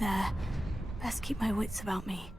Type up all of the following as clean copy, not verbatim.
there. Best keep my wits about me.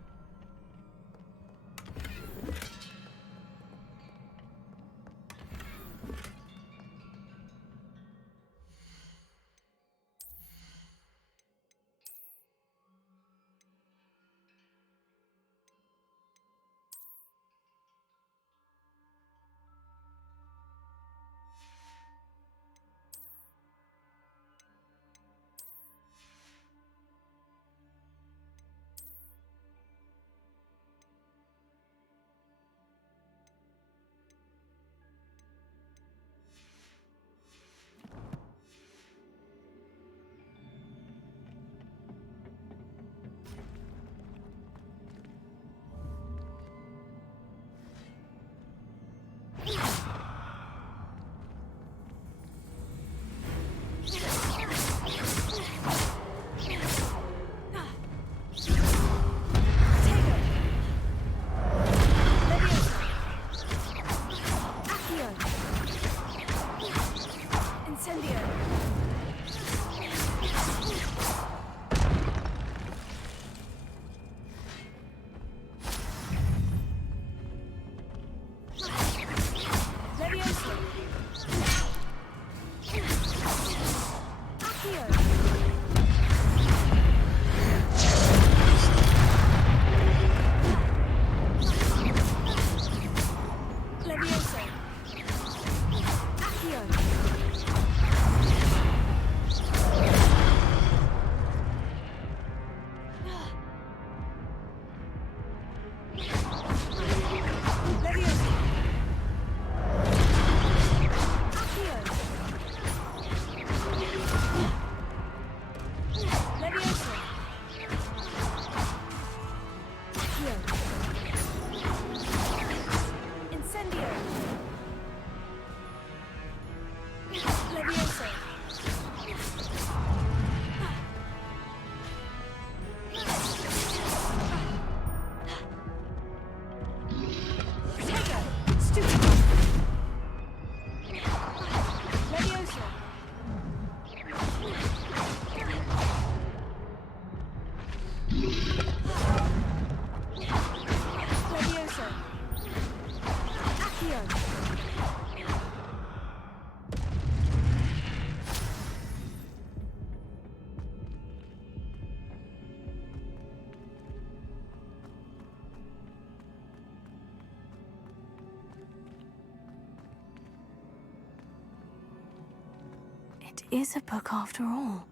It is a book after all.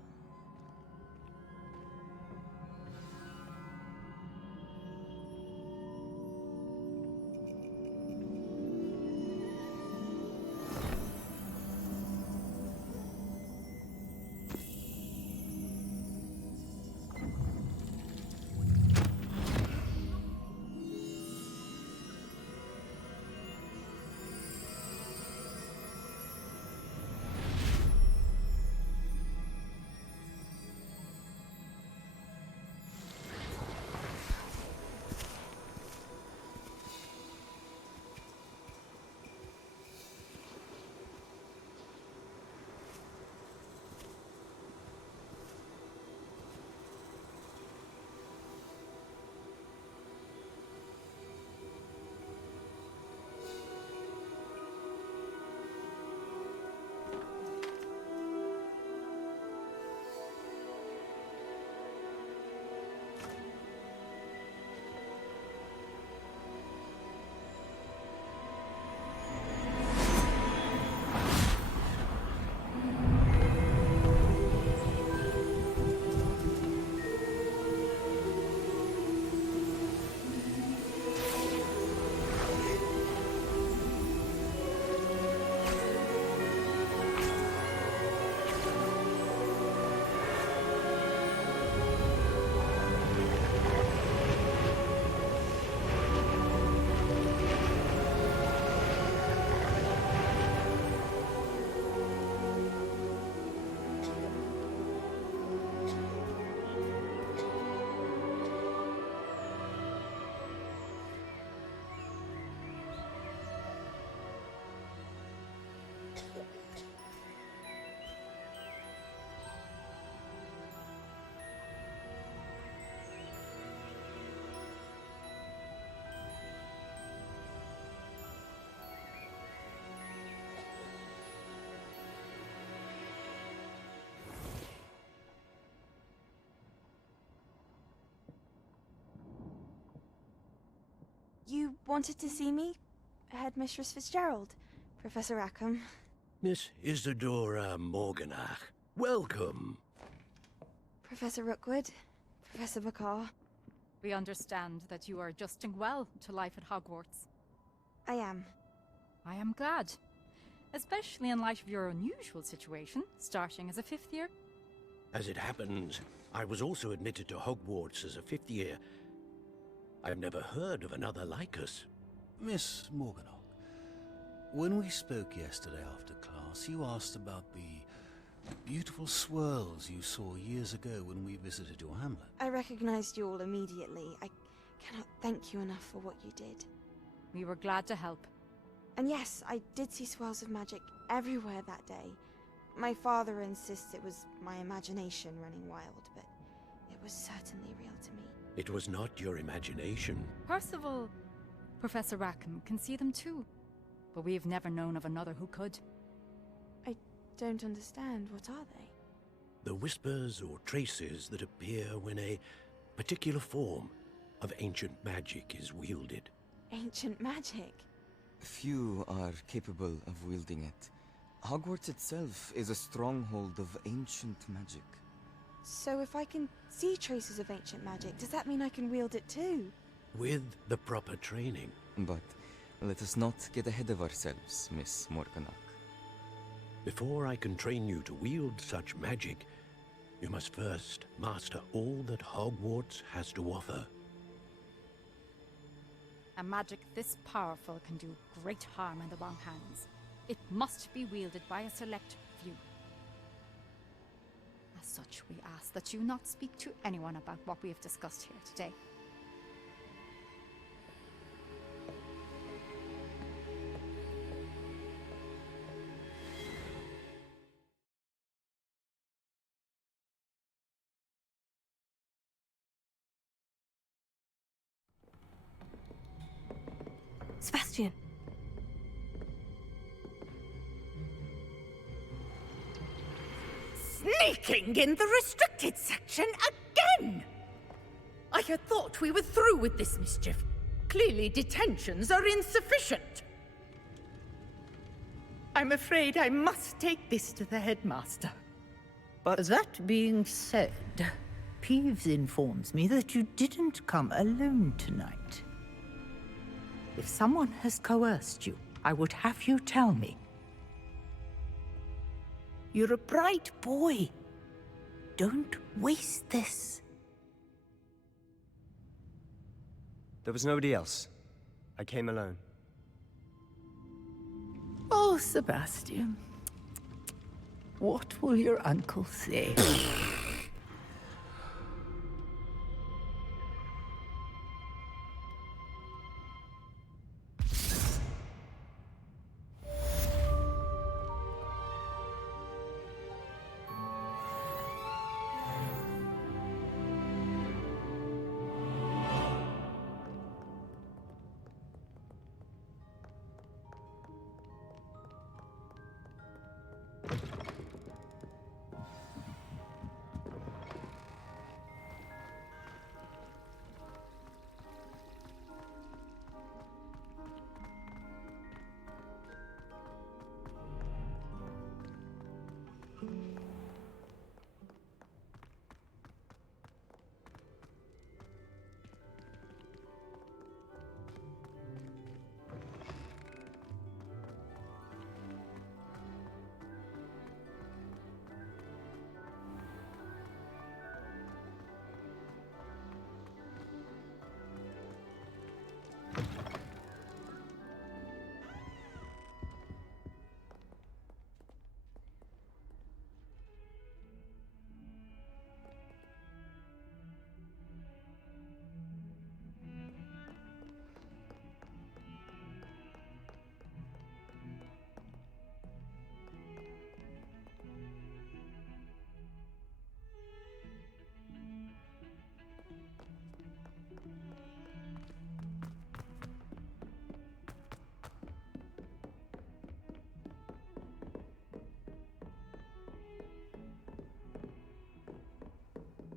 You wanted to see me? Headmistress Fitzgerald, Professor Rackham. Miss Isadora Morganach, welcome. Professor Rookwood, Professor Bakar. We understand that you are adjusting well to life at Hogwarts. I am. I am glad. Especially in light of your unusual situation, starting as a 5th year. As it happens, I was also admitted to Hogwarts as a 5th year. I've never heard of another like us. Miss Morganach, when we spoke yesterday after class, you asked about the beautiful swirls you saw years ago when we visited your hamlet. I recognized you all immediately. I cannot thank you enough for what you did. We were glad to help. And yes, I did see swirls of magic everywhere that day. My father insists it was my imagination running wild, but it was certainly real to me. It was not your imagination. Percival, Professor Rackham can see them too. But we've never known of another who could. I don't understand. What are they? The whispers or traces that appear when a particular form of ancient magic is wielded. Ancient magic? Few are capable of wielding it. Hogwarts itself is a stronghold of ancient magic. So if I can see traces of ancient magic, does that mean I can wield it too? With the proper training. But let us not get ahead of ourselves, Miss Morganach. Before I can train you to wield such magic, you must first master all that Hogwarts has to offer. A magic this powerful can do great harm in the wrong hands. It must be wielded by a select few. As such, we ask that you not speak to anyone about what we have discussed here today. Sebastian. Sneaking in the restricted section again! I had thought we were through with this mischief. Clearly detentions are insufficient. I'm afraid I must take this to the headmaster. But that being said, Peeves informs me that you didn't come alone tonight. If someone has coerced you, I would have you tell me. You're a bright boy. Don't waste this. There was nobody else. I came alone. Oh, Sebastian. What will your uncle say?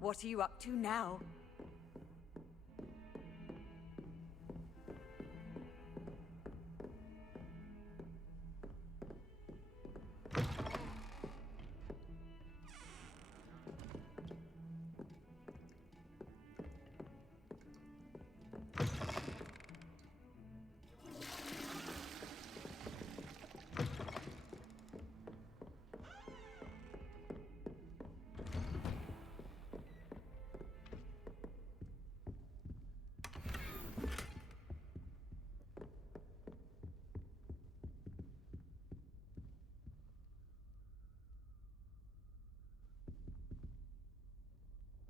What are you up to now?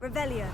Revelio.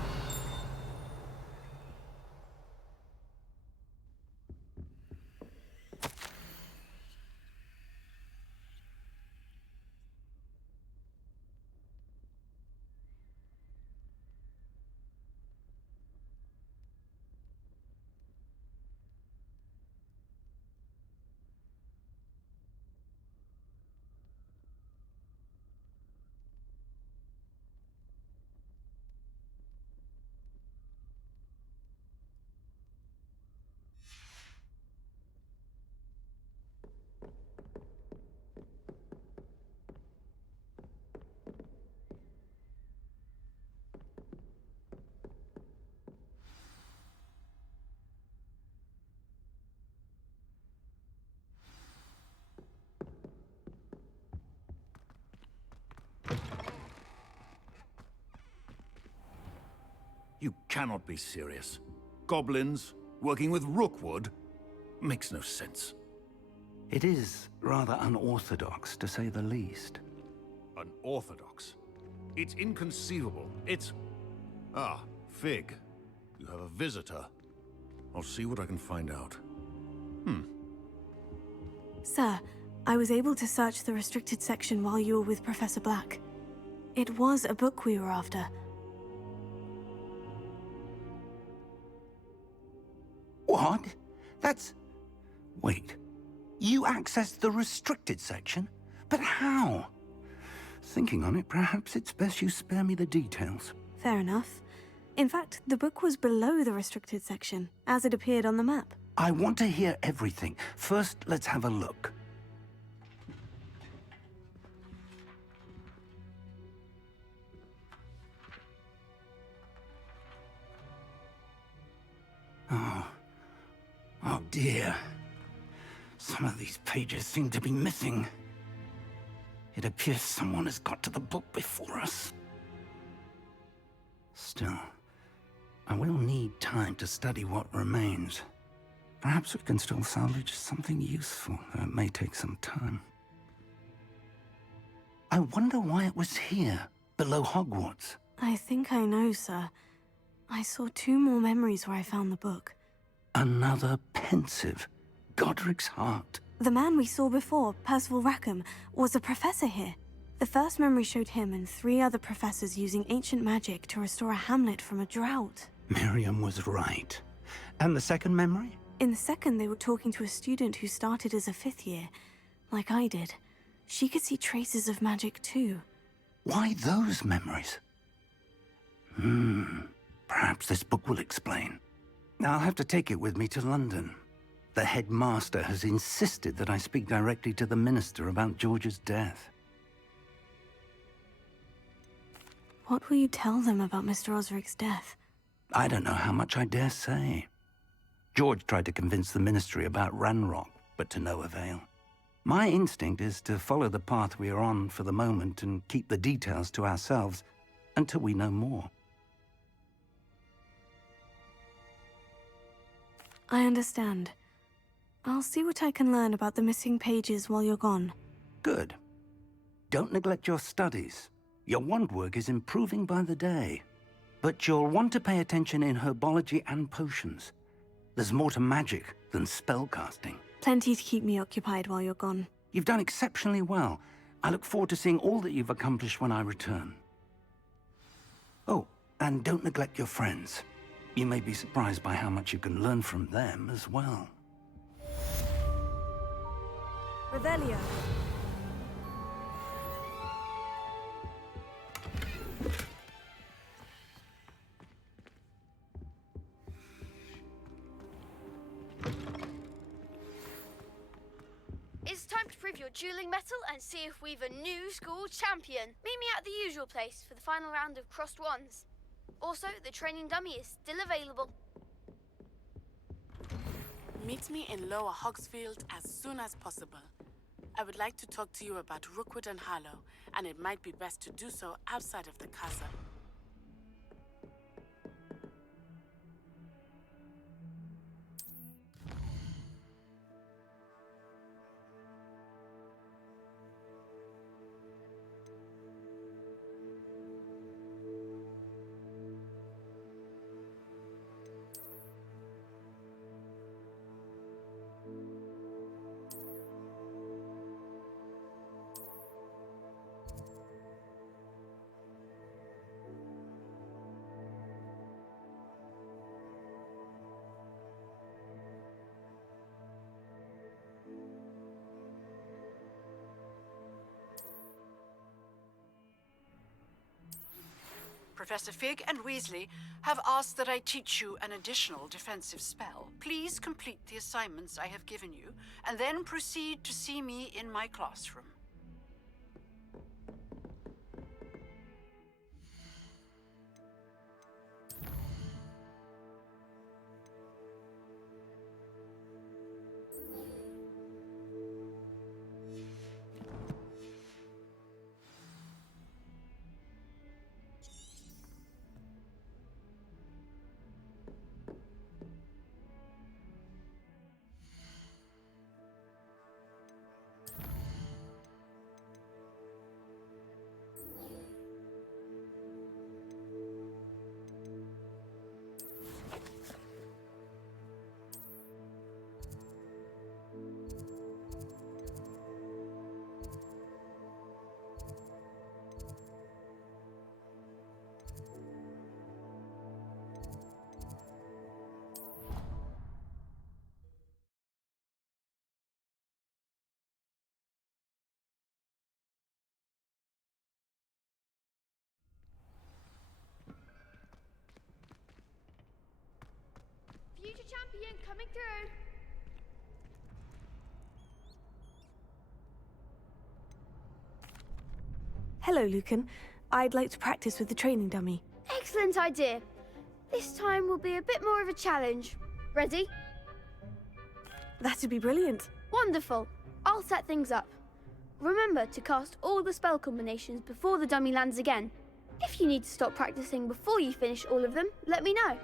You cannot be serious. Goblins working with Rookwood makes no sense. It is rather unorthodox, to say the least. Unorthodox? It's inconceivable. It's... Ah, Fig. You have a visitor. I'll see what I can find out. Sir, I was able to search the restricted section while you were with Professor Black. It was a book we were after. What? That's... Wait. You accessed the restricted section? But how? Thinking on it, perhaps it's best you spare me the details. Fair enough. In fact, the book was below the restricted section, as it appeared on the map. I want to hear everything. First, let's have a look. Oh dear. Some of these pages seem to be missing. It appears someone has got to the book before us. Still, I will need time to study what remains. Perhaps we can still salvage something useful, though it may take some time. I wonder why it was here, below Hogwarts. I think I know, sir. I saw 2 more memories where I found the book. Another pensive. Godric's heart. The man we saw before, Percival Rackham, was a professor here. The first memory showed him and 3 other professors using ancient magic to restore a hamlet from a drought. Miriam was right. And the second memory? In the second, they were talking to a student who started as a 5th year, like I did. She could see traces of magic too. Why those memories? Perhaps this book will explain. I'll have to take it with me to London. The headmaster has insisted that I speak directly to the minister about George's death. What will you tell them about Mr. Osric's death? I don't know how much I dare say. George tried to convince the ministry about Ranrock, but to no avail. My instinct is to follow the path we are on for the moment and keep the details to ourselves until we know more. I understand. I'll see what I can learn about the missing pages while you're gone. Good. Don't neglect your studies. Your wand work is improving by the day. But you'll want to pay attention in herbology and potions. There's more to magic than spellcasting. Plenty to keep me occupied while you're gone. You've done exceptionally well. I look forward to seeing all that you've accomplished when I return. Oh, and don't neglect your friends. You may be surprised by how much you can learn from them as well. Revelio. It's time to prove your dueling mettle and see if we've a new school champion. Meet me at the usual place for the final round of crossed wands. Also, the training dummy is still available. Meet me in Lower Hogsfield as soon as possible. I would like to talk to you about Rookwood and Harlow, and it might be best to do so outside of the castle. Professor Fig and Weasley have asked that I teach you an additional defensive spell. Please complete the assignments I have given you, and then proceed to see me in my classroom. Future champion coming through. Hello, Lucan. I'd like to practice with the training dummy. Excellent idea. This time will be a bit more of a challenge. Ready? That'd be brilliant. Wonderful. I'll set things up. Remember to cast all the spell combinations before the dummy lands again. If you need to stop practicing before you finish all of them, let me know.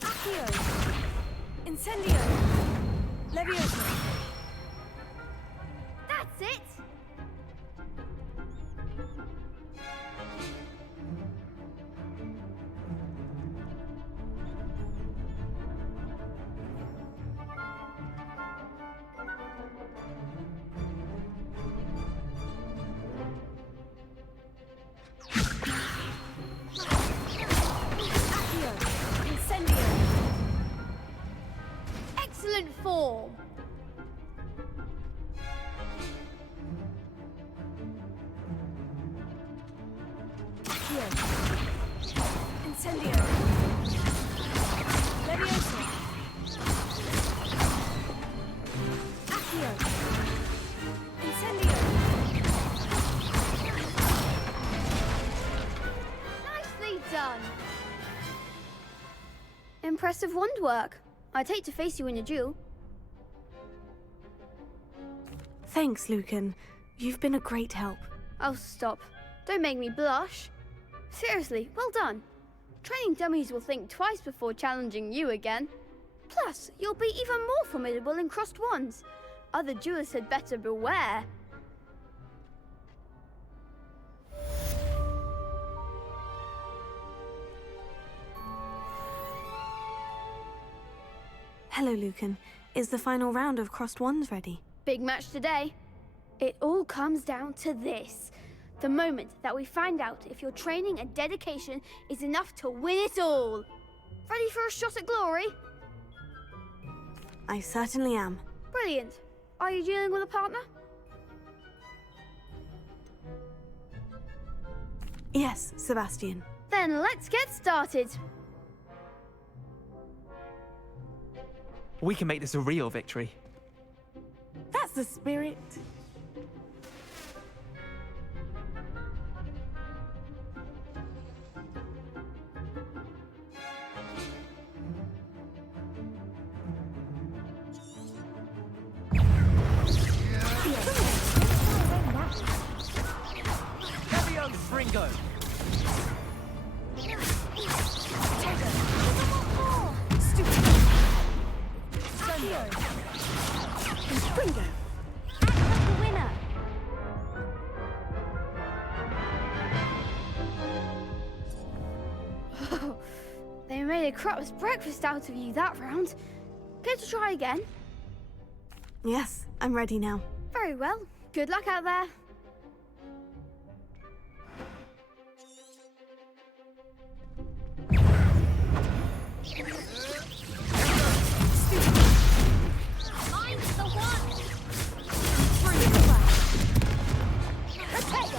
Accio. Incendio. Levioso. That's it! Excellent form! Incendio. Levioso. Accio. Incendio. Nicely done! Impressive wand work. I'd hate to face you in a duel. Thanks, Lucan. You've been a great help. Oh, stop. Don't make me blush. Seriously, well done. Training dummies will think twice before challenging you again. Plus, you'll be even more formidable in crossed wands. Other duelists had better beware. Hello, Lucan. Is the final round of crossed wands ready? Big match today. It all comes down to this. The moment that we find out if your training and dedication is enough to win it all. Ready for a shot at glory? I certainly am. Brilliant. Are you dealing with a partner? Yes, Sebastian. Then let's get started. We can make this a real victory. That's the spirit. Ringo! Ringo! The winner! Oh, they made a crap's breakfast out of you that round. Care to try again? Yes, I'm ready now. Very well. Good luck out there. Mine's the one! Protect!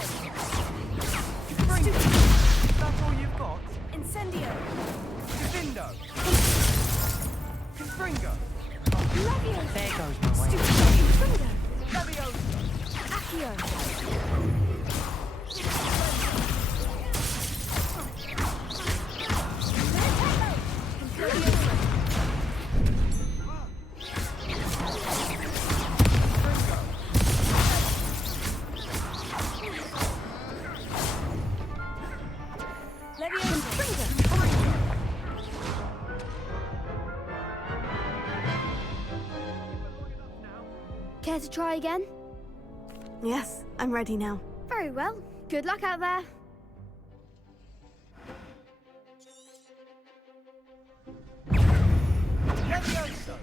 Care to try again? Yes, I'm ready now. Very well. Good luck out there. Levioso!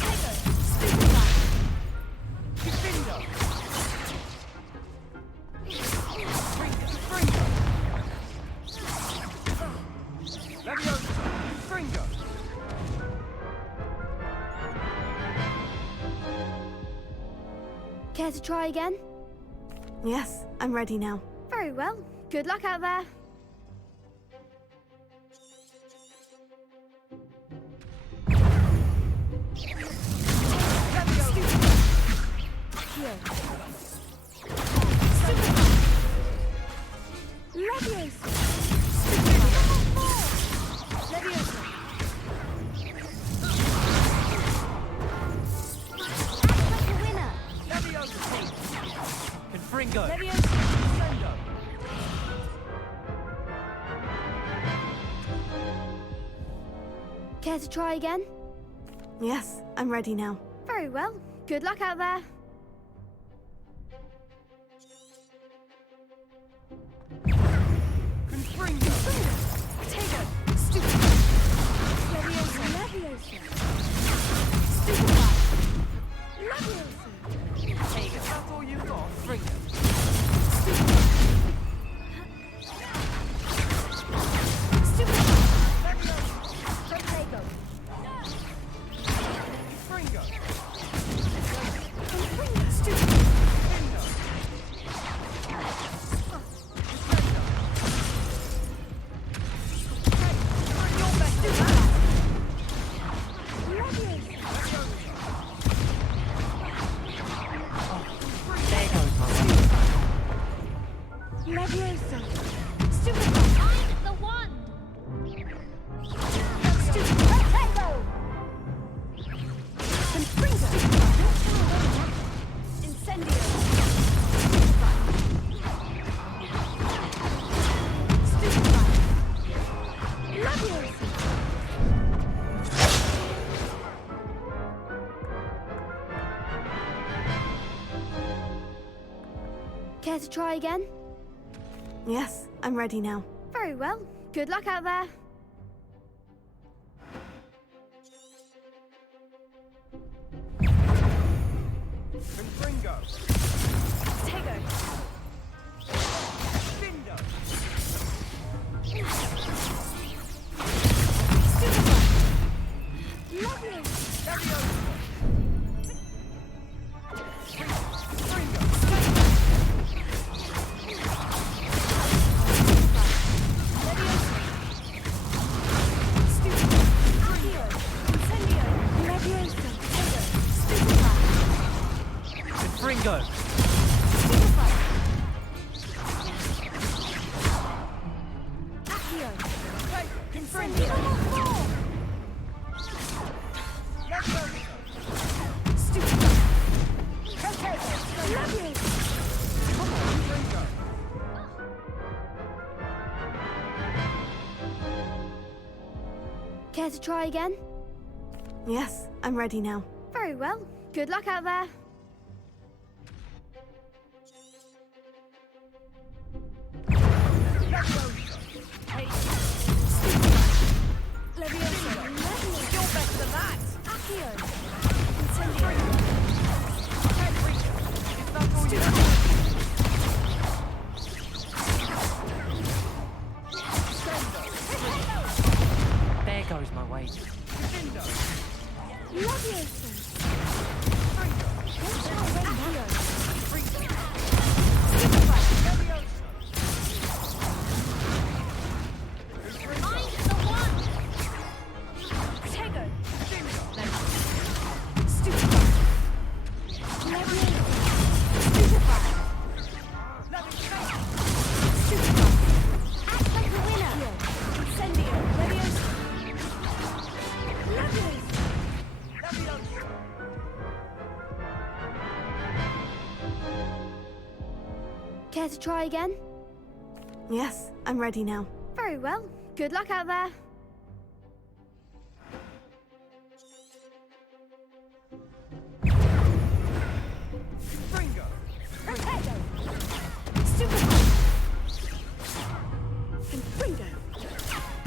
Tego! Stupefy! Defendo! Fringo! Levioso! Fringo! Care to try again? Yes, I'm ready now. Very well. Good luck out there. Fringo! Care to try again? Yes, I'm ready now. Very well. Good luck out there. Fringo! Tego! Stupid! Leviosa! Leviosa! Stupefy! Leviosa! Tego! That's all you got? Fringo! Fringo! Care to try again? Yes, I'm ready now. Very well. Good luck out there. Fringo! Tego! Findo! Fringo! Care to try again? Yes, I'm ready now. Very well. Good luck out there. You're better than that! There goes my wage. Care to try again? Yes, I'm ready now. Very well. Good luck out there. Fringo! Potato! Super and Fringo.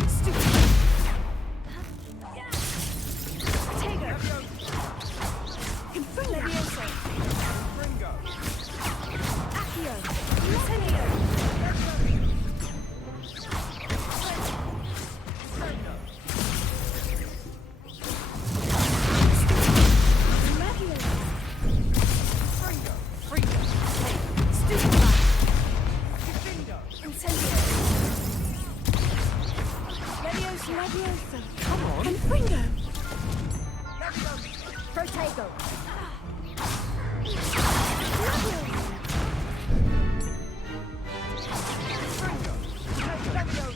Super Potato. Confringo. Levioso. Fringo! Accio. Incendio. Fringo! Fringo! Stupefy. Defendo! Incendio. Levioso. Come on! Confringo. Protego! Fringo! Levioso!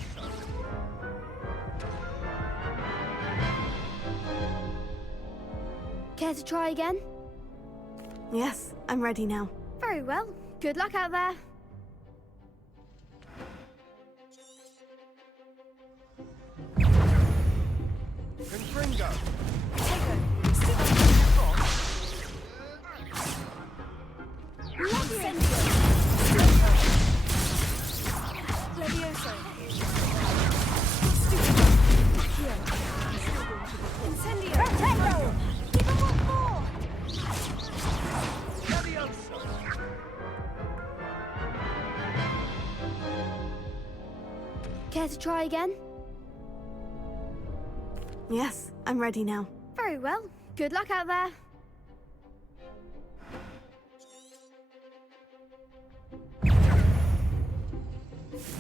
Care to try again? Yes, I'm ready now. Very well. Good luck out there. Confringo! Levioso. Incendio. Protego! Give him one more. Levioso! Care to try again? Yes, I'm ready now. Very well. Good luck out there.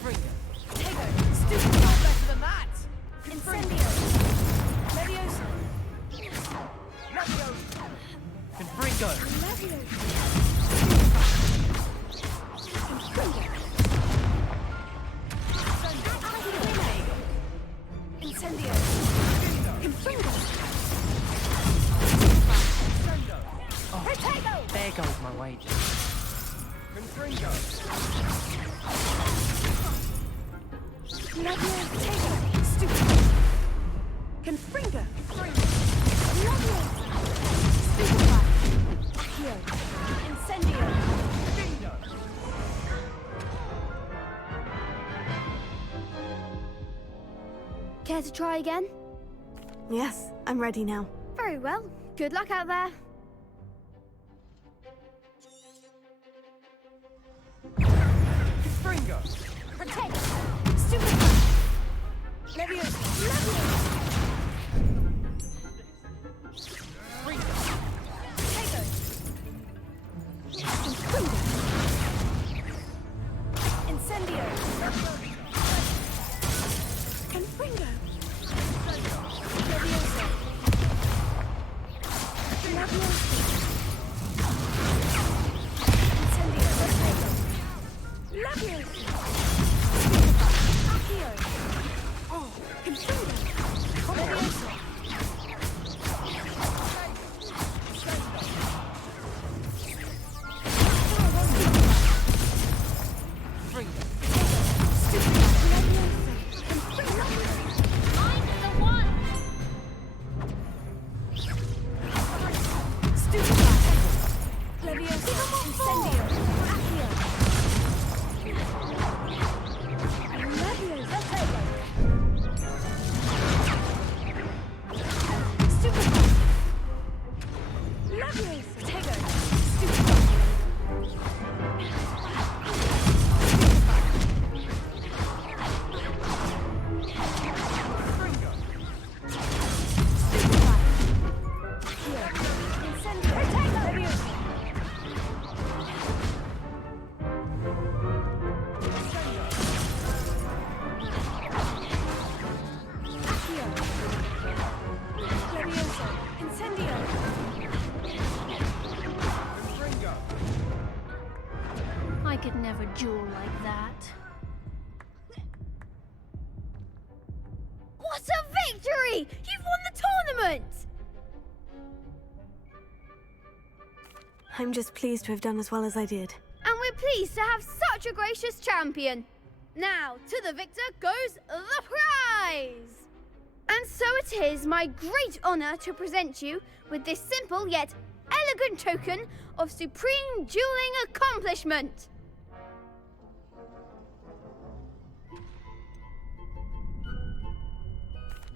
Fringo! Stupid, you're better than that! Incendio. Levioso. Levioso! Confringo! Incendio. Confringo. Oh, there goes my wages. Confringo! Levioso. Stupid. Confringo. Levioso. Stupefy. Accio. Incendio. Defendo! Care to try again? Yes, I'm ready now. Very well. Good luck out there. Fringo! Protect. Stupefy. Levioso. Levioso. Fringo! Potato. Confringo. Incendio. Confringo. Levioso. Levioso. Incendio. Potato. Levioso. Accio. Oh, Confringo. Levioso. Fringo! I could never duel like that. What a victory! You've won the tournament! I'm just pleased to have done as well as I did. And we're pleased to have such a gracious champion. Now, to the victor goes the prize! And so it is my great honour to present you with this simple yet elegant token of supreme dueling accomplishment.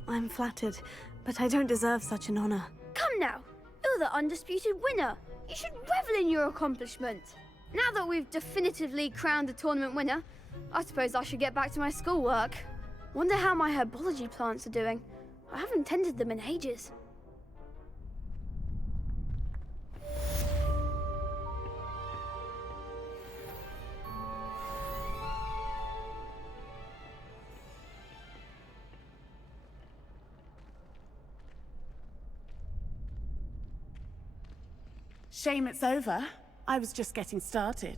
I'm flattered, but I don't deserve such an honor. Come now, you're the undisputed winner. You should revel in your accomplishment. Now that we've definitively crowned the tournament winner, I suppose I should get back to my schoolwork. Wonder how my herbology plants are doing. I haven't tended them in ages. Shame it's over. I was just getting started.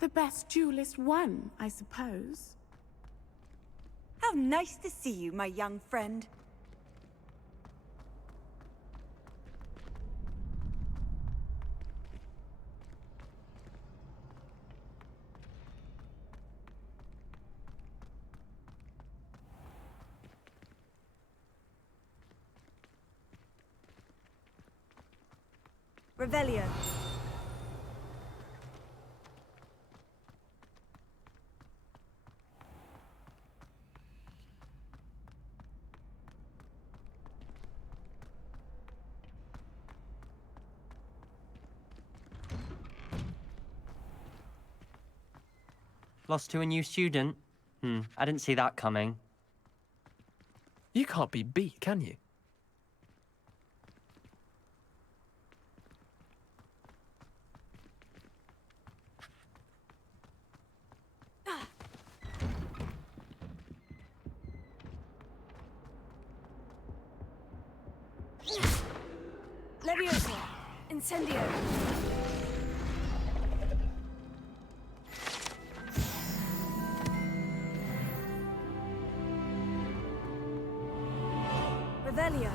The best duelist won, I suppose. How nice to see you, my young friend. Revelio. Lost to a new student? I didn't see that coming. You can't be beat, can you? Leviosa! Incendio! Revelio!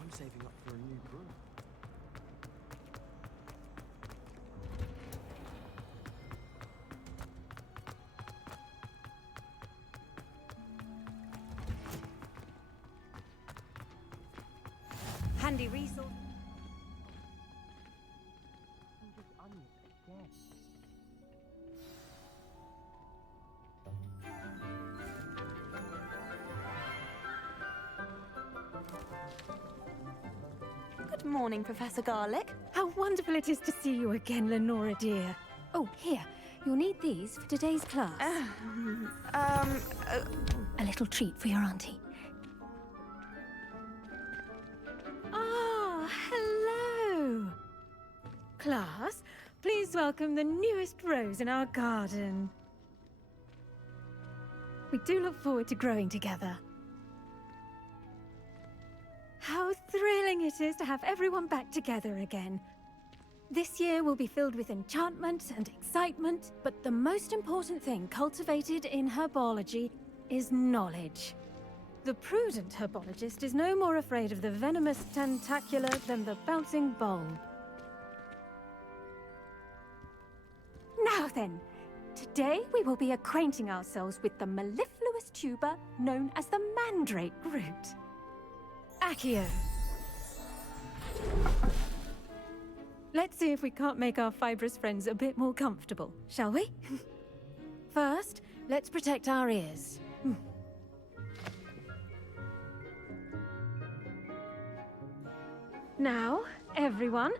I'm saving up for a new broom. Handy resource. Good morning, Professor Garlic. How wonderful it is to see you again, Lenora dear. Oh, here. You'll need these for today's class. A little treat for your auntie. Ah, hello. Class, please welcome the newest rose in our garden. We do look forward to growing together. How thrilling it is to have everyone back together again. This year will be filled with enchantment and excitement, but the most important thing cultivated in herbology is knowledge. The prudent herbologist is no more afraid of the venomous tentacula than the bouncing bulb. Now then, today we will be acquainting ourselves with the mellifluous tuber known as the mandrake root. Accio. Let's see if we can't make our fibrous friends a bit more comfortable, shall we? First, let's protect our ears. Now, everyone,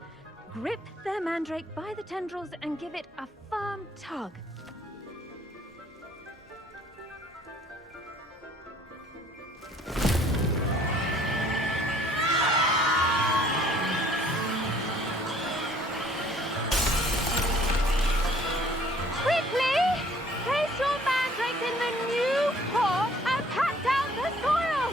grip their mandrake by the tendrils and give it a firm tug. Quickly! Place your mandrake in the new pot and pat down the soil!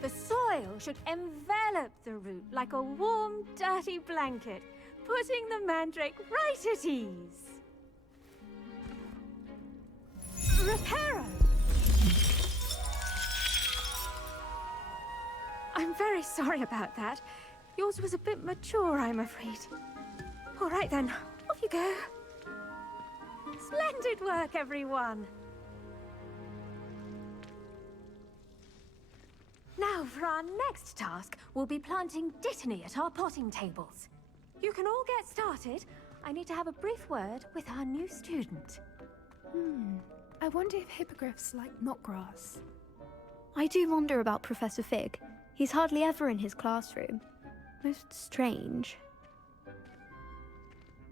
The soil should envelop the root like a warm, dirty blanket, putting the mandrake right at ease. Reparo! I'm very sorry about that. Yours was a bit mature, I'm afraid. All right then, off you go. Splendid work, everyone! Now, for our next task, we'll be planting Dittany at our potting tables. You can all get started. I need to have a brief word with our new student. I wonder if hippogriffs like knotgrass. I do wonder about Professor Fig. He's hardly ever in his classroom. Most strange.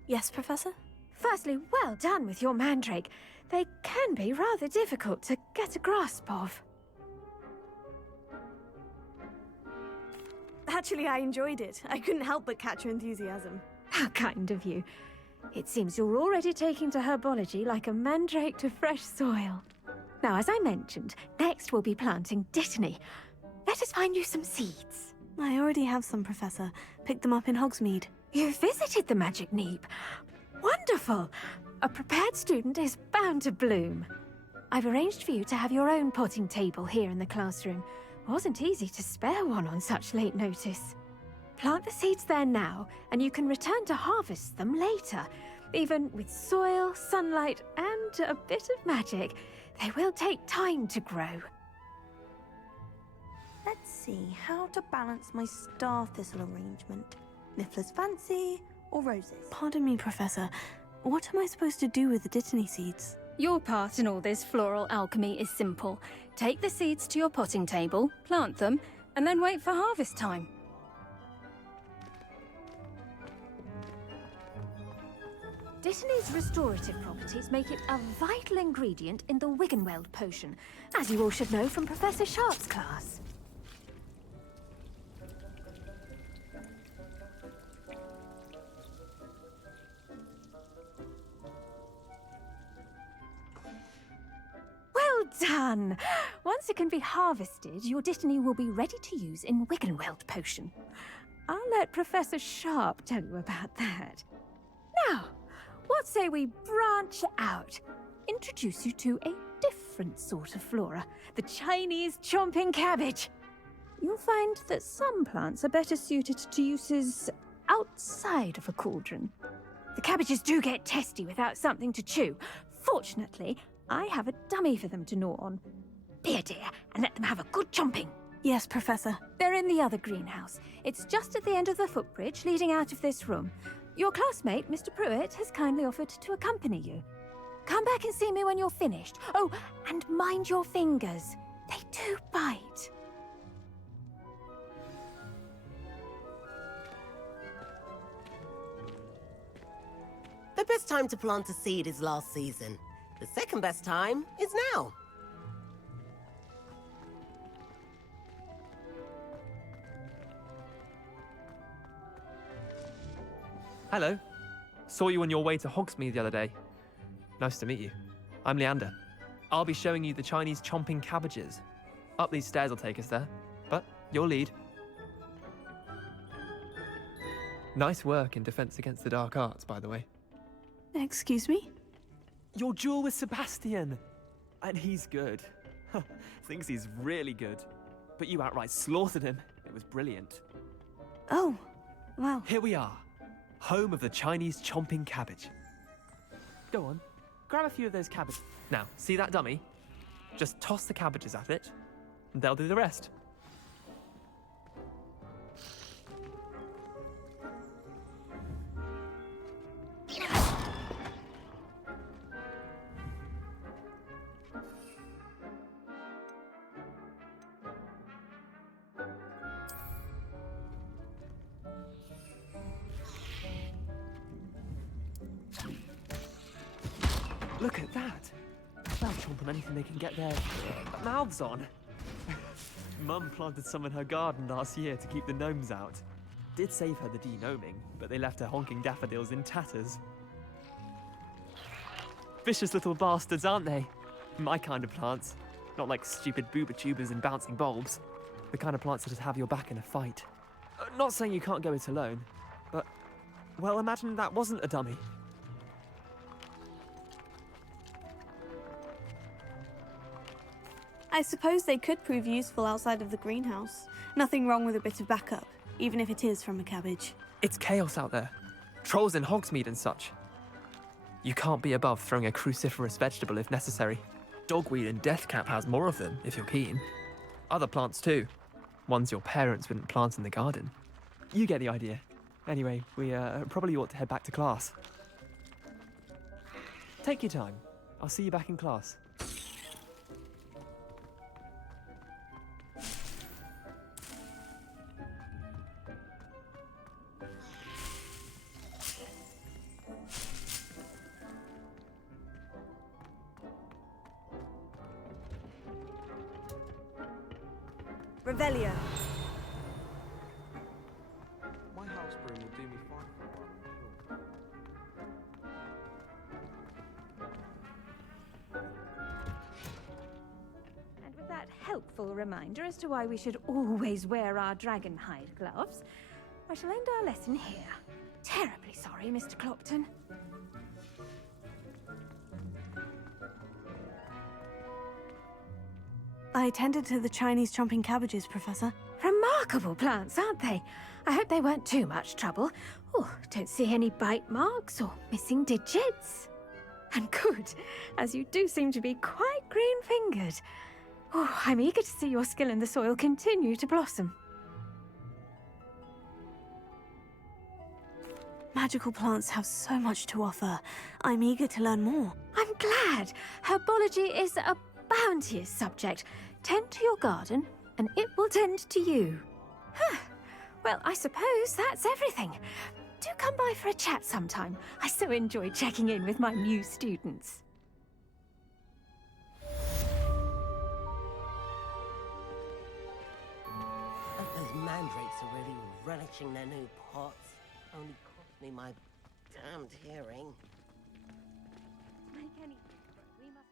Yes, Professor? Firstly, well done with your mandrake. They can be rather difficult to get a grasp of. Actually, I enjoyed it. I couldn't help but catch your enthusiasm. How kind of you. It seems you're already taking to herbology like a mandrake to fresh soil. Now, as I mentioned, next we'll be planting Dittany. Let us find you some seeds. I already have some, Professor. Picked them up in Hogsmeade. You visited the Magic Neep. Wonderful! A prepared student is bound to bloom. I've arranged for you to have your own potting table here in the classroom. Wasn't easy to spare one on such late notice. Plant the seeds there now, and you can return to harvest them later. Even with soil, sunlight, and a bit of magic, they will take time to grow. Let's see how to balance my star thistle arrangement. Niffler's fancy or roses? Pardon me, Professor. What am I supposed to do with the Dittany seeds? Your part in all this floral alchemy is simple. Take the seeds to your potting table, plant them, and then wait for harvest time. Dittany's restorative properties make it a vital ingredient in the Wiggenweld potion, as you all should know from Professor Sharp's class. Well done! Once it can be harvested, your Dittany will be ready to use in Wiggenweld potion. I'll let Professor Sharp tell you about that. Now, what say we branch out? Introduce you to a different sort of flora, the Chinese chomping cabbage. You'll find that some plants are better suited to uses outside of a cauldron. The cabbages do get testy without something to chew. Fortunately, I have a dummy for them to gnaw on. Be a dear and let them have a good chomping. Yes, Professor. They're in the other greenhouse. It's just at the end of the footbridge leading out of this room. Your classmate, Mr. Pruitt, has kindly offered to accompany you. Come back and see me when you're finished. Oh, and mind your fingers. They do bite. The best time to plant a seed is last season. The second best time is now. Hello. Saw you on your way to Hogsmeade the other day. Nice to meet you. I'm Leander. I'll be showing you the Chinese chomping cabbages. Up these stairs will take us there, but you'll lead. Nice work in Defense Against the Dark Arts, by the way. Excuse me? Your duel with Sebastian! And he's good. Thinks he's really good. But you outright slaughtered him. It was brilliant. Oh, well. Here we are. Home of the Chinese chomping cabbage. Go on, grab a few of those cabbages. Now, see that dummy? Just toss the cabbages at it, and they'll do the rest. Look at that! They'll chomp on anything they can get their mouths on. Mum planted some in her garden last year to keep the gnomes out. Did save her the de-gnoming, but they left her honking daffodils in tatters. Vicious little bastards, aren't they? My kind of plants. Not like stupid booba tubers and bouncing bulbs. The kind of plants that'd have your back in a fight. Not saying you can't go it alone, but, well, imagine that wasn't a dummy. I suppose they could prove useful outside of the greenhouse. Nothing wrong with a bit of backup, even if it is from a cabbage. It's chaos out there. Trolls in Hogsmeade and such. You can't be above throwing a cruciferous vegetable if necessary. Dogweed and deathcap has more of them, if you're keen. Other plants too. Ones your parents wouldn't plant in the garden. You get the idea. Anyway, we probably ought to head back to class. Take your time. I'll see you back in class. Revelio. My house broom will do me fine for a while, I'm sure. And with that helpful reminder as to why we should always wear our dragonhide gloves, I shall end our lesson here. Terribly sorry, Mr. Clopton. I tended to the Chinese chomping cabbages, Professor. Remarkable plants, aren't they? I hope they weren't too much trouble. Oh, don't see any bite marks or missing digits. And good, as you do seem to be quite green-fingered. Oh, I'm eager to see your skill in the soil continue to blossom. Magical plants have so much to offer. I'm eager to learn more. I'm glad. Herbology is a bounteous subject. Tend to your garden, and it will tend to you. Well, I suppose that's everything. Do come by for a chat sometime. I so enjoy checking in with my new students. Those mandrakes are really relishing their new pots. Only cost me my damned hearing. Make any... We must...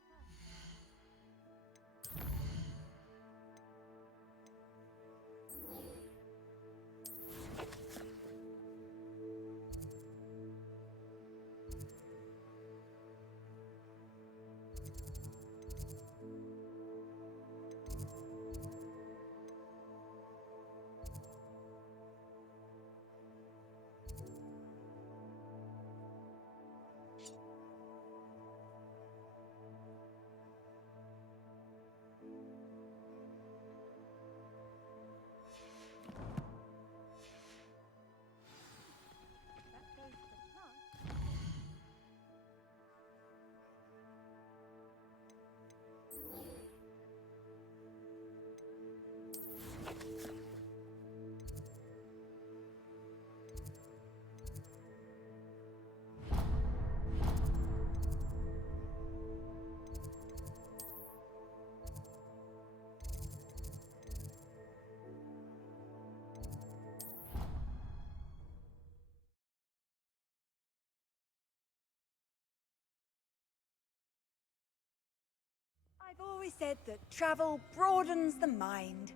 I've always said that travel broadens the mind.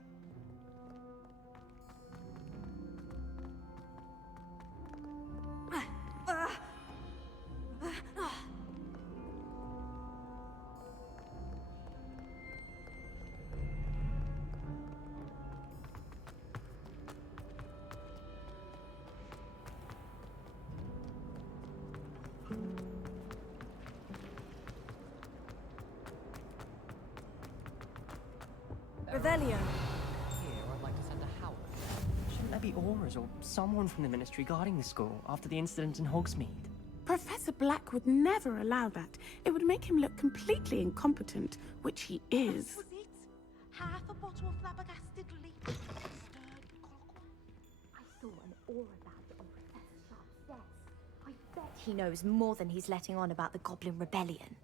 Revelio. Here, I'd like to send a Howard. Shouldn't there be Auras or someone from the Ministry guarding the school after the incident in Hogsmeade? Professor Black would never allow that. It would make him look completely incompetent, which he is. Was it? Half a bottle of flabbergasted leaf. I saw an aura badge on Professor Sharp's desk. I bet he knows more than he's letting on about the Goblin Rebellion.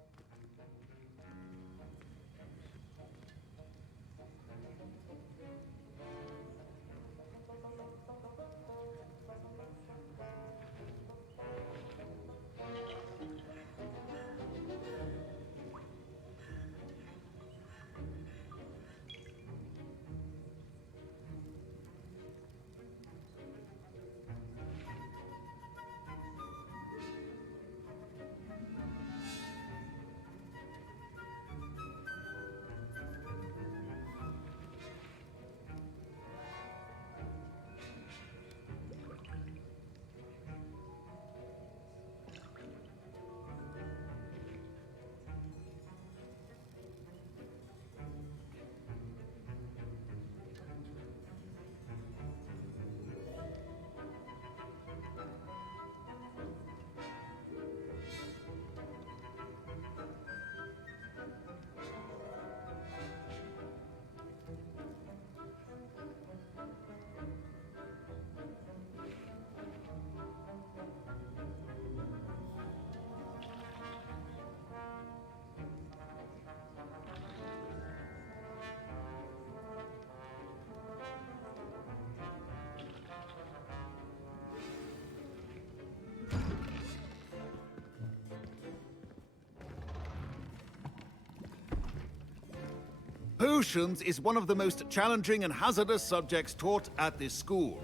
Potions is one of the most challenging and hazardous subjects taught at this school.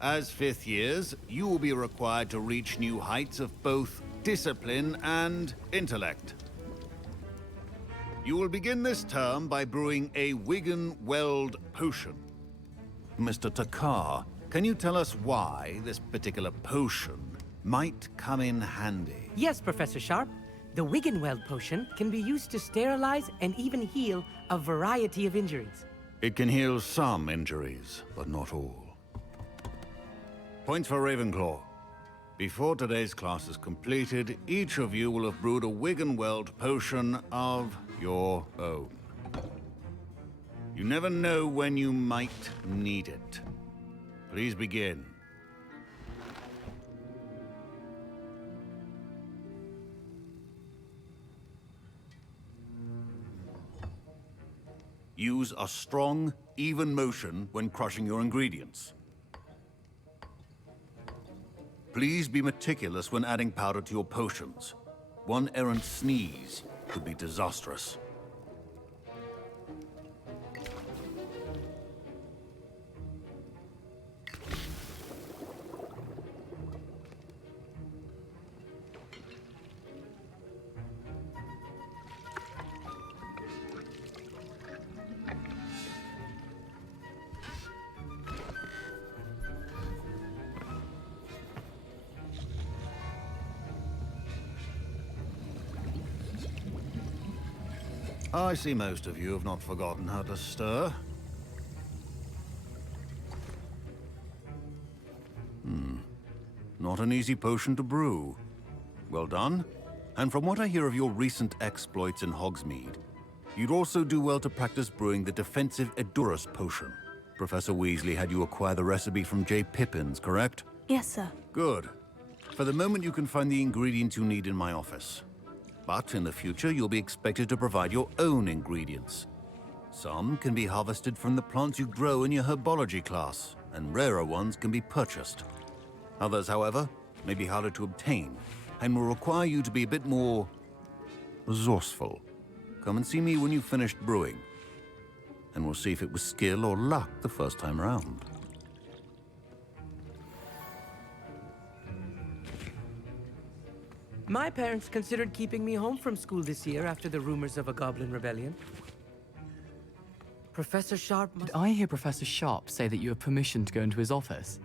As fifth years, you will be required to reach new heights of both discipline and intellect. You will begin this term by brewing a Wiggenweld potion. Mr. Takar, can you tell us why this particular potion might come in handy? Yes, Professor Sharp. The Wiggenweld potion can be used to sterilize and even heal a variety of injuries. It can heal some injuries, but not all. Points for Ravenclaw. Before today's class is completed, each of you will have brewed a Wiggenweld potion of your own. You never know when you might need it. Please begin. Use a strong, even motion when crushing your ingredients. Please be meticulous when adding powder to your potions. One errant sneeze could be disastrous. I see most of you have not forgotten how to stir. Not an easy potion to brew. Well done. And from what I hear of your recent exploits in Hogsmeade, you'd also do well to practice brewing the defensive Edurus potion. Professor Weasley had you acquire the recipe from J. Pippins, correct? Yes, sir. Good. For the moment, you can find the ingredients you need in my office. But in the future, you'll be expected to provide your own ingredients. Some can be harvested from the plants you grow in your herbology class, and rarer ones can be purchased. Others, however, may be harder to obtain, and will require you to be a bit more resourceful. Come and see me when you've finished brewing, and we'll see if it was skill or luck the first time around. My parents considered keeping me home from school this year after the rumors of a goblin rebellion. Professor Sharp must... Did I hear Professor Sharp say that you have permission to go into his office?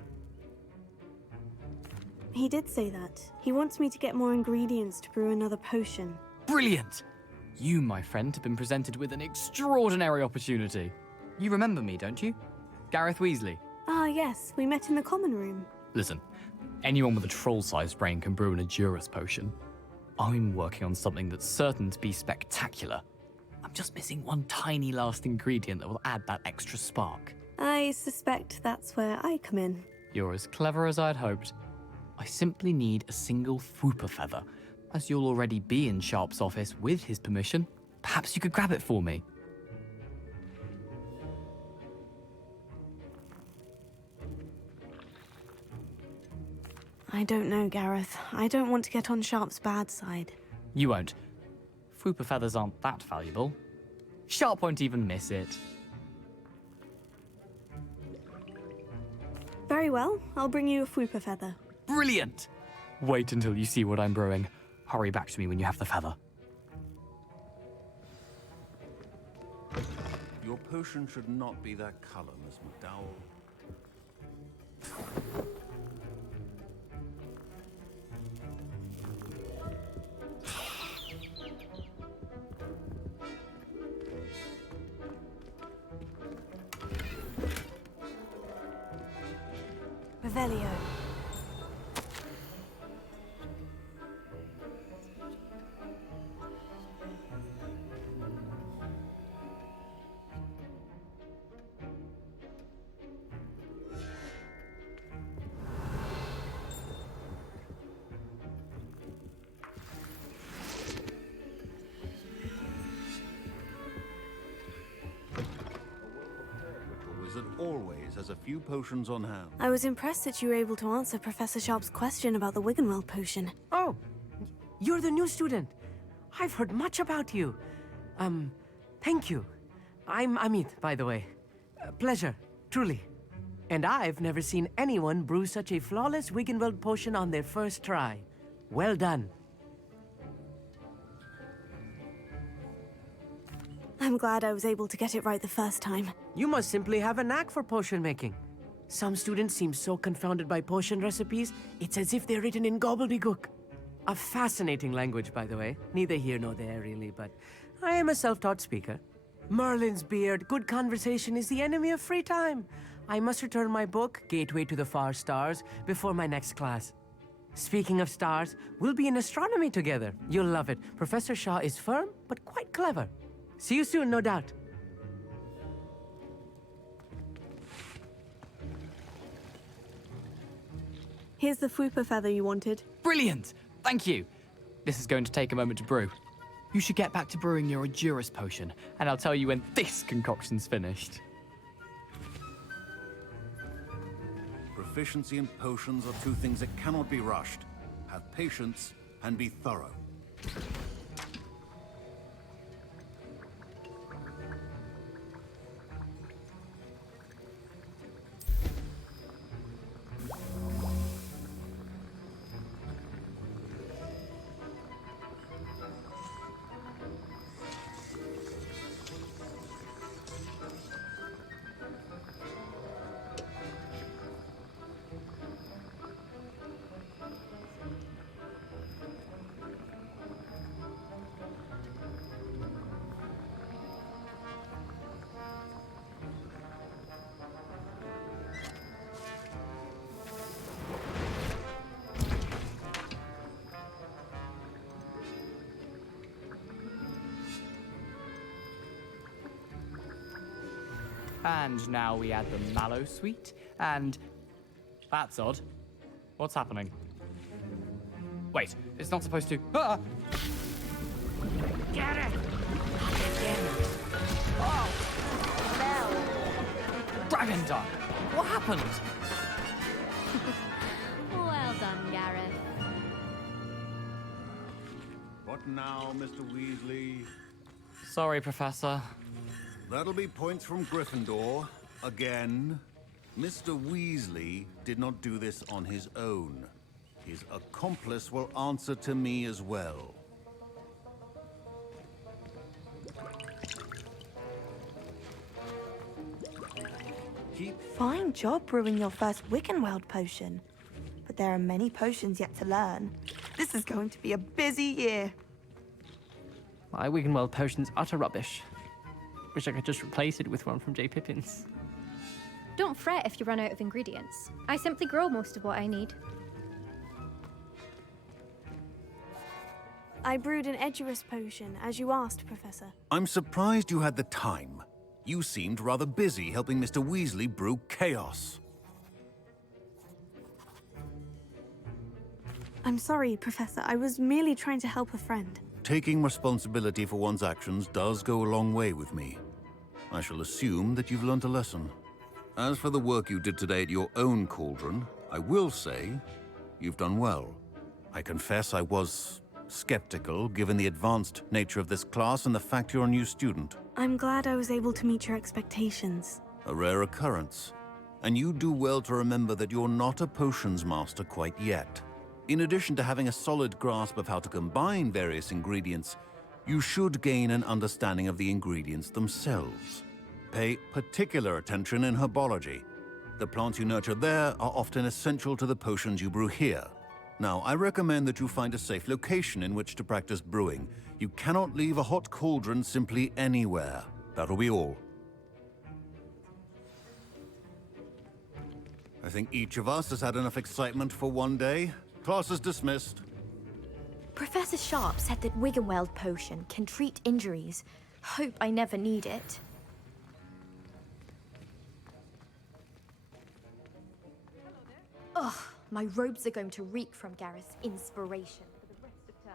He did say that. He wants me to get more ingredients to brew another potion. Brilliant! You, my friend, have been presented with an extraordinary opportunity. You remember me, don't you? Gareth Weasley. Ah, yes. We met in the common room. Listen, anyone with a troll-sized brain can brew an Edurus potion. I'm working on something that's certain to be spectacular. I'm just missing one tiny last ingredient that will add that extra spark. I suspect that's where I come in. You're as clever as I'd hoped. I simply need a single Fwooper feather. As you'll already be in Sharp's office with his permission, perhaps you could grab it for me. I don't know, Gareth. I don't want to get on Sharp's bad side. You won't. Fwooper feathers aren't that valuable. Sharp won't even miss it. Very well. I'll bring you a Fwooper feather. Brilliant! Wait until you see what I'm brewing. Hurry back to me when you have the feather. Your potion should not be that color, Miss McDowell. Revelio. Wizard always has a few potions on hand. I was impressed that you were able to answer Professor Sharp's question about the Wiggenweld potion. Oh, you're the new student. I've heard much about you. Thank you. I'm Amit, by the way. Pleasure, truly. And I've never seen anyone brew such a flawless Wiggenweld potion on their first try. Well done. I'm glad I was able to get it right the first time. You must simply have a knack for potion making. Some students seem so confounded by potion recipes, it's as if they're written in gobbledygook. A fascinating language, by the way. Neither here nor there, really, but I am a self-taught speaker. Merlin's beard, good conversation is the enemy of free time. I must return my book, Gateway to the Far Stars, before my next class. Speaking of stars, we'll be in astronomy together. You'll love it. Professor Shaw is firm, but quite clever. See you soon, no doubt. Here's the Fwooper feather you wanted. Brilliant! Thank you. This is going to take a moment to brew. You should get back to brewing your Endurus potion, and I'll tell you when this concoction's finished. Proficiency in potions are two things that cannot be rushed. Have patience and be thorough. And now we add the mallow sweet, and... That's odd. What's happening? Wait, it's not supposed to... Ah! Get it! Oh! Dragon Dog! What happened? Well done, Gareth. What now, Mr. Weasley? Sorry, Professor. That'll be points from Gryffindor. Again. Mr. Weasley did not do this on his own. His accomplice will answer to me as well. Fine job brewing your first Wiggenweld potion. But there are many potions yet to learn. This is going to be a busy year. My Wiggenweld potion's utter rubbish. Wish I could just replace it with one from J. Pippin's. Don't fret if you run out of ingredients. I simply grow most of what I need. I brewed an Edurus potion, as you asked, Professor. I'm surprised you had the time. You seemed rather busy helping Mr. Weasley brew chaos. I'm sorry, Professor. I was merely trying to help a friend. Taking responsibility for one's actions does go a long way with me. I shall assume that you've learnt a lesson. As for the work you did today at your own cauldron, I will say you've done well. I confess I was skeptical, given the advanced nature of this class and the fact you're a new student. I'm glad I was able to meet your expectations. A rare occurrence. And you do well to remember that you're not a potions master quite yet. In addition to having a solid grasp of how to combine various ingredients, you should gain an understanding of the ingredients themselves. Pay particular attention in herbology. The plants you nurture there are often essential to the potions you brew here. Now, I recommend that you find a safe location in which to practice brewing. You cannot leave a hot cauldron simply anywhere. That'll be all. I think each of us has had enough excitement for one day. Class is dismissed. Professor Sharp said that Wiggenweld potion can treat injuries. Hope I never need it. Ugh, my robes are going to reek from Gareth's inspiration for the rest of term.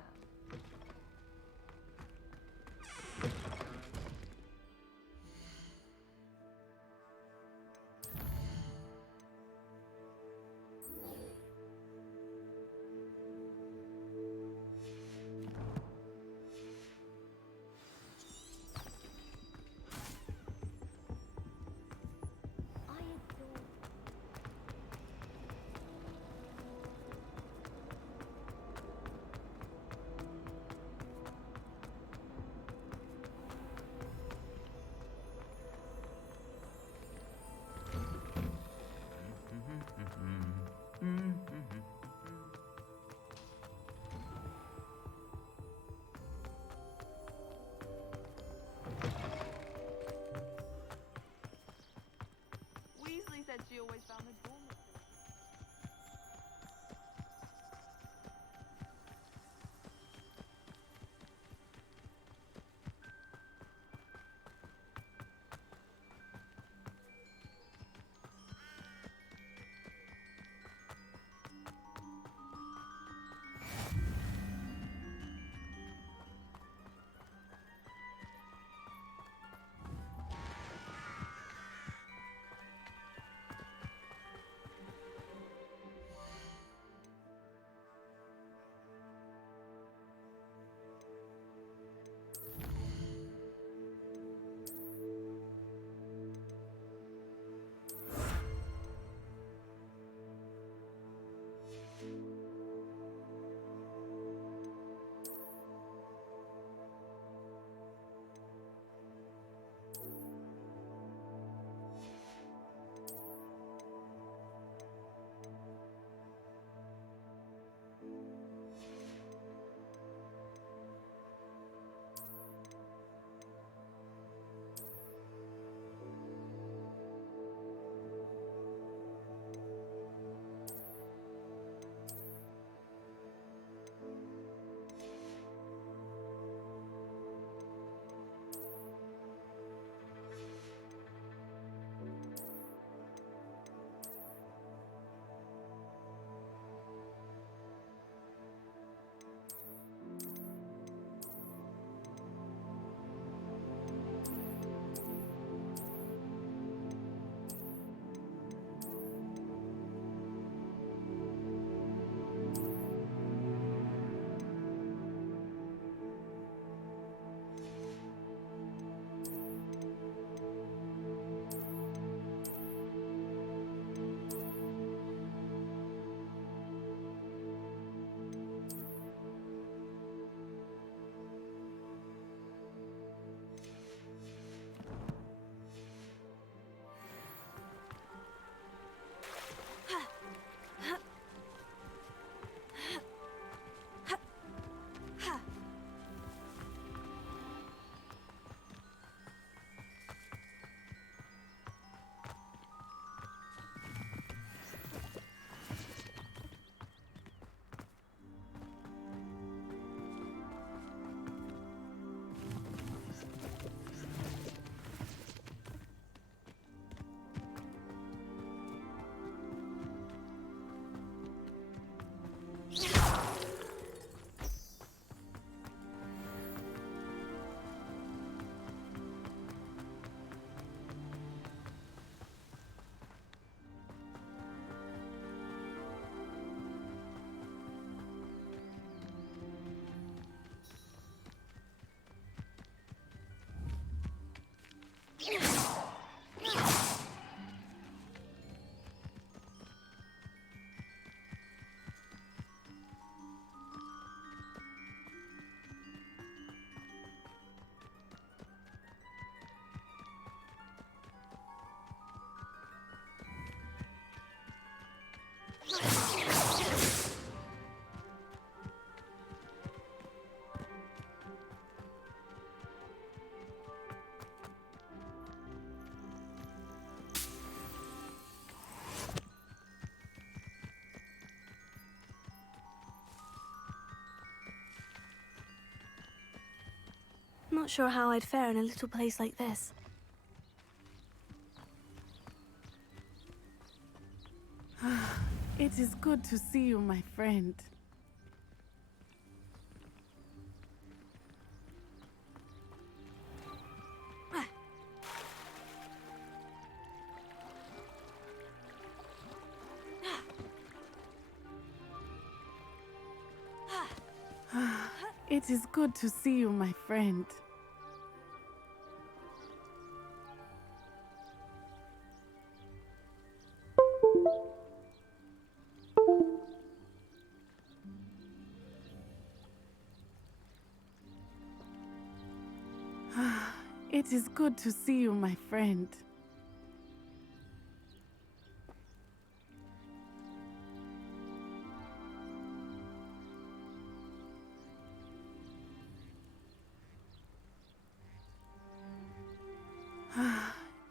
Not sure how I'd fare in a little place like this. It is good to see you, my friend. It is good to see you, my friend. It is good to see you, my friend.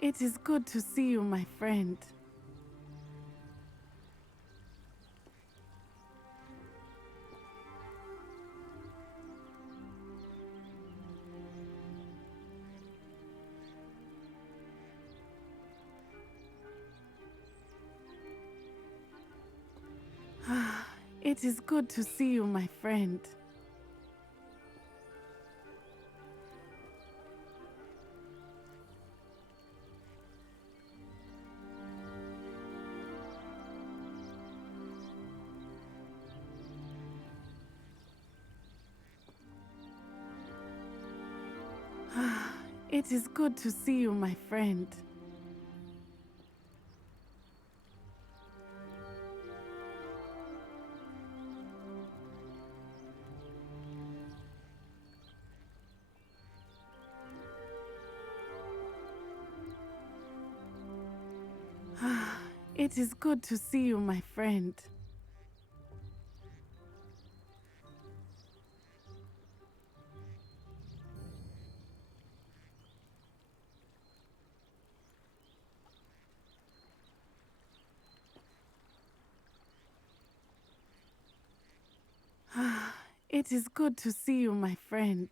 It is good to see you, my friend. It is good to see you, my friend. It is good to see you, my friend. It is good to see you, my friend. It is good to see you, my friend.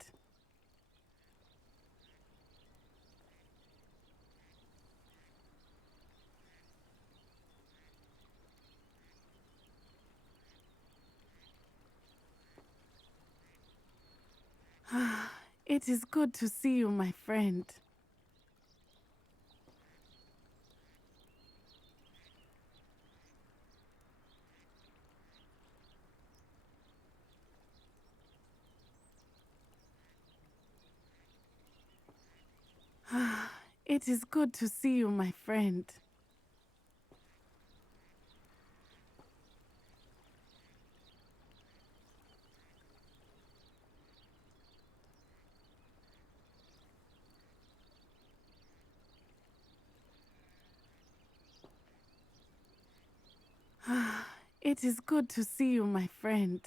It is good to see you, my friend. It is good to see you, my friend. It is good to see you, my friend.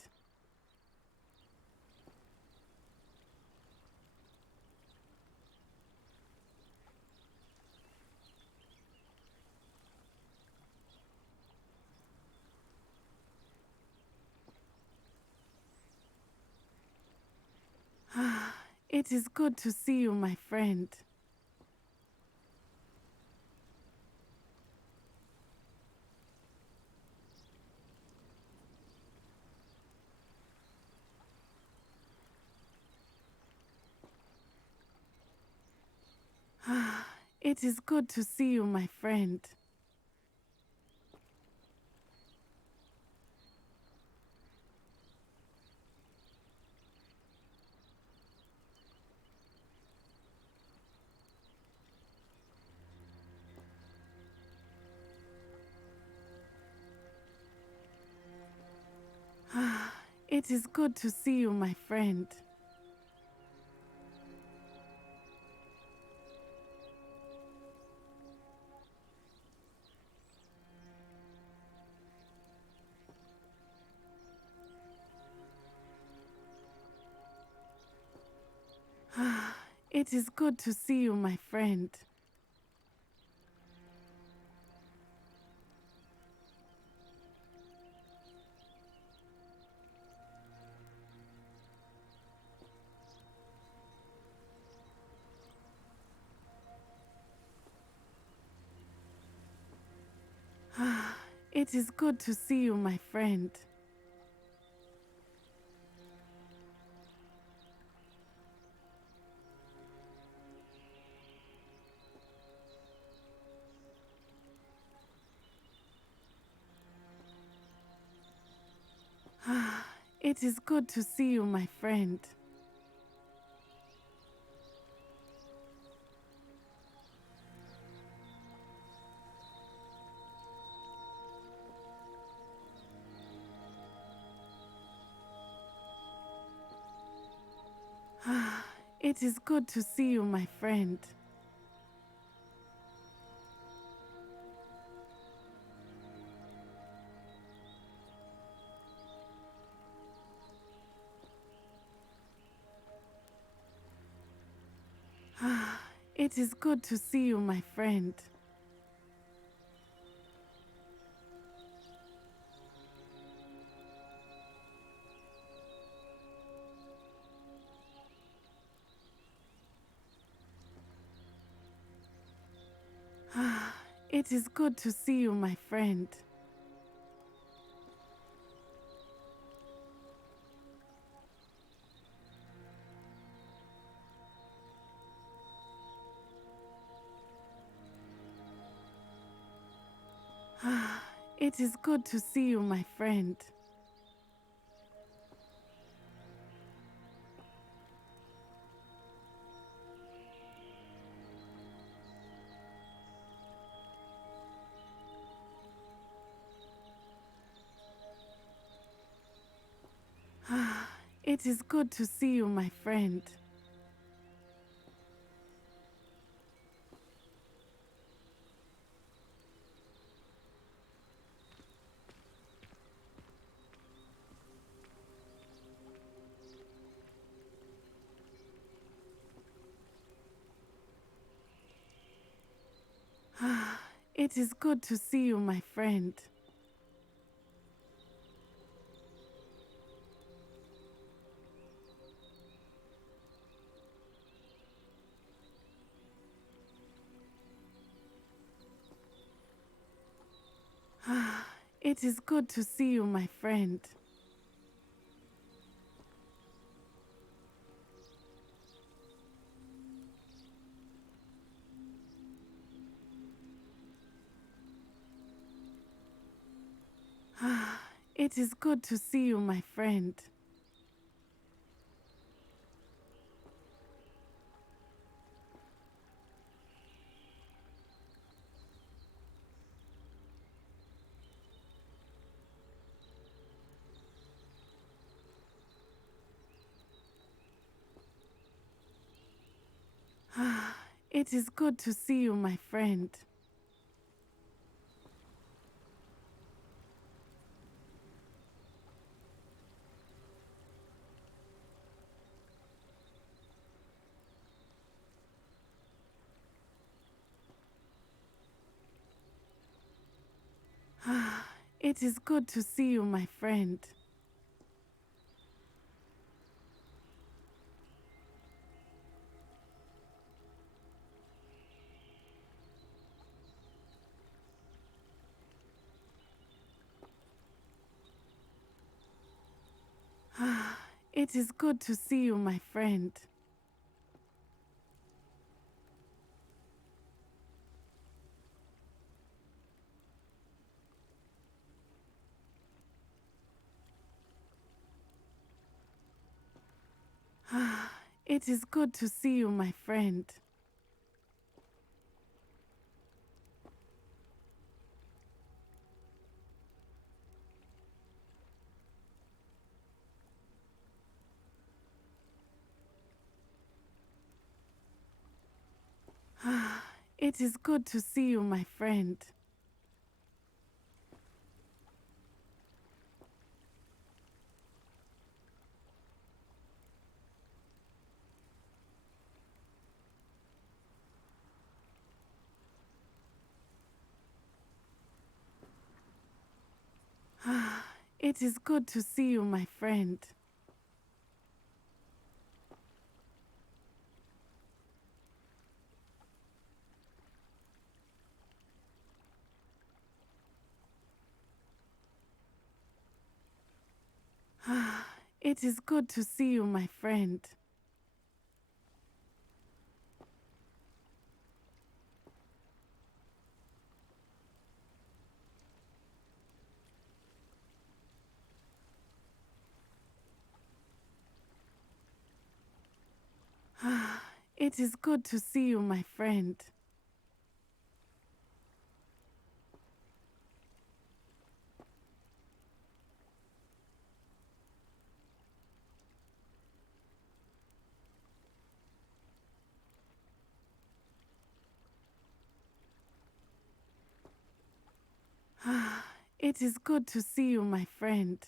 It is good to see you, my friend. It is good to see you, my friend. It is good to see you, my friend. It is good to see you, my friend. It is good to see you, my friend. It is good to see you, my friend. It is good to see you, my friend. It is good to see you, my friend. It is good to see you, my friend. It is good to see you, my friend. It is good to see you, my friend. It is good to see you, my friend. It is good to see you, my friend. It is good to see you, my friend. It is good to see you, my friend. It is good to see you, my friend. It is good to see you, my friend. It is good to see you, my friend. It is good to see you, my friend. It is good to see you, my friend. It is good to see you, my friend. It is good to see you, my friend. It is good to see you, my friend.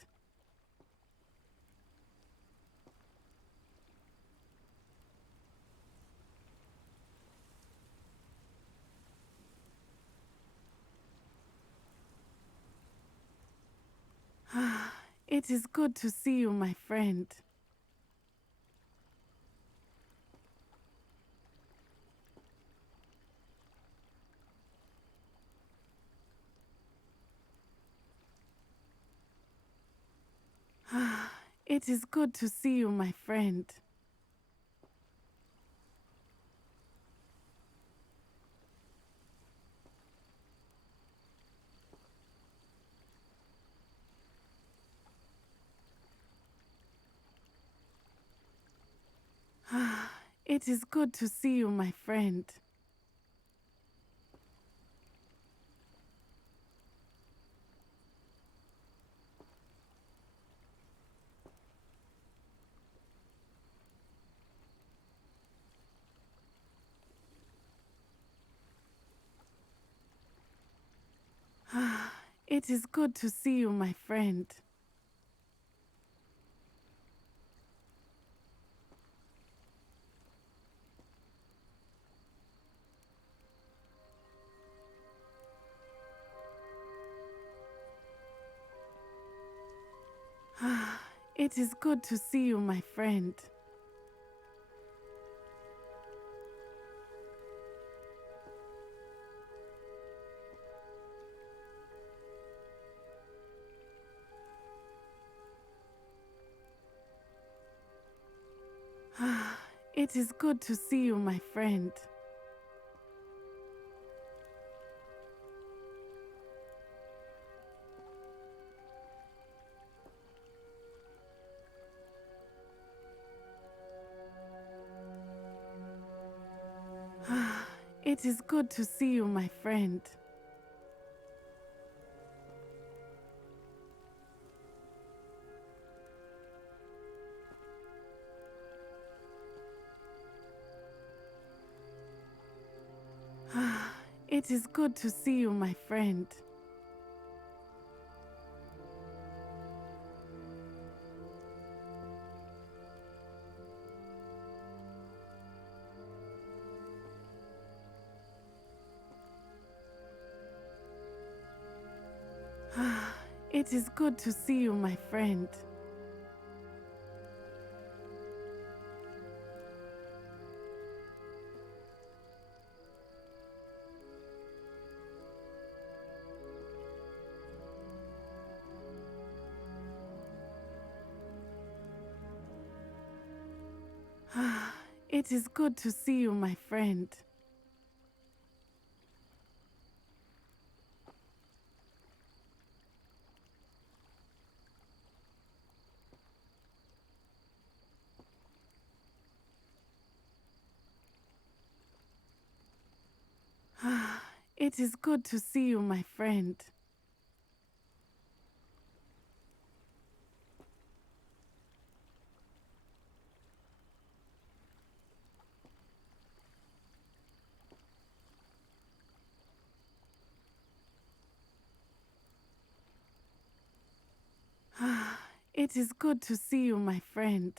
It is good to see you, my friend. It is good to see you, my friend. It is good to see you, my friend. It is good to see you, my friend. It is good to see you, my friend. It is good to see you, my friend. It is good to see you, my friend. It is good to see you, my friend. It is good to see you, my friend. It is good to see you, my friend. It is good to see you, my friend. It is good to see you, my friend.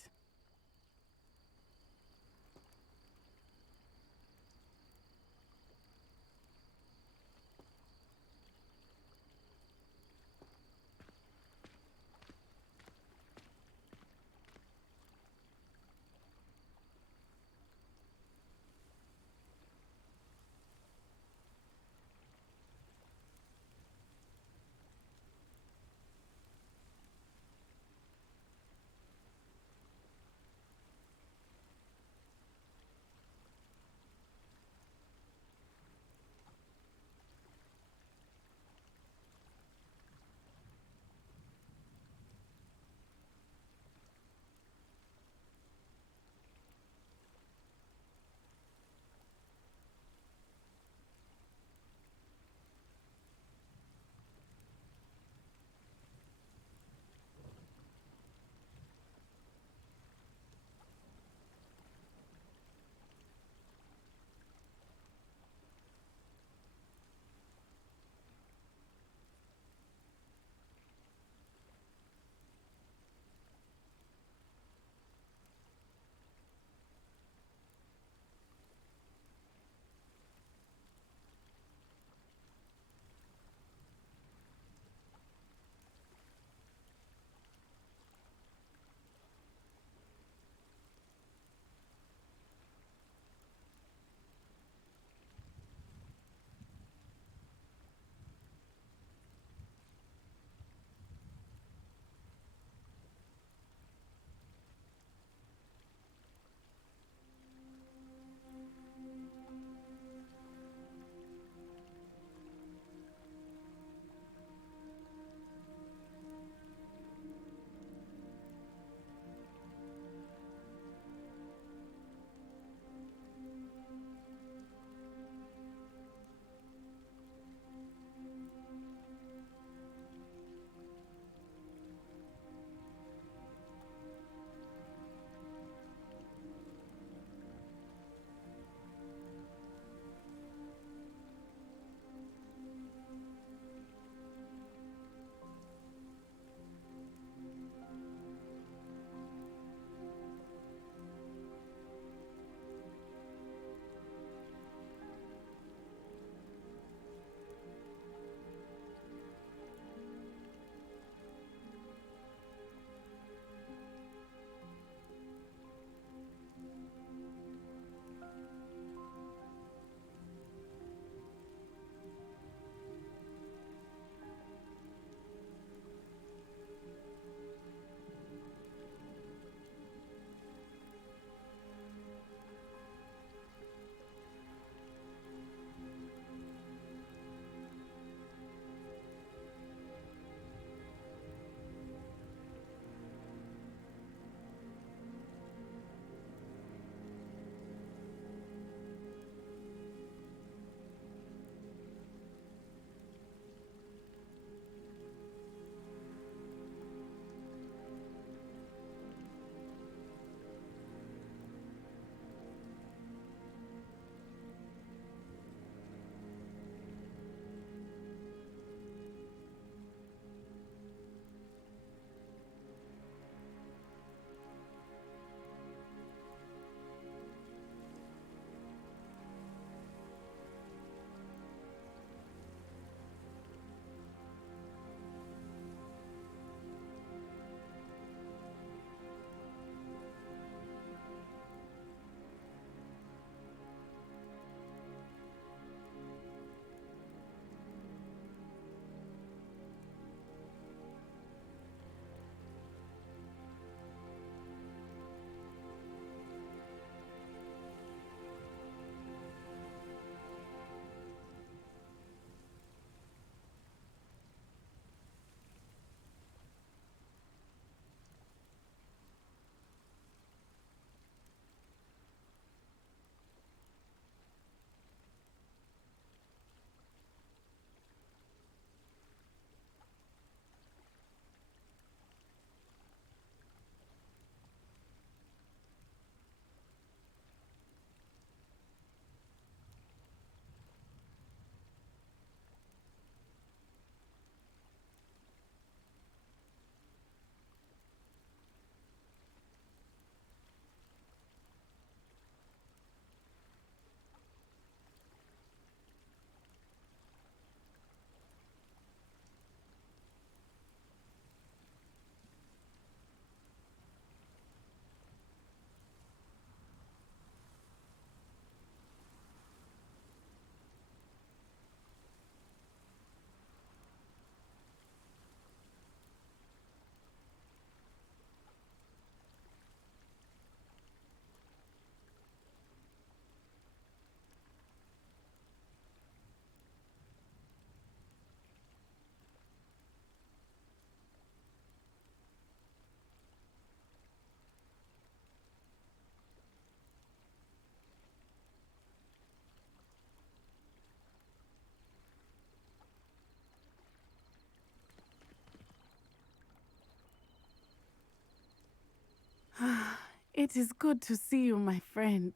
It is good to see you, my friend.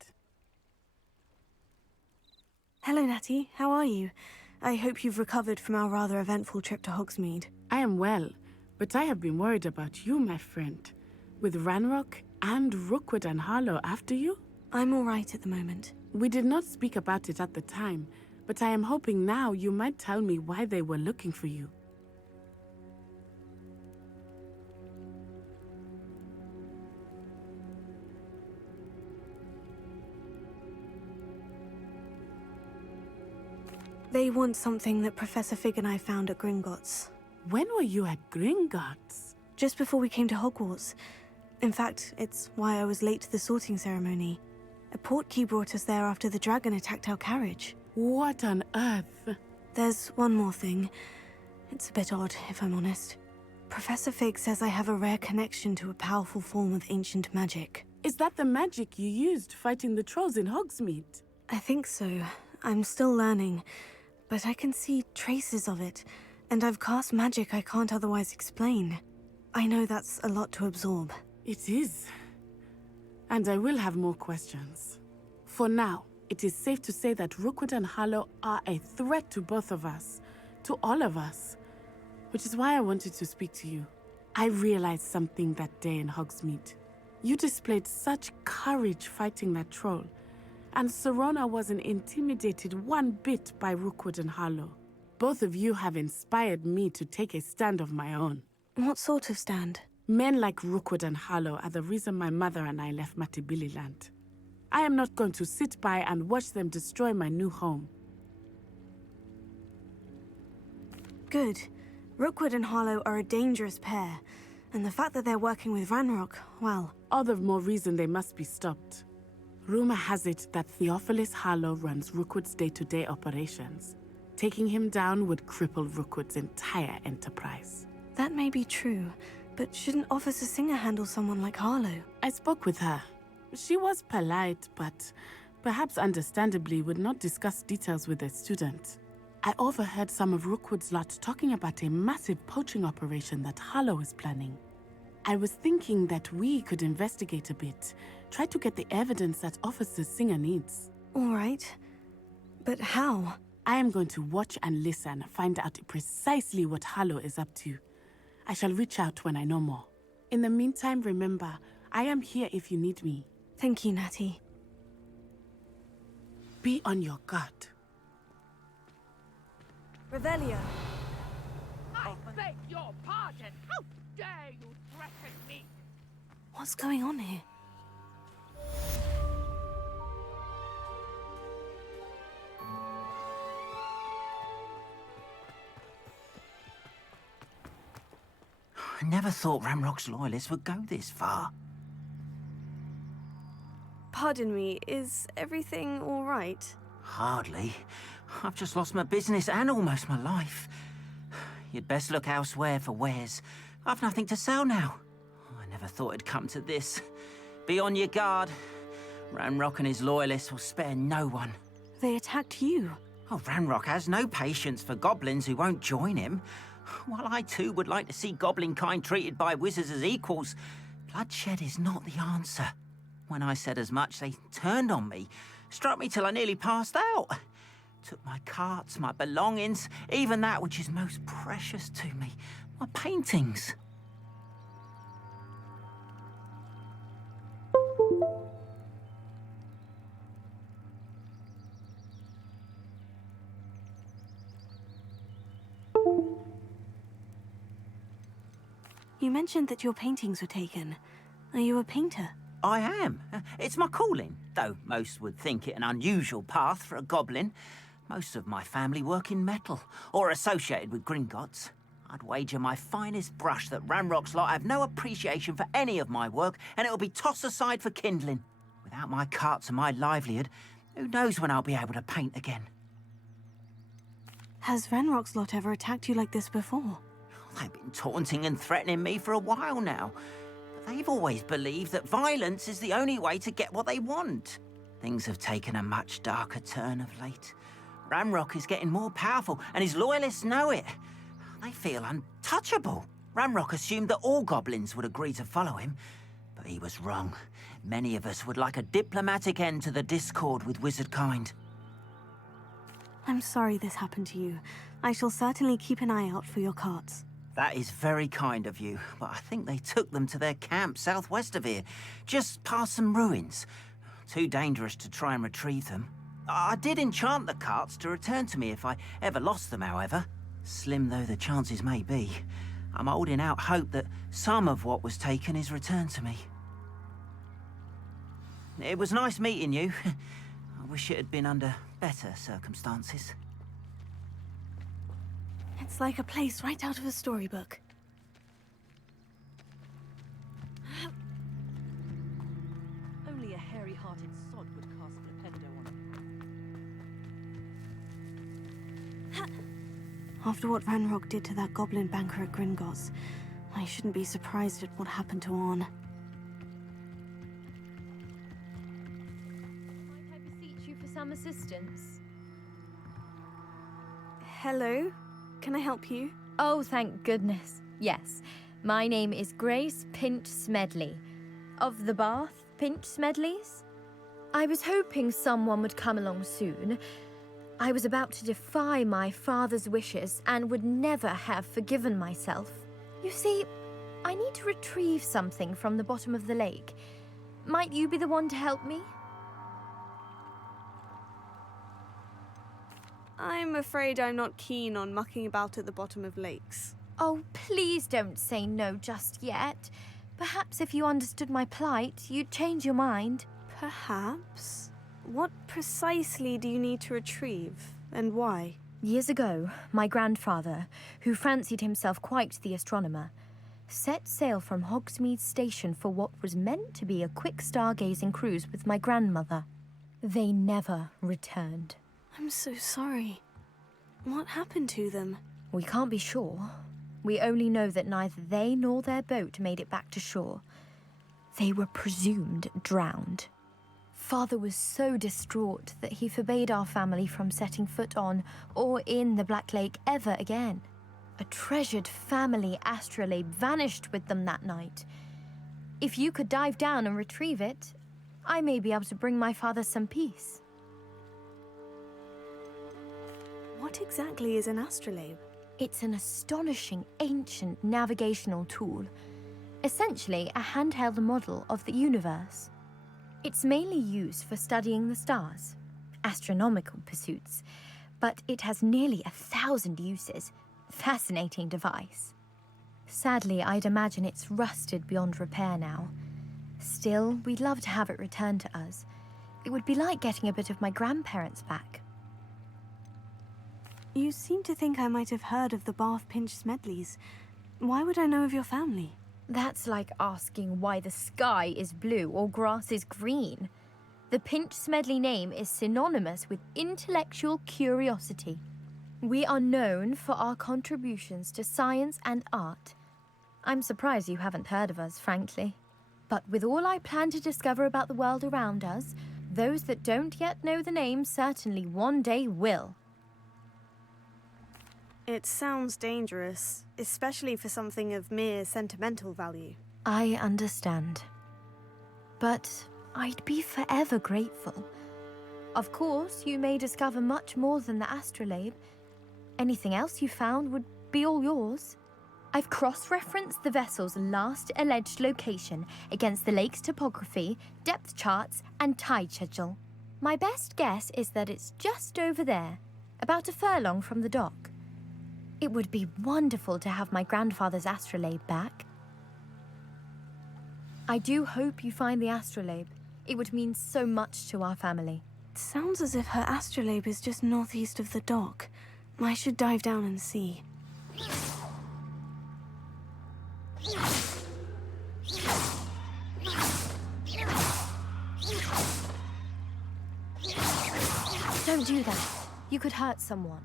Hello, Natty. How are you? I hope you've recovered from our rather eventful trip to Hogsmeade. I am well, but I have been worried about you, my friend. With Ranrock and Rookwood and Harlow after you? I'm all right at the moment. We did not speak about it at the time, but I am hoping now you might tell me why they were looking for you. They want something that Professor Fig and I found at Gringotts. When were you at Gringotts? Just before we came to Hogwarts. In fact, it's why I was late to the sorting ceremony. A portkey brought us there after the dragon attacked our carriage. What on earth? There's one more thing. It's a bit odd, if I'm honest. Professor Fig says I have a rare connection to a powerful form of ancient magic. Is that the magic you used fighting the trolls in Hogsmeade? I think so. I'm still learning, but I can see traces of it, and I've cast magic I can't otherwise explain. I know that's a lot to absorb. It is. And I will have more questions. For now, it is safe to say that Rookwood and Harlow are a threat to both of us, to all of us, which is why I wanted to speak to you. I realized something that day in Hogsmeade. You displayed such courage fighting that troll, and Serona wasn't intimidated one bit by Rookwood and Harlow. Both of you have inspired me to take a stand of my own. What sort of stand? Men like Rookwood and Harlow are the reason my mother and I left Matibililand. I am not going to sit by and watch them destroy my new home. Good. Rookwood and Harlow are a dangerous pair, and the fact that they're working with Ranrock, well... All the more reason they must be stopped. Rumor has it that Theophilus Harlow runs Rookwood's day-to-day operations. Taking him down would cripple Rookwood's entire enterprise. That may be true, but shouldn't Officer Singer handle someone like Harlow? I spoke with her. She was polite, but perhaps understandably would not discuss details with a student. I overheard some of Rookwood's lot talking about a massive poaching operation that Harlow is planning. I was thinking that we could investigate a bit, try to get the evidence that Officer Singer needs. All right. But how? I am going to watch and listen, find out precisely what Harlow is up to. I shall reach out when I know more. In the meantime, remember, I am here if you need me. Thank you, Natty. Be on your guard. Revelio. I beg your pardon. How dare you threaten me? What's going on here? I never thought Ramrock's loyalists would go this far. Pardon me, is everything all right? Hardly. I've just lost my business and almost my life. You'd best look elsewhere for wares. I've nothing to sell now. I never thought it'd come to this. Be on your guard. Ranrock and his loyalists will spare no one. They attacked you. Oh, Ranrock has no patience for goblins who won't join him. While I too would like to see goblin kind treated by wizards as equals, bloodshed is not the answer. When I said as much, they turned on me, struck me till I nearly passed out. Took my carts, my belongings, even that which is most precious to me, my paintings. You mentioned that your paintings were taken. Are you a painter? I am. It's my calling, though most would think it an unusual path for a goblin. Most of my family work in metal, or associated with Gringotts. I'd wager my finest brush that Ranrock's lot have no appreciation for any of my work, and it'll be tossed aside for kindling. Without my carts and my livelihood, who knows when I'll be able to paint again. Has Ranrock's lot ever attacked you like this before? They've been taunting and threatening me for a while now. But they've always believed that violence is the only way to get what they want. Things have taken a much darker turn of late. Ranrock is getting more powerful, and his loyalists know it. They feel untouchable. Ranrock assumed that all goblins would agree to follow him, but He was wrong. Many of us would like a diplomatic end to the discord with wizard kind. I'm sorry this happened to you. I shall certainly keep an eye out for your carts. That is very kind of you, but I think they took them to their camp southwest of here, just past some ruins. Too dangerous to try and retrieve them. I did enchant the carts to return to me if I ever lost them, however. Slim though the chances may be, I'm holding out hope that some of what was taken is returned to me. It was nice meeting you. I wish it had been under better circumstances. It's like a place right out of a storybook. Only a hairy-hearted sod would cast flipendo on it. After what Ranrock did to that goblin banker at Gringotts, I shouldn't be surprised at what happened to Orn. Might I beseech you for some assistance? Hello? Can I help you? Oh, thank goodness. Yes. My name is Grace Pinch Smedley. Of the Bath Pinch Smedleys? I was hoping someone would come along soon. I was about to defy my father's wishes and would never have forgiven myself. You see, I need to retrieve something from the bottom of the lake. Might you be the one to help me? I'm afraid I'm not keen on mucking about at the bottom of lakes. Oh, please don't say no just yet. Perhaps if you understood my plight, you'd change your mind. Perhaps? What precisely do you need to retrieve, and why? Years ago, my grandfather, who fancied himself quite the astronomer, set sail from Hogsmeade Station for what was meant to be a quick stargazing cruise with my grandmother. They never returned. I'm so sorry. What happened to them? We can't be sure. We only know that neither they nor their boat made it back to shore. They were presumed drowned. Father was so distraught that he forbade our family from setting foot on or in the Black Lake ever again. A treasured family astrolabe vanished with them that night. If you could dive down and retrieve it, I may be able to bring my father some peace. What exactly is an astrolabe? It's an astonishing ancient navigational tool. Essentially a handheld model of the universe. It's mainly used for studying the stars, astronomical pursuits, but it has nearly 1,000 uses. Fascinating device. Sadly, I'd imagine it's rusted beyond repair now. Still, we'd love to have it returned to us. It would be like getting a bit of my grandparents back. You seem to think I might have heard of the Bath Pinch Smedleys. Why would I know of your family? That's like asking why the sky is blue or grass is green. The Pinch Smedley name is synonymous with intellectual curiosity. We are known for our contributions to science and art. I'm surprised you haven't heard of us, frankly. But with all I plan to discover about the world around us, those that don't yet know the name certainly one day will. It sounds dangerous, especially for something of mere sentimental value. I understand. But I'd be forever grateful. Of course, you may discover much more than the astrolabe. Anything else you found would be all yours. I've cross-referenced the vessel's last alleged location against the lake's topography, depth charts, and tide schedule. My best guess is that it's just over there, about a furlong from the dock. It would be wonderful to have my grandfather's astrolabe back. I do hope you find the astrolabe. It would mean so much to our family. It sounds as if her astrolabe is just northeast of the dock. I should dive down and see. Don't do that. You could hurt someone.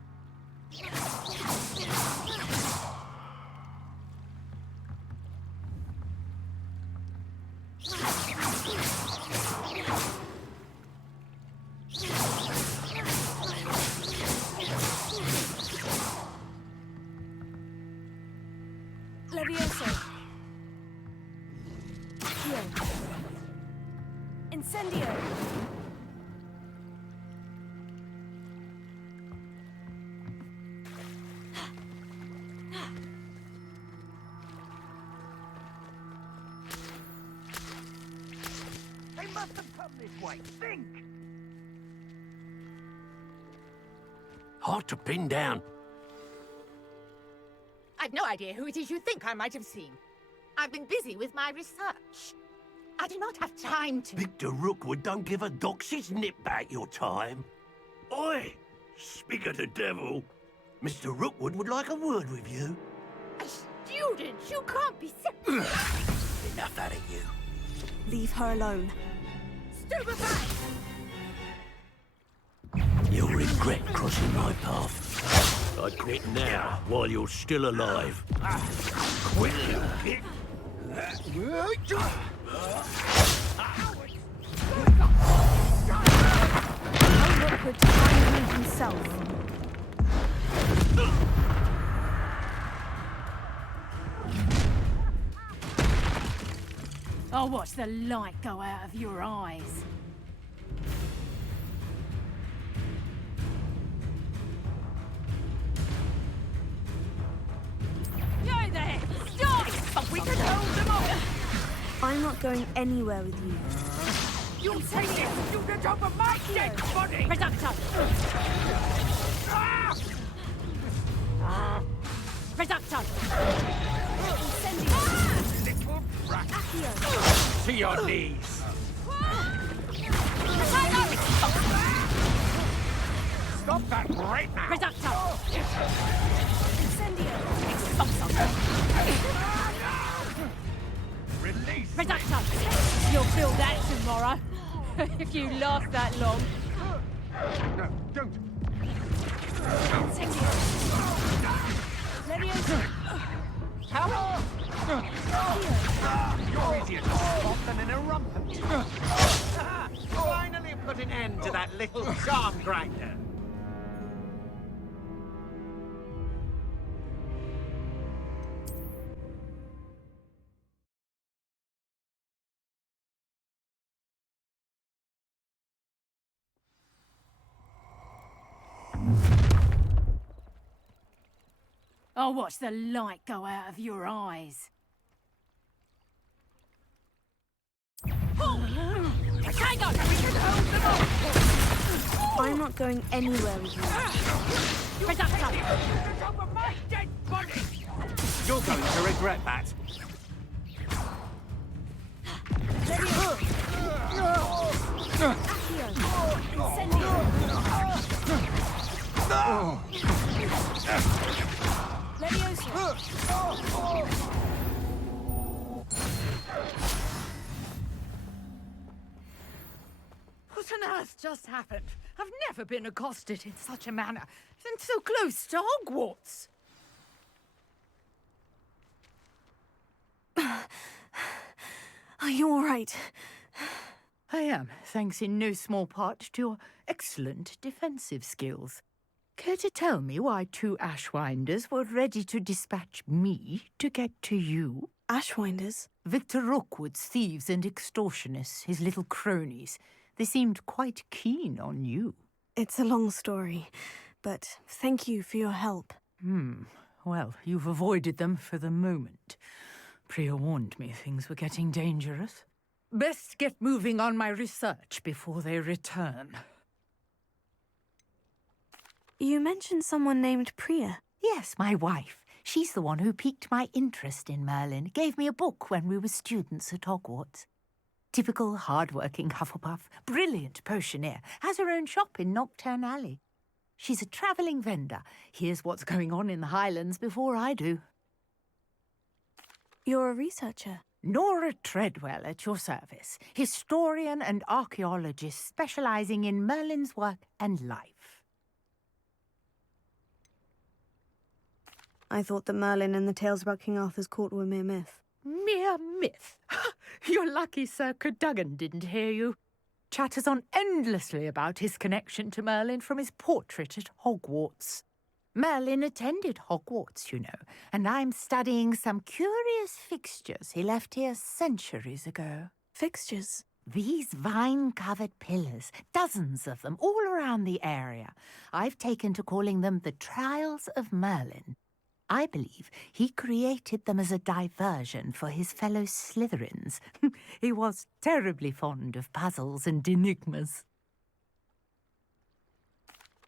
Levioso. Here. Incendio! They must have come this way. Think! Hard to pin down. I've no idea who it is you think I might have seen. I've been busy with my research. I do not have time to... Victor Rookwood don't give a doxy's nip back your time. Oi! Speak of the devil. Mr. Rookwood would like a word with you. A student? You can't be Enough out of you. Leave her alone. Stupefy! You'll regret crossing my path. I quit now, while you're still alive. Quit, you git! Rookwood to find me himself. I'll watch the light go out of your eyes. You're there! Stop! But we can hold them off! I'm not going anywhere with you. You'll take this student over my dead body! Reducto! Reducto! Little brat! To your knees! Stop that right now! Reducto! Release! Reducto! You'll feel that tomorrow. If you last that long. No, don't! You're easier to spot than in a rumpet. Finally put an end to that little charm grinder. I'll watch the light go out of your eyes. Hang on! We can hold them off! I'm not going anywhere with you. Reducto! Over my dead body! You're going to regret that. What on earth just happened? I've never been accosted in such a manner, and so close to Hogwarts. Are you all right? I am, thanks in no small part to your excellent defensive skills. Care to tell me why two Ashwinders were ready to dispatch me to get to you? Ashwinders? Victor Rookwood's thieves and extortionists, his little cronies. They seemed quite keen on you. It's a long story, but thank you for your help. Well, you've avoided them for the moment. Priya warned me things were getting dangerous. Best get moving on my research before they return. You mentioned someone named Priya. Yes, my wife. She's the one who piqued my interest in Merlin, gave me a book when we were students at Hogwarts. Typical hard-working Hufflepuff, brilliant potioneer, has her own shop in Nocturne Alley. She's a travelling vendor, hears what's going on in the Highlands before I do. You're a researcher? Nora Treadwell at your service, historian and archaeologist specialising in Merlin's work and life. I thought that Merlin and the tales about King Arthur's court were mere myth. Mere myth? You're lucky Sir Cadogan didn't hear you. Chatters on endlessly about his connection to Merlin from his portrait at Hogwarts. Merlin attended Hogwarts, you know, and I'm studying some curious fixtures he left here centuries ago. Fixtures? These vine-covered pillars, dozens of them, all around the area. I've taken to calling them the Trials of Merlin. I believe he created them as a diversion for his fellow Slytherins. He was terribly fond of puzzles and enigmas.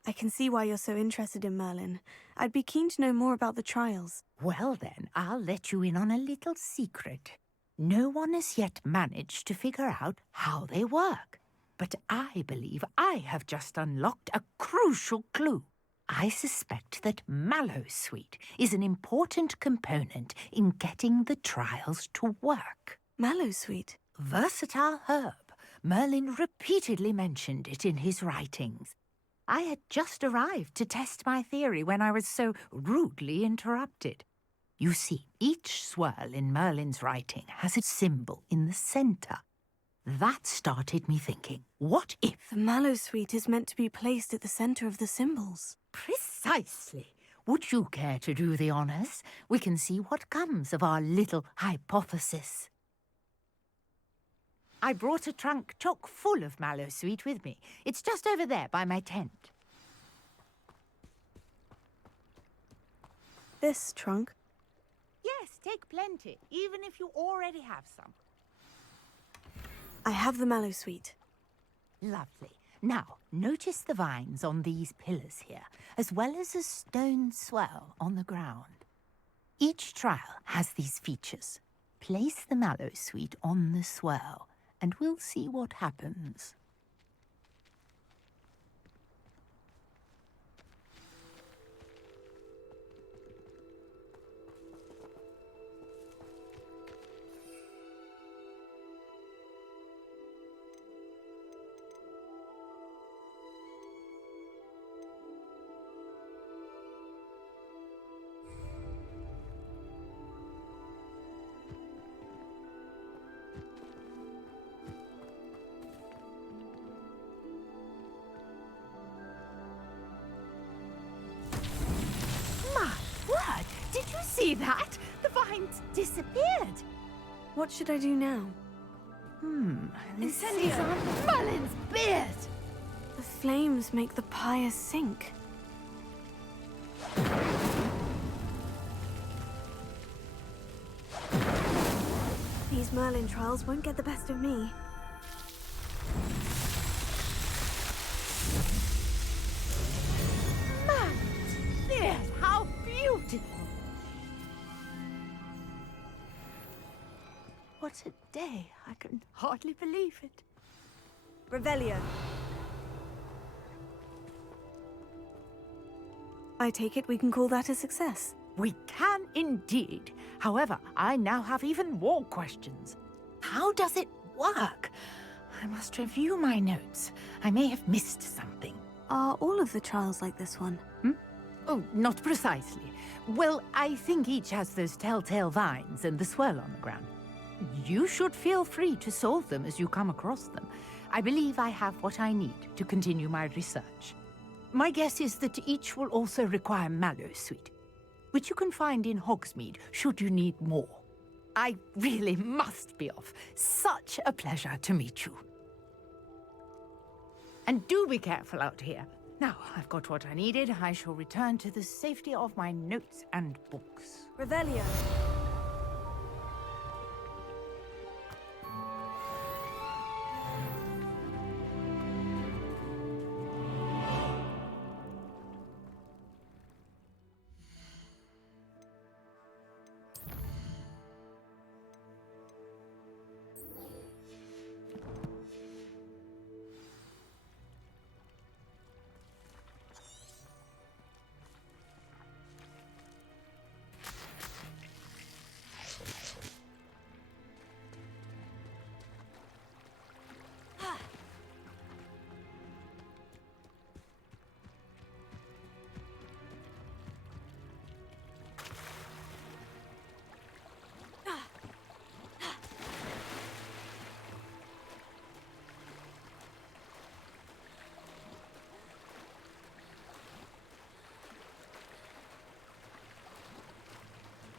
I can see why you're so interested in Merlin. I'd be keen to know more about the trials. Well then, I'll let you in on a little secret. No one has yet managed to figure out how they work. But I believe I have just unlocked a crucial clue. I suspect that Mallowsweet is an important component in getting the trials to work. Mallowsweet? Versatile herb. Merlin repeatedly mentioned it in his writings. I had just arrived to test my theory when I was so rudely interrupted. You see, each swirl in Merlin's writing has a symbol in the centre. That started me thinking, what if... The Mallowsweet is meant to be placed at the centre of the symbols. Precisely. Would you care to do the honours? We can see what comes of our little hypothesis. I brought a trunk chock full of Mallowsweet with me. It's just over there by my tent. This trunk? Yes, take plenty, even if you already have some. I have the Mallowsweet. Lovely. Now, notice the vines on these pillars here, as well as a stone swirl on the ground. Each trial has these features. Place the Mallowsweet on the swirl, and we'll see what happens. Did you see that? The vines disappeared. What should I do now? Incendies on Merlin's beard! The flames make the pyre sink. These Merlin trials won't get the best of me. Merlin's beard! How beautiful! What a day. I can hardly believe it. Revelio. I take it we can call that a success. We can indeed. However, I now have even more questions. How does it work? I must review my notes. I may have missed something. Are all of the trials like this one? Oh, not precisely. Well, I think each has those telltale vines and the swirl on the ground. You should feel free to solve them as you come across them. I believe I have what I need to continue my research. My guess is that each will also require Mallowsweet, which you can find in Hogsmeade should you need more. I really must be off. Such a pleasure to meet you. And do be careful out here. Now, I've got what I needed. I shall return to the safety of my notes and books. Revelio.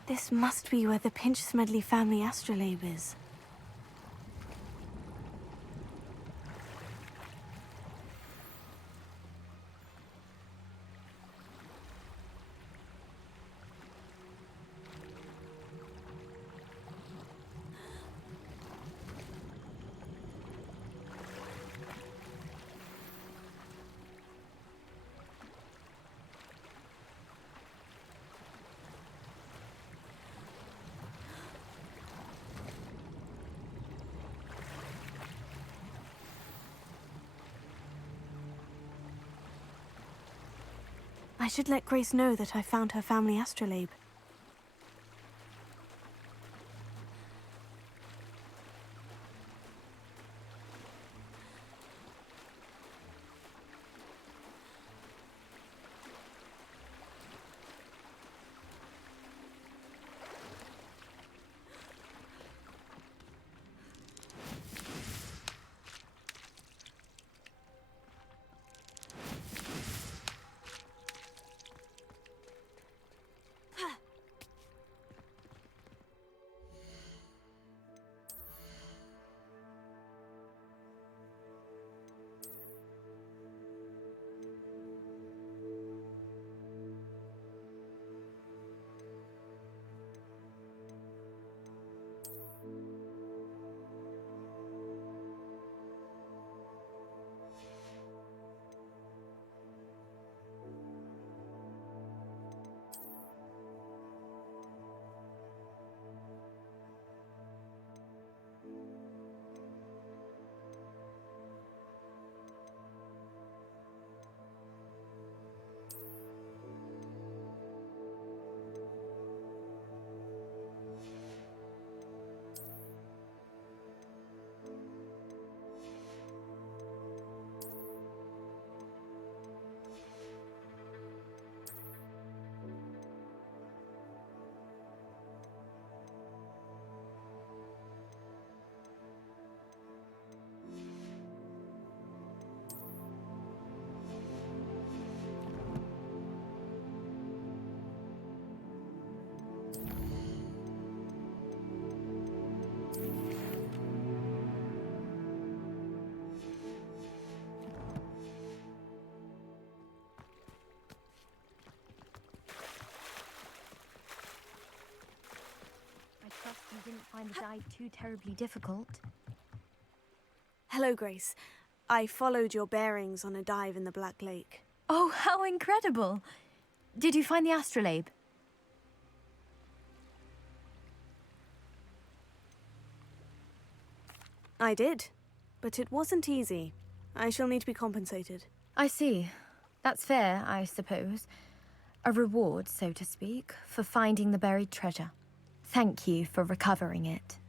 This must be where the Pinch-Smedley family astrolabe is. I should let Grace know that I found her family astrolabe. I trust you didn't find the dive too terribly difficult. Hello, Grace. I followed your bearings on a dive in the Black Lake. Oh, how incredible! Did you find the astrolabe? I did, but it wasn't easy. I shall need to be compensated. I see. That's fair, I suppose. A reward, so to speak, for finding the buried treasure. Thank you for recovering it.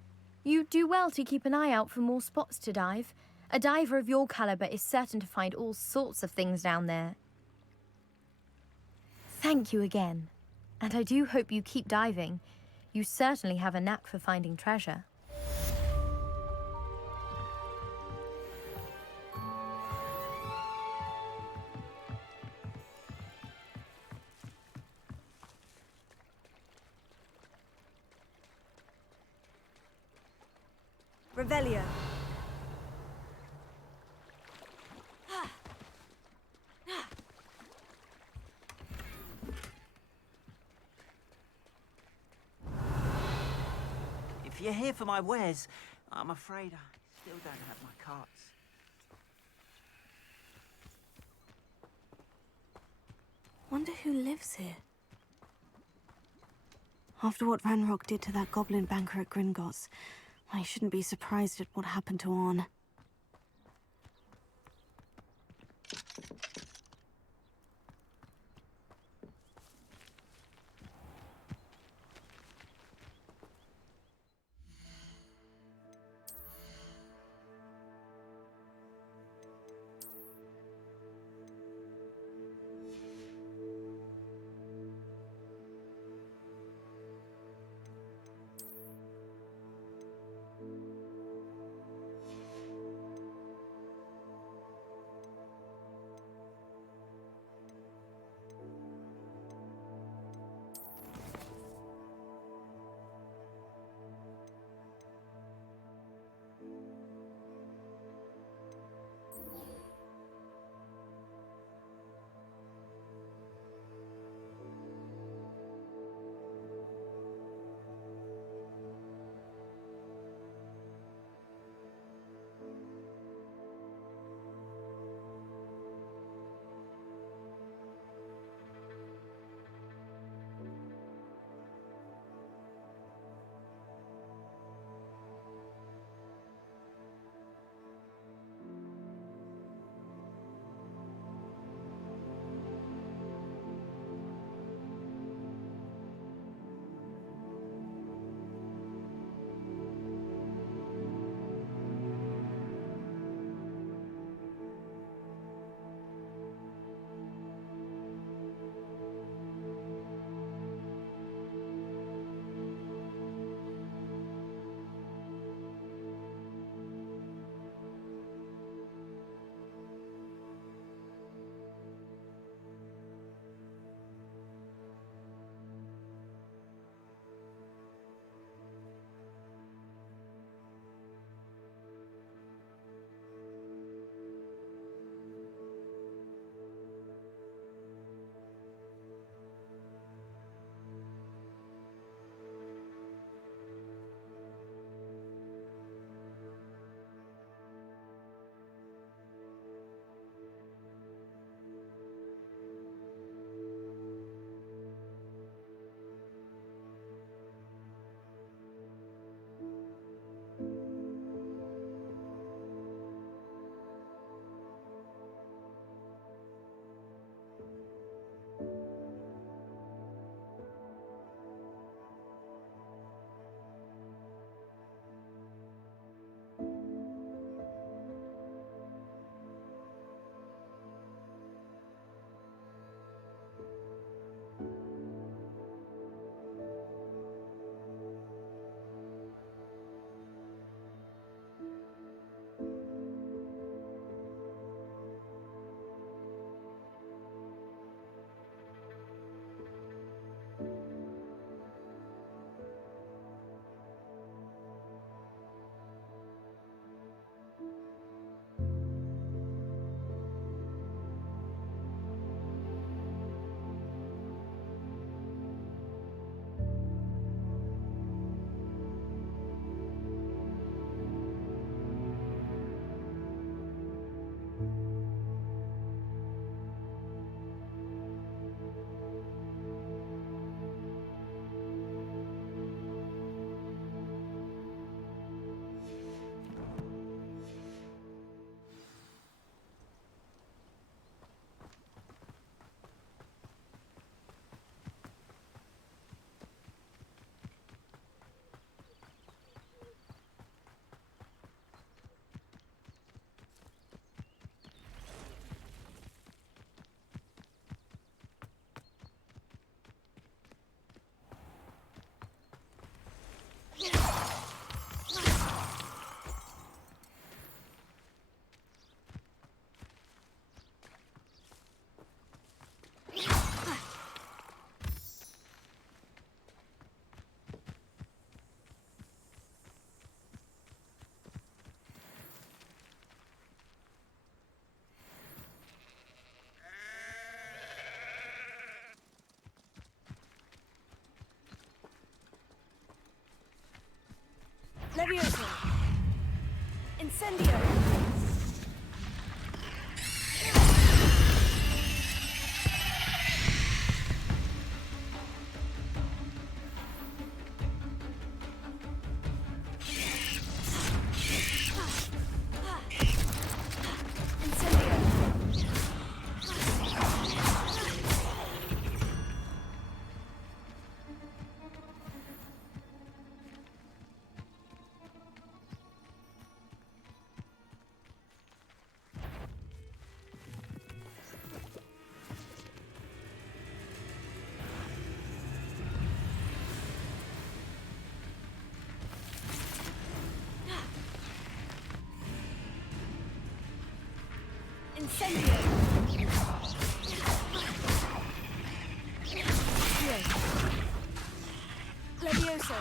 You do well to keep an eye out for more spots to dive. A diver of your caliber is certain to find all sorts of things down there. Thank you again. And I do hope you keep diving. You certainly have a knack for finding treasure. Revelio. If you're here for my wares, I'm afraid I still don't have my carts. Wonder who lives here. After what Ranrock did to that goblin banker at Gringotts, I shouldn't be surprised at what happened to Orn. Levioso! Incendio! Incendio! Levioso!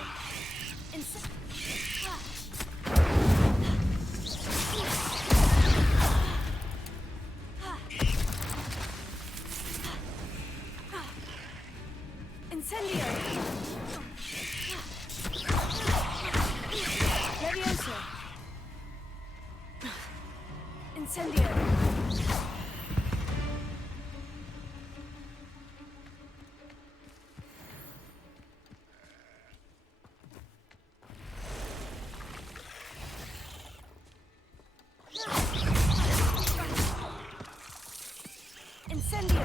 Incendio! Levioso! Incendio! Incendio!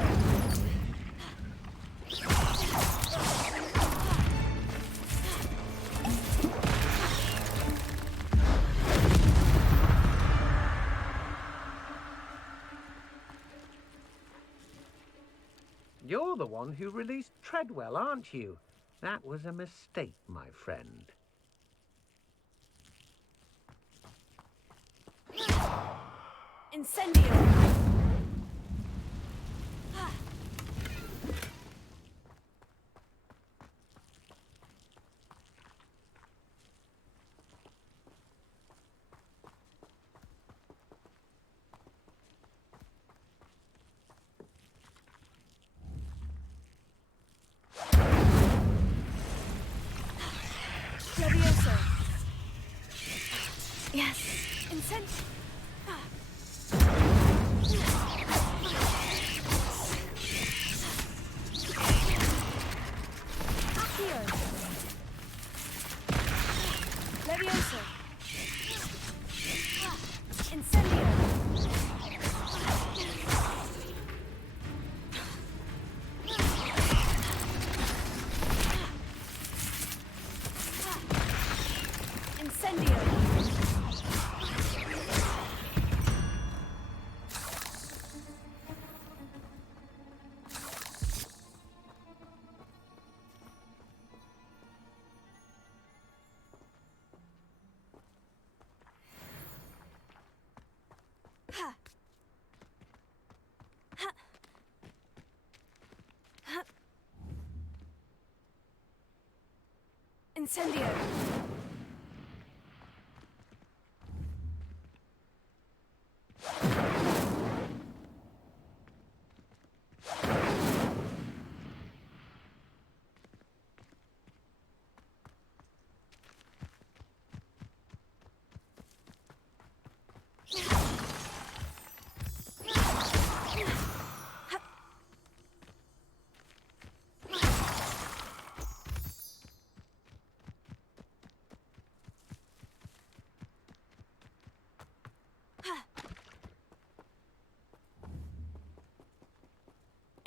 You're the one who released Treadwell, aren't you? That was a mistake, my friend. Incendio! Levioso! Yes! Incendio! Levioso! Incendio! Incendio! Ha! Ha! Ha! Incendio!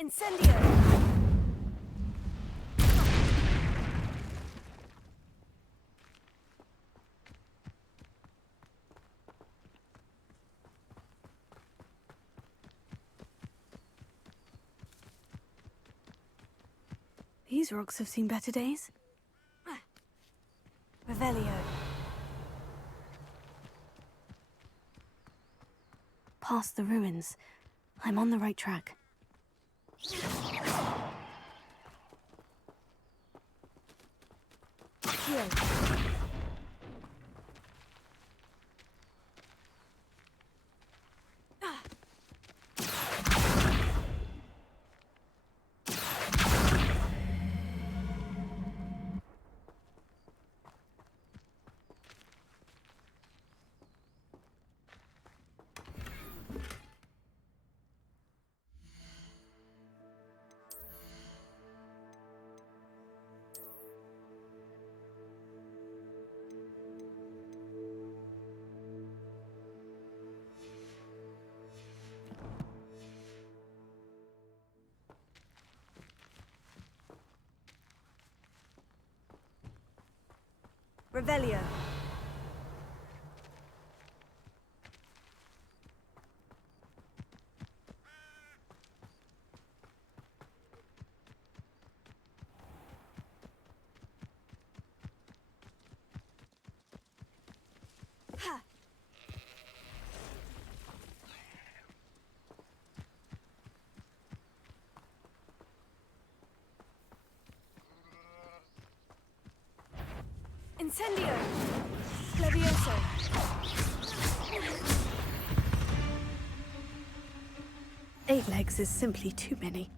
Incendio! These rocks have seen better days. Revelio. Past the ruins. I'm on the right track. Here. Revelio. Ha! Incendio! Levioso! Eight legs is simply too many.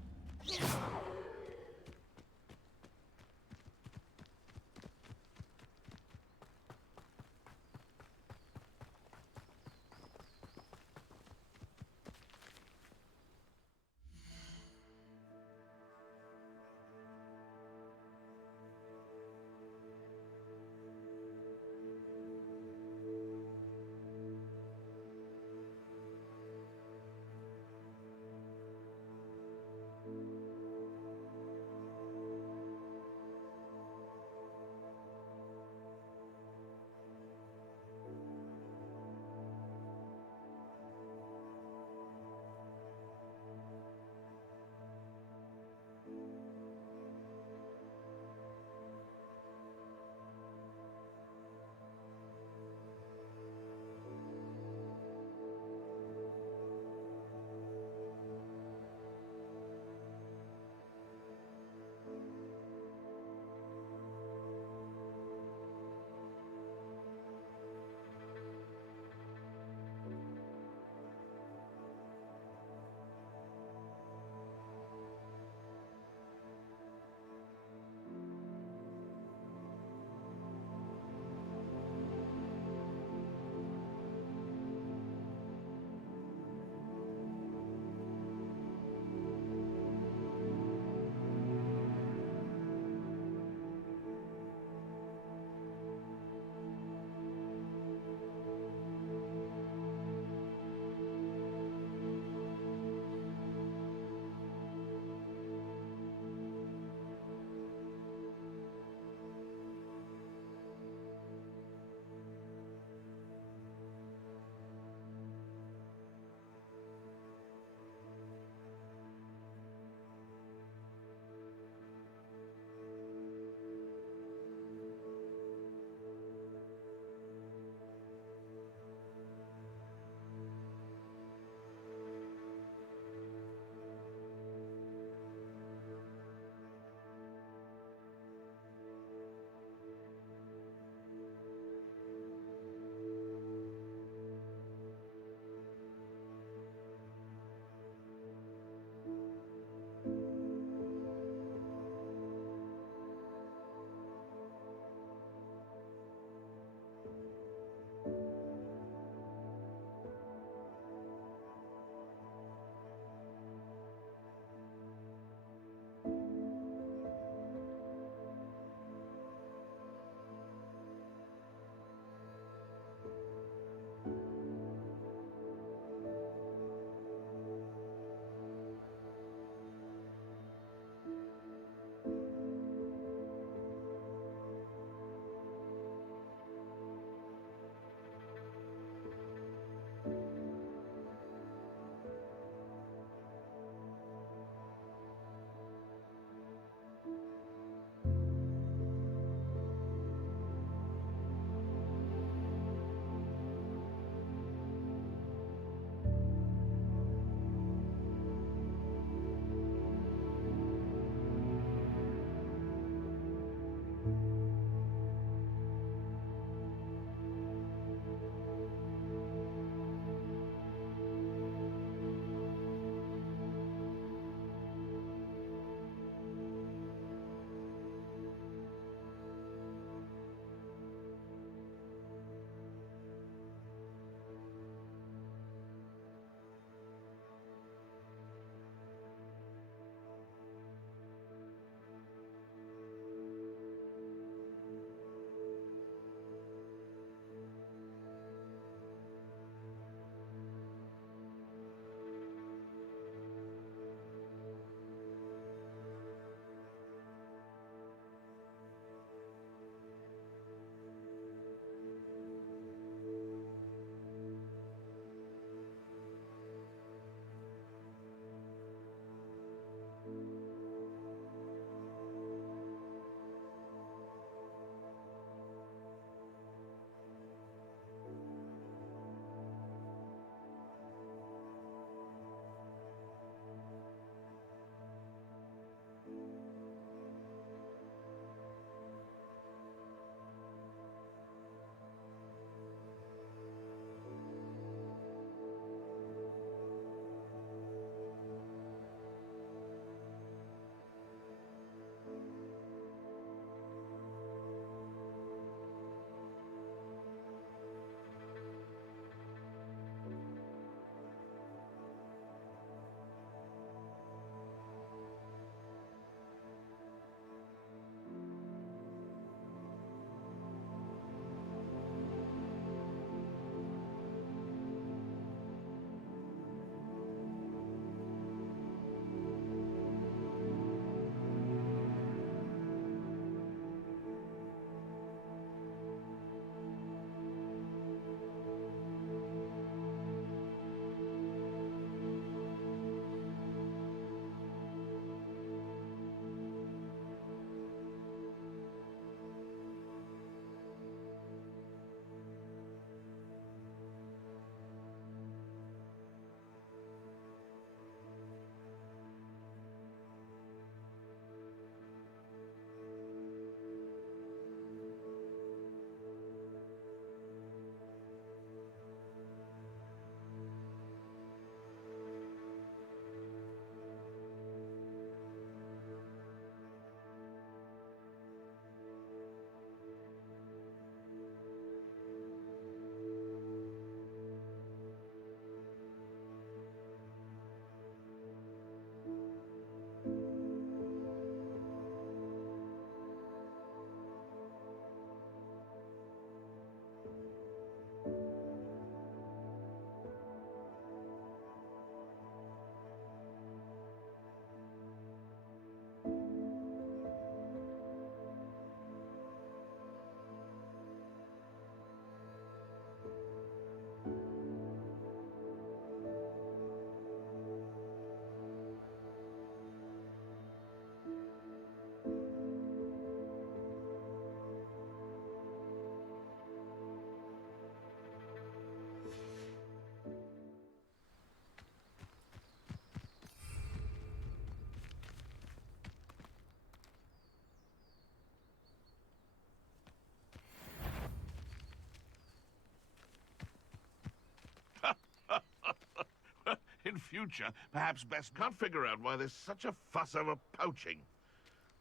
future, perhaps Best can't figure out why there's such a fuss over poaching.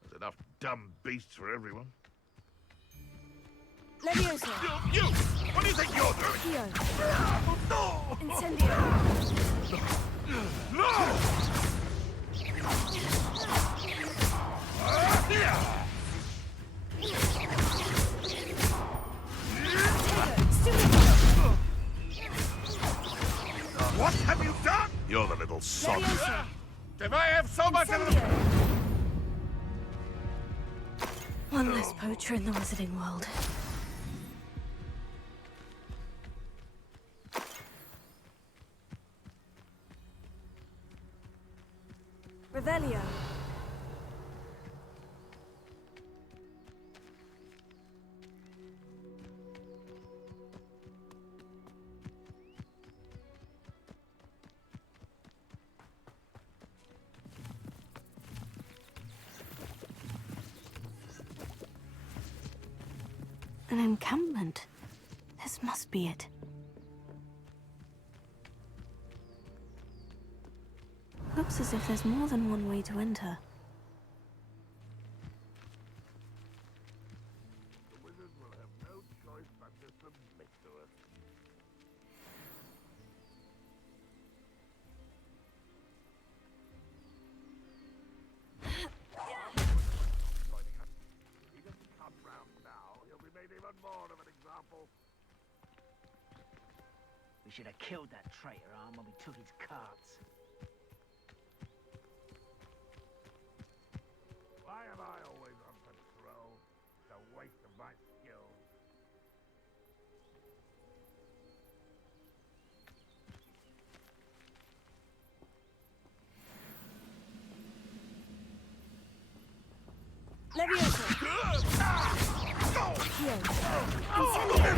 There's enough dumb beasts for everyone. Levioso! You! What do you think you're doing? Accio. No! Incendio! No! What have you done? You're the little sod. If I have so much of them... One less poacher in the wizarding world. Revelio. An encampment. This must be it. Looks as if there's more than one way to enter. The wizards will have no choice but to submit to us. He doesn't come round now. He'll be made even more of an example. We should have killed that traitor arm when we took his carts. Why am I always on patrol? It's a waste of my skills. Levioso! Accio. Incendio!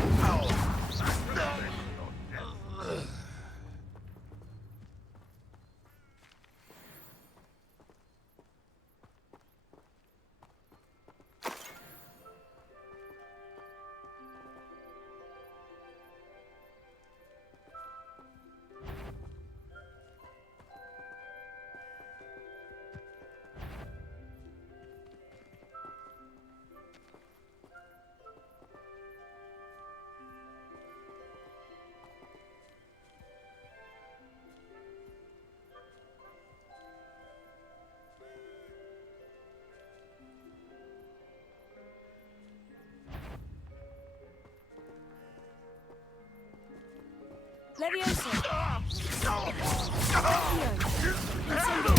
Levioso! Accio. Incendio!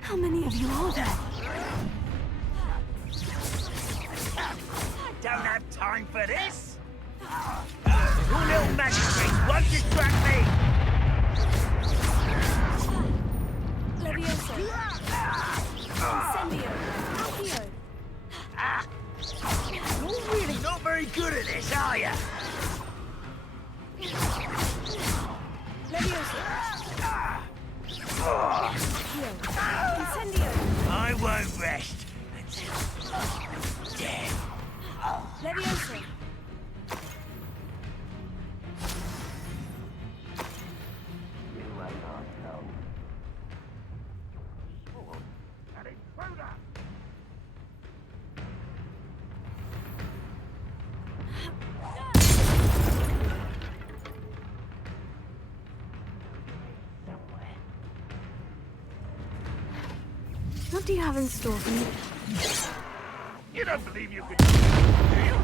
How many of you are there? Don't have time for this! Your little magic tricks won't distract me! Levioso! Incendio! Accio. You're really not very good at this, are you? Levioso! Accio. Incendio! I won't rest until you're dead. Levioso! An intruder! What do you have in store for me? You don't believe you can do you?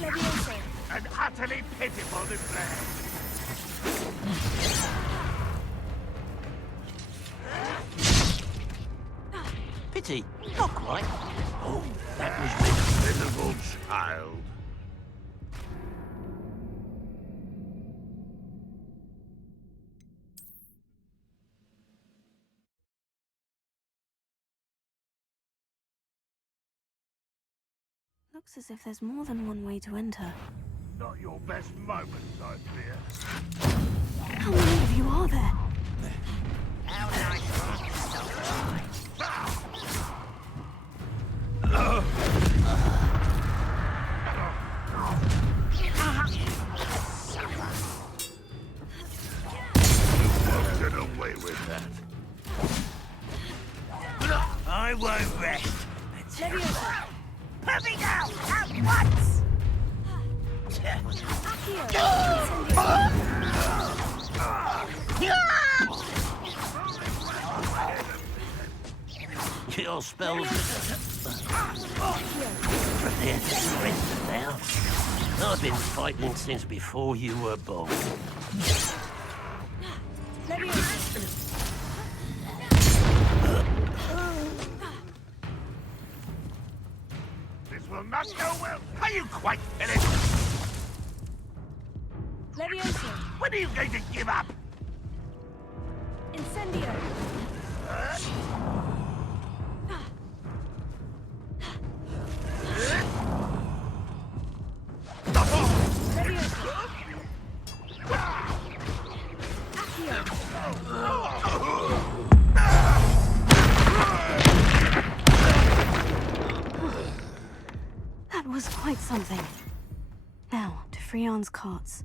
Levioso! An utterly pitiful display. Pity, not quite. Oh, that was this pitiful child. Looks as if there's more than one way to enter. Not your best moments, I fear. How many of you are there? How nice of you to stop by. I won't rest. Leviosa! Put me down at once! Your spells prepare to surrender now. I've been fighting since before you were born. This will not go well. Are you quite finished? Leviosa! When are you going to give up? Incendio! That was quite something. Now, to Freon's carts.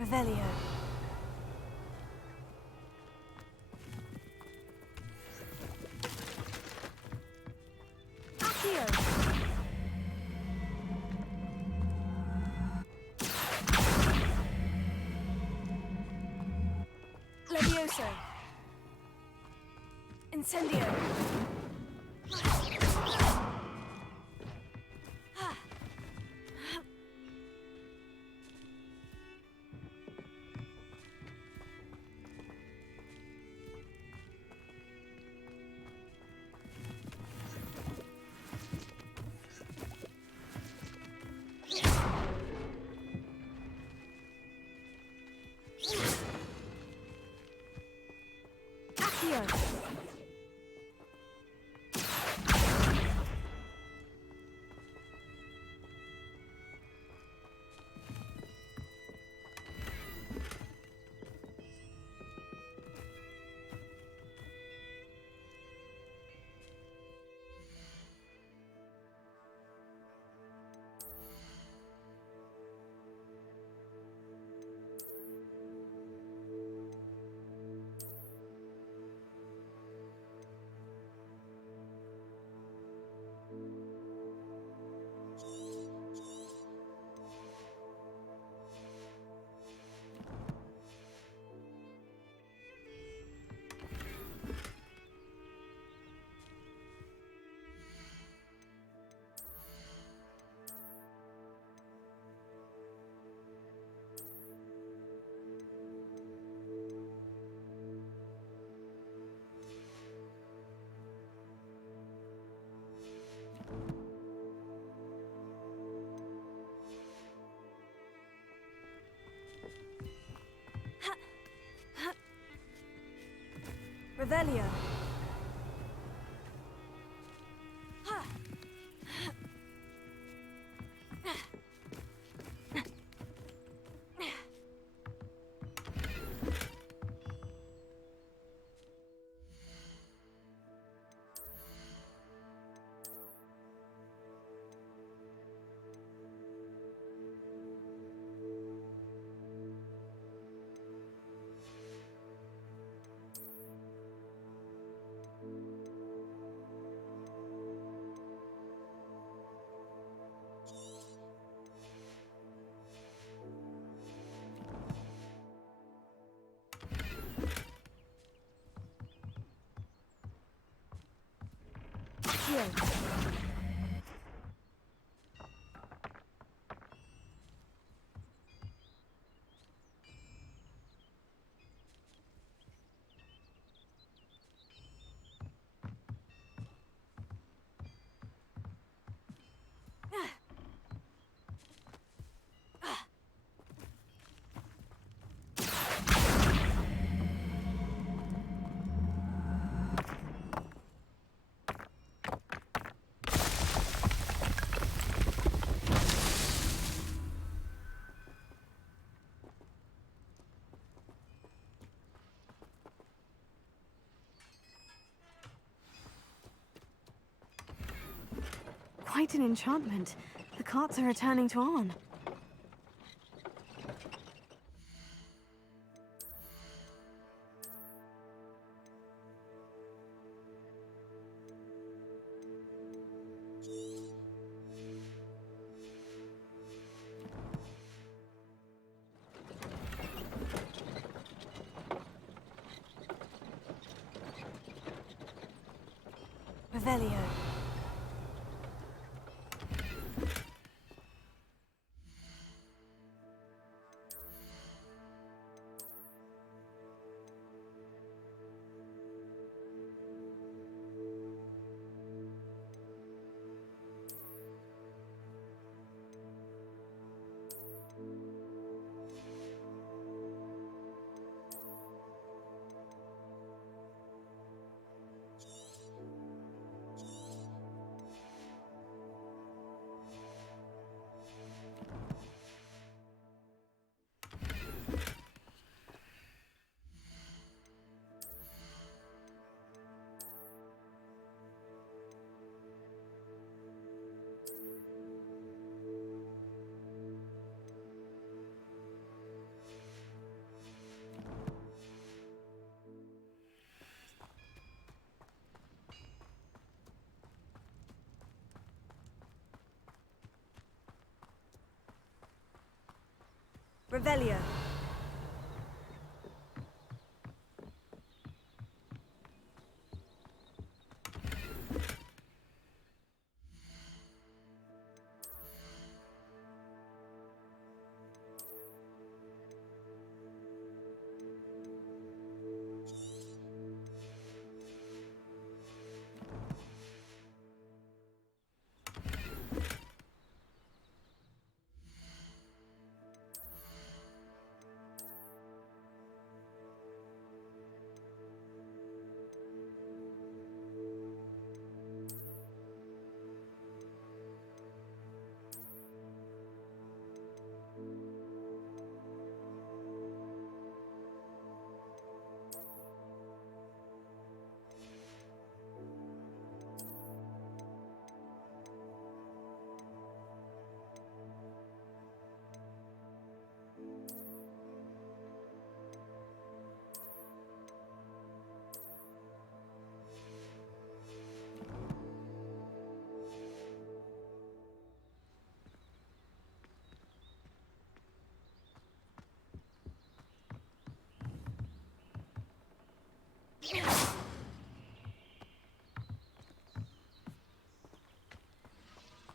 Revelio. Levioso! Incendio! Revelio. quite an enchantment. The carts are returning to Arn. Revelio. Revelio.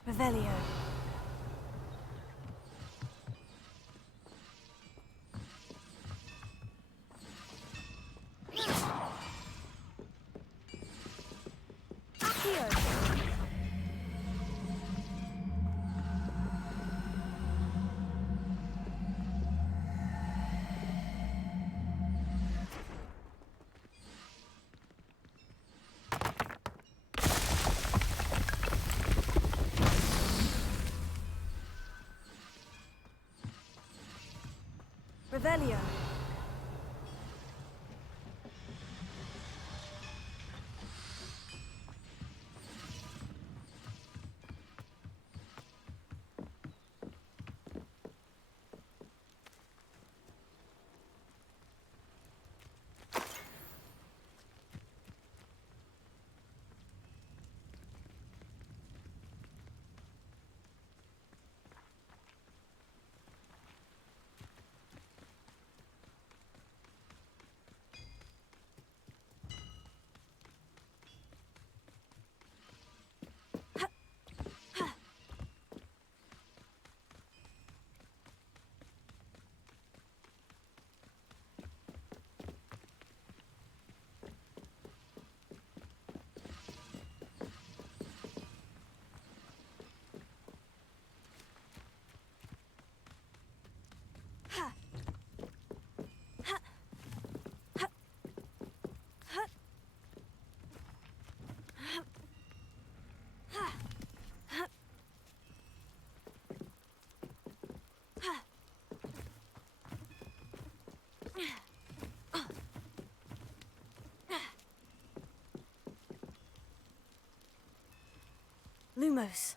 Revelio. Revelio. Lumos.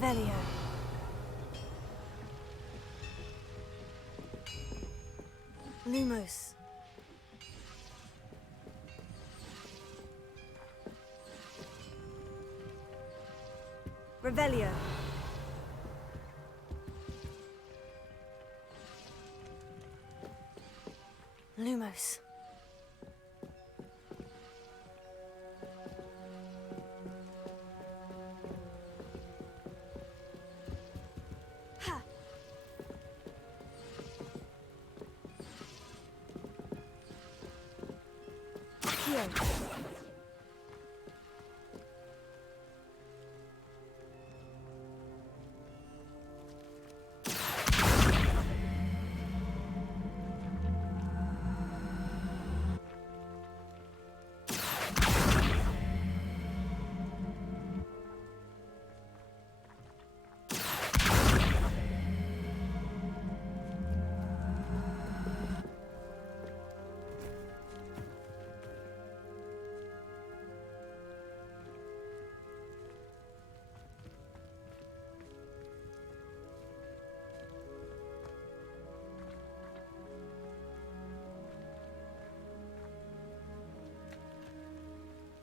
Revelio. Lumos. Revelio. Lumos. Ha. Accio.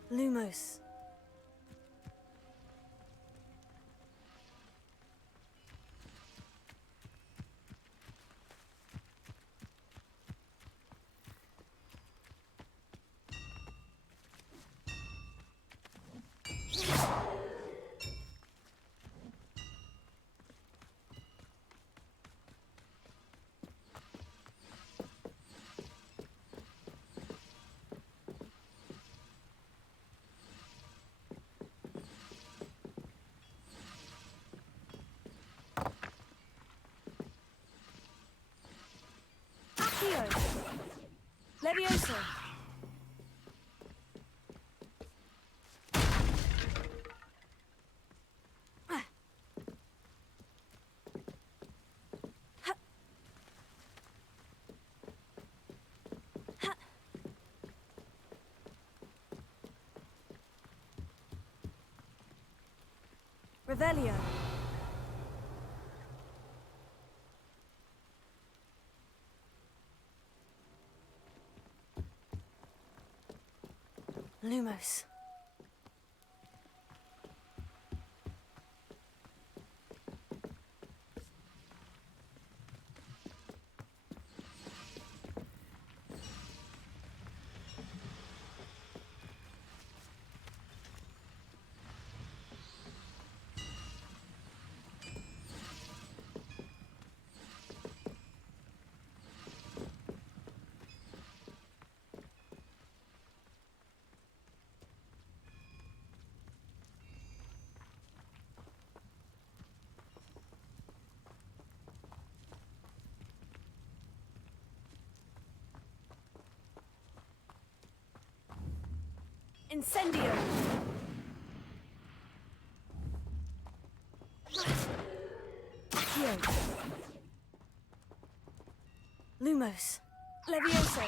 Lumos. Accio. Levioso. Revelio. Lumos. Incendio. Accio. Lumos. Levioso.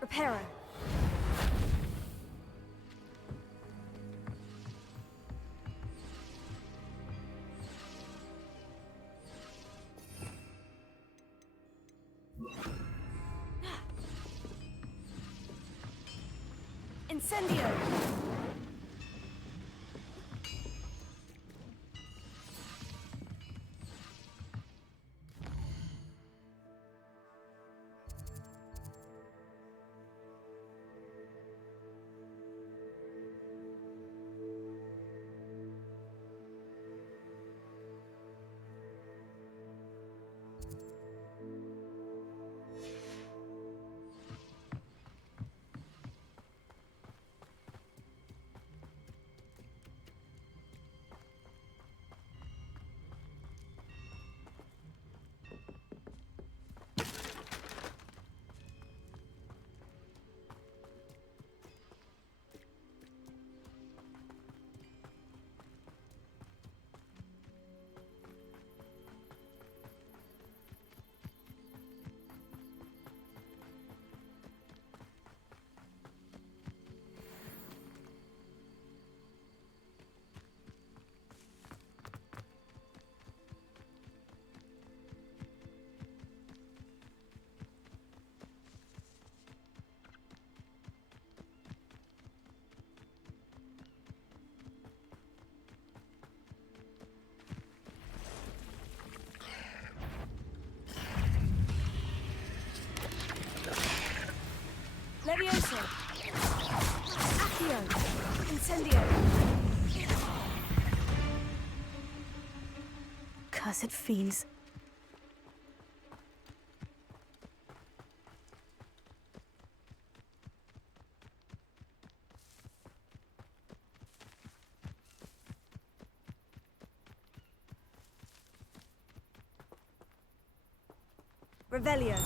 Reparo. Incendio. Levioso. Accio. Incendio. Cursed fiends. Revelio.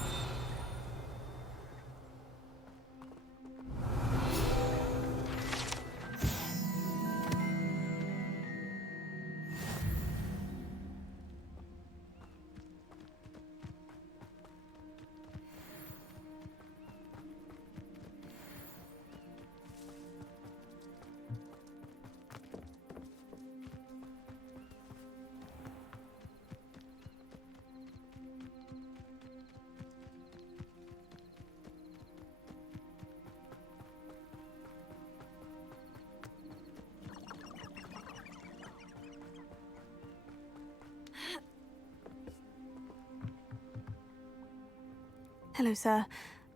Hello, sir.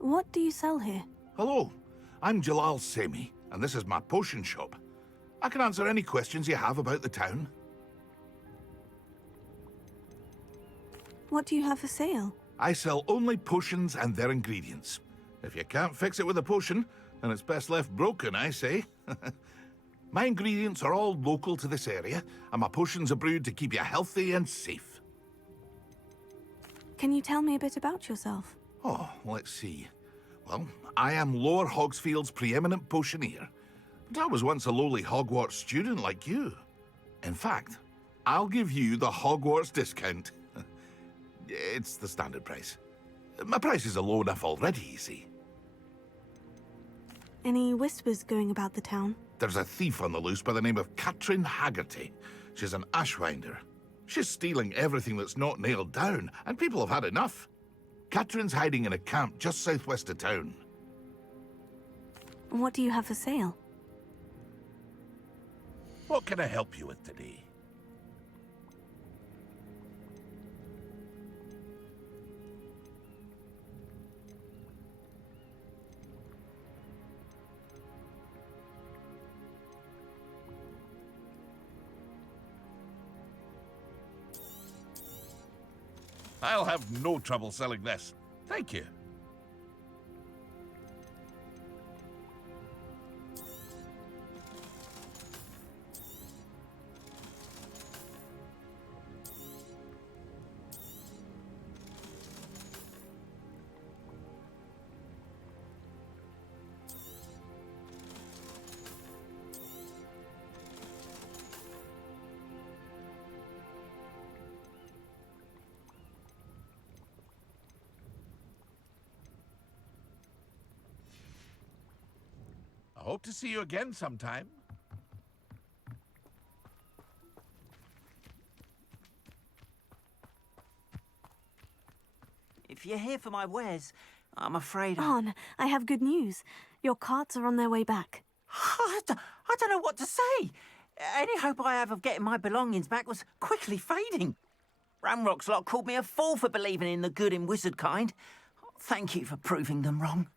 What do you sell here? Hello, I'm Jalal Semi, and this is my potion shop. I can answer any questions you have about the town. What do you have for sale? I sell only potions and their ingredients. If you can't fix it with a potion, then it's best left broken, I say. My ingredients are all local to this area, and my potions are brewed to keep you healthy and safe. Can you tell me a bit about yourself? Oh, let's see. Well, I am Lower Hogsfield's preeminent potioneer, but I was once a lowly Hogwarts student like you. In fact, I'll give you the Hogwarts discount. It's the standard price. My prices are low enough already, you see. Any whispers going about the town? There's a thief on the loose by the name of Katrin Haggerty. She's an ashwinder. She's stealing everything that's not nailed down, and people have had enough. Katrin's hiding in a camp just southwest of town. What do you have for sale? What can I help you with today? I'll have no trouble selling this. Thank you. Hope to see you again sometime. If you're here for my wares, I'm afraid Arn, I have good news. Your carts are on their way back. I don't know what to say. Any hope I have of getting my belongings back was quickly fading. Ramrock's lot called me a fool for believing in the good in wizard kind. Thank you for proving them wrong.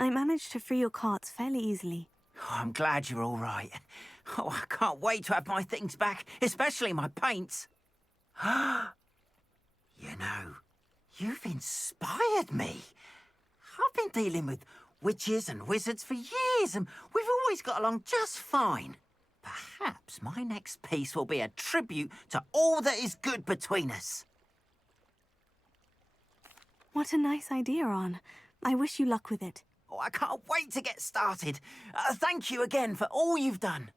I managed to free your carts fairly easily. Oh, I'm glad you're all right. Oh, I can't wait to have my things back, especially my paints. You know, you've inspired me. I've been dealing with witches and wizards for years, and we've always got along just fine. Perhaps my next piece will be a tribute to all that is good between us. What a nice idea, Arn. I wish you luck with it. Oh, I can't wait to get started. Thank you again for all you've done.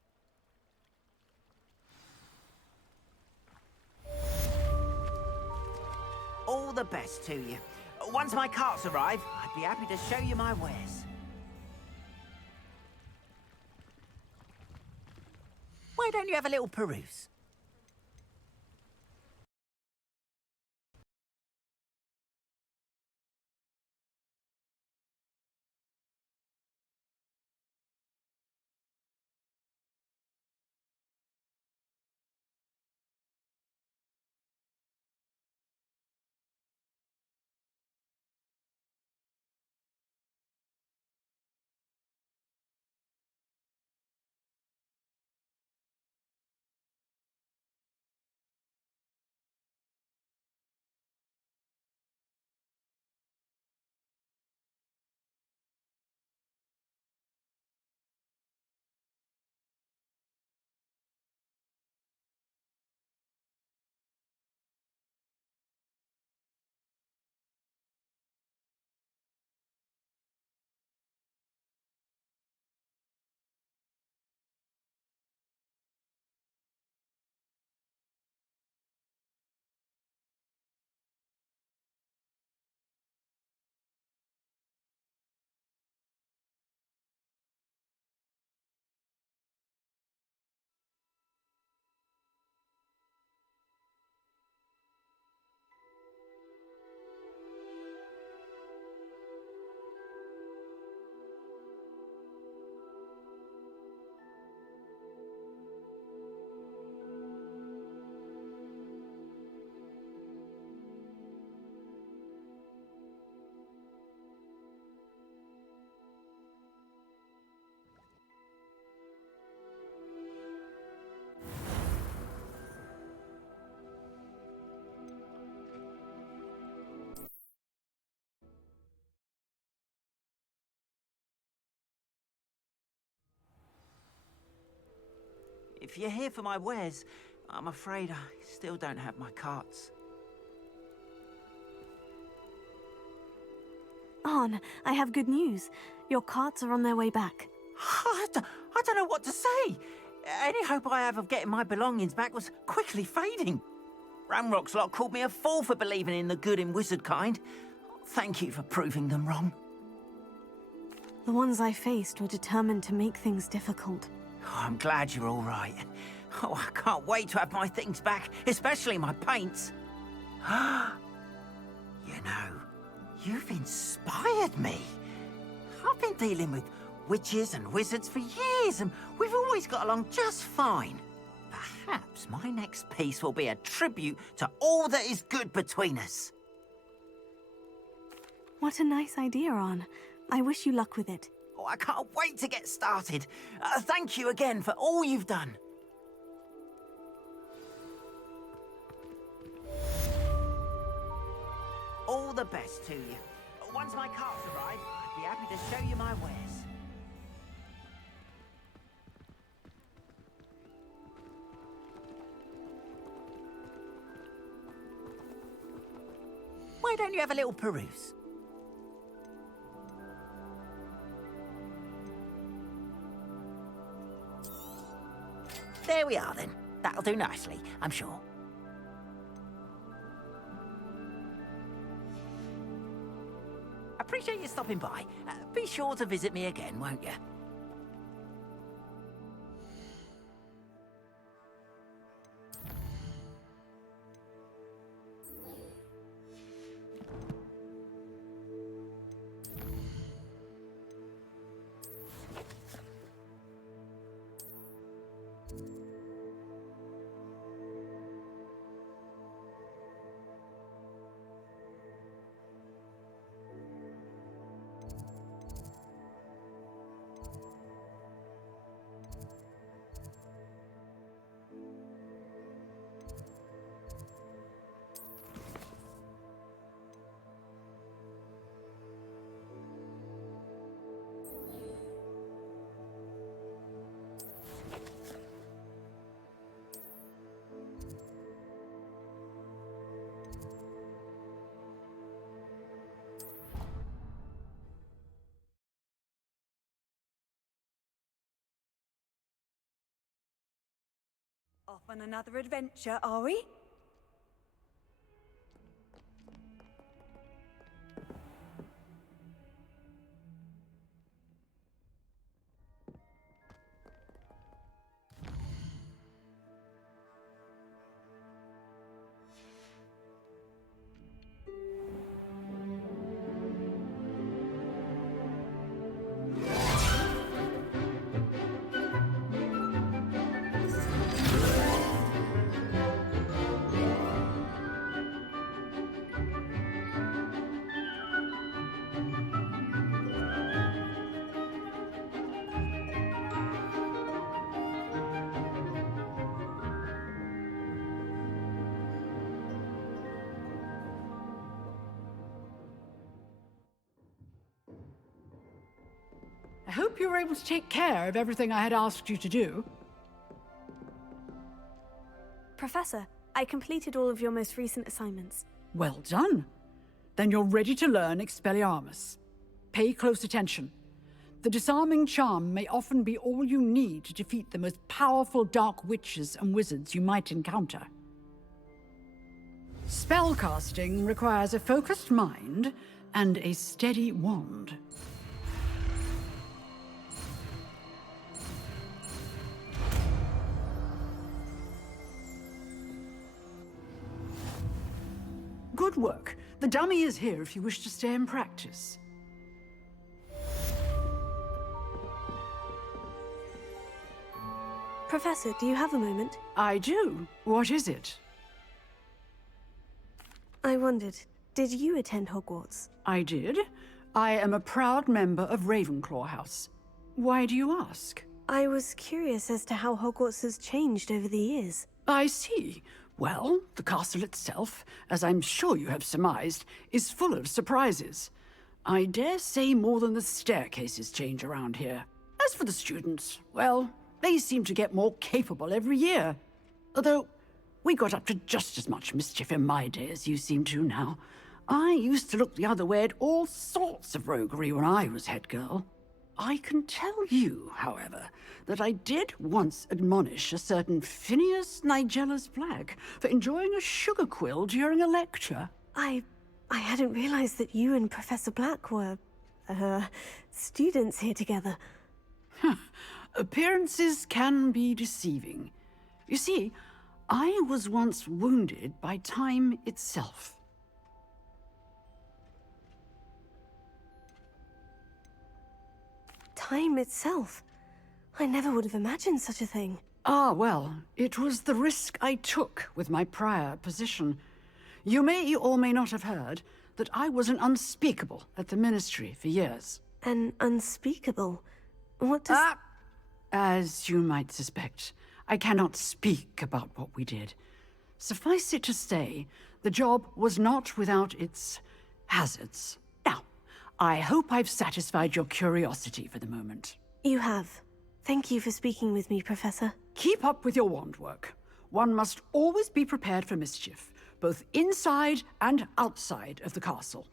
All the best to you. Once my carts arrive, I'd be happy to show you my wares. Why don't you have a little peruse? If you're here for my wares, I'm afraid I still don't have my carts. Arn, I have good news. Your carts are on their way back. I don't know what to say. Any hope I have of getting my belongings back was quickly fading. Ramrock's lot called me a fool for believing in the good in wizard kind. Thank you for proving them wrong. The ones I faced were determined to make things difficult. Oh, I'm glad you're all right. Oh, I can't wait to have my things back, especially my paints. You know, you've inspired me. I've been dealing with witches and wizards for years, and we've always got along just fine. Perhaps my next piece will be a tribute to all that is good between us. What a nice idea, Arn. I wish you luck with it. Oh, I can't wait to get started. Thank you again for all you've done. All the best to you. Once my carts arrive, I'd be happy to show you my wares. Why don't you have a little peruse? There we are then. That'll do nicely, I'm sure. Appreciate you stopping by. Be sure to visit me again, won't you? Off on another adventure, are we? I hope you were able to take care of everything I had asked you to do. Professor, I completed all of your most recent assignments. Well done. Then you're ready to learn Expelliarmus. Pay close attention. The disarming charm may often be all you need to defeat the most powerful dark witches and wizards you might encounter. Spellcasting requires a focused mind and a steady wand. Good work. The dummy is here if you wish to stay and practice. Professor, do you have a moment? I do. What is it? I wondered, did you attend Hogwarts? I did. I am a proud member of Ravenclaw House. Why do you ask? I was curious as to how Hogwarts has changed over the years. I see. Well, the castle itself, as I'm sure you have surmised, is full of surprises. I dare say more than the staircases change around here. As for the students, well, they seem to get more capable every year. Although, we got up to just as much mischief in my day as you seem to now. I used to look the other way at all sorts of roguery when I was head girl. I can tell you, however, that I did once admonish a certain Phineas Nigella's Black for enjoying a sugar quill during a lecture. I hadn't realized that you and Professor Black were, students here together. Appearances can be deceiving. You see, I was once wounded by time itself. Time itself? I never would have imagined such a thing. Ah, well, it was the risk I took with my prior position. You may or may not have heard that I was an unspeakable at the Ministry for years. An unspeakable? What does... As you might suspect, I cannot speak about what we did. Suffice it to say, the job was not without its hazards. Now, I hope I've satisfied your curiosity for the moment. You have. Thank you for speaking with me, Professor. Keep up with your wand work. One must always be prepared for mischief, both inside and outside of the castle.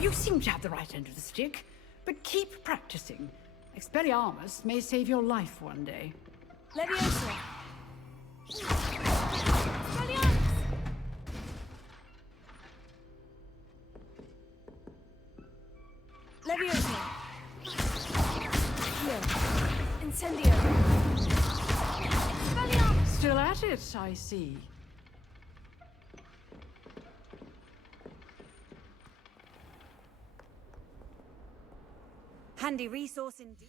You seem to have the right end of the stick, but keep practicing. Expelliarmus may save your life one day. Leviosa! Leviosa! Here. Incendio! Still at it, I see. Handy resource indeed.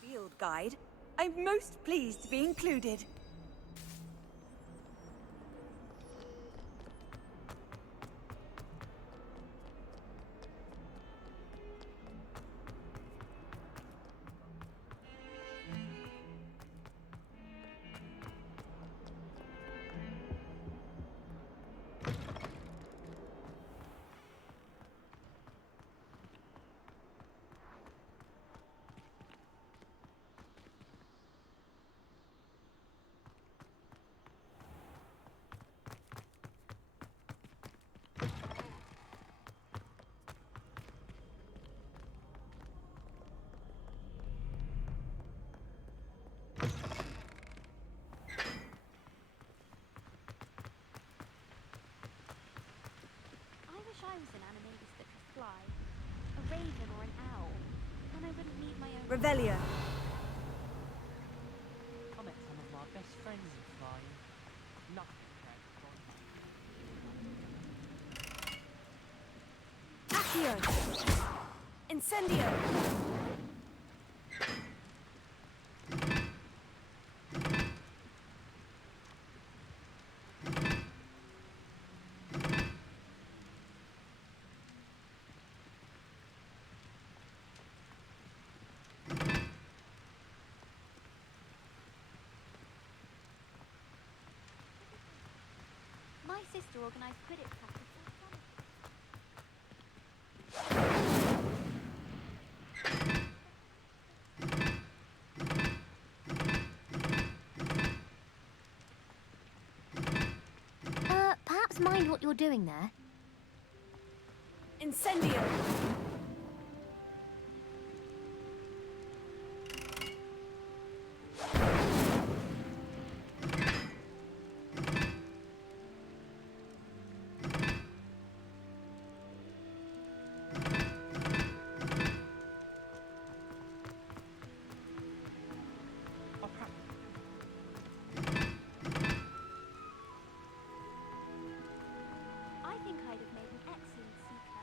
Field guide. I'm most pleased to be included. I was an animagus that could fly. A raven or an owl. Then I wouldn't need my own... Revelio. I met some of my best friends in flying. Nothing can Accio. Incendio. My sister organised Quidditch practice last summer. Perhaps mind what you're doing there? Incendio.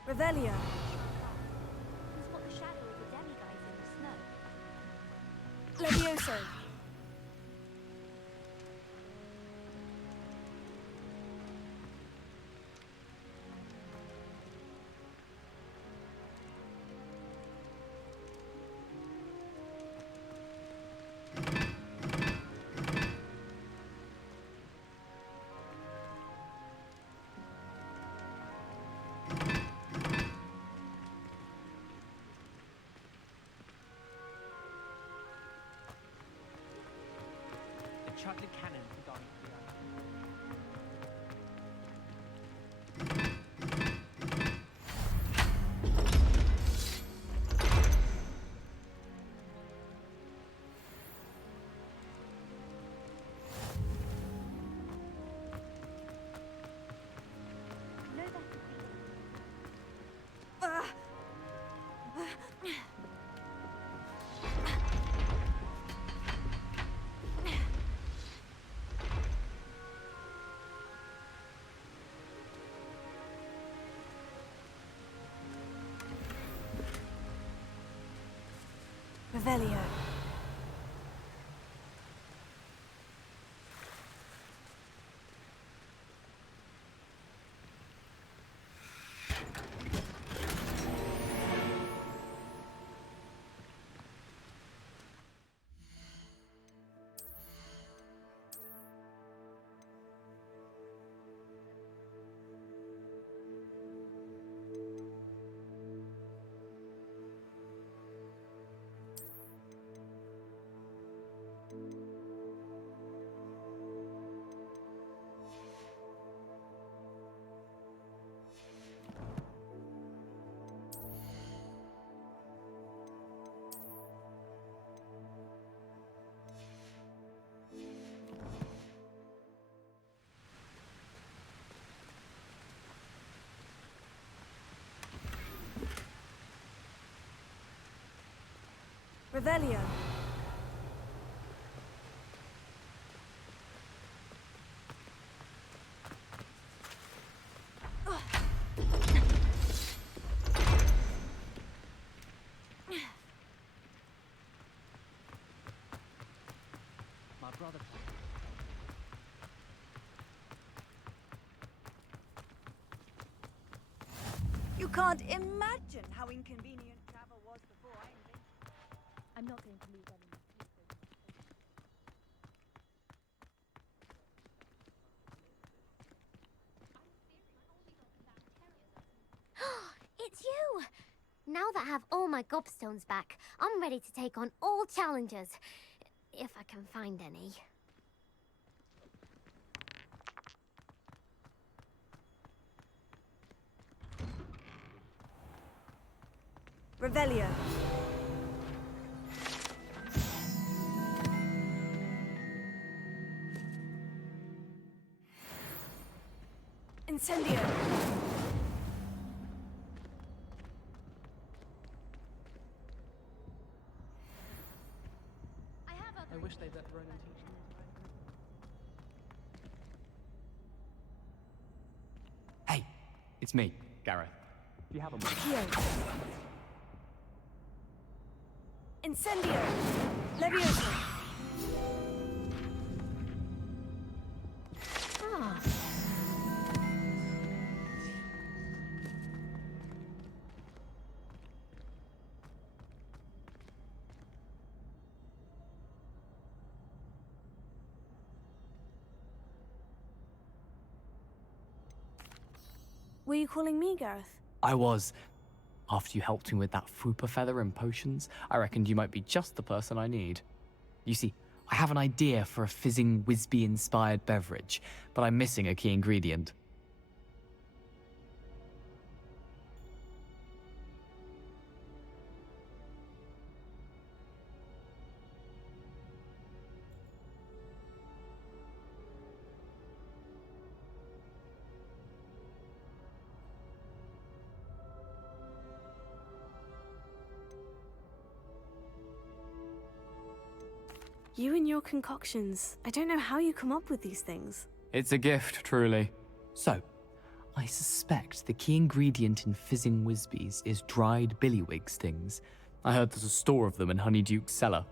Revelio. Who's got the shadow of the demiguise in the snow? Levioso. chocolate cannon for Donnie. Revelio. Revelio. My brother. You can't imagine how inconvenient travel was before I invented it. I'm not going to lose any more It's you! Now that I have all my gobstones back, I'm ready to take on all challenges. If I can find any. Revelio. Incendio. I wish they'd let Ronan teach them. Hey, it's me, Gareth. Do you have a moment? Incendio. Levioso. Ah. Were you calling me, Gareth? I was. After you helped me with that Fupa feather and potions, I reckoned you might be just the person I need. You see, I have an idea for a fizzing Wisby-inspired beverage, but I'm missing a key ingredient. You and your concoctions. I don't know how you come up with these things. It's a gift, truly. So, I suspect the key ingredient in fizzing Wisbies is dried billywig stings. I heard there's a store of them in Honeyduke's cellar.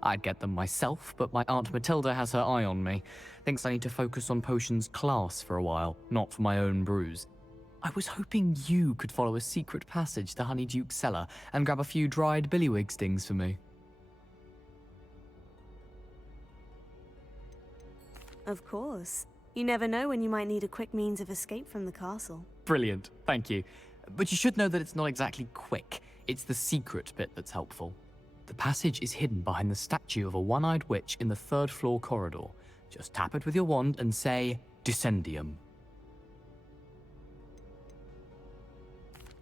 I'd get them myself, but my Aunt Matilda has her eye on me. Thinks I need to focus on potions class for a while, not for my own brews. I was hoping you could follow a secret passage to Honeyduke's cellar and grab a few dried billywig stings for me. Of course. You never know when you might need a quick means of escape from the castle. Brilliant, thank you. But you should know that it's not exactly quick. It's the secret bit that's helpful. The passage is hidden behind the statue of a one-eyed witch in the third-floor corridor. Just tap it with your wand and say, Descendium.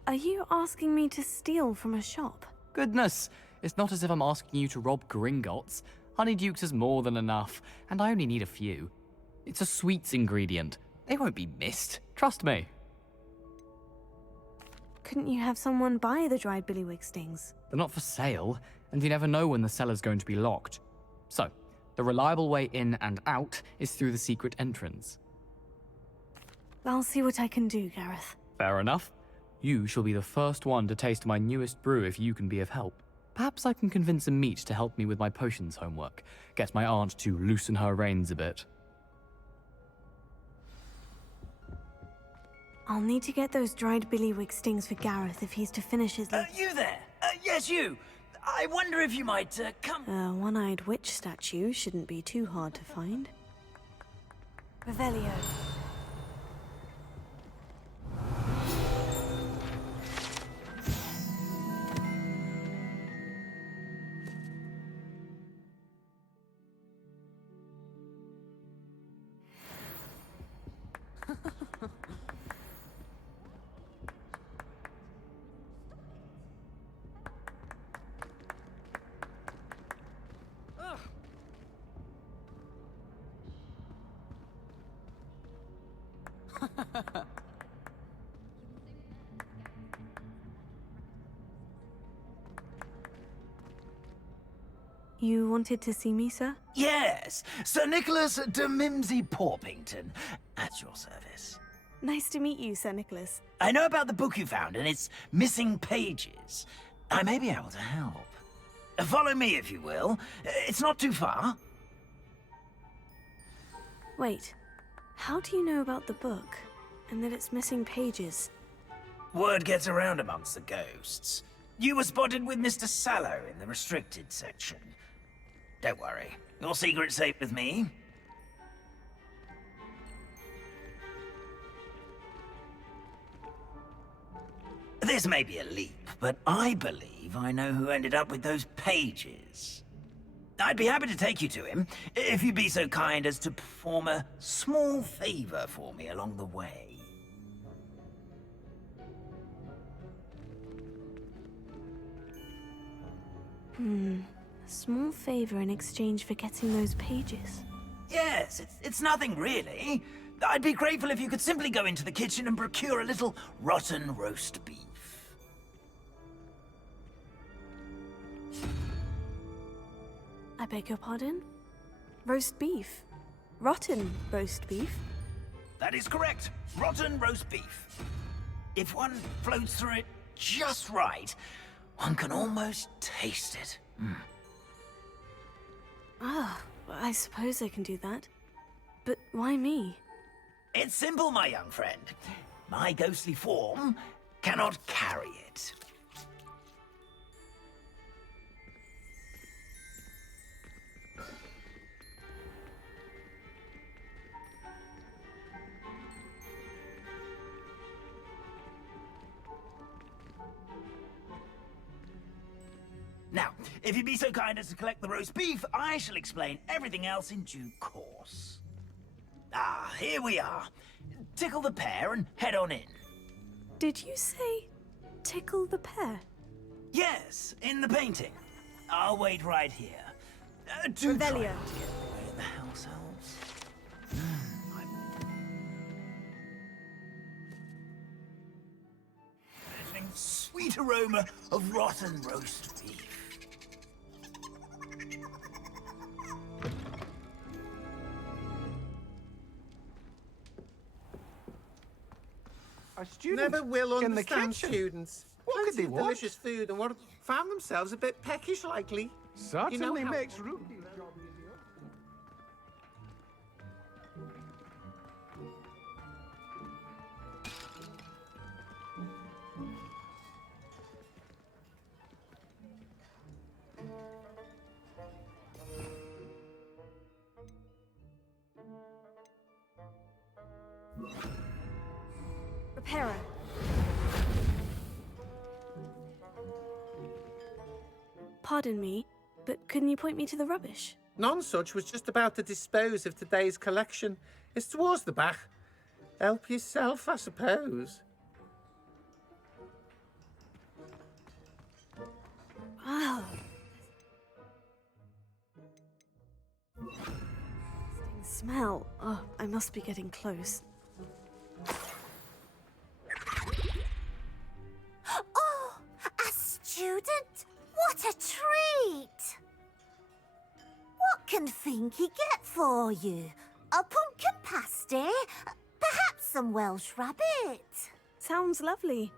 Are you asking me to steal from a shop? Goodness, it's not as if I'm asking you to rob Gringotts. Honeydukes is more than enough, and I only need a few. It's a sweets ingredient. They won't be missed. Trust me. Couldn't you have someone buy the dried billywig stings? They're not for sale, and you never know when the cellar's going to be locked. So, the reliable way in and out is through the secret entrance. I'll see what I can do, Gareth. Fair enough. You shall be the first one to taste my newest brew if you can be of help. Perhaps I can convince a meat to help me with my potions homework. Get my aunt to loosen her reins a bit. I'll need to get those dried billywig stings for Gareth if he's to finish his... You there! Yes, you! I wonder if you might, come... A one-eyed witch statue shouldn't be too hard to find. Revelio. You wanted to see me, sir? Yes, Sir Nicholas de Mimsy Porpington, at your service. Nice to meet you, Sir Nicholas. I know about the book you found and its missing pages. I may be able to help. Follow me, if you will. It's not too far. Wait, how do you know about the book? And that it's missing pages? Word gets around amongst the ghosts. You were spotted with Mr. Sallow in the restricted section. Don't worry, your secret's safe with me. This may be a leap, but I believe I know who ended up with those pages. I'd be happy to take you to him, if you'd be so kind as to perform a small favor for me along the way. A small favor in exchange for getting those pages. Yes, it's nothing really. I'd be grateful if you could simply go into the kitchen and procure a little rotten roast beef. I beg your pardon? Roast beef? Rotten roast beef? That is correct. Rotten roast beef. If one floats through it just right, one can almost taste it. Ah, I suppose I can do that. But why me? It's simple, my young friend. My ghostly form cannot carry it. Now, if you'd be so kind as to collect the roast beef, I shall explain everything else in due course. Ah, here we are. Tickle the pear and head on in. Did you say tickle the pear? Yes, in the painting. I'll wait right here. Do try not to Revelio. get away in the house elves. Imagining sweet aroma of rotten roast beef. Our students Never will in the understand kitchen. students. What could Plenty they of want? delicious food and found themselves a bit peckish likely. Certainly how- makes room. Reparo. Pardon me, but couldn't you point me to the rubbish? None such was just about to dispose of today's collection. It's towards the back. Help yourself, I suppose. Wow. Smell. Oh, I must be getting close. Oh, a student? What a treat! What can Finky get for you? A pumpkin pasty? Perhaps some Welsh rabbit? Sounds lovely.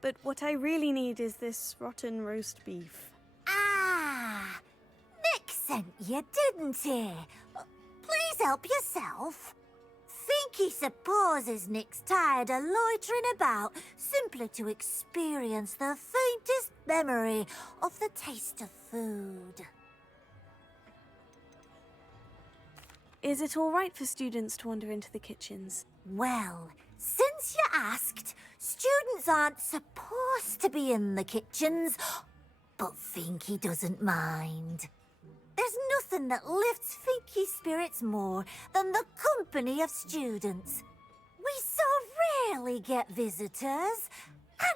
But what I really need is this rotten roast beef. Ah, Nick sent you, didn't he? Please help yourself. Finky supposes Nick's tired of loitering about simply to experience the faintest memory of the taste of food. Is it all right for students to wander into the kitchens? Well, since you asked, students aren't supposed to be in the kitchens, but Finky doesn't mind. There's nothing that lifts Finky's spirits more than the company of students. We so rarely get visitors,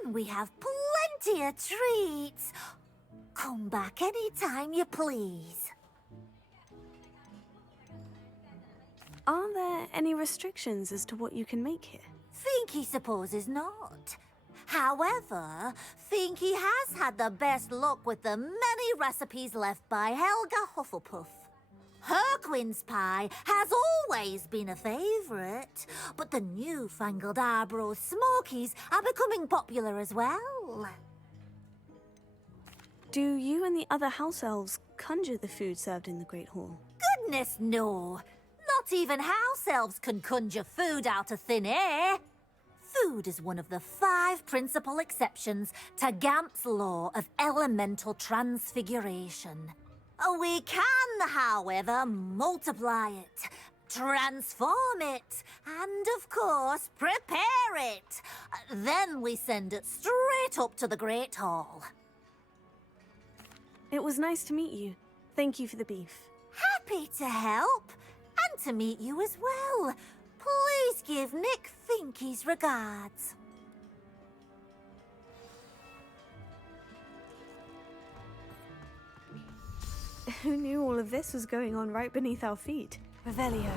and we have plenty of treats. Come back any time you please. Are there any restrictions as to what you can make here? Finky supposes not. However, Finky has had the best luck with the many recipes left by Helga Hufflepuff. Her quince pie has always been a favourite, but the newfangled Arbroath Smokies are becoming popular as well. Do you and the other house elves conjure the food served in the Great Hall? Goodness, no. Not even house elves can conjure food out of thin air. Food is one of the 5 principal exceptions to Gamp's law of elemental transfiguration. We can, however, multiply it, transform it, and, of course, prepare it. Then we send it straight up to the Great Hall. It was nice to meet you. Thank you for the beef. Happy to help, and to meet you as well. Please give Nick Finky's regards. Who knew all of this was going on right beneath our feet? Revelio.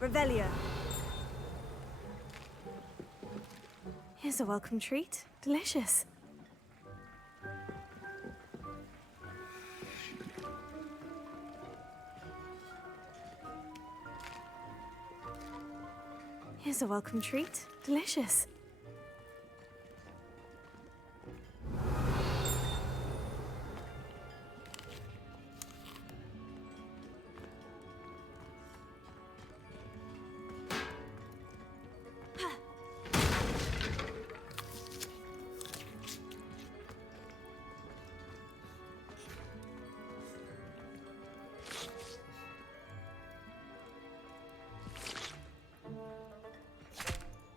Revelio. Here's a welcome treat. Delicious. Here's a welcome treat. Delicious.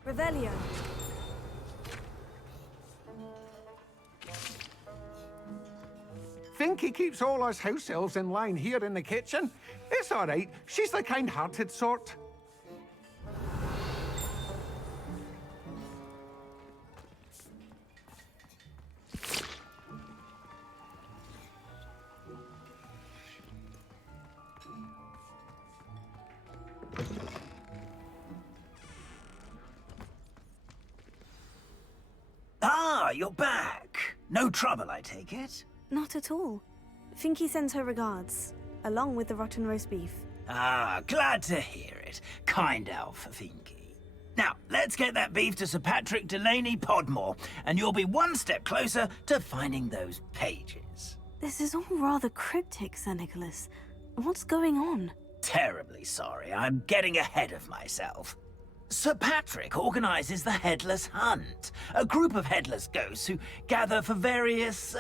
Revelio. Finky keeps all us house elves in line here in the kitchen. It's all right. She's the kind-hearted sort. Ah, you're back. No trouble, I take it? Not at all. Finky sends her regards, along with the rotten roast beef. Ah, glad to hear it. Kind elf, Finky. Now, let's get that beef to Sir Patrick Delaney Podmore, and you'll be one step closer to finding those pages. This is all rather cryptic, Sir Nicholas. What's going on? Terribly sorry, I'm getting ahead of myself. Sir Patrick organises the Headless Hunt, a group of headless ghosts who gather for various,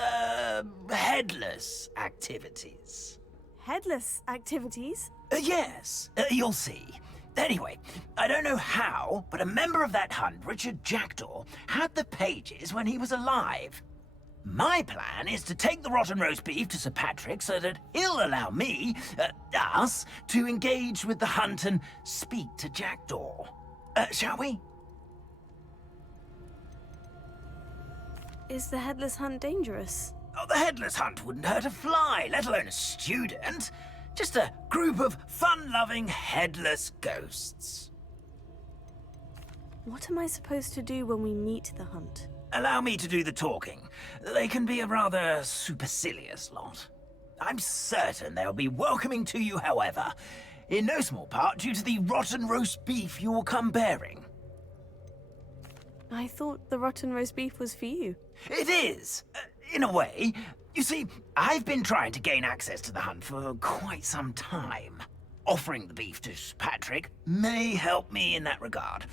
headless activities. Headless activities? Yes, you'll see. Anyway, I don't know how, but a member of that hunt, Richard Jackdaw, had the pages when he was alive. My plan is to take the rotten roast beef to Sir Patrick so that he'll allow me, us, to engage with the hunt and speak to Jackdaw. Shall we? Is the Headless Hunt dangerous? Oh, the Headless Hunt wouldn't hurt a fly, let alone a student. Just a group of fun-loving headless ghosts. What am I supposed to do when we meet the hunt? Allow me to do the talking. They can be a rather supercilious lot. I'm certain they'll be welcoming to you, however, in no small part due to the rotten roast beef you will come bearing. I thought the rotten roast beef was for you. It is, in a way. You see, I've been trying to gain access to the hunt for quite some time. Offering the beef to Sir Patrick may help me in that regard.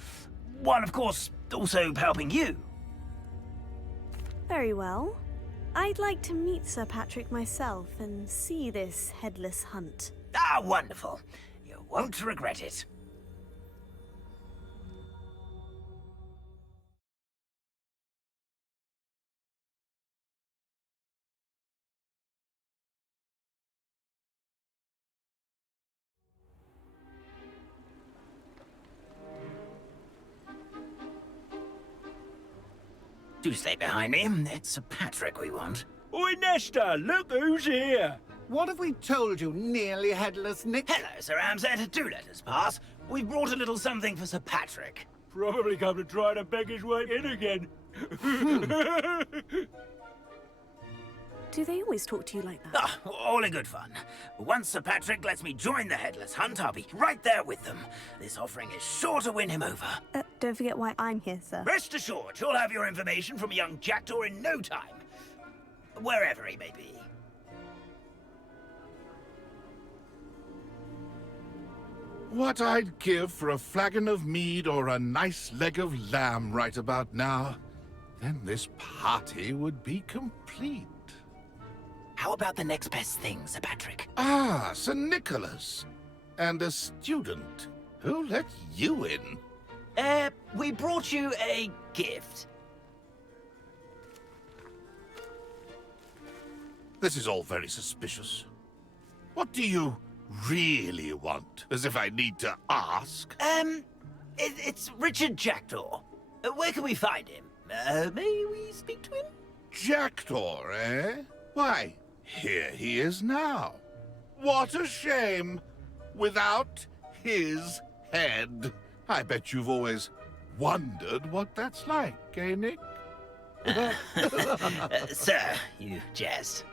While, of course, also helping you. Very well. I'd like to meet Sir Patrick myself and see this headless hunt. Ah, wonderful. You won't regret it. Do stay behind me. It's Sir Patrick we want. Oi, Nesta, look who's here. What have we told you, nearly headless Nick? Hello, Sir Ramsay. Do let us pass. We've brought a little something for Sir Patrick. Probably come to try to beg his way in again. Do they always talk to you like that? Ah, all in good fun. Once Sir Patrick lets me join the Headless Hunt, I'll be right there with them. This offering is sure to win him over. Don't forget why I'm here, sir. Rest assured, you'll have your information from a young jackdaw in no time. Wherever he may be. What I'd give for a flagon of mead or a nice leg of lamb right about now. Then this party would be complete. How about the next best thing, Sir Patrick? Ah, Sir Nicholas. And a student. Who let you in? We brought you a gift. This is all very suspicious. What do you really want? As if I need to ask. It's Richard Jackdaw. Where can we find him? May we speak to him? Jackdaw, eh? Why, here he is now. What a shame. Without his head. I bet you've always wondered what that's like, eh, Nick? Sir, you jest.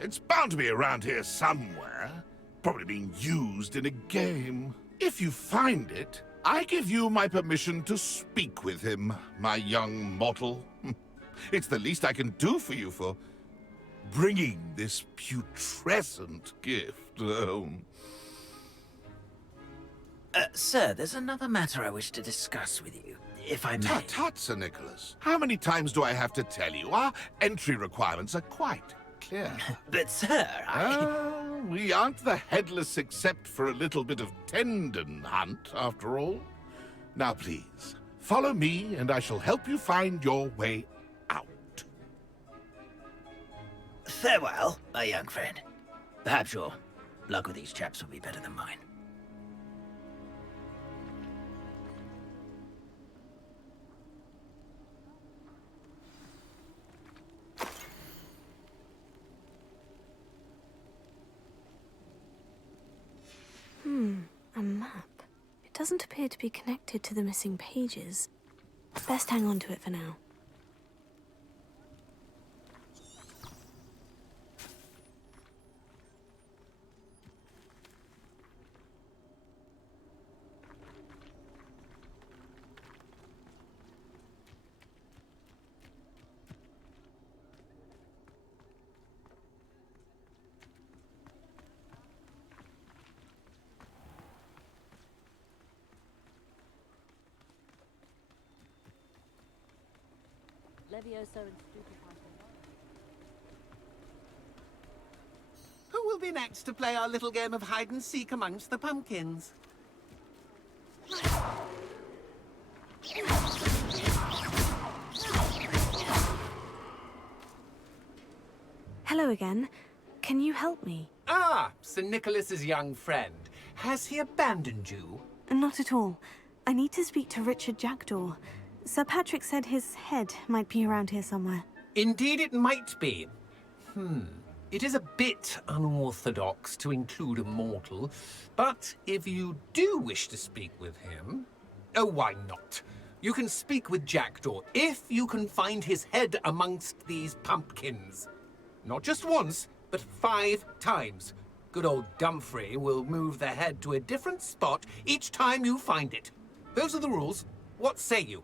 It's bound to be around here somewhere. Probably being used in a game. If you find it, I give you my permission to speak with him, my young mortal. It's the least I can do for you for bringing this putrescent gift home. Sir, there's another matter I wish to discuss with you, if I may. Tut, Sir Nicholas. How many times do I have to tell you? Our entry requirements are quite clear. But, sir, we aren't the headless except for a little bit of tendon hunt, after all. Now, please, follow me, and I shall help you find your way out. Farewell, my young friend. Perhaps your luck with these chaps will be better than mine. A map. It doesn't appear to be connected to the missing pages. Best hang on to it for now. Levioso and Stupefy. Who will be next to play our little game of hide-and-seek amongst the pumpkins? Hello again. Can you help me? Ah, Sir Nicholas's young friend. Has he abandoned you? Not at all. I need to speak to Richard Jackdaw. Sir Patrick said his head might be around here somewhere. Indeed it might be. It is a bit unorthodox to include a mortal, but if you do wish to speak with him... Oh, why not? You can speak with Jackdaw if you can find his head amongst these pumpkins. Not just once, but 5 times. Good old Dumfrey will move the head to a different spot each time you find it. Those are the rules. What say you?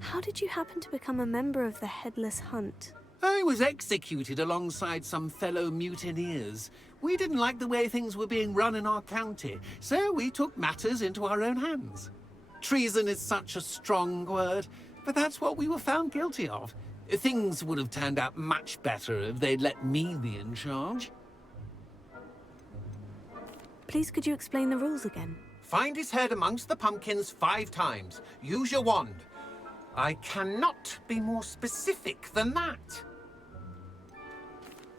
How did you happen to become a member of the Headless Hunt? I was executed alongside some fellow mutineers. We didn't like the way things were being run in our county, so we took matters into our own hands. Treason is such a strong word, but that's what we were found guilty of. Things would have turned out much better if they'd let me be in charge. Please could you explain the rules again? Find his head amongst the pumpkins 5 times. Use your wand. I cannot be more specific than that.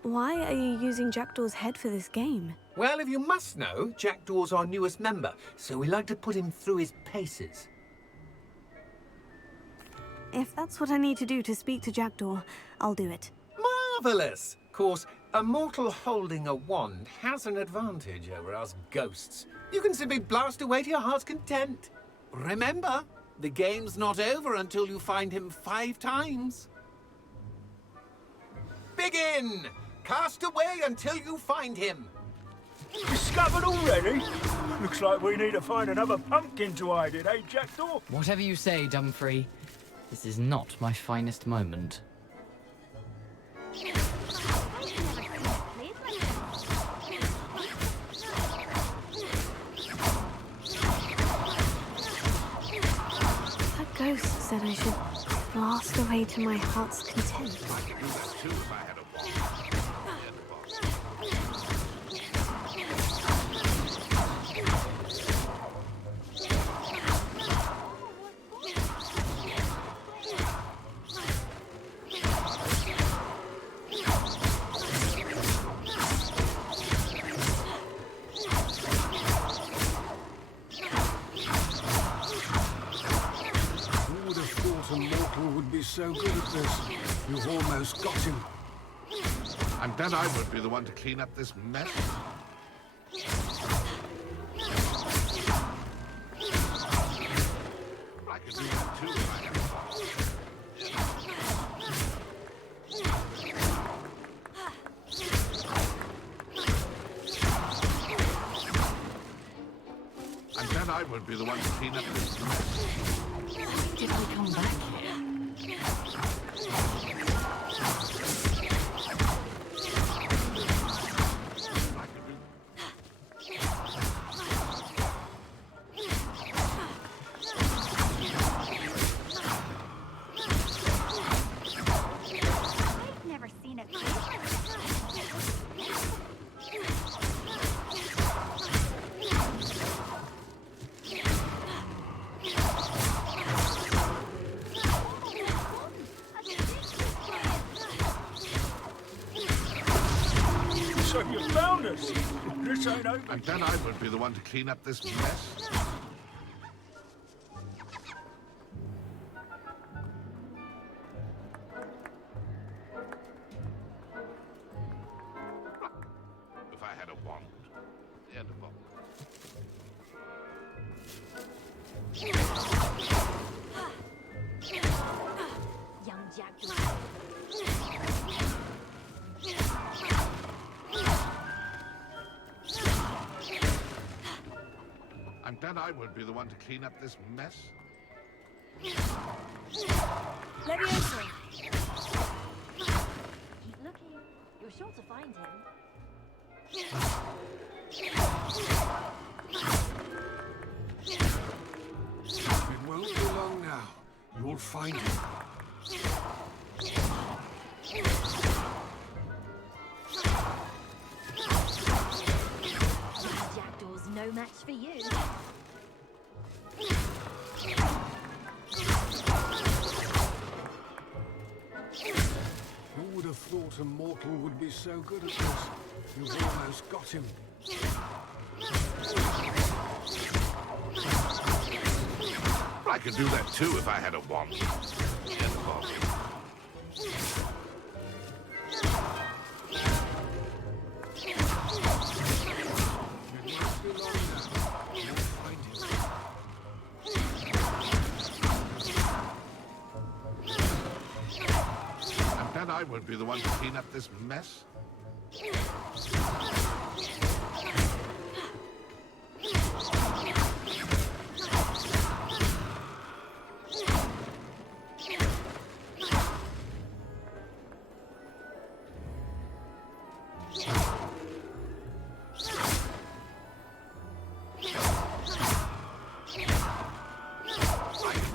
Why are you using Jackdaw's head for this game? Well, if you must know, Jackdaw's our newest member, so we like to put him through his paces. If that's what I need to do to speak to Jackdaw, I'll do it. Marvellous! Of course, a mortal holding a wand has an advantage over us ghosts. You can simply blast away to your heart's content. Remember, the game's not over until you find him 5 times. Begin! Cast away until you find him. Discovered already? Looks like we need to find another pumpkin to hide in, eh, Jackdaw? Whatever you say, Dumfrey. This is not my finest moment. That ghost said I should blast away to my heart's content. So good at this. You've almost got him. And then I would be the one to clean up this mess. I could do that too if I had And then I would be the one to clean up this mess. Did we come back here? I've never seen it. So you found us. This ain't over. And then I would be the one to clean up this mess. If I had a wand. And a wand. Young Jackdaw. And then I would be the one to clean up this mess. Leviosa. Keep looking. You're sure to find him. It won't be long now. You'll find him. Jackdaw's no match for you. Who would have thought a mortal would be so good at this? You've almost got him. I could do that too if I had a wand. And a wand. And then I would be the one to clean up this mess.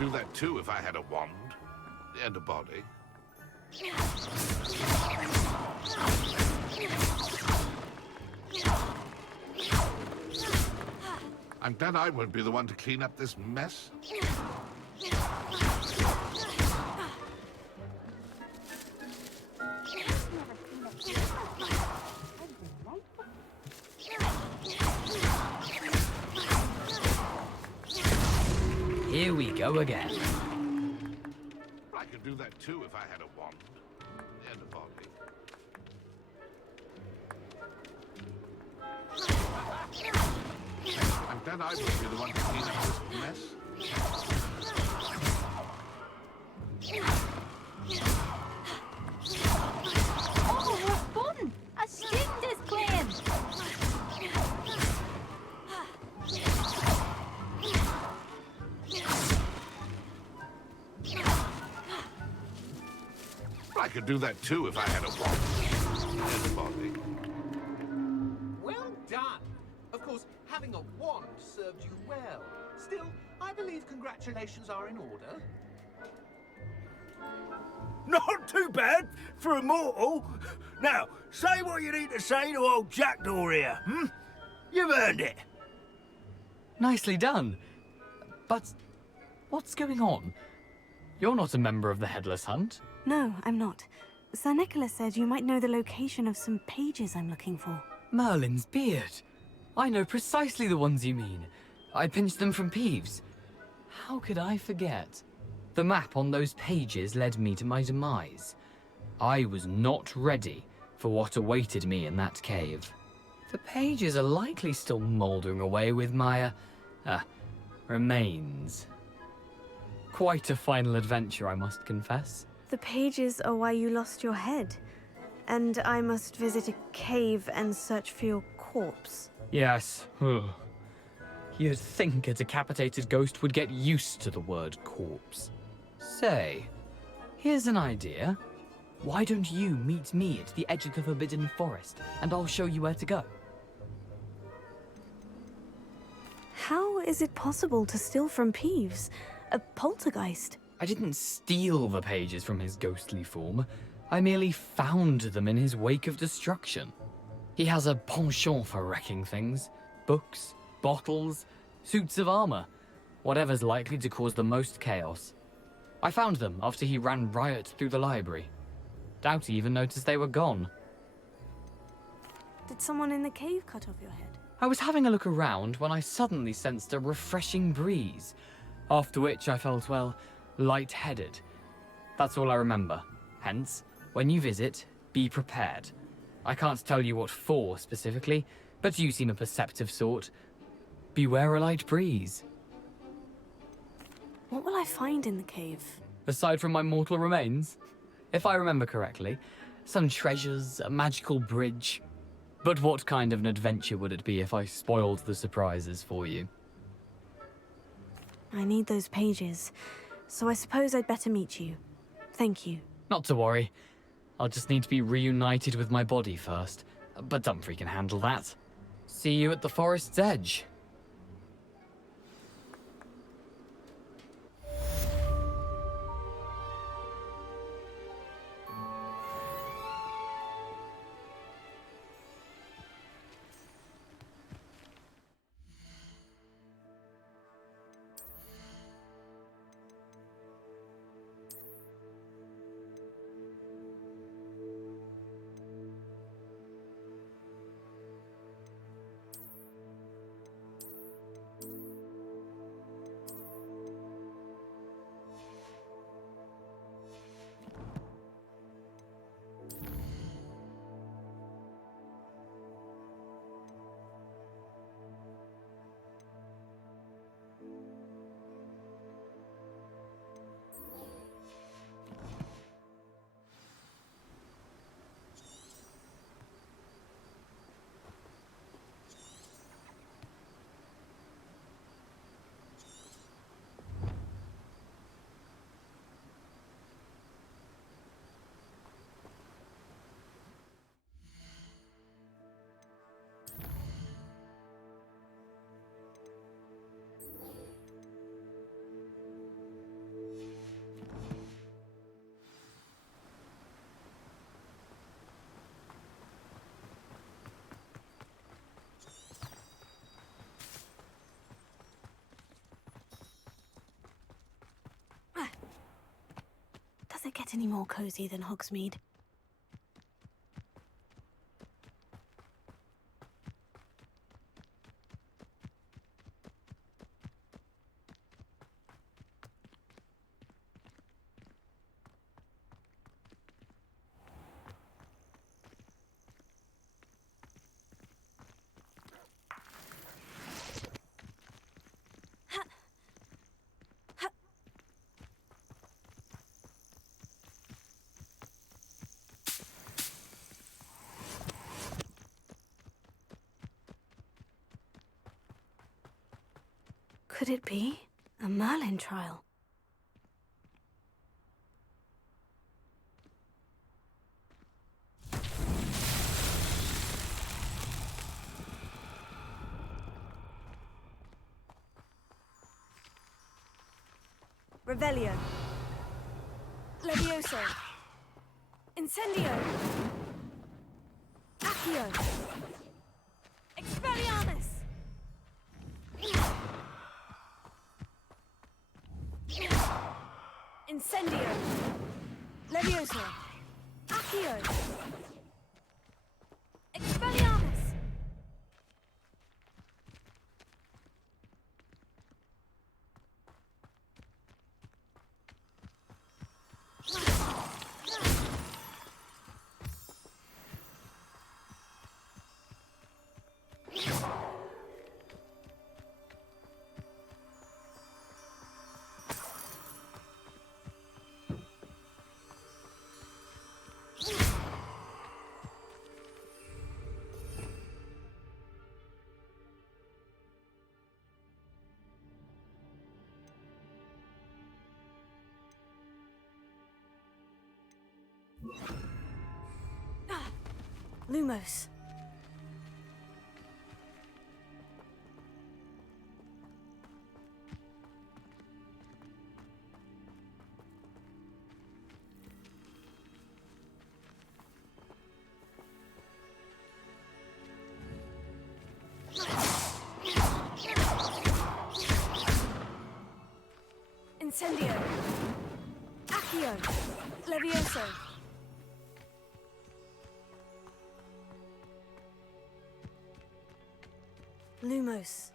do that too if I had a wand. And a body. I'm glad I won't be the one to clean up this mess. Here we go again. I could do that too if I had a wand. And a body. I'm glad I won't be the one to clean up this mess. Oh, what fun! A student is claim! I could do that too if I had a wand. And a body. Well done. Of course, having a wand served you well. Still, I believe congratulations are in order. Not too bad for a mortal. Now, say what you need to say to old Jackdaw here, hmm? You've earned it. Nicely done. But what's going on? You're not a member of the Headless Hunt. No, I'm not. Sir Nicholas said you might know the location of some pages I'm looking for. Merlin's beard. I know precisely the ones you mean. I pinched them from Peeves. How could I forget? The map on those pages led me to my demise. I was not ready for what awaited me in that cave. The pages are likely still mouldering away with my, remains. Quite a final adventure, I must confess. The pages are why you lost your head. And I must visit a cave and search for your corpse. Yes. Ugh. You'd think a decapitated ghost would get used to the word corpse. Say, here's an idea. Why don't you meet me at the edge of the Forbidden Forest, and I'll show you where to go? How is it possible to steal from Peeves? A poltergeist? I didn't steal the pages from his ghostly form. I merely found them in his wake of destruction. He has a penchant for wrecking things. Books, bottles, suits of armor. Whatever's likely to cause the most chaos. I found them after he ran riot through the library. Doubt he even noticed they were gone. Did someone in the cave cut off your head? I was having a look around when I suddenly sensed a refreshing breeze. After which I felt, well, lightheaded. That's all I remember. Hence, when you visit, be prepared. I can't tell you what for specifically, but you seem a perceptive sort. Beware a light breeze. What will I find in the cave? Aside from my mortal remains, if I remember correctly, some treasures, a magical bridge. But what kind of an adventure would it be if I spoiled the surprises for you? I need those pages, so I suppose I'd better meet you. Thank you. Not to worry. I'll just need to be reunited with my body first. But Dumfrey can handle that. See you at the forest's edge. get any more cozy than Hogsmeade. Could it be a Merlin trial? Revelio. Levioso. Incendio. Accio. Expelliarmus. Incendio. Levioso. Accio. Expelliarmus. Lumos. Incendio. Accio. Levioso. Lumos.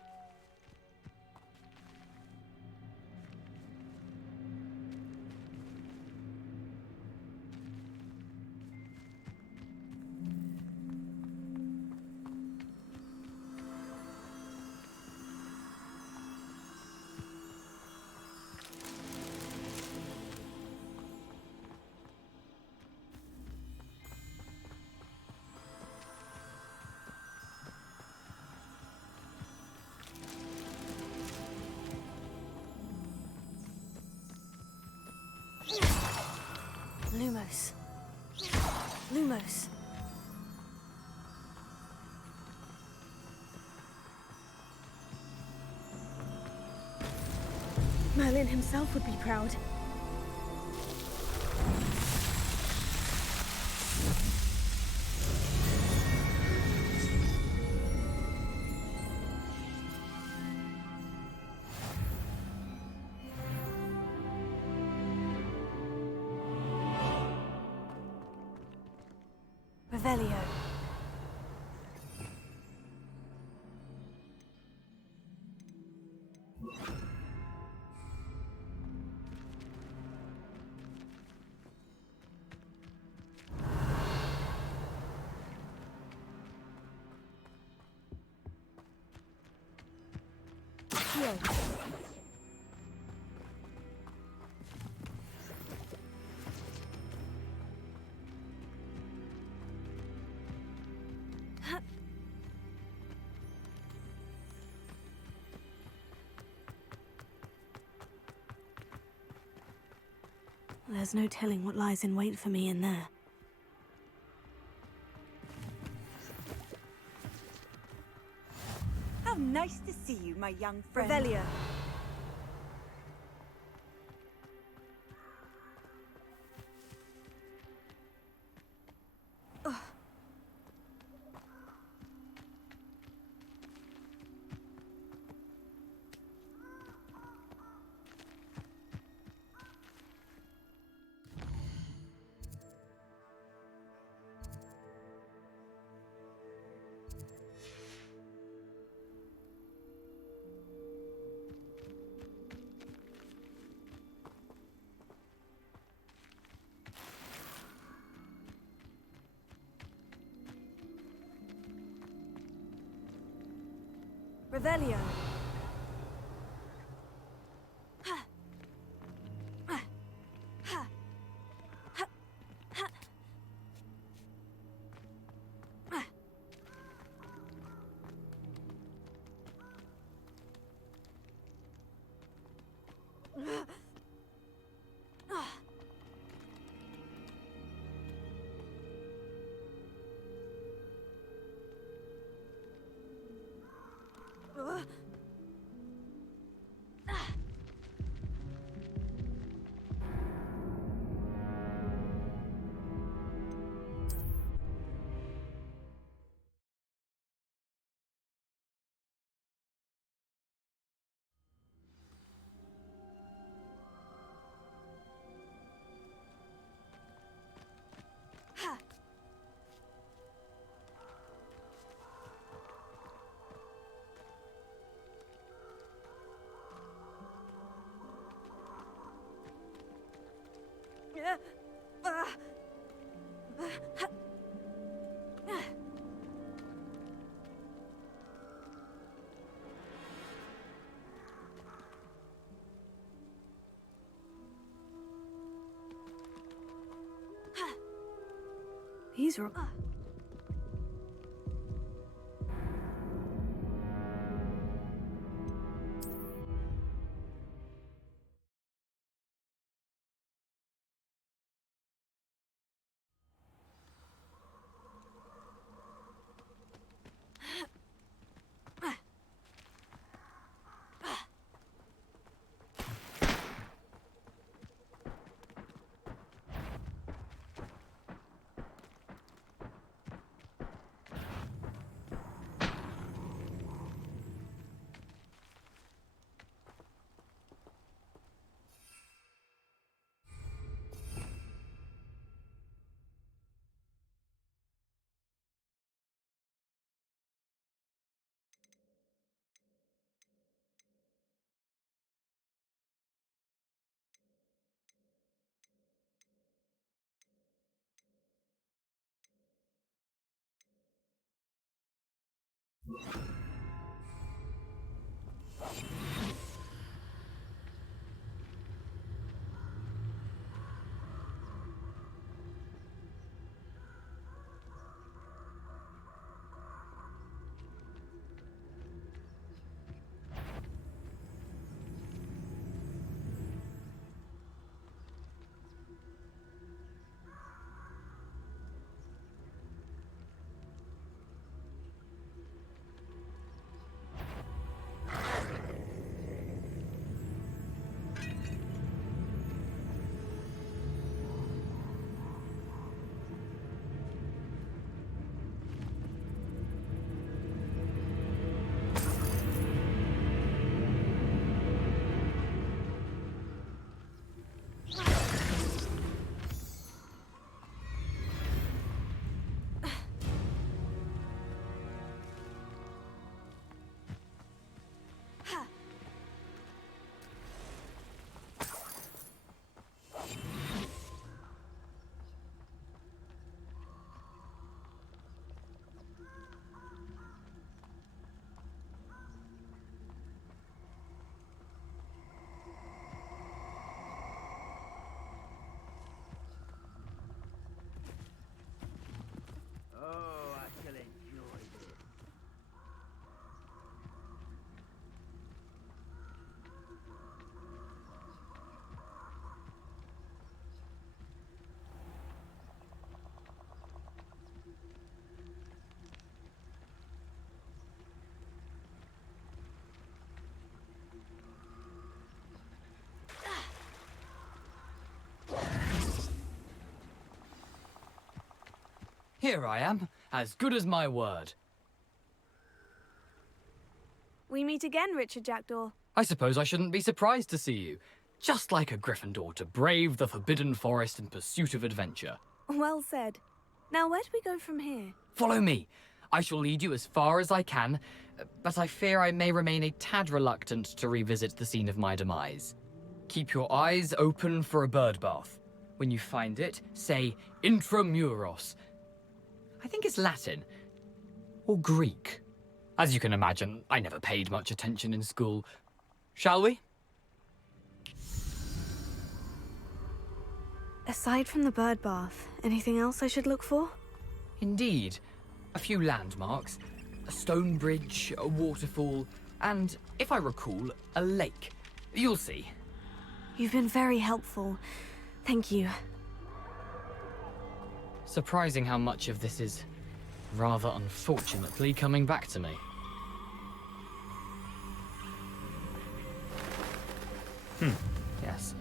Lumos. Lumos. Merlin himself would be proud. Revelio. Accio. There's no telling what lies in wait for me in there. How nice to see you, my young friend. Revelio. Revelio. He's wrong. Here I am, as good as my word. We meet again, Richard Jackdaw. I suppose I shouldn't be surprised to see you. Just like a Gryffindor to brave the Forbidden Forest in pursuit of adventure. Well said. Now, where do we go from here? Follow me. I shall lead you as far as I can, but I fear I may remain a tad reluctant to revisit the scene of my demise. Keep your eyes open for a bird bath. When you find it, say Intramuros. I think it's Latin. Or Greek. As you can imagine, I never paid much attention in school. Shall we? Aside from the bird bath, anything else I should look for? Indeed. A few landmarks. A stone bridge, a waterfall, and, if I recall, a lake. You'll see. You've been very helpful. Thank you. Surprising how much of this is, rather unfortunately, coming back to me. Yes.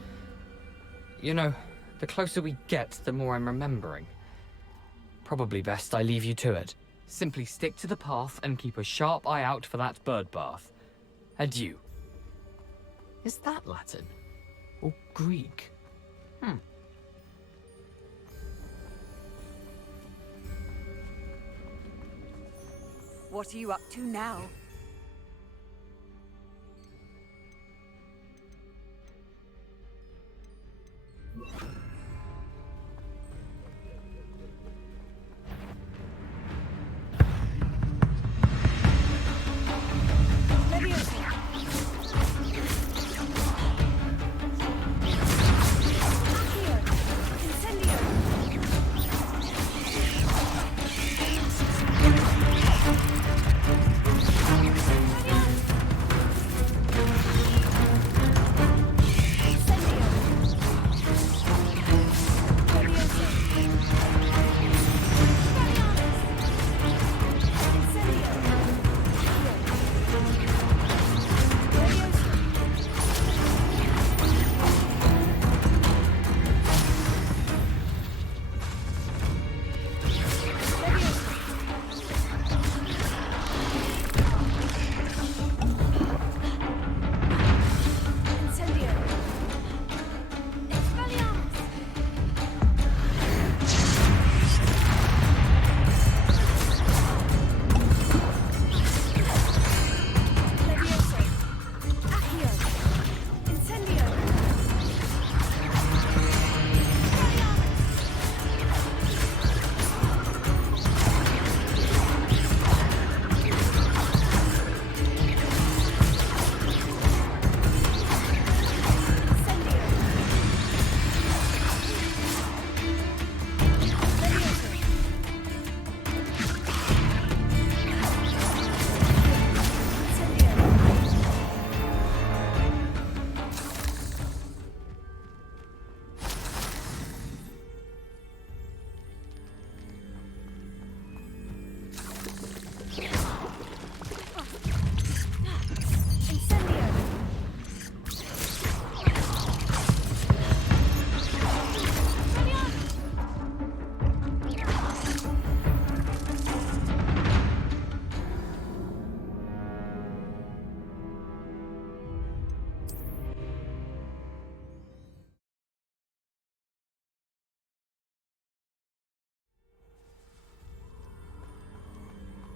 You know, the closer we get, the more I'm remembering. Probably best I leave you to it. Simply stick to the path and keep a sharp eye out for that bird bath. Adieu. Is that Latin? Or Greek? What are you up to now?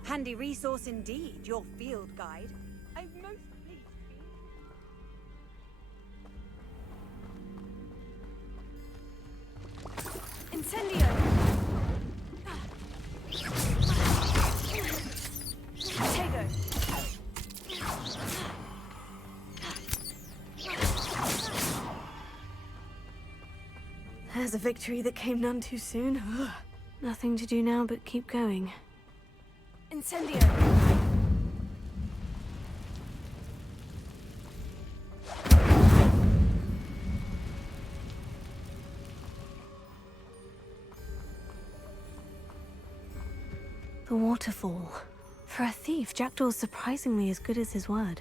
Handy resource indeed, your field guide. I'm most pleased. Incendio! Tego! There's a victory that came none too soon. Nothing to do now but keep going. Incendio! The waterfall. For a thief, Jackdaw's surprisingly as good as his word.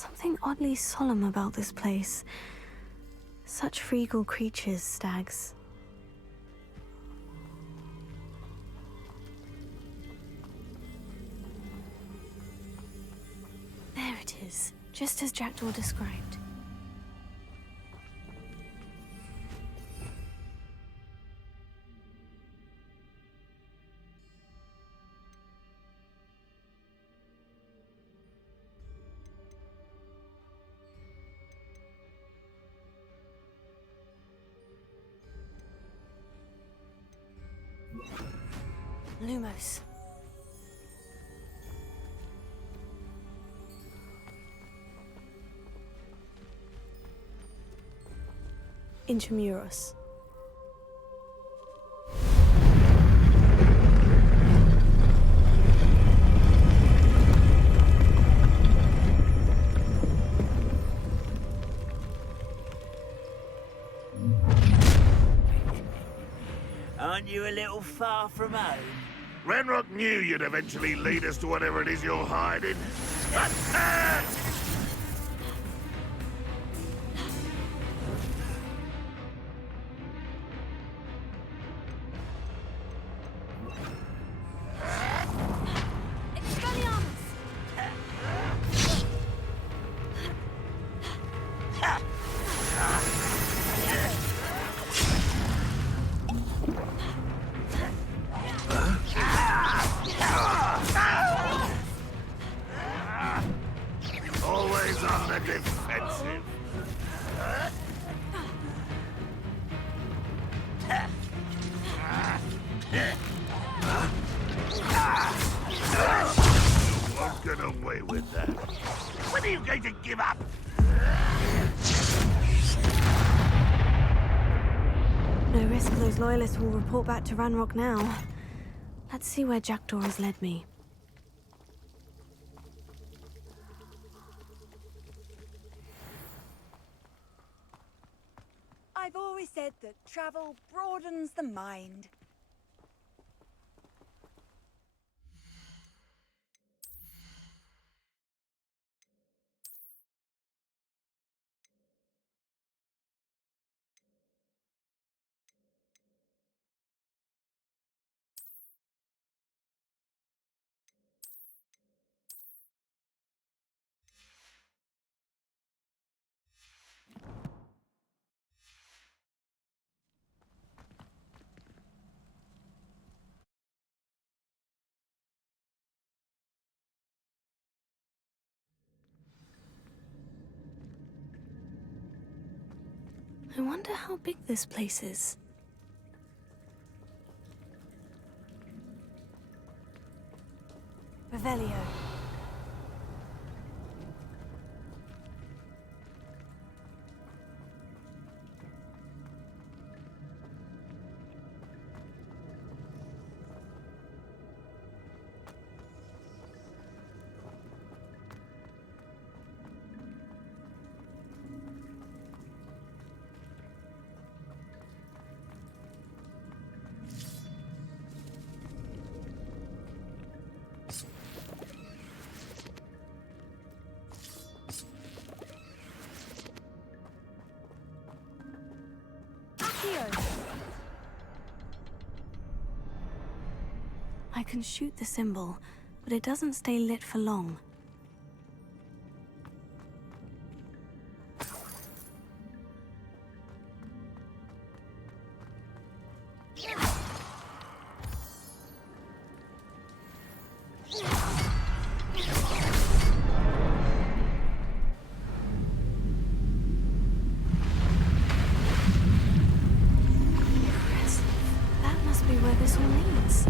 Something oddly solemn about this place. Such regal creatures, stags. There it is, just as Jackdaw described. Lumos. Intramuros. Aren't you a little far from home? Ranrock knew you'd eventually lead us to whatever it is you're hiding. Always on the defensive. You won't get away with that. When are you going to give up? No risk those loyalists will report back to Ranrock now. Let's see where Jackdaw has led me. I've always said that travel broadens the mind. I wonder how big this place is. Revelio. I can shoot the symbol, but it doesn't stay lit for long. That must be where this all leads.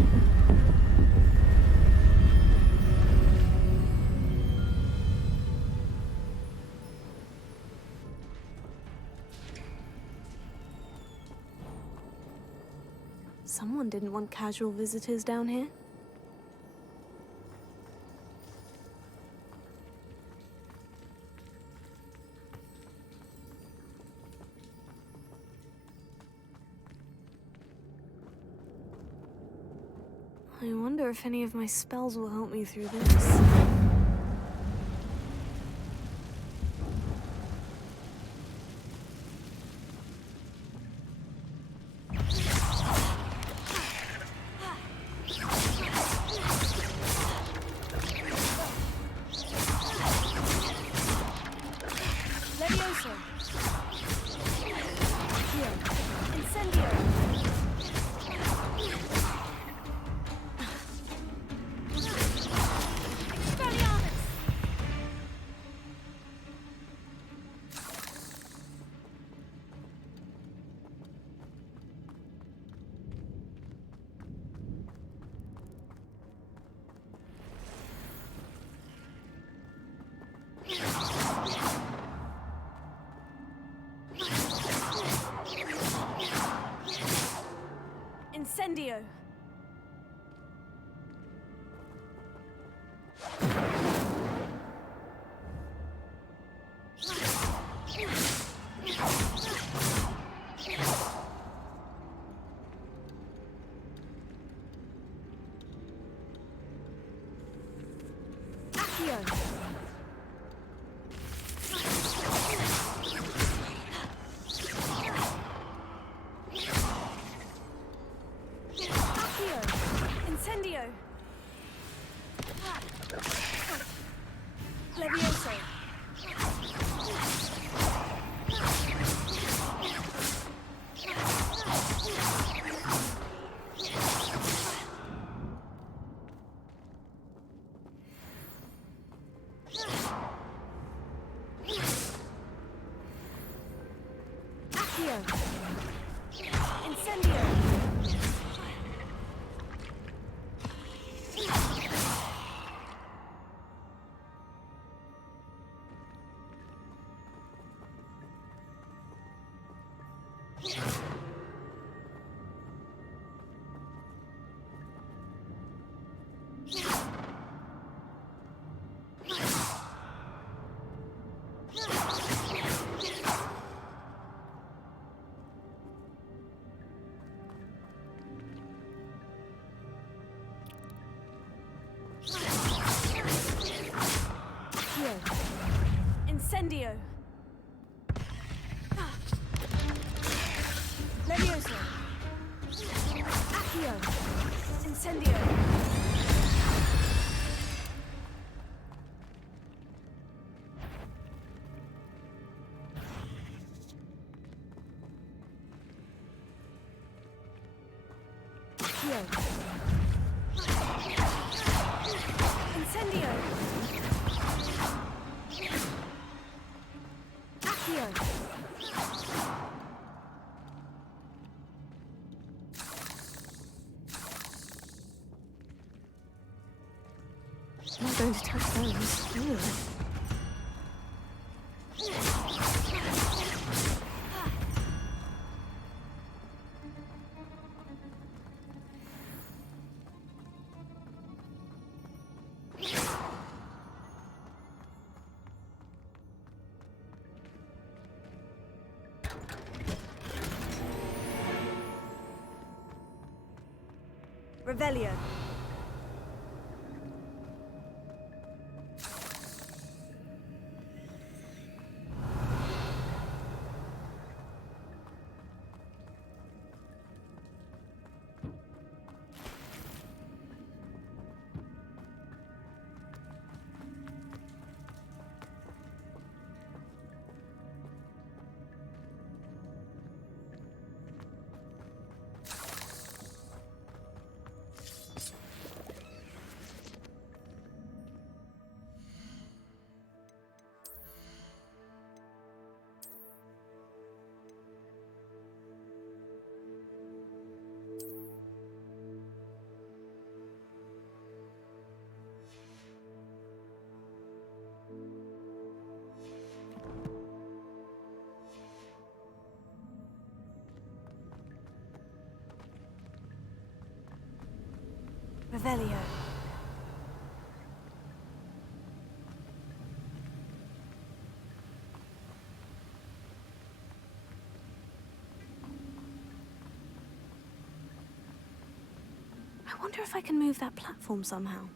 Someone didn't want casual visitors down here. I wonder if any of my spells will help me through this. Levioso! Accio! Incendio! Expelliarmus! Incendio! Accio! Accio! Incendio! Levioso! Accio! Incendio! Accio! Incendio! Levioso! Accio! Incendio! Accio! Incendio! Accio! I'm not going to touch those. Ew. Revelio. Revelio. I wonder if I can move that platform somehow.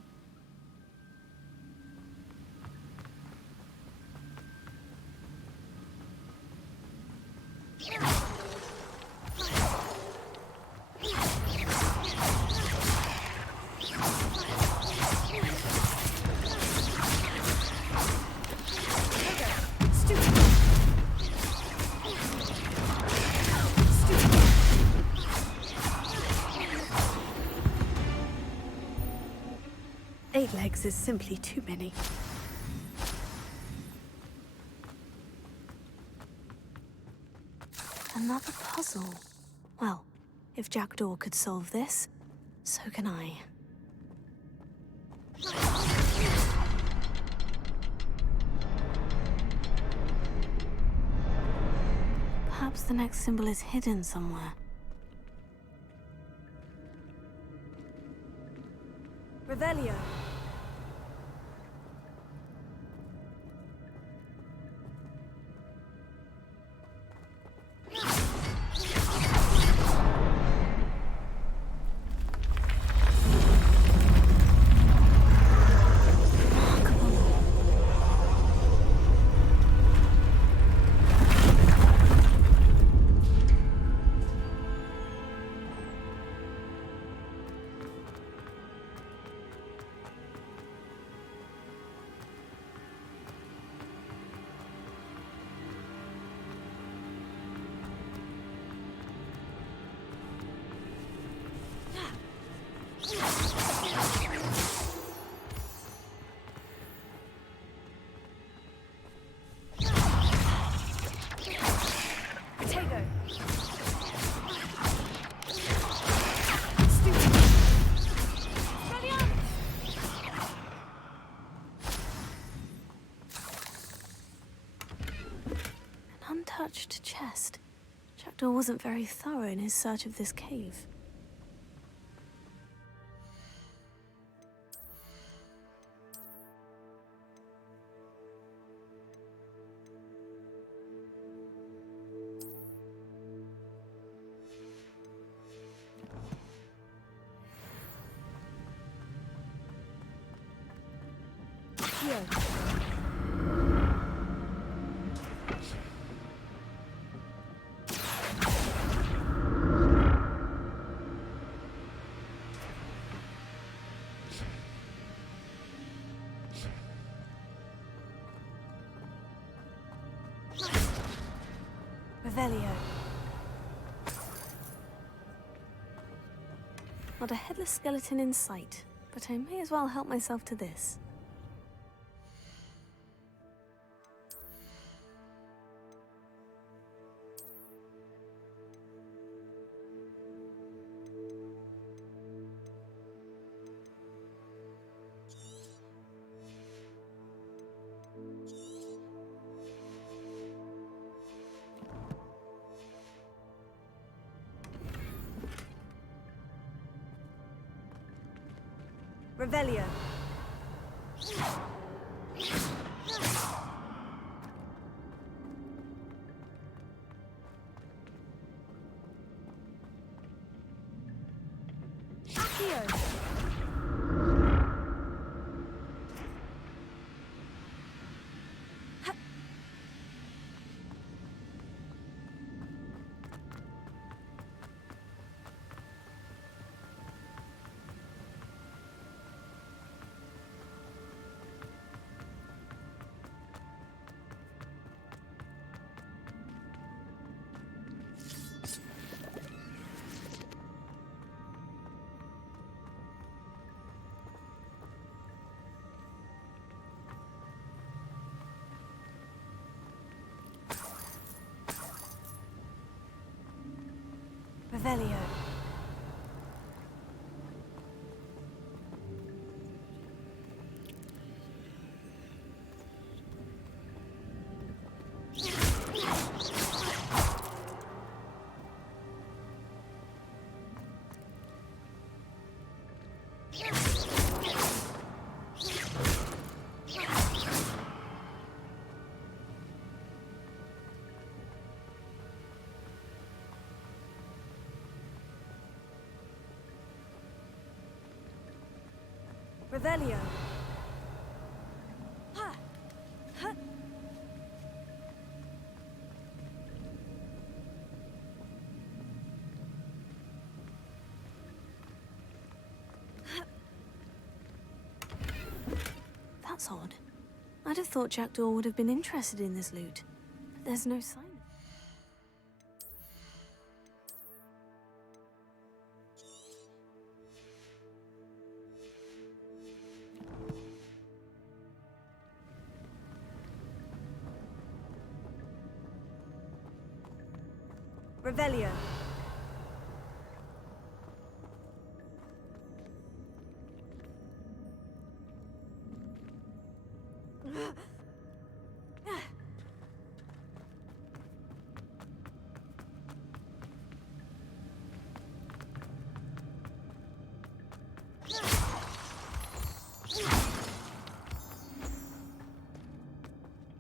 Stupid. legs is simply too many. Another puzzle. Well, if Jackdaw could solve this, so can I. Perhaps the next symbol is hidden somewhere. Revelio. Untouched chest. Jackdaw wasn't very thorough in his search of this cave. Here. Revelio. Not a headless skeleton in sight, but I may as well help myself to this. Revelio. Accio. Revelio. Revelio. Ha! Ha! That's odd. I'd have thought Jackdaw would have been interested in this loot, but there's no sign. Revelio.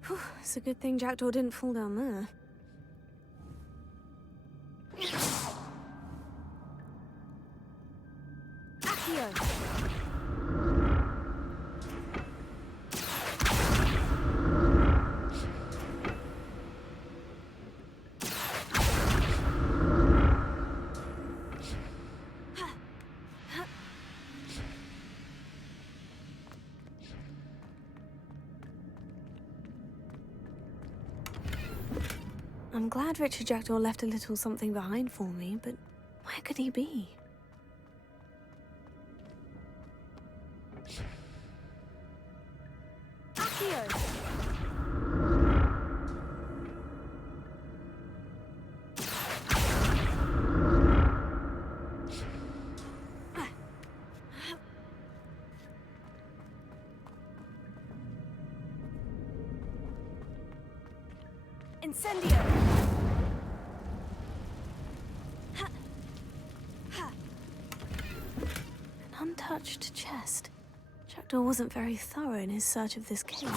Whew, it's a good thing Jackdaw didn't fall down there. I'm glad Richard Jackdaw left a little something behind for me, but where could he be? Incendio! An untouched chest. Jackdaw wasn't very thorough in his search of this cave.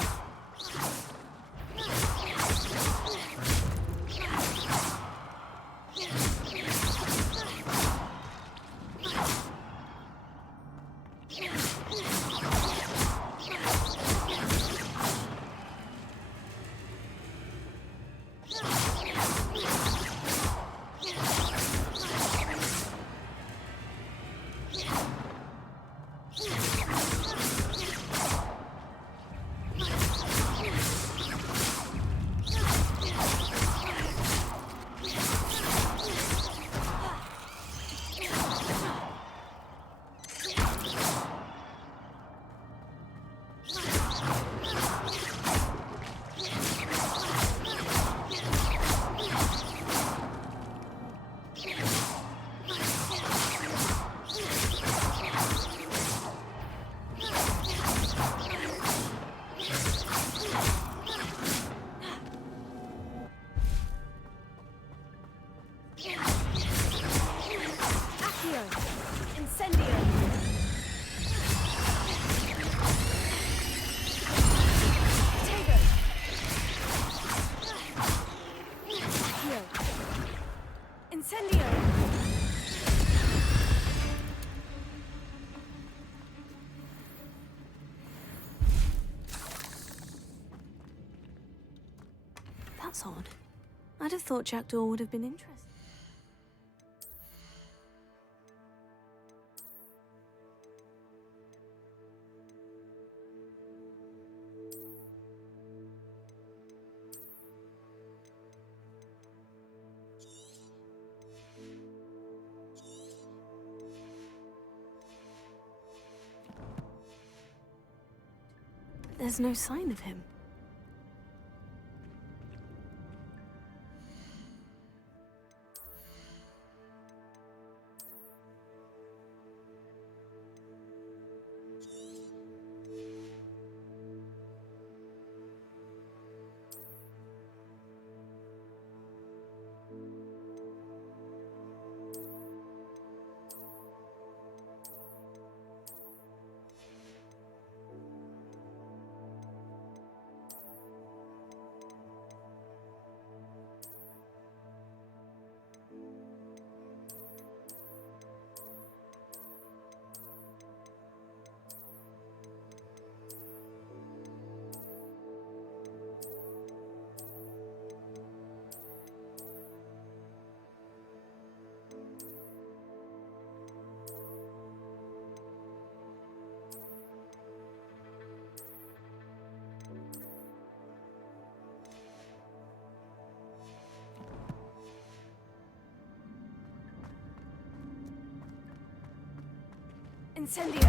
That's odd. I'd have thought Jackdaw would have been interested. There's no sign of him. Incendio!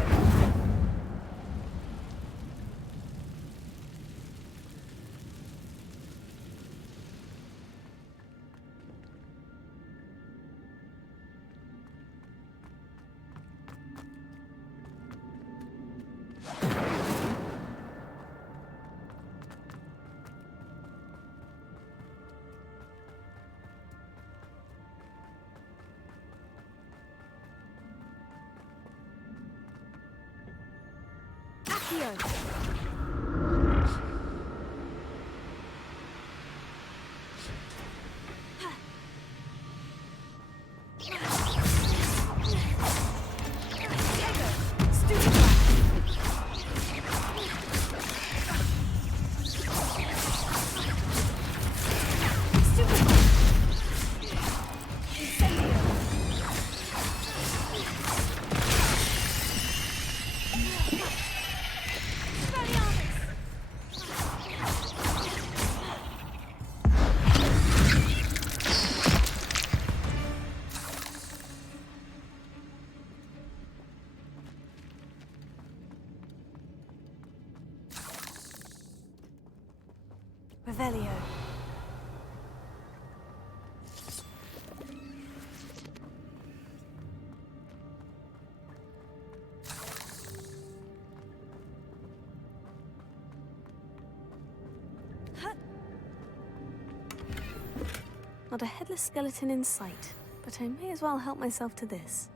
Revelio. Not a headless skeleton in sight, but I may as well help myself to this.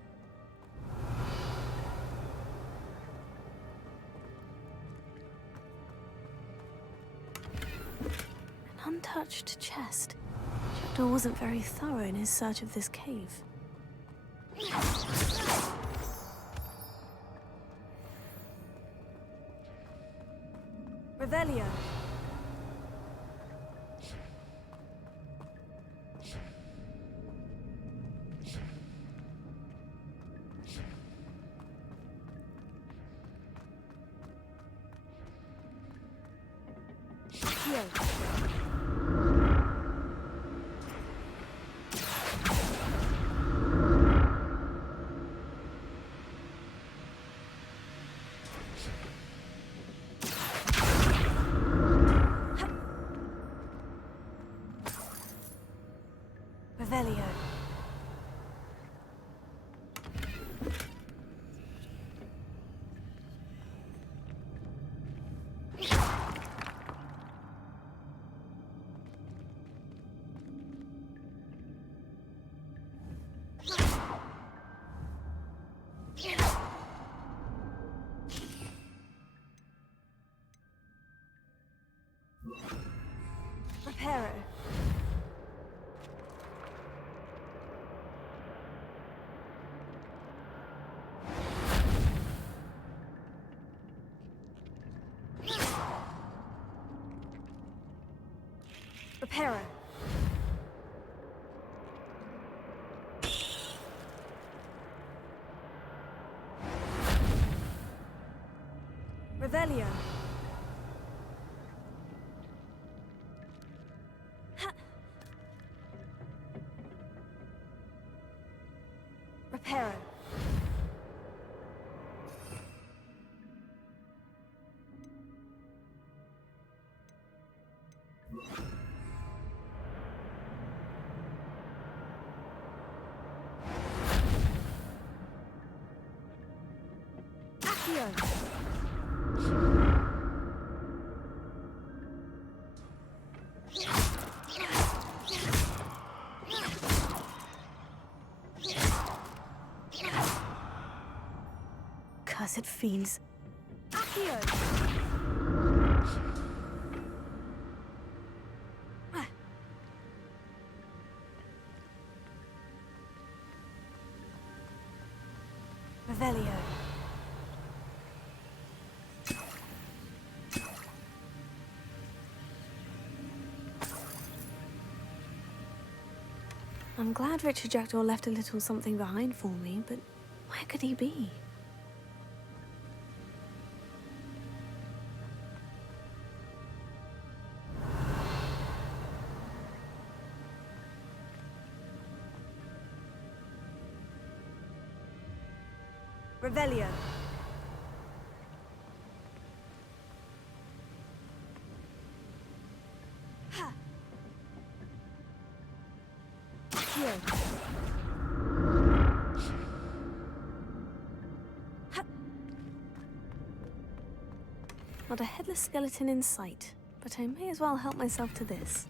An untouched chest. Jackdaw wasn't very thorough in his search of this cave. Revelio. Revelio. Reparo. Reparo. Revelio. Reparo. Cursed fiends. Accio! Revelio. I'm glad Richard Jackdaw left a little something behind for me, but where could he be? Revelio. Ha. Here. Ha. Not a headless skeleton in sight, but I may as well help myself to this.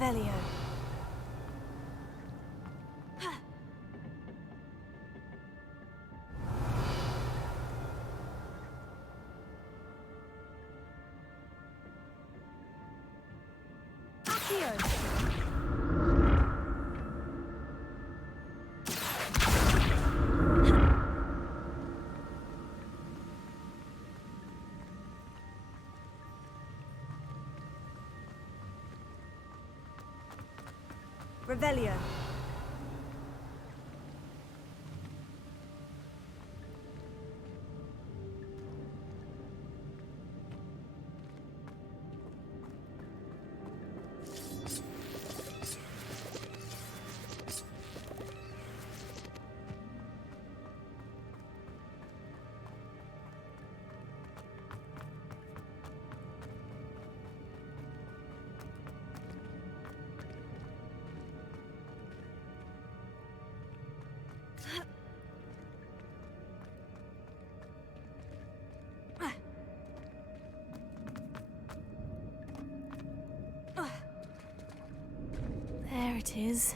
Revelio. Revelio. There it is.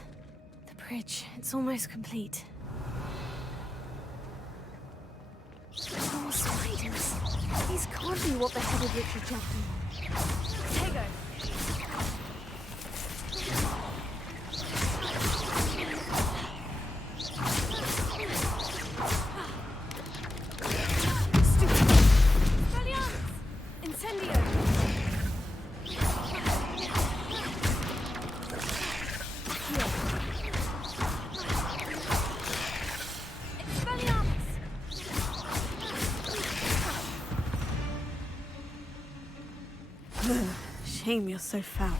The bridge. It's almost complete. Oh, spiders. These can't be what the head of Richard Jackson. Tego! Shame you're so foul.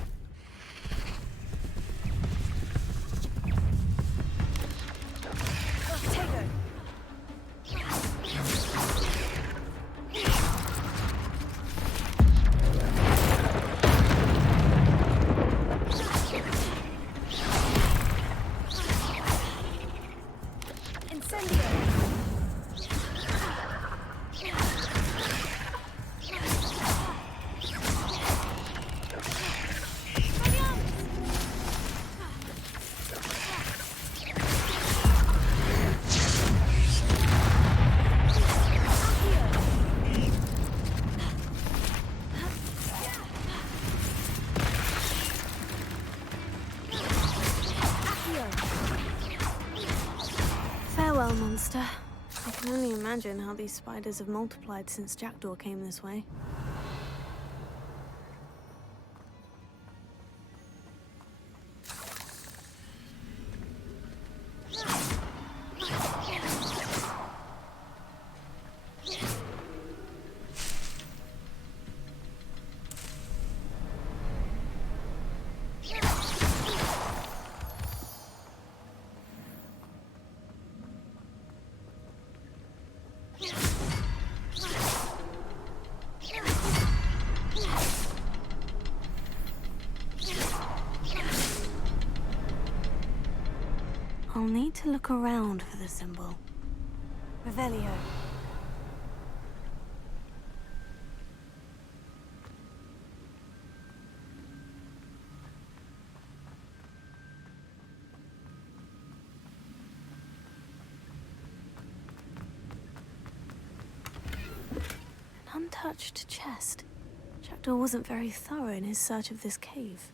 Farewell, monster. I can only imagine how these spiders have multiplied since Jackdaw came this way. I'll need to look around for the symbol. Revelio. An untouched chest. Jackdaw wasn't very thorough in his search of this cave.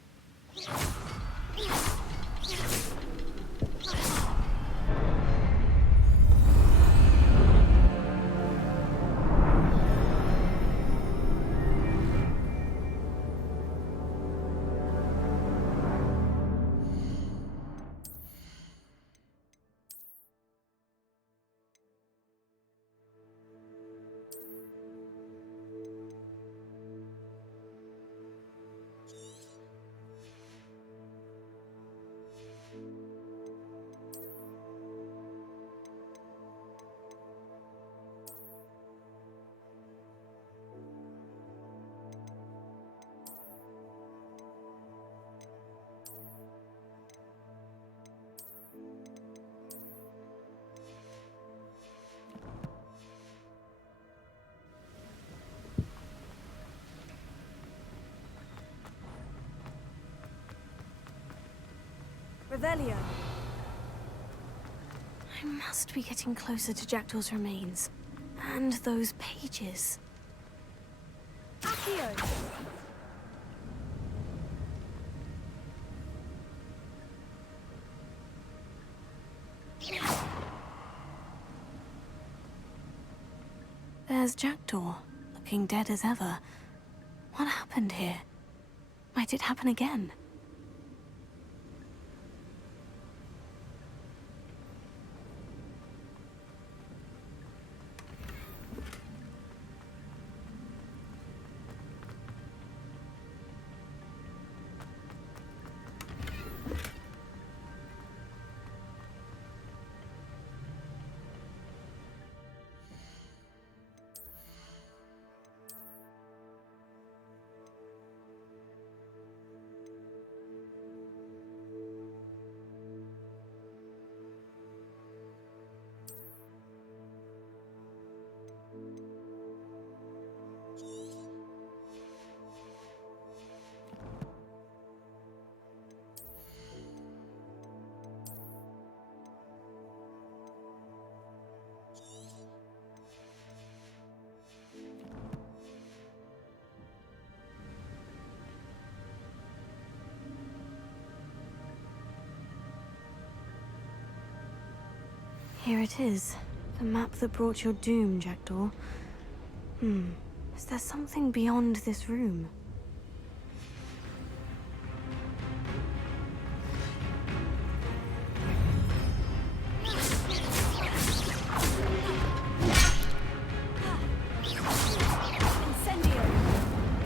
Revelio. I must be getting closer to Jackdaw's remains. And those pages. Accio! There's Jackdaw, looking dead as ever. What happened here? Might it happen again? Here it is. The map that brought your doom, Jackdaw. Is there something beyond this room? Incendio!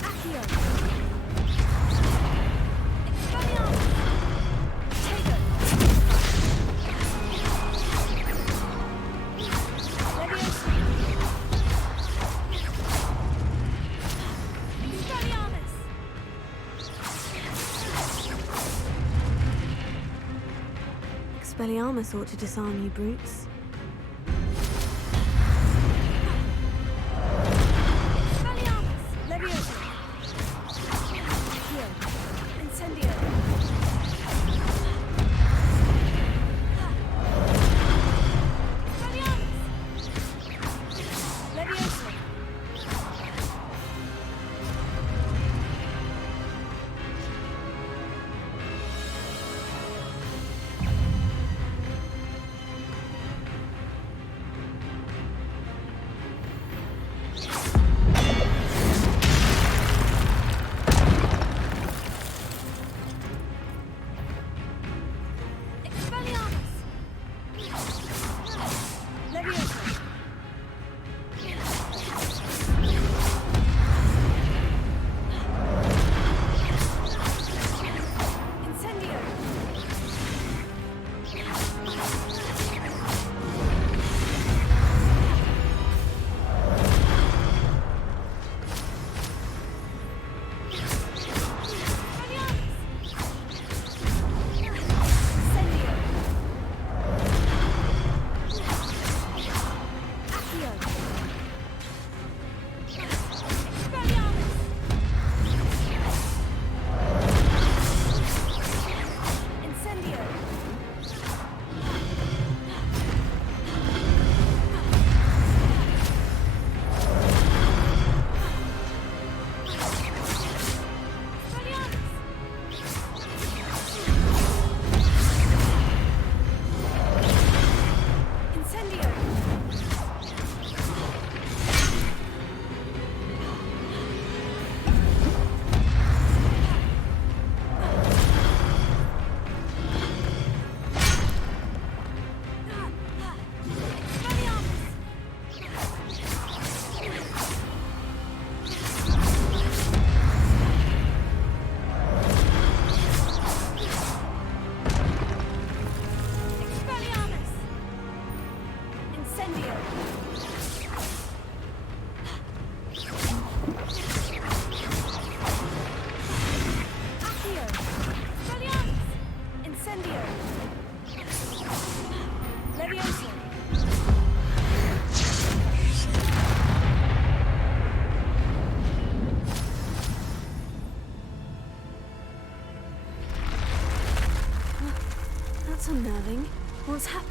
Accio! Expelliarmus! Tego! Leviosa! Expelliarmus! Expelliarmus ought to disarm you brutes. Expelliarmus! Leviosa! Accio! Incendio! Expelliarmus! Leviosa!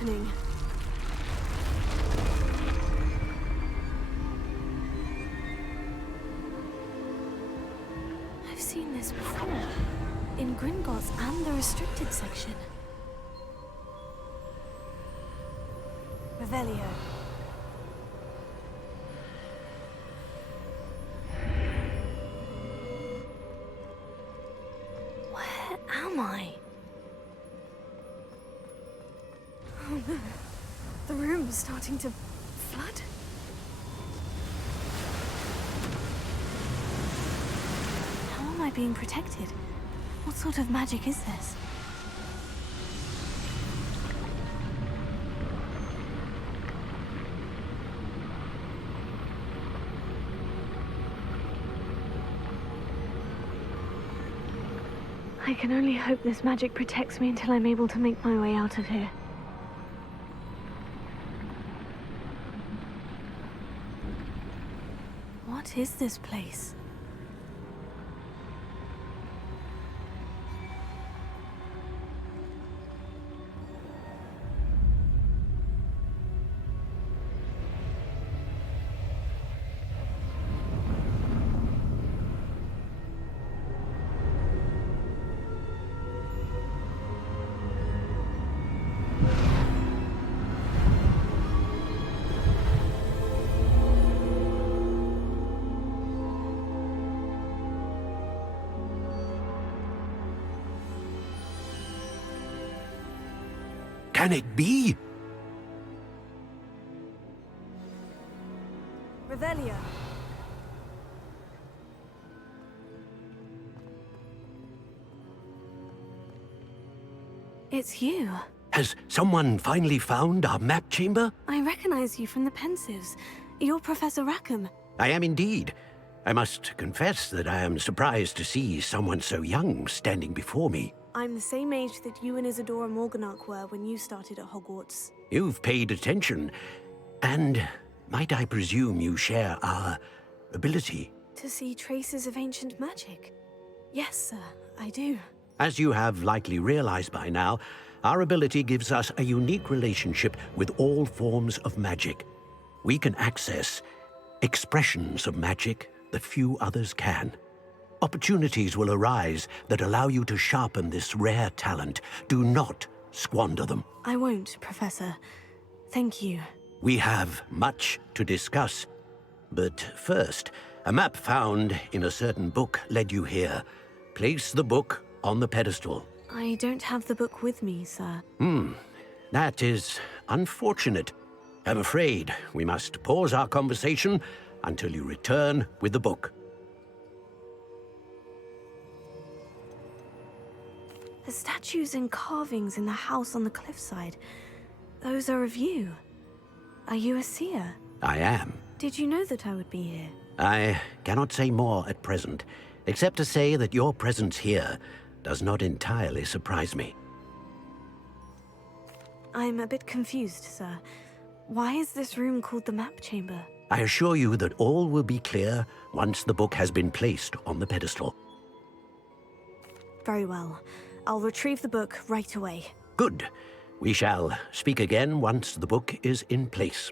opening. I've seen this before. In Gringotts and the restricted section. Revelio. Where am I? Oh no. The room's starting to flood. How am I being protected? What sort of magic is this? I can only hope this magic protects me until I'm able to make my way out of here. What is this place? Can it be? Revelio. It's you. Has someone finally found our map chamber? I recognize you from the Pensives. You're Professor Rackham. I am indeed. I must confess that I am surprised to see someone so young standing before me. I'm the same age that you and Isadora Morganach were when you started at Hogwarts. You've paid attention. And might I presume you share our ability? To see traces of ancient magic? Yes, sir, I do. As you have likely realized by now, our ability gives us a unique relationship with all forms of magic. We can access expressions of magic that few others can. Opportunities will arise that allow you to sharpen this rare talent. Do not squander them. I won't, Professor. Thank you. We have much to discuss. But first, a map found in a certain book led you here. Place the book on the pedestal. I don't have the book with me, sir. That is unfortunate. I'm afraid we must pause our conversation until you return with the book. The statues and carvings in the house on the cliffside, those are of you. Are you a seer? I am. Did you know that I would be here? I cannot say more at present, except to say that your presence here does not entirely surprise me. I'm a bit confused, sir. Why is this room called the map chamber? I assure you that all will be clear once the book has been placed on the pedestal. Very well. I'll retrieve the book right away. Good. We shall speak again once the book is in place.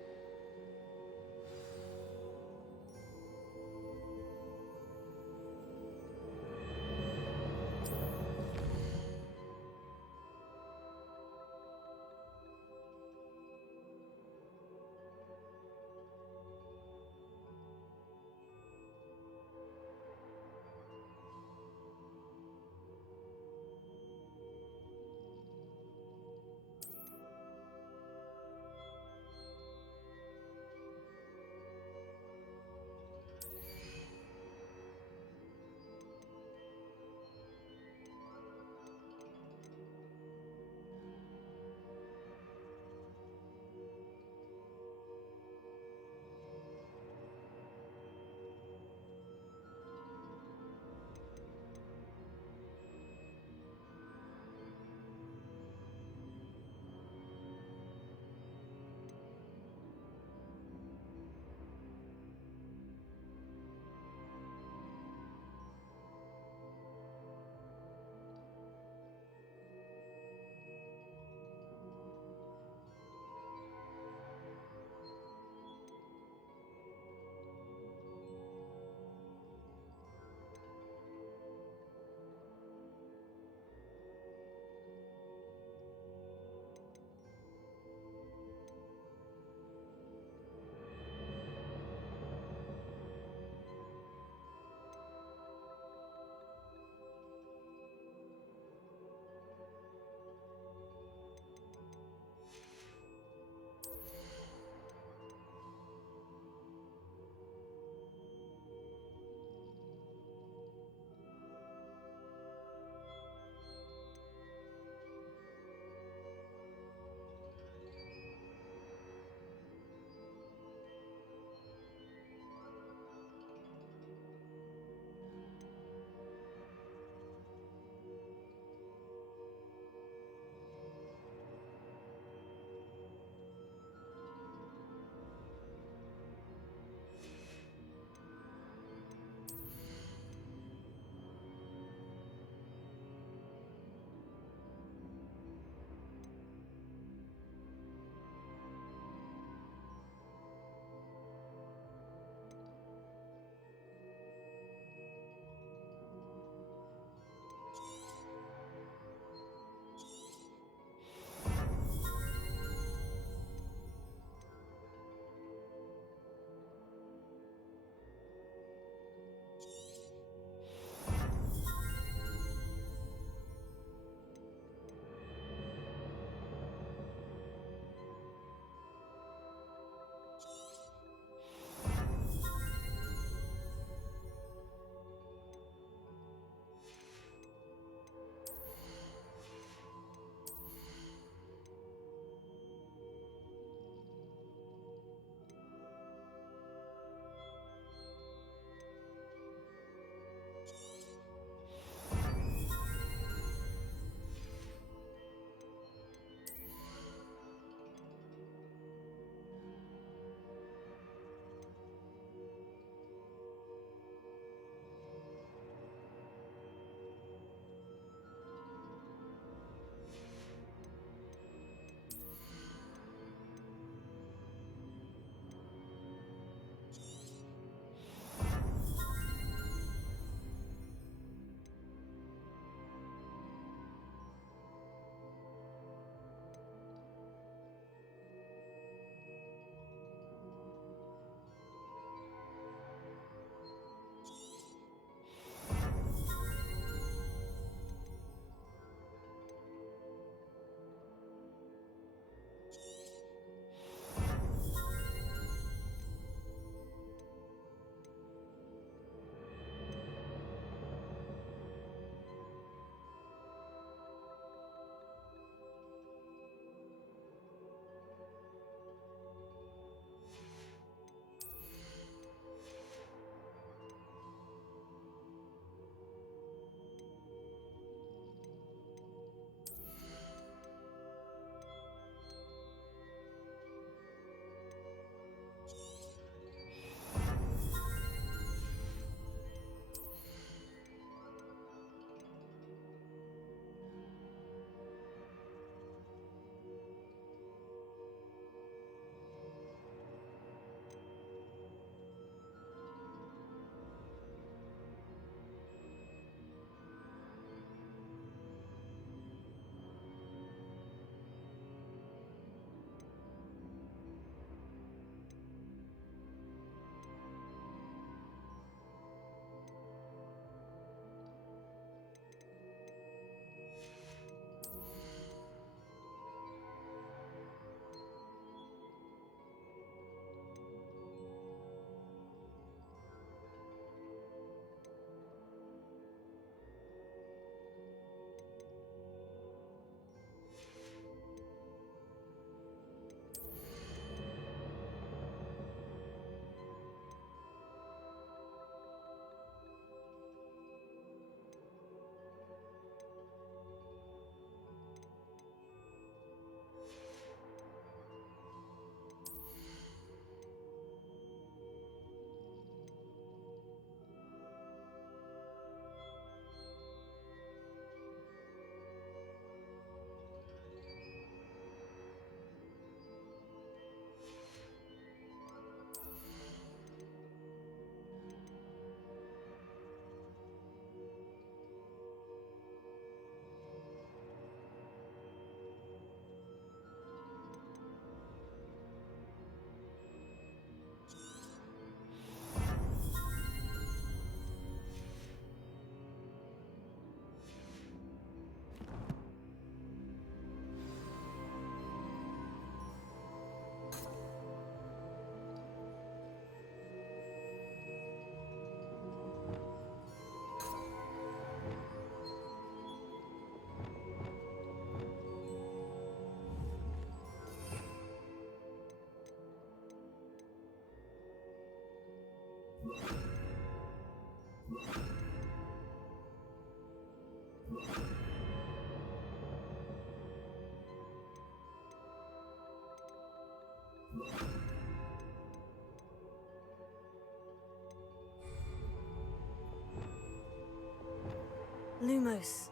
Lumos.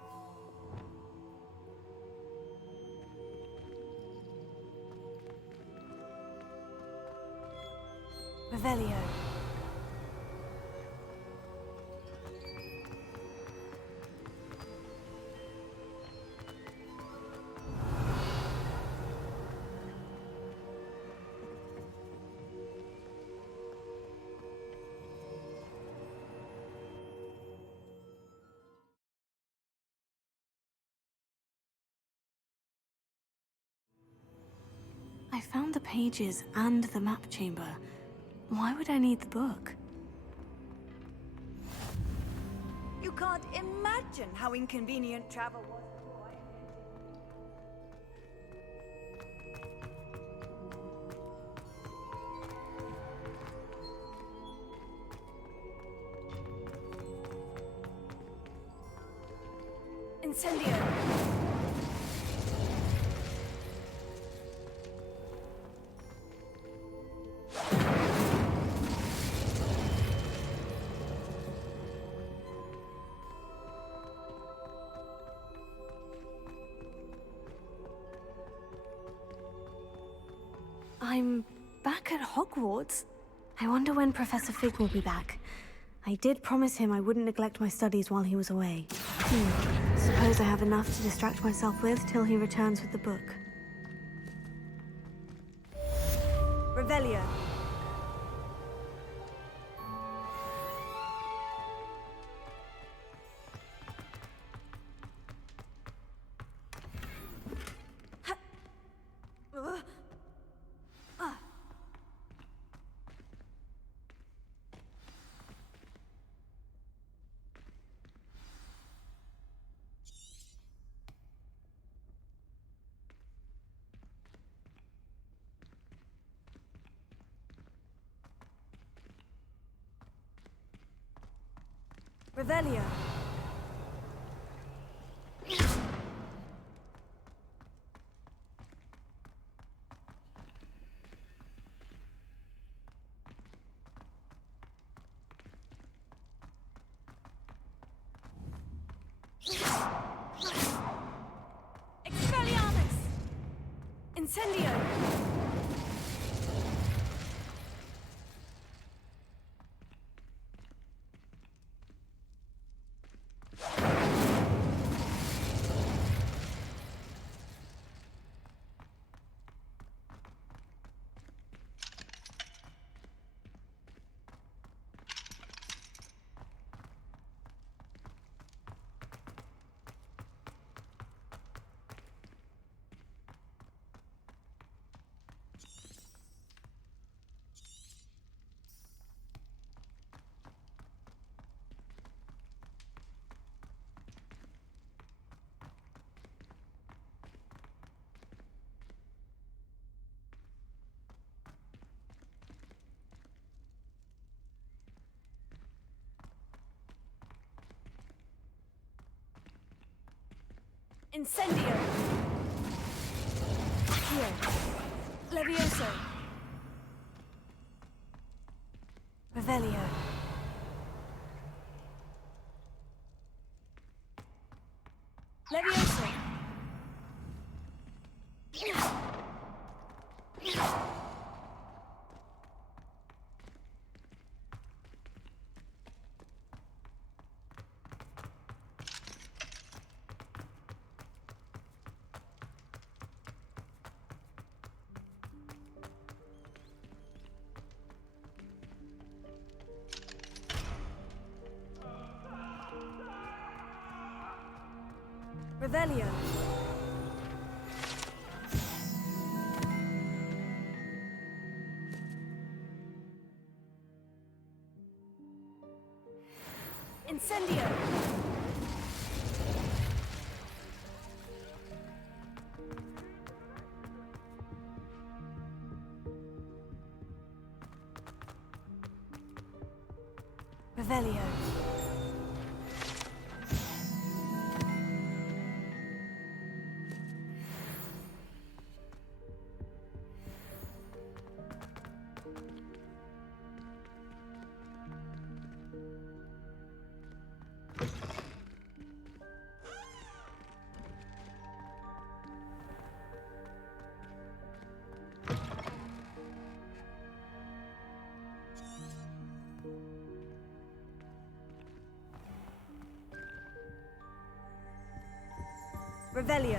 Revelio. I found the pages and the map chamber. Why would I need the book? You can't imagine how inconvenient travel was before I invented. Incendio. I'm back at Hogwarts. I wonder when Professor Fig will be back. I did promise him I wouldn't neglect my studies while he was away. Suppose I have enough to distract myself with till he returns with the book. Revelio. Revelio. Expelliarmus! Incendio! Incendio! Here. Levioso. Revelio. Levioso. Revelio. Incendio. Revelio. Revelio.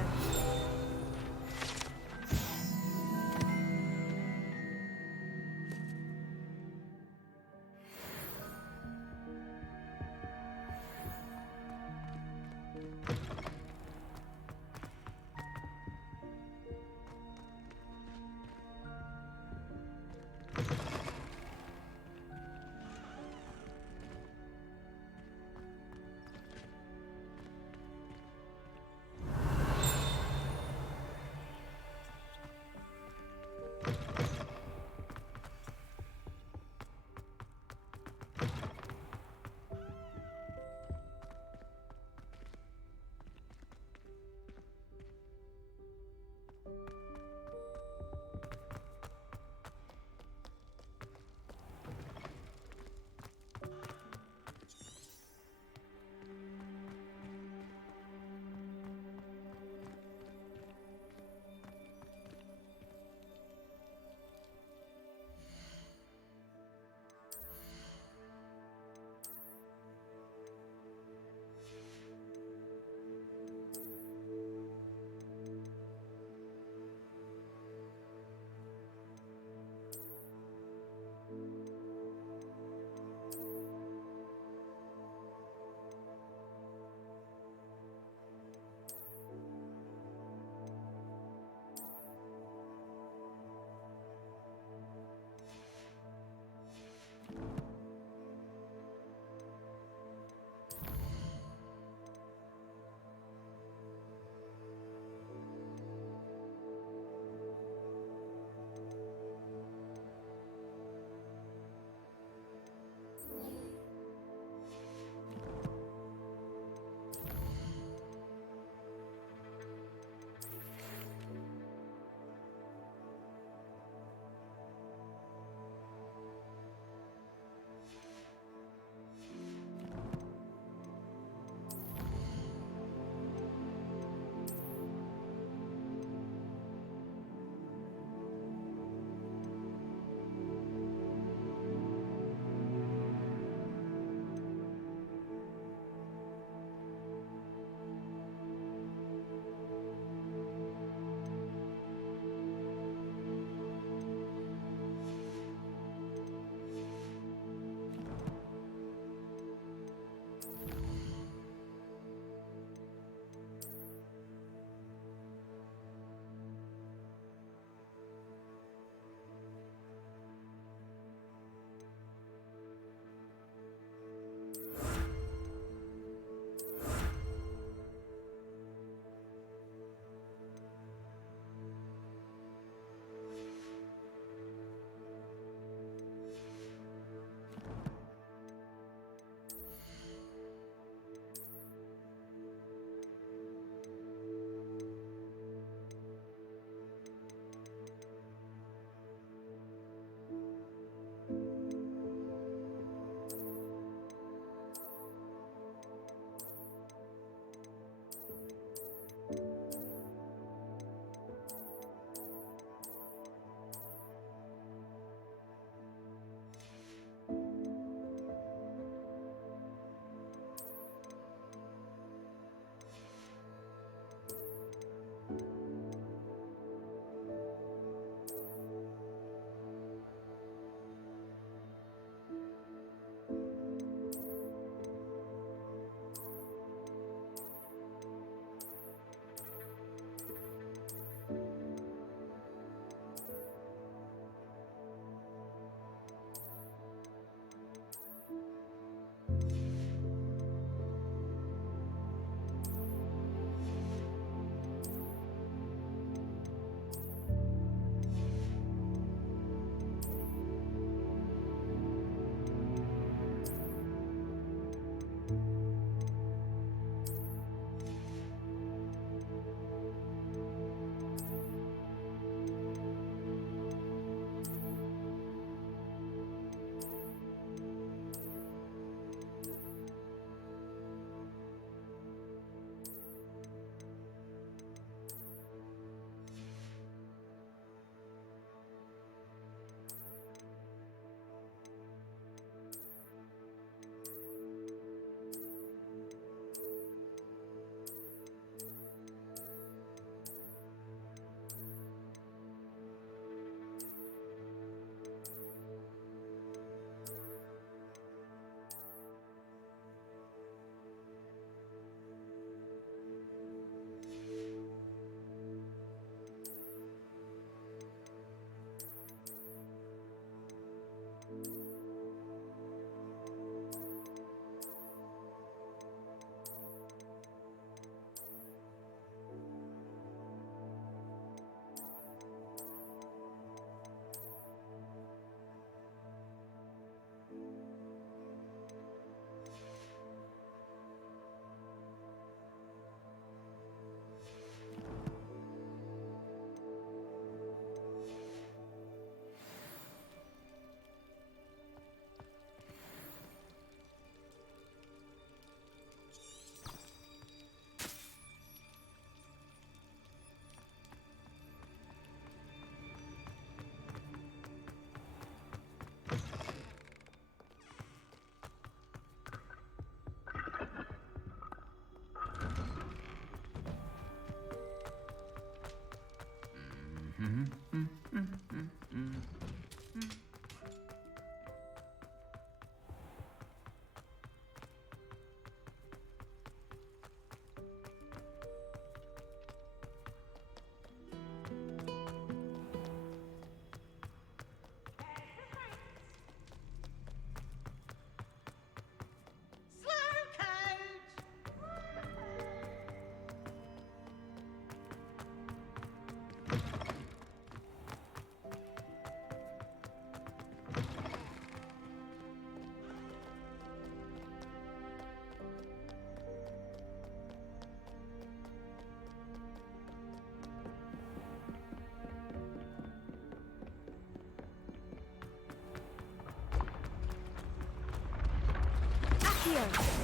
Accio.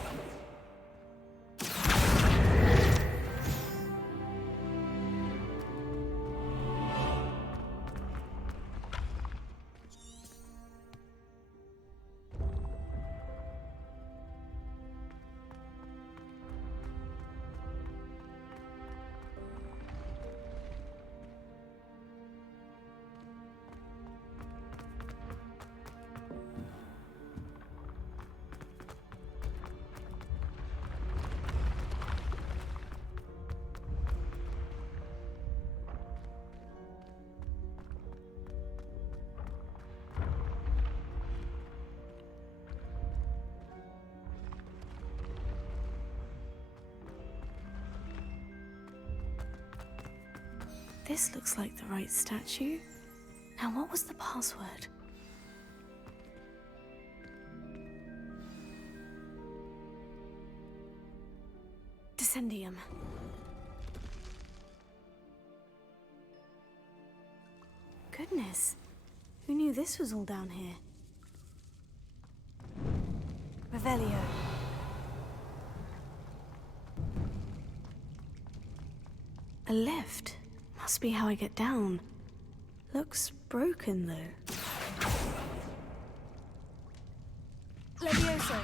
This looks like the right statue. Now, what was the password? Descendium. Goodness, who knew this was all down here? Revelio. A lift. Must be how I get down. Looks broken, though. Levioso.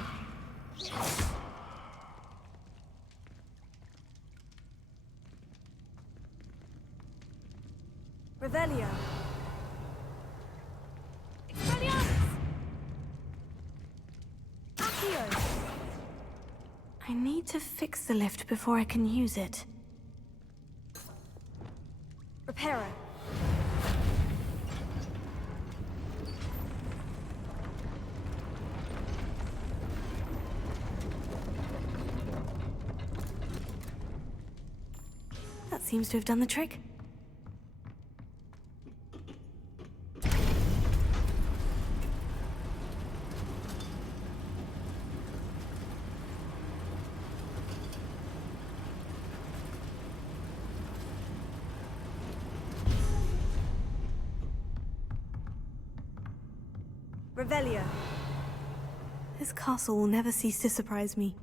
Revelio. Expelliarmus! Accio! I need to fix the lift before I can use it. Reparo. That seems to have done the trick. Revelio. This castle will never cease to surprise me.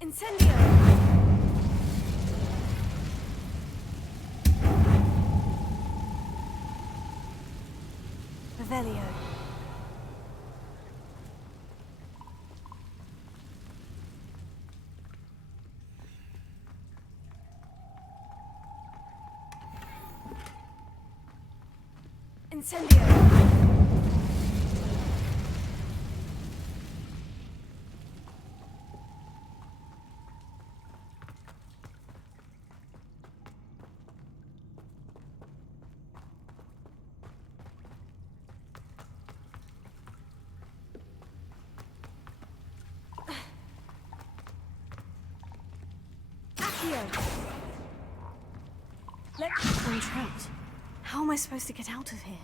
Incendio! Revelio. Incendio. I'm trapped. How am I supposed to get out of here?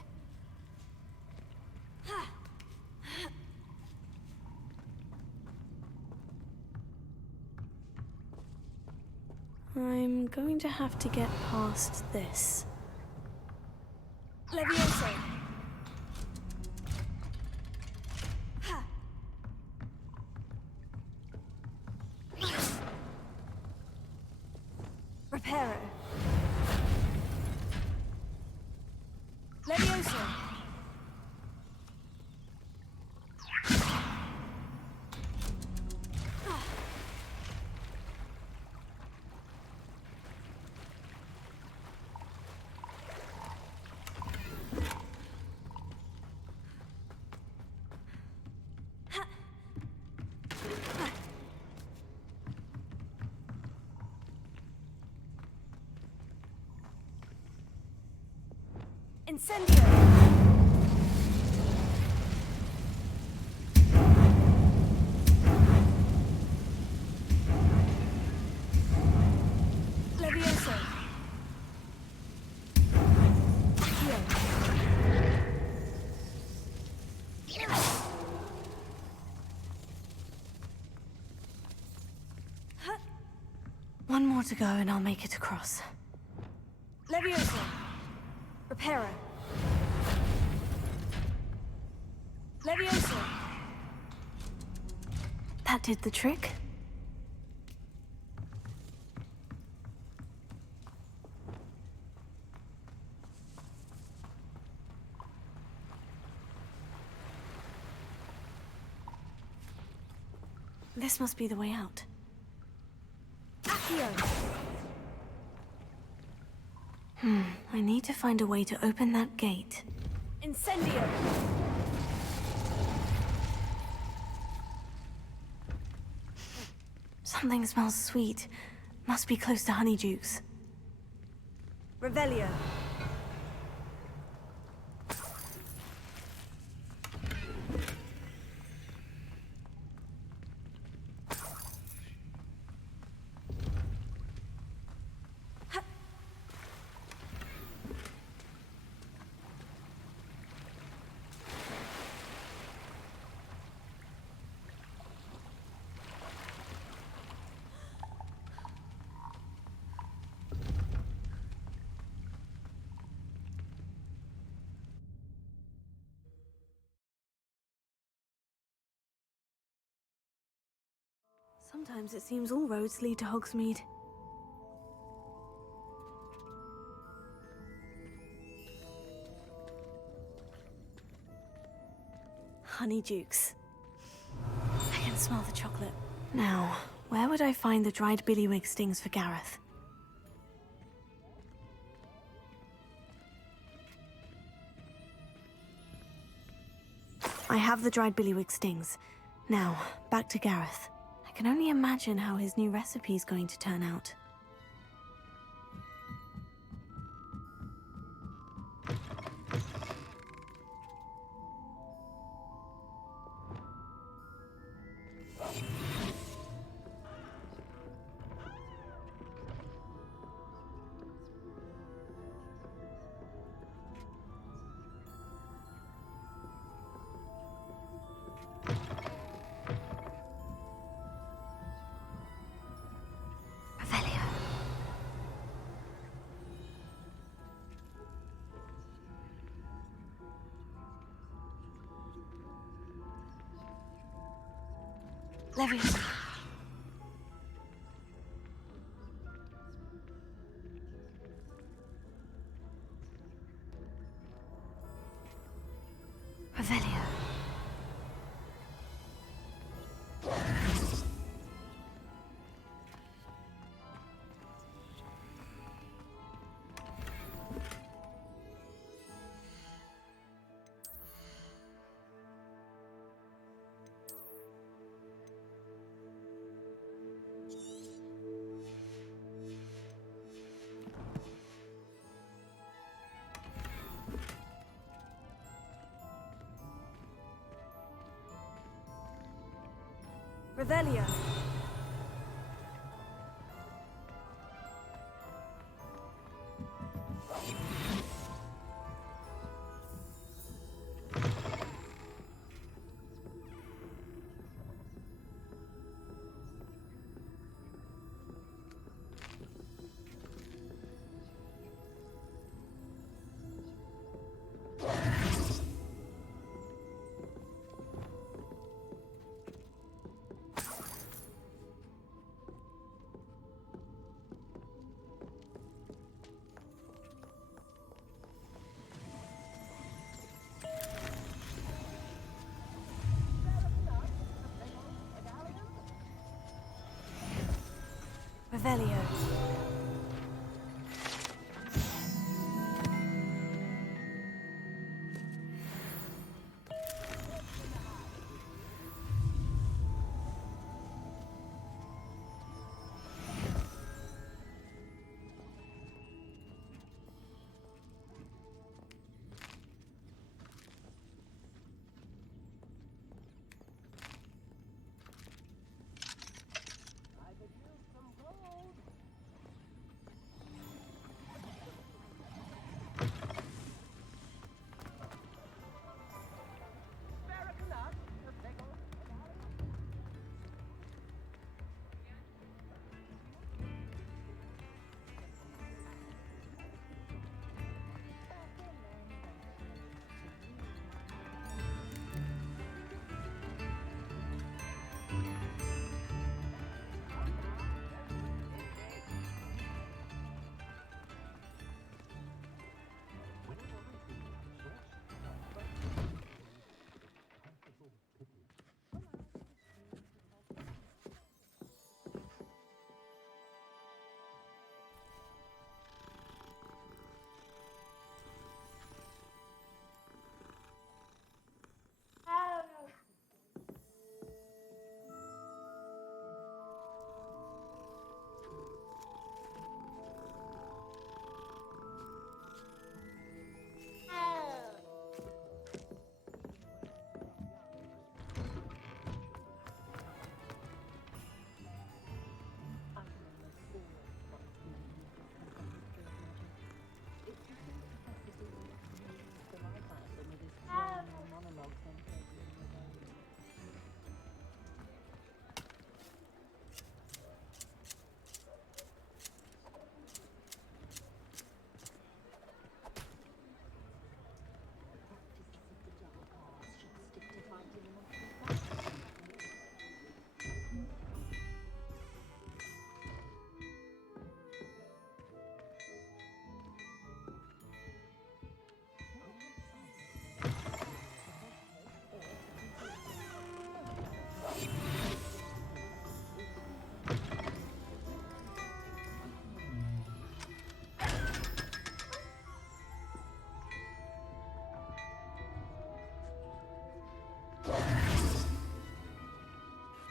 I'm going to have to get past this. Levioso. Reparo. Levioso. Incendio! Levioso! Accio! One more to go and I'll make it across. Leviosa! Reparo! Leviosa! That did the trick. This must be the way out. Accio! I need to find a way to open that gate. Incendio! Something smells sweet. Must be close to Honeydukes. Revelio! Sometimes it seems all roads lead to Hogsmeade. Honeydukes. I can smell the chocolate. Now, where would I find the dried billywig stings for Gareth? I have the dried billywig stings. Now, back to Gareth. I can only imagine how his new recipe is going to turn out. Leviosa. Revelio. Revelio! Revelio.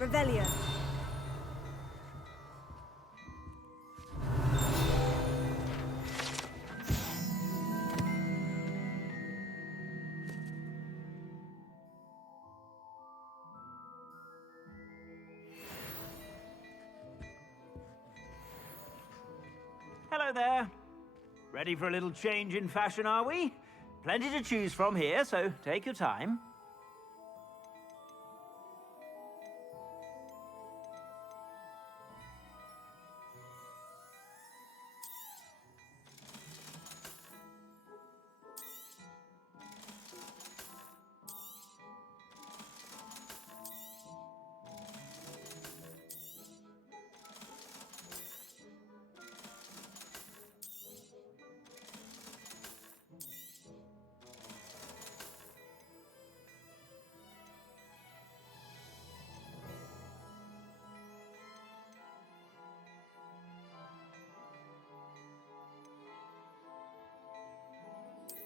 Revelio. Hello there. Ready for a little change in fashion, are we? Plenty to choose from here, so take your time.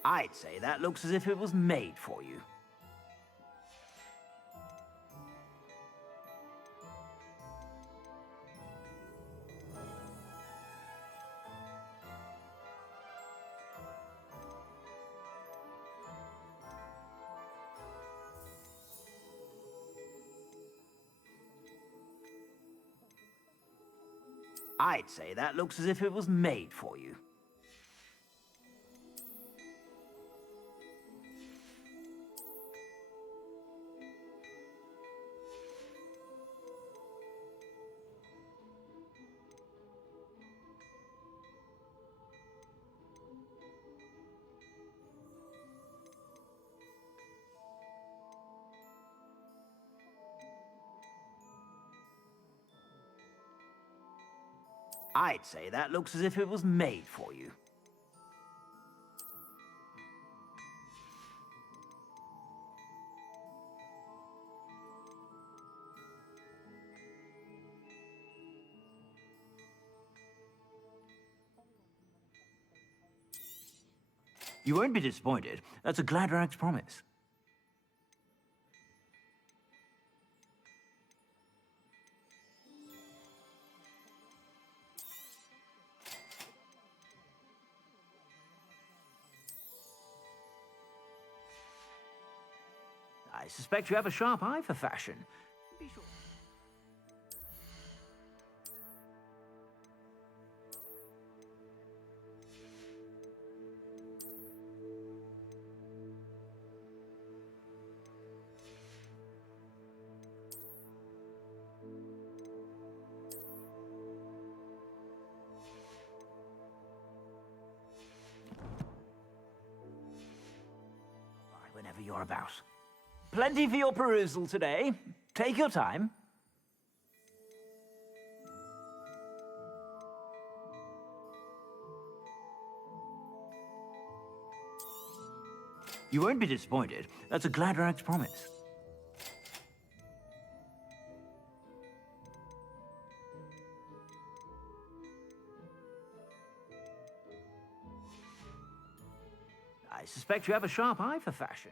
I'd say that looks as if it was made for you. I'd say that looks as if it was made for you. I'd say that looks as if it was made for you. You won't be disappointed. That's a Gladrax promise. I suspect you have a sharp eye for fashion. Be sure. Whenever you're about. Plenty for your perusal today. Take your time. You won't be disappointed. That's a Gladrax promise. I suspect you have a sharp eye for fashion.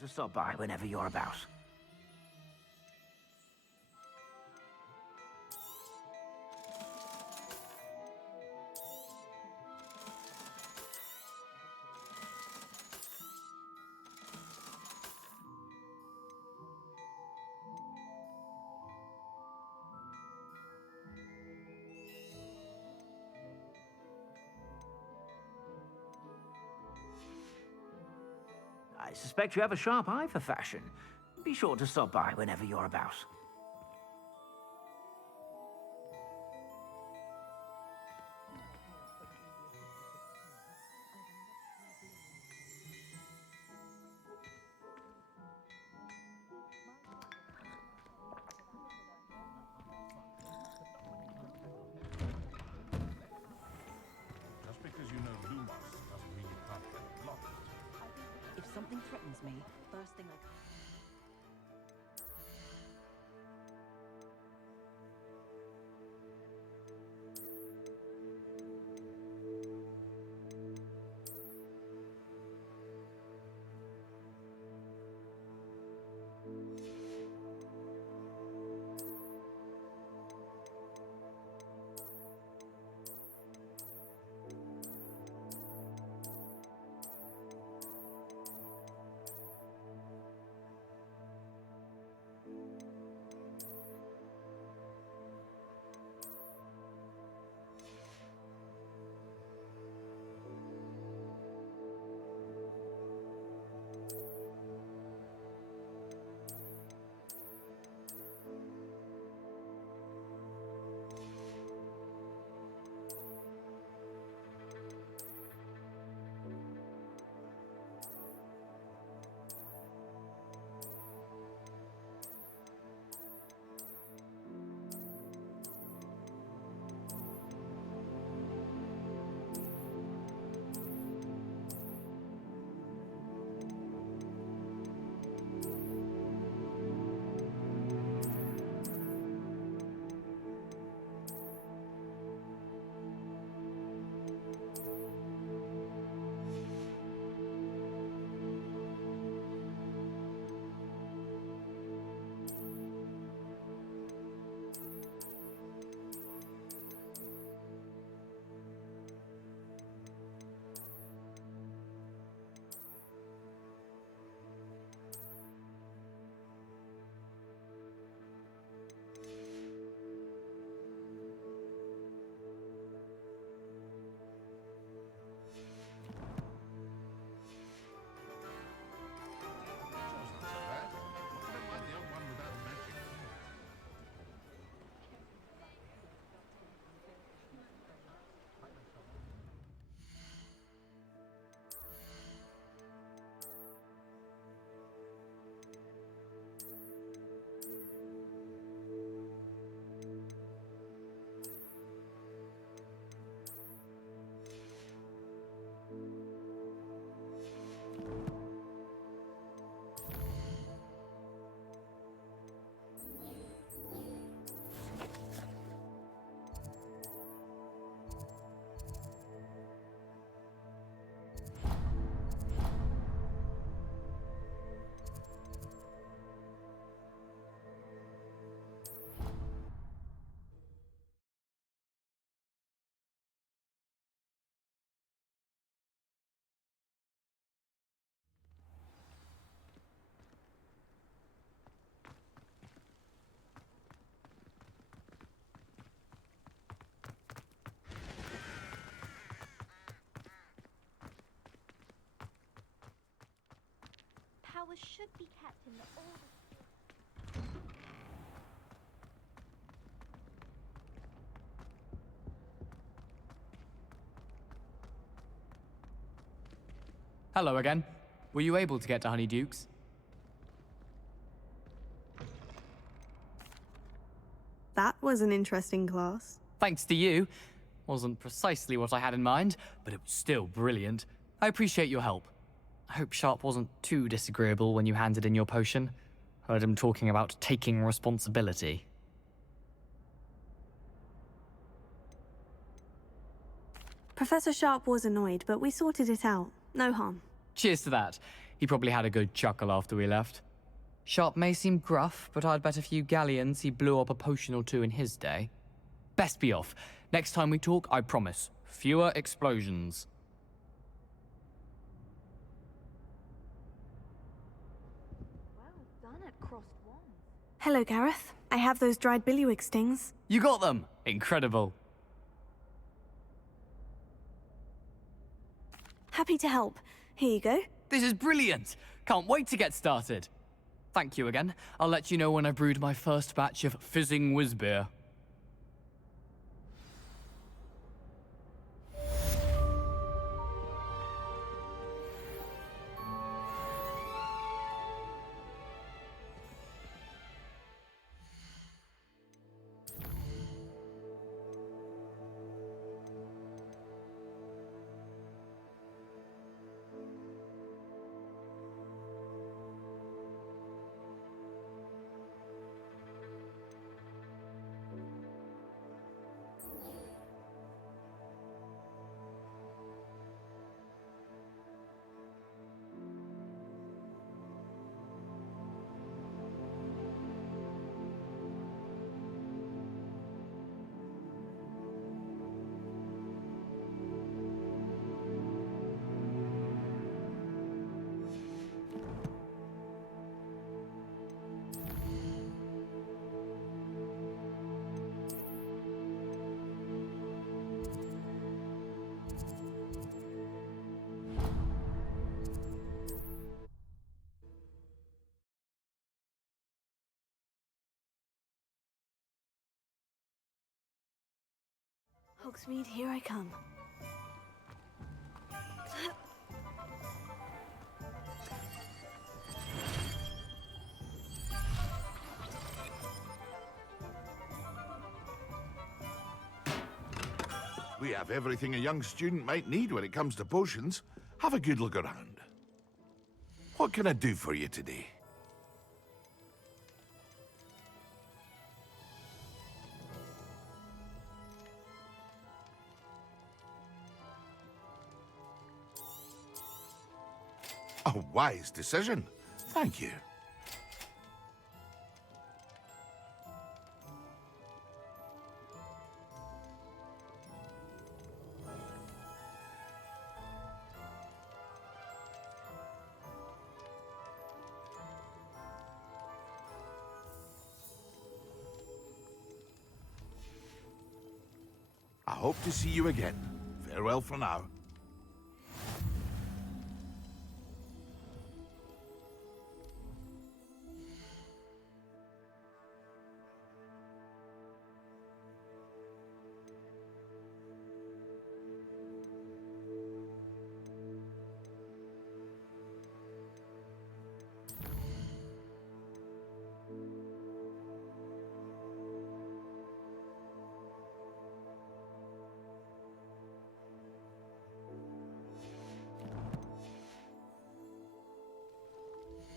to stop by whenever you're about. I suspect you have a sharp eye for fashion. Be sure to stop by whenever you're about. Just because you know Lumos doesn't mean you can't get blocked. If something threatens me, first thing I powers should be kept in the oldest. Hello again. Were you able to get to Honeydukes? That was an interesting class. Thanks to you. Wasn't precisely what I had in mind, but it was still brilliant. I appreciate your help. I hope Sharp wasn't too disagreeable when you handed in your potion. Heard him talking about taking responsibility. Professor Sharp was annoyed, but we sorted it out. No harm. Cheers to that. He probably had a good chuckle after we left. Sharp may seem gruff, but I'd bet a few galleons he blew up a potion or two in his day. Best be off. Next time we talk, I promise, fewer explosions. Well done at crossed wands. Hello, Gareth. I have those dried billywig stings. You got them! Incredible. Happy to help. Here you go. This is brilliant! Can't wait to get started. Thank you again. I'll let you know when I've brewed my first batch of fizzing whiz-beer. Hogsmeade, here I come. We have everything a young student might need when it comes to potions. Have a good look around. What can I do for you today? A wise decision. Thank you. I hope to see you again. Farewell for now.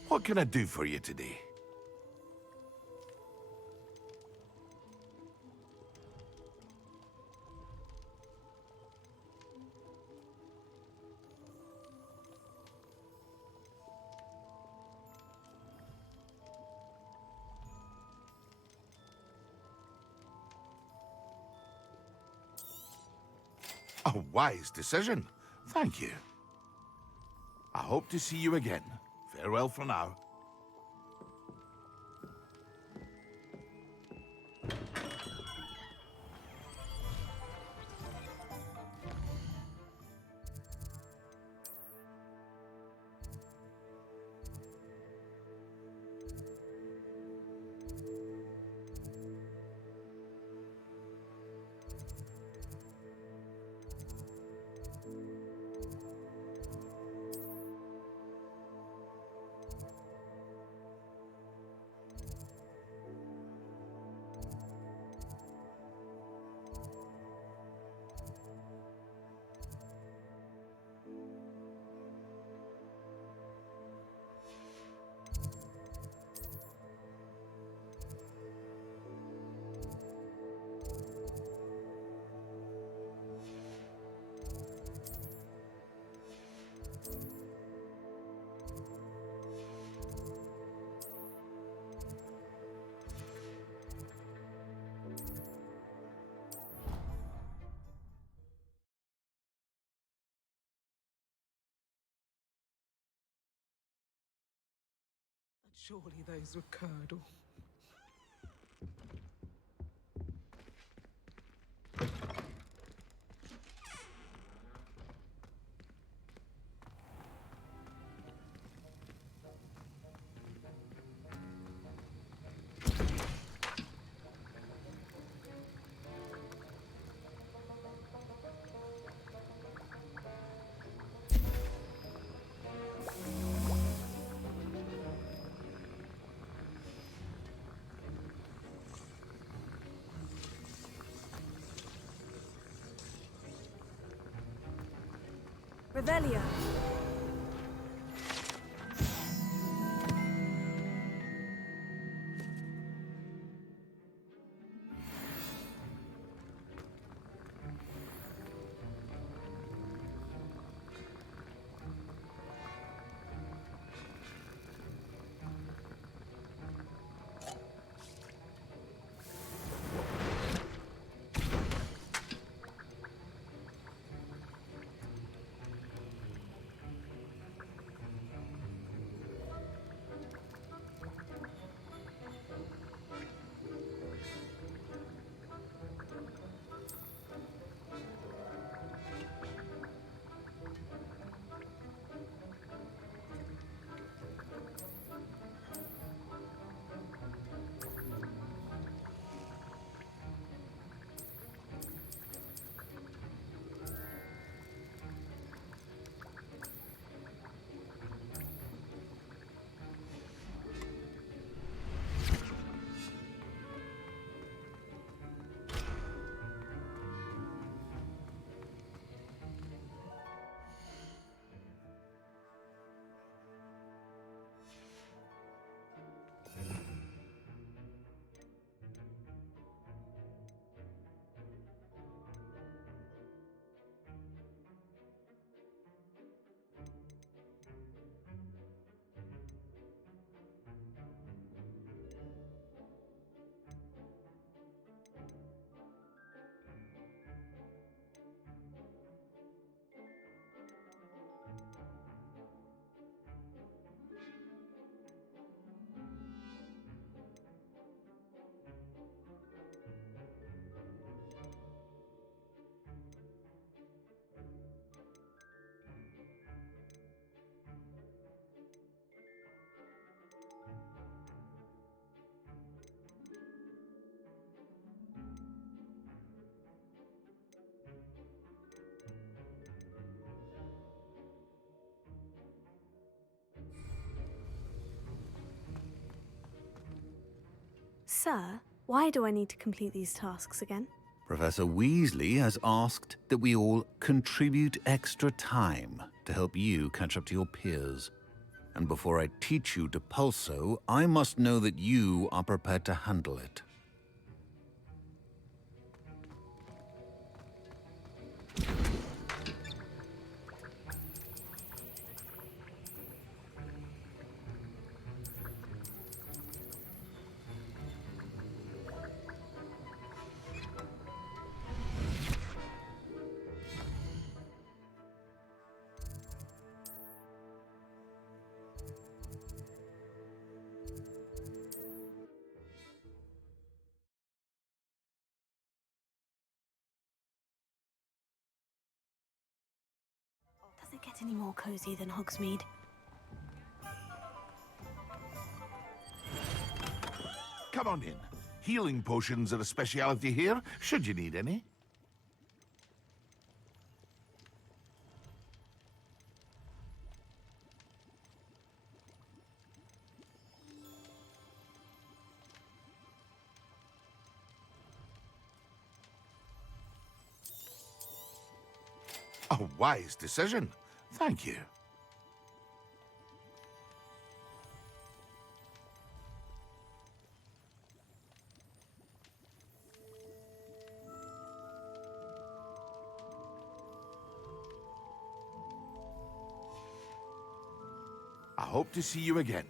What can I do for you today? A wise decision. Thank you. I hope to see you again. Farewell for now. Surely those were curdle. Revelio. Sir, why do I need to complete these tasks again? Professor Weasley has asked that we all contribute extra time to help you catch up to your peers. And before I teach you to pulso, I must know that you are prepared to handle it. Does it get any more cozy than Hogsmeade? Come on in. Healing potions are a speciality here, should you need any. A wise decision. Thank you. I hope to see you again.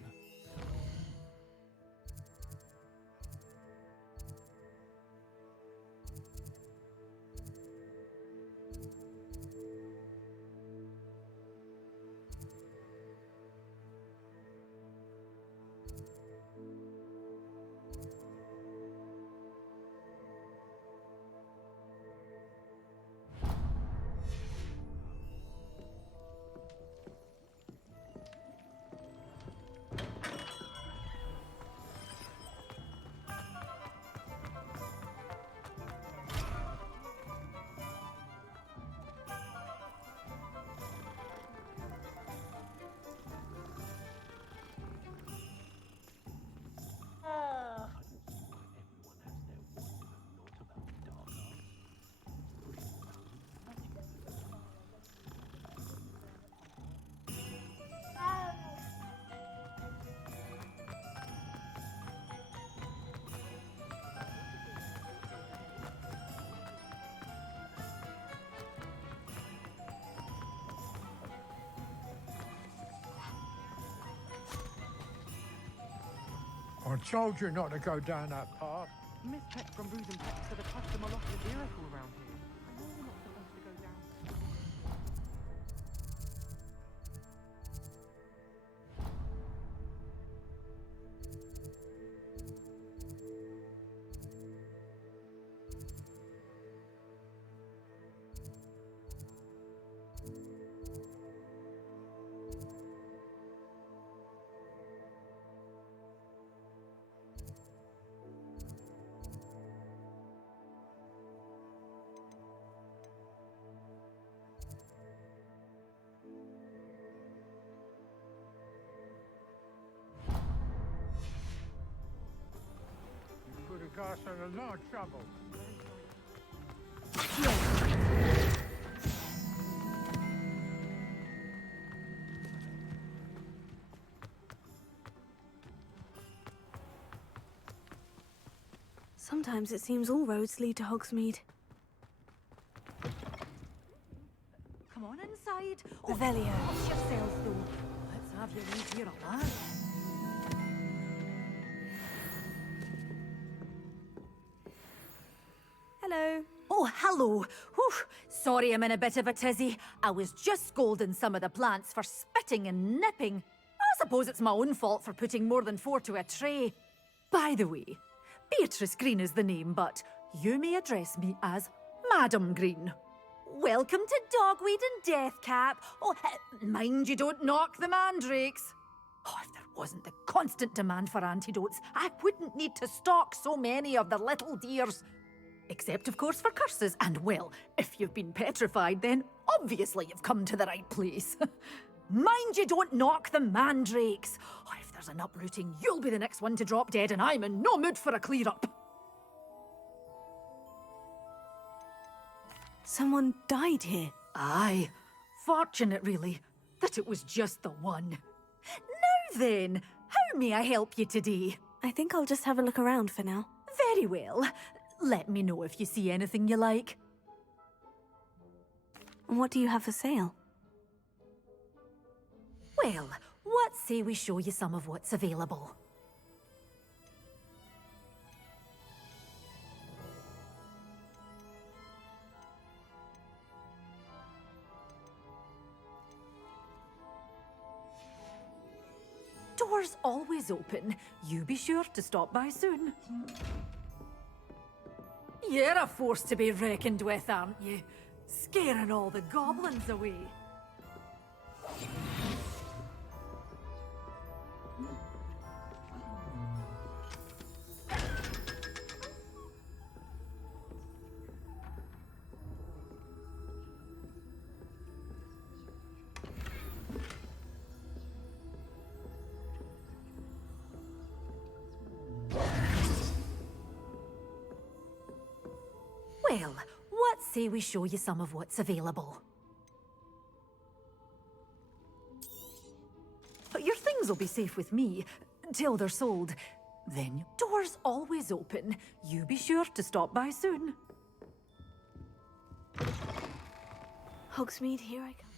I told you not to go down that path. Miss Peck from Brews and Peck said a customer lost a vehicle around here. I know we're not supposed to go down. You could have got us in a lot of trouble. Sometimes it seems all roads lead to Hogsmeade. Come on inside. Revelio. Watch yourself, though. Let's have you leave here alive. Hello. Oh, hello. Whew. Sorry I'm in a bit of a tizzy. I was just scolding some of the plants for spitting and nipping. I suppose it's my own fault for putting more than 4 to a tray. By the way, Beatrice Green is the name, but you may address me as Madam Green. Welcome to Dogweed and Deathcap. Oh, mind you don't knock the mandrakes. Oh, if there wasn't the constant demand for antidotes, I wouldn't need to stock so many of the little dears. Except, of course, for curses. And, well, if you've been petrified, then obviously you've come to the right place. Mind you don't knock the mandrakes. Oh, if there's an uprooting, you'll be the next one to drop dead, and I'm in no mood for a clear-up. Someone died here. Aye. Fortunate, really, that it was just the one. Now then, how may I help you today? I think I'll just have a look around for now. Very well. Let me know if you see anything you like. And what do you have for sale? Well, what say we show you some of what's available? Doors always open. You be sure to stop by soon. You're a force to be reckoned with, aren't you? Scaring all the goblins away. Well, what say we show you some of what's available? Your things will be safe with me, till they're sold. Then, doors always open. You be sure to stop by soon. Hogsmeade, here I come.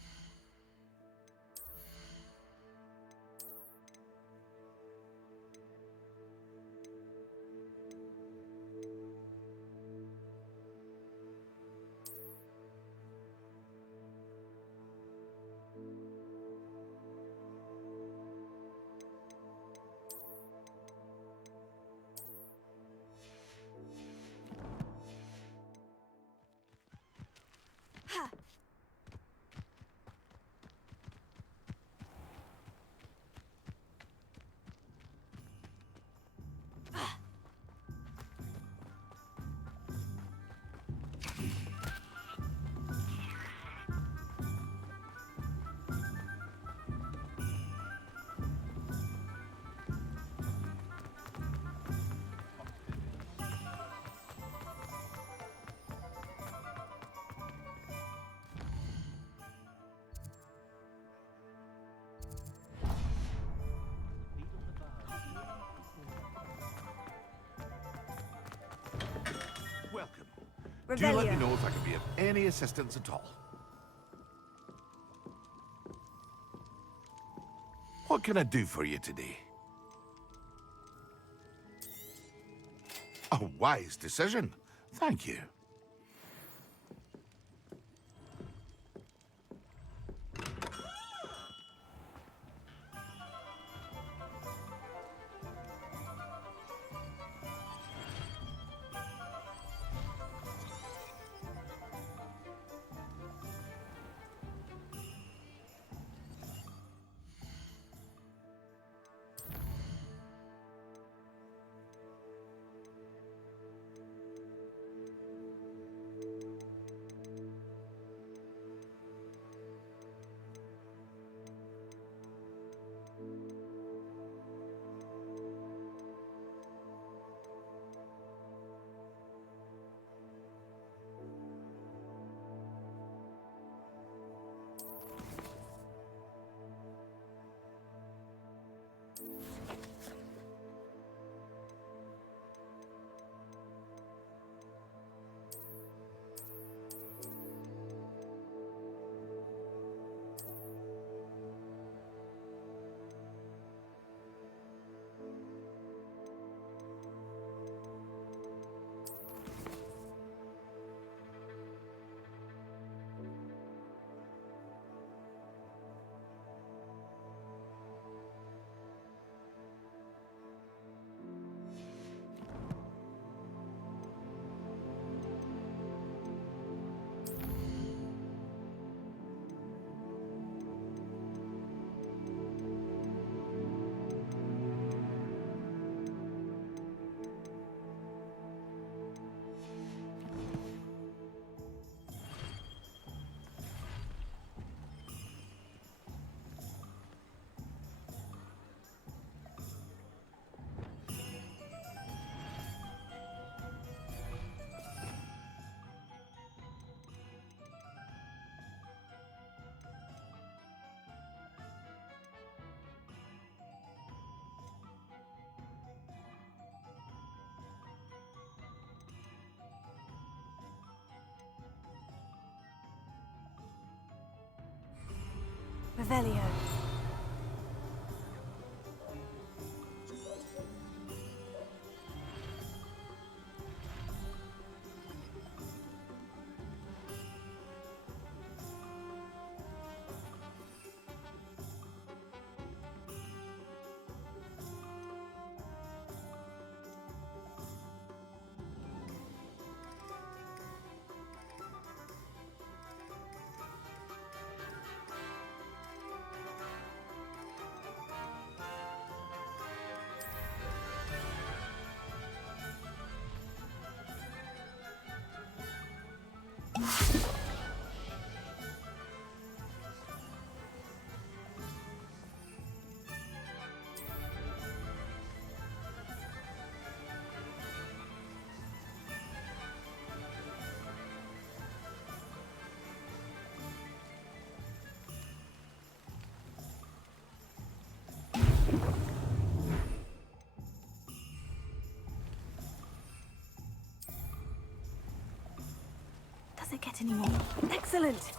Welcome. Do let me know if I can be of any assistance at all. What can I do for you today? A wise decision. Thank you. Revelio. Does it get any more? Excellent!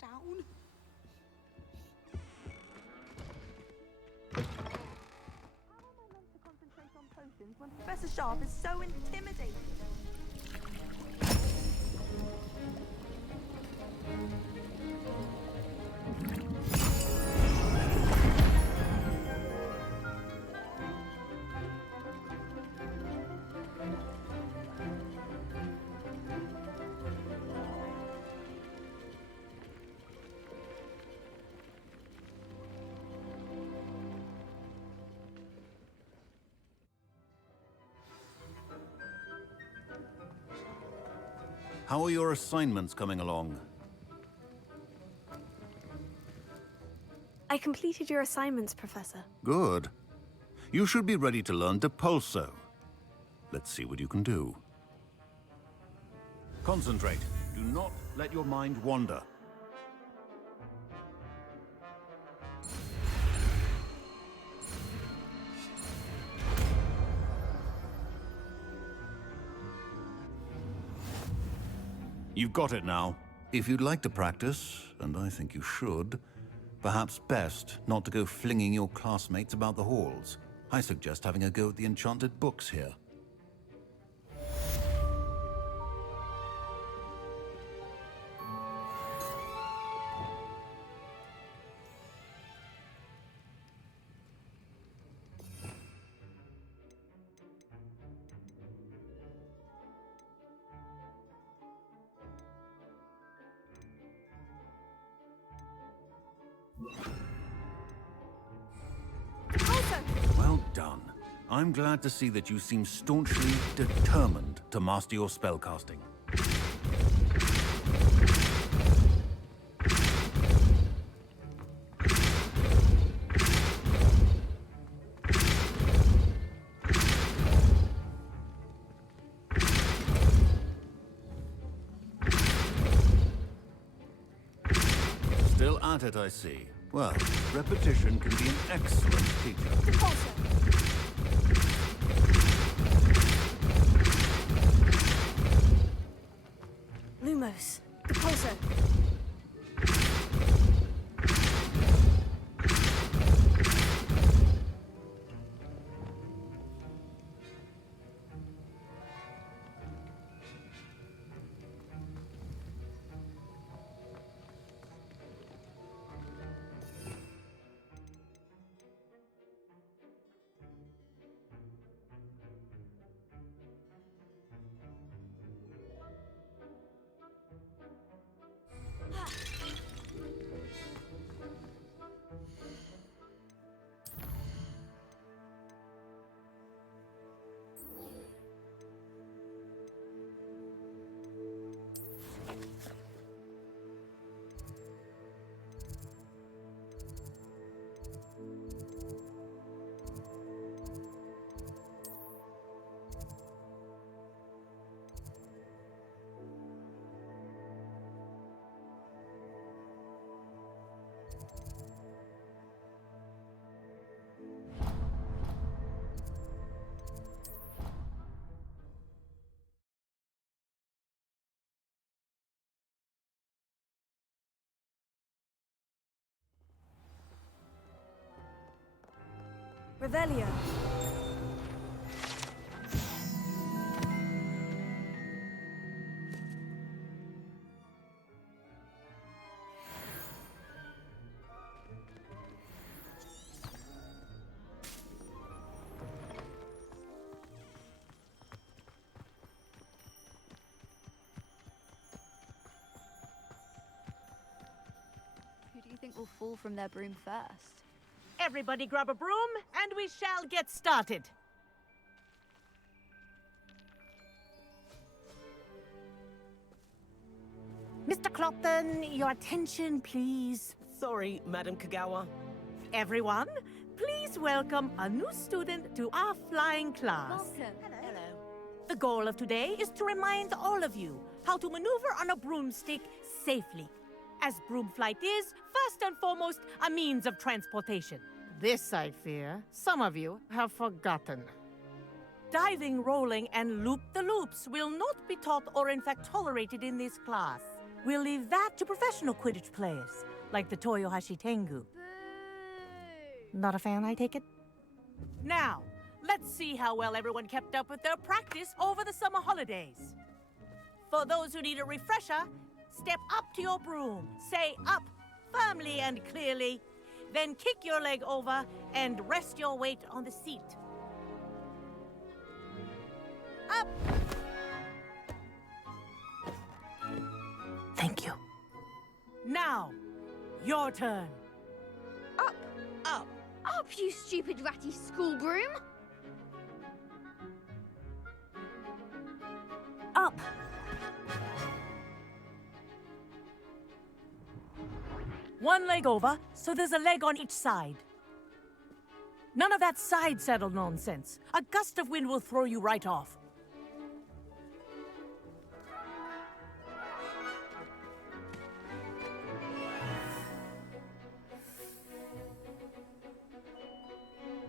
down. Concentrate on potions when Professor Sharp is so intimidating. How are your assignments coming along? I completed your assignments, Professor. Good. You should be ready to learn Depulso. Let's see what you can do. Concentrate. Do not let your mind wander. You've got it now. If you'd like to practice, and I think you should, perhaps best not to go flinging your classmates about the halls. I suggest having a go at the enchanted books here. Well done. I'm glad to see that you seem staunchly determined to master your spellcasting. Still at it, I see. Well, repetition can be an excellent teacher. Lumos, Depulso. Revelio. Who do you think will fall from their broom first? Everybody grab a broom, and we shall get started. Mr. Clopton, your attention, please. Sorry, Madam Kagawa. Everyone, please welcome a new student to our flying class. Welcome. Hello. The goal of today is to remind all of you how to maneuver on a broomstick safely, as broom flight is, first and foremost, a means of transportation. This, I fear, some of you have forgotten. Diving, rolling, and loop-the-loops will not be taught or in fact tolerated in this class. We'll leave that to professional Quidditch players, like the Toyohashi Tengu. Not a fan, I take it? Now, let's see how well everyone kept up with their practice over the summer holidays. For those who need a refresher, step up to your broom, say up firmly and clearly, then kick your leg over and rest your weight on the seat. Up! Thank you. Now, your turn. Up! Up! Up, you stupid ratty school broom! Up! One leg over, so there's a leg on each side. None of that side saddle nonsense. A gust of wind will throw you right off.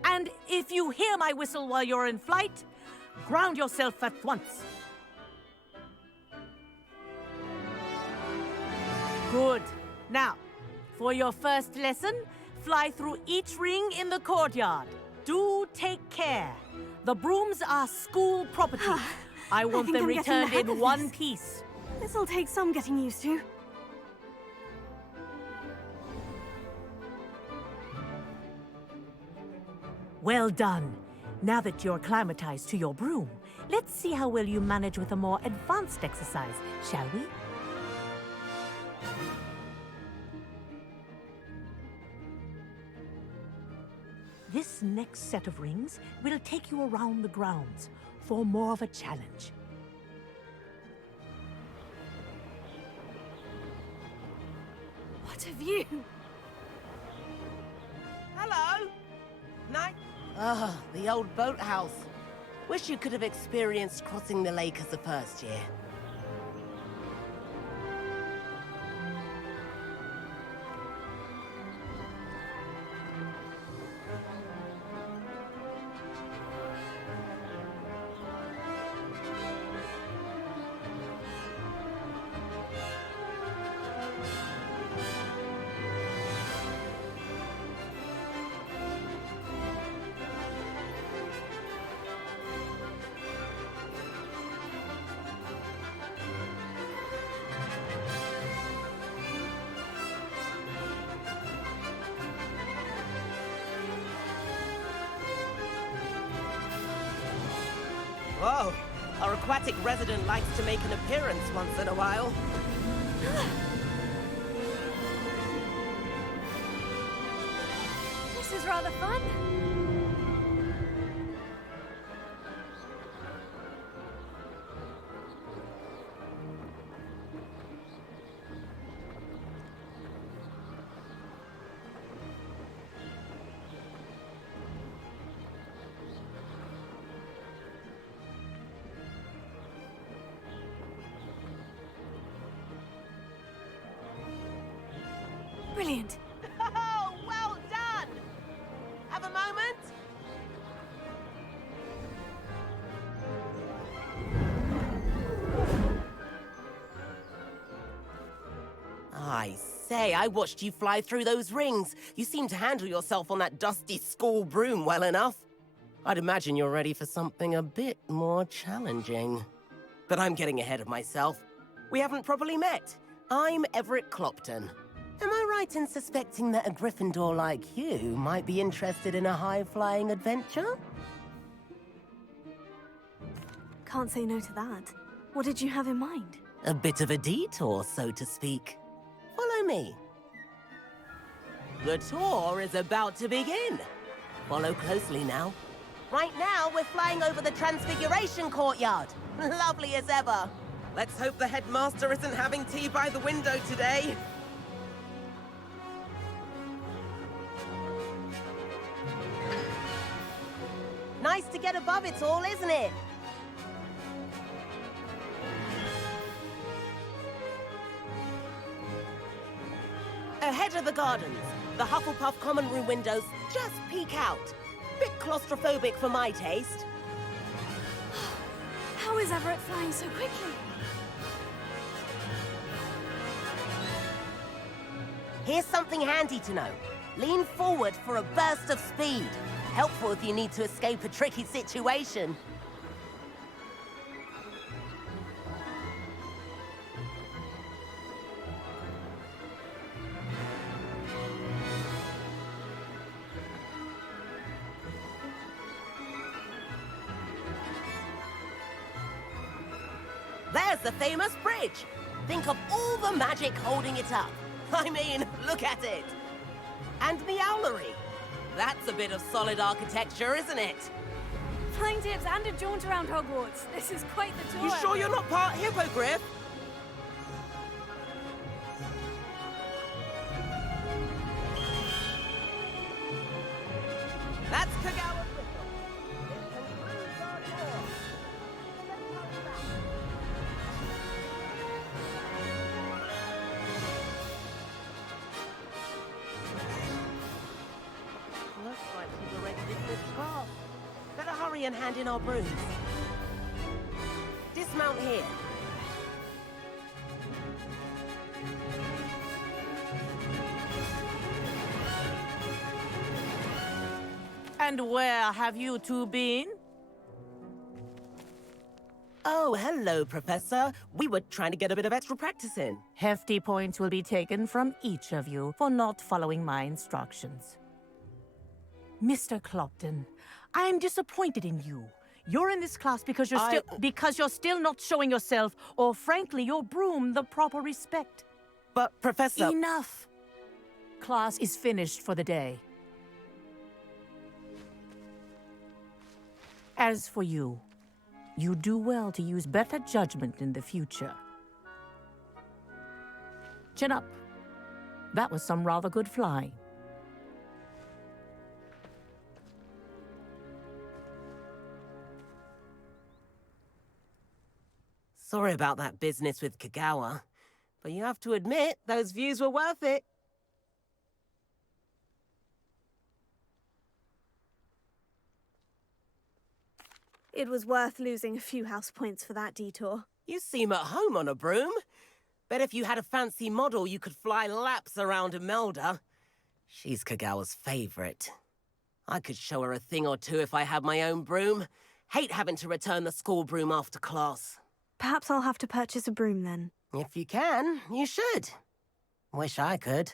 And if you hear my whistle while you're in flight, ground yourself at once. Good. Now, for your first lesson, fly through each ring in the courtyard. Do take care. The brooms are school property. I want think them I'm getting the returned hang in of one this. piece. This'll take some getting used to. Well done. Now that you're acclimatized to your broom, let's see how well you manage with a more advanced exercise, shall we? This next set of rings will take you around the grounds for more of a challenge. What a view! Hello! Night. Ah, the old boathouse. Wish you could have experienced crossing the lake as a first year. Whoa! Our aquatic resident likes to make an appearance once in a while. This is rather fun. Brilliant. Oh, well done! Have a moment? I say, I watched you fly through those rings. You seem to handle yourself on that dusty school broom well enough. I'd imagine you're ready for something a bit more challenging. But I'm getting ahead of myself. We haven't properly met. I'm Everett Clopton. Am I right in suspecting that a Gryffindor like you might be interested in a high-flying adventure? Can't say no to that. What did you have in mind? A bit of a detour, so to speak. Follow me. The tour is about to begin. Follow closely now. Right now, we're flying over the Transfiguration Courtyard. Lovely as ever. Let's hope the headmaster isn't having tea by the window today. Nice to get above it all, isn't it? Ahead of the gardens, the Hufflepuff common room windows just peek out. Bit claustrophobic for my taste. How is Everett flying so quickly? Here's something handy to know. Lean forward for a burst of speed. Helpful if you need to escape a tricky situation. There's the famous bridge. Think of all the magic holding it up. I mean, look at it. And the owlery. That's a bit of solid architecture, isn't it? Flying tips and a jaunt around Hogwarts. This is quite the tour. You sure you're not part hippogriff? That's Kagawa. Looks like people ready to do the task. Better hurry and hand in our brooms. Dismount here. And where have you two been? Oh, hello, Professor. We were trying to get a bit of extra practice in. Hefty points will be taken from each of you for not following my instructions. Mr. Clopton, I am disappointed in you. You're in this class because you're still not showing yourself, or frankly, your broom, the proper respect. But, Professor... Enough! Class is finished for the day. As for you, you do well to use better judgment in the future. Chin up. That was some rather good flying. Sorry about that business with Kagawa, but you have to admit, those views were worth it. It was worth losing a few house points for that detour. You seem at home on a broom. Bet if you had a fancy model, you could fly laps around Imelda. She's Kagawa's favorite. I could show her a thing or two if I had my own broom. Hate having to return the school broom after class. Perhaps I'll have to purchase a broom then. If you can, you should. Wish I could.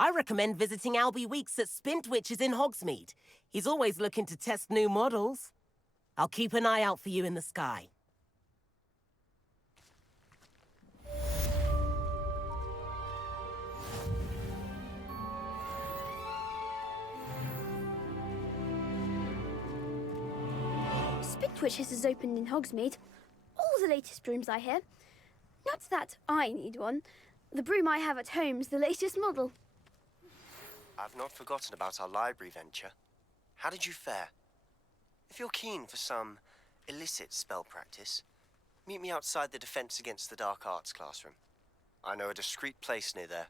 I recommend visiting Albie Weeks at Spintwitches in Hogsmeade. He's always looking to test new models. I'll keep an eye out for you in the sky. Spintwitches is opened in Hogsmeade. All the latest brooms, I hear. Not that I need one. The broom I have at home's the latest model. I've not forgotten about our library venture. How did you fare? If you're keen for some illicit spell practice, meet me outside the Defense Against the Dark Arts classroom. I know a discreet place near there.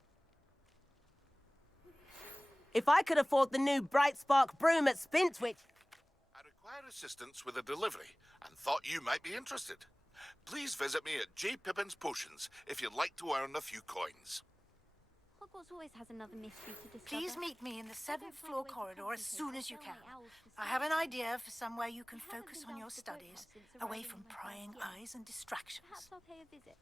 If I could afford the new Bright Spark broom at Spintwitch... I require assistance with a delivery and thought you might be interested. Please visit me at J. Pippin's Potions if you'd like to earn a few coins. Hogwarts always has another mystery to discover. Please meet me in the 7th floor corridor as soon as you can. I have an idea for somewhere you can focus on your studies, away from prying eyes and distractions. Perhaps I'll pay a visit.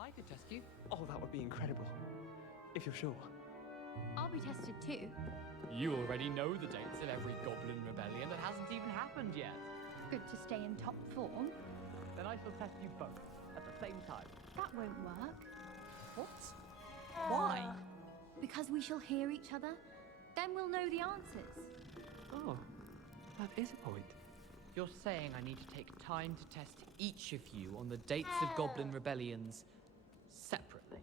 I could test you. Oh, that would be incredible. If you're sure. I'll be tested too. You already know the dates of every goblin rebellion that hasn't even happened yet. Good to stay in top form. Then I shall test you both at the same time. That won't work. What? Why? Because we shall hear each other. Then we'll know the answers. Oh, that is a point. You're saying I need to take time to test each of you on the dates of Goblin rebellions separately.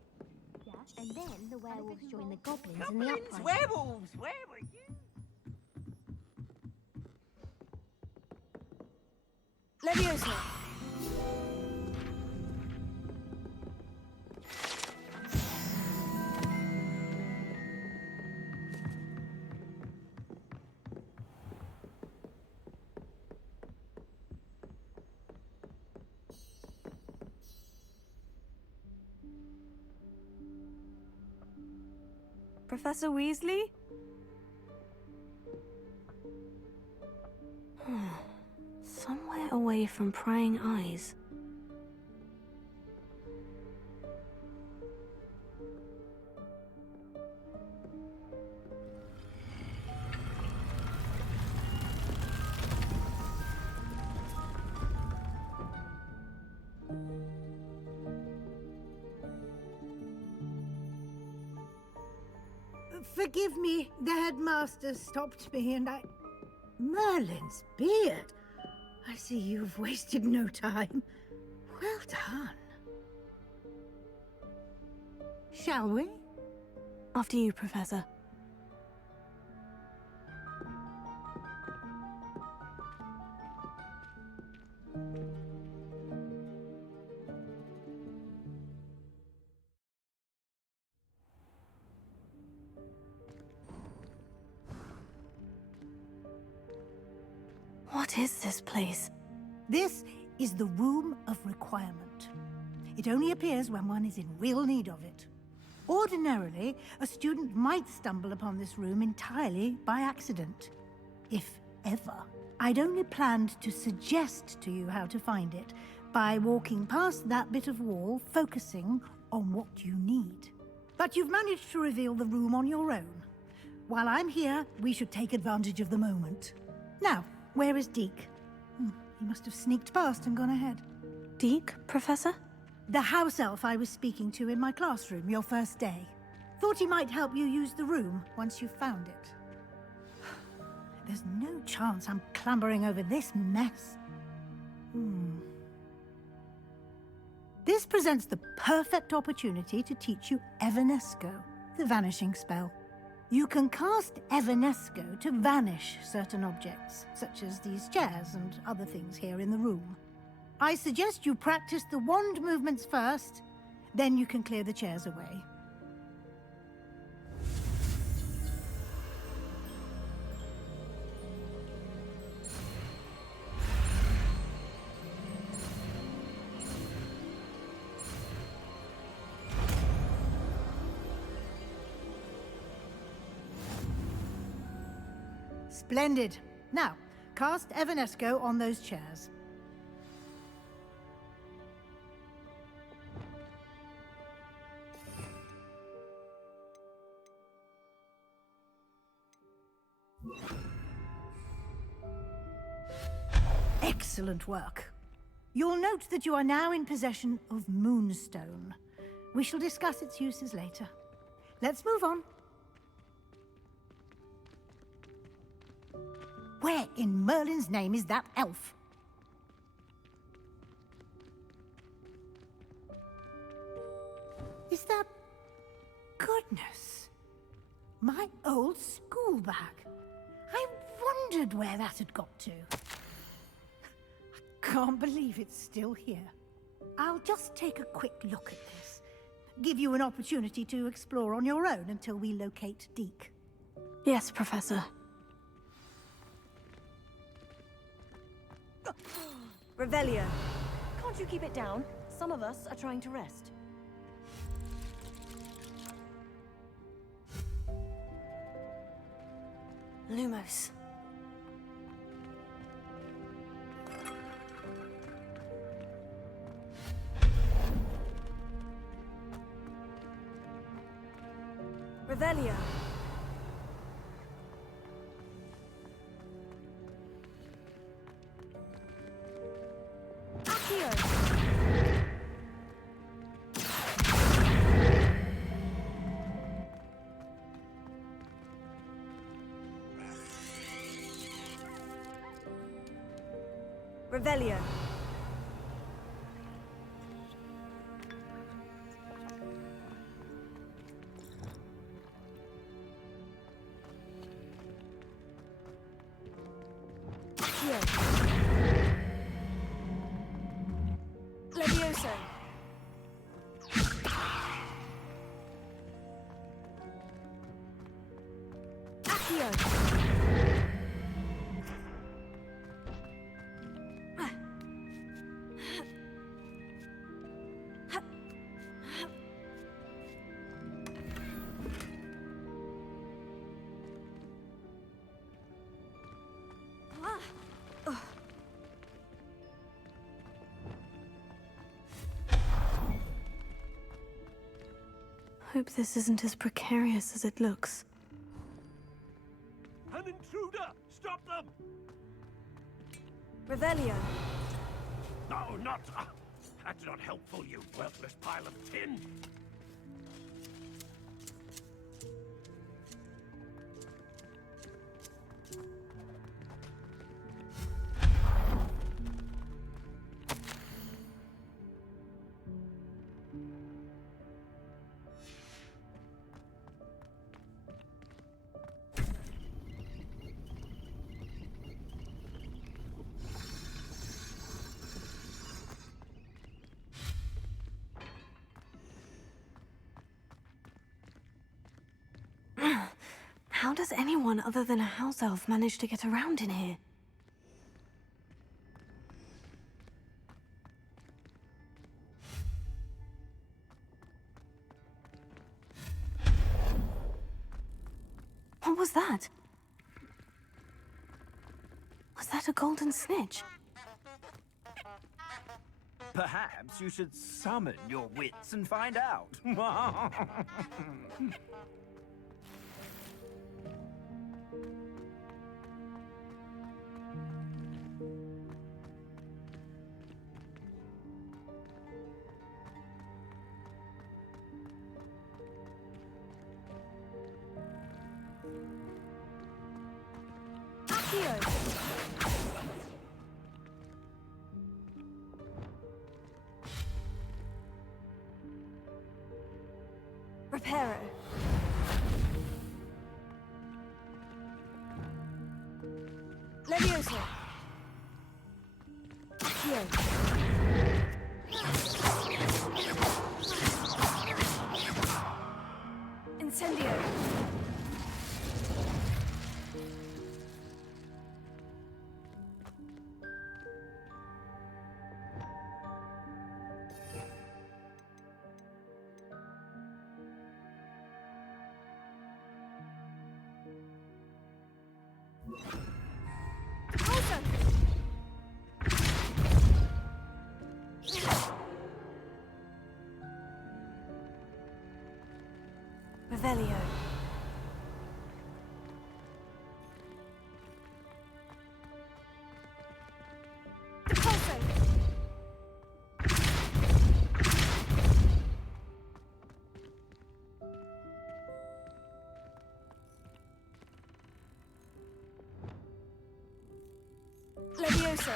Yeah, and then the werewolves join the goblins in the uprising. Werewolves! Where were you? Leviosa! Professor Weasley? Somewhere away from prying eyes. Forgive me, the headmaster stopped me and I... Merlin's beard! I see you've wasted no time. Well done. Shall we? After you, Professor. What is this place? This is the Room of Requirement. It only appears when one is in real need of it. Ordinarily, a student might stumble upon this room entirely by accident. If ever. I'd only planned to suggest to you how to find it by walking past that bit of wall, focusing on what you need. But you've managed to reveal the room on your own. While I'm here, we should take advantage of the moment. Now, where is Deke? He must have sneaked past and gone ahead. Deke, Professor? The house elf I was speaking to in my classroom your first day. Thought he might help you use the room once you found it. There's no chance I'm clambering over this mess. This presents the perfect opportunity to teach you Evanesco, the vanishing spell. You can cast Evanesco to vanish certain objects, such as these chairs and other things here in the room. I suggest you practice the wand movements first, then you can clear the chairs away. Splendid. Now, cast Evanesco on those chairs. Excellent work. You'll note that you are now in possession of Moonstone. We shall discuss its uses later. Let's move on. Where in Merlin's name is that elf? Is that... Goodness. My old school bag. I wondered where that had got to. I can't believe it's still here. I'll just take a quick look at this. Give you an opportunity to explore on your own until we locate Deke. Yes, Professor. Revelio. Can't you keep it down? Some of us are trying to rest. Lumos. Revelio. Accio. Revelio. Accio. Levioso. Accio. Hope this isn't as precarious as it looks. An intruder! Stop them! Revelio. No, not... that's not helpful, you worthless pile of tin! How does anyone other than a house elf manage to get around in here? What was that? Was that a golden snitch? Perhaps you should summon your wits and find out. Reparo. Levioso. Accio. Incendio. Revelio. Pulso. Levioso.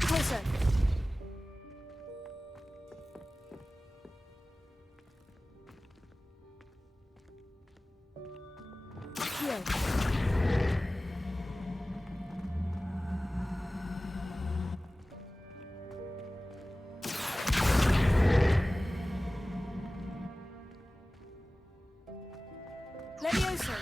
Pulso. Levioso.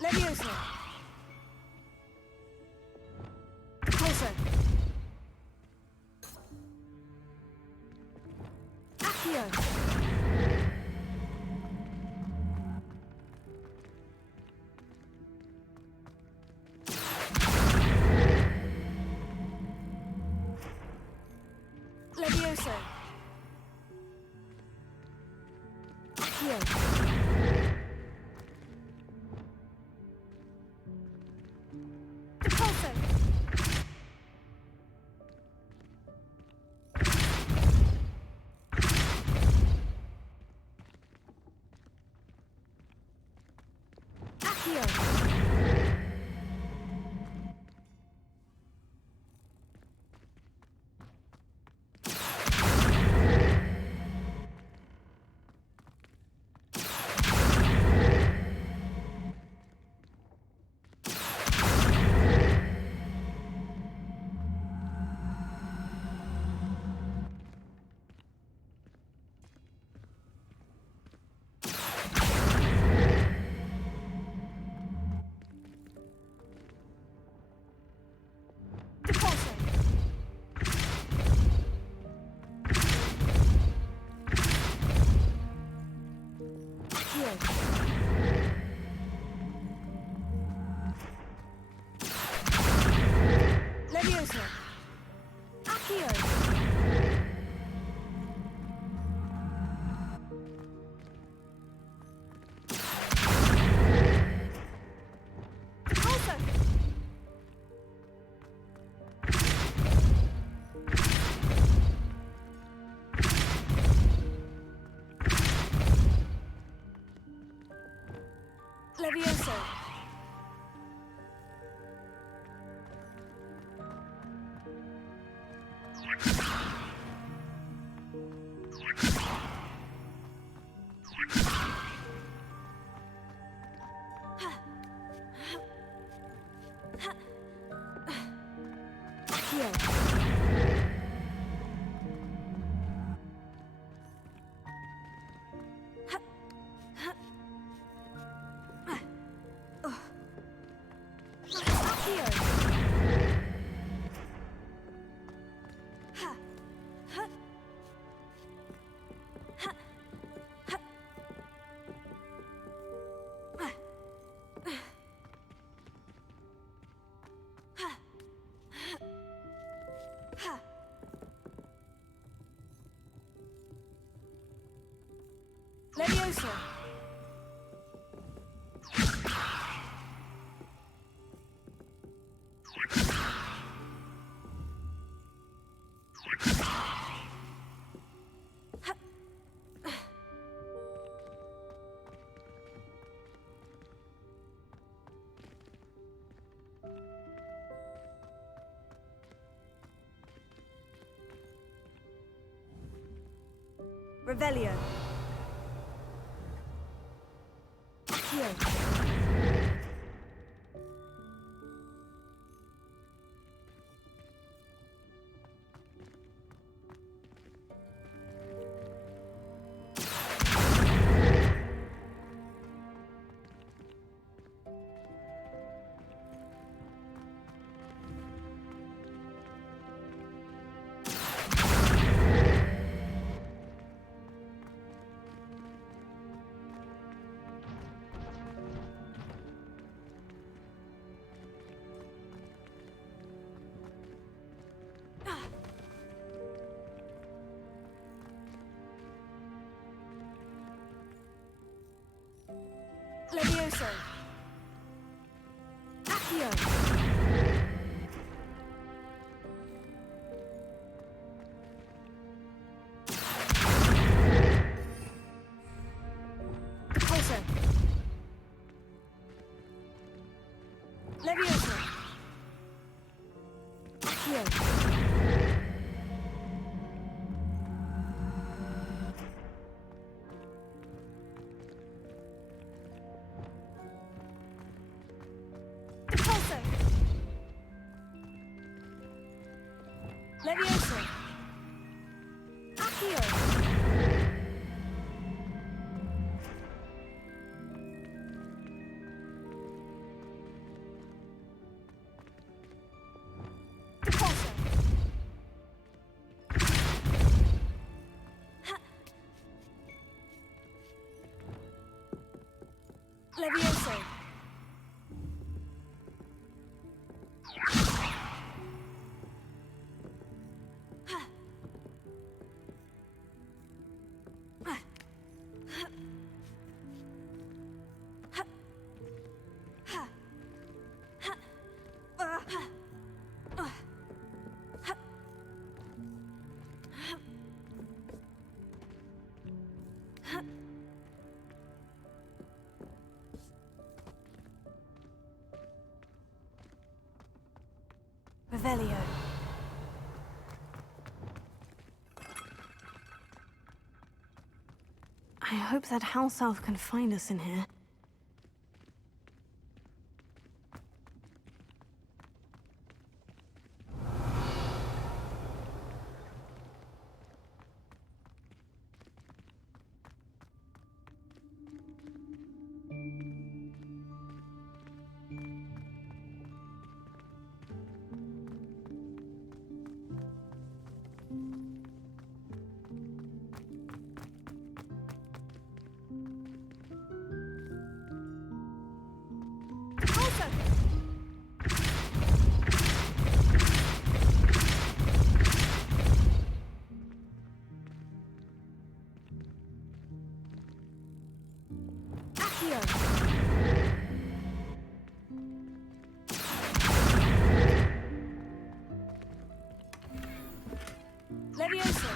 Levioso. Pulso. Accio. Levioso. Accio. Pulso. Accio. Levioso. Accio. Pulso. Levioso. Accio. Levioso. Revelio. Accio. Levioso. Repulsor. Levioso. Accio. Repulsor. Levioso. Accio. Levioso. Revelio. I hope that house elf can find us in here. Levioso.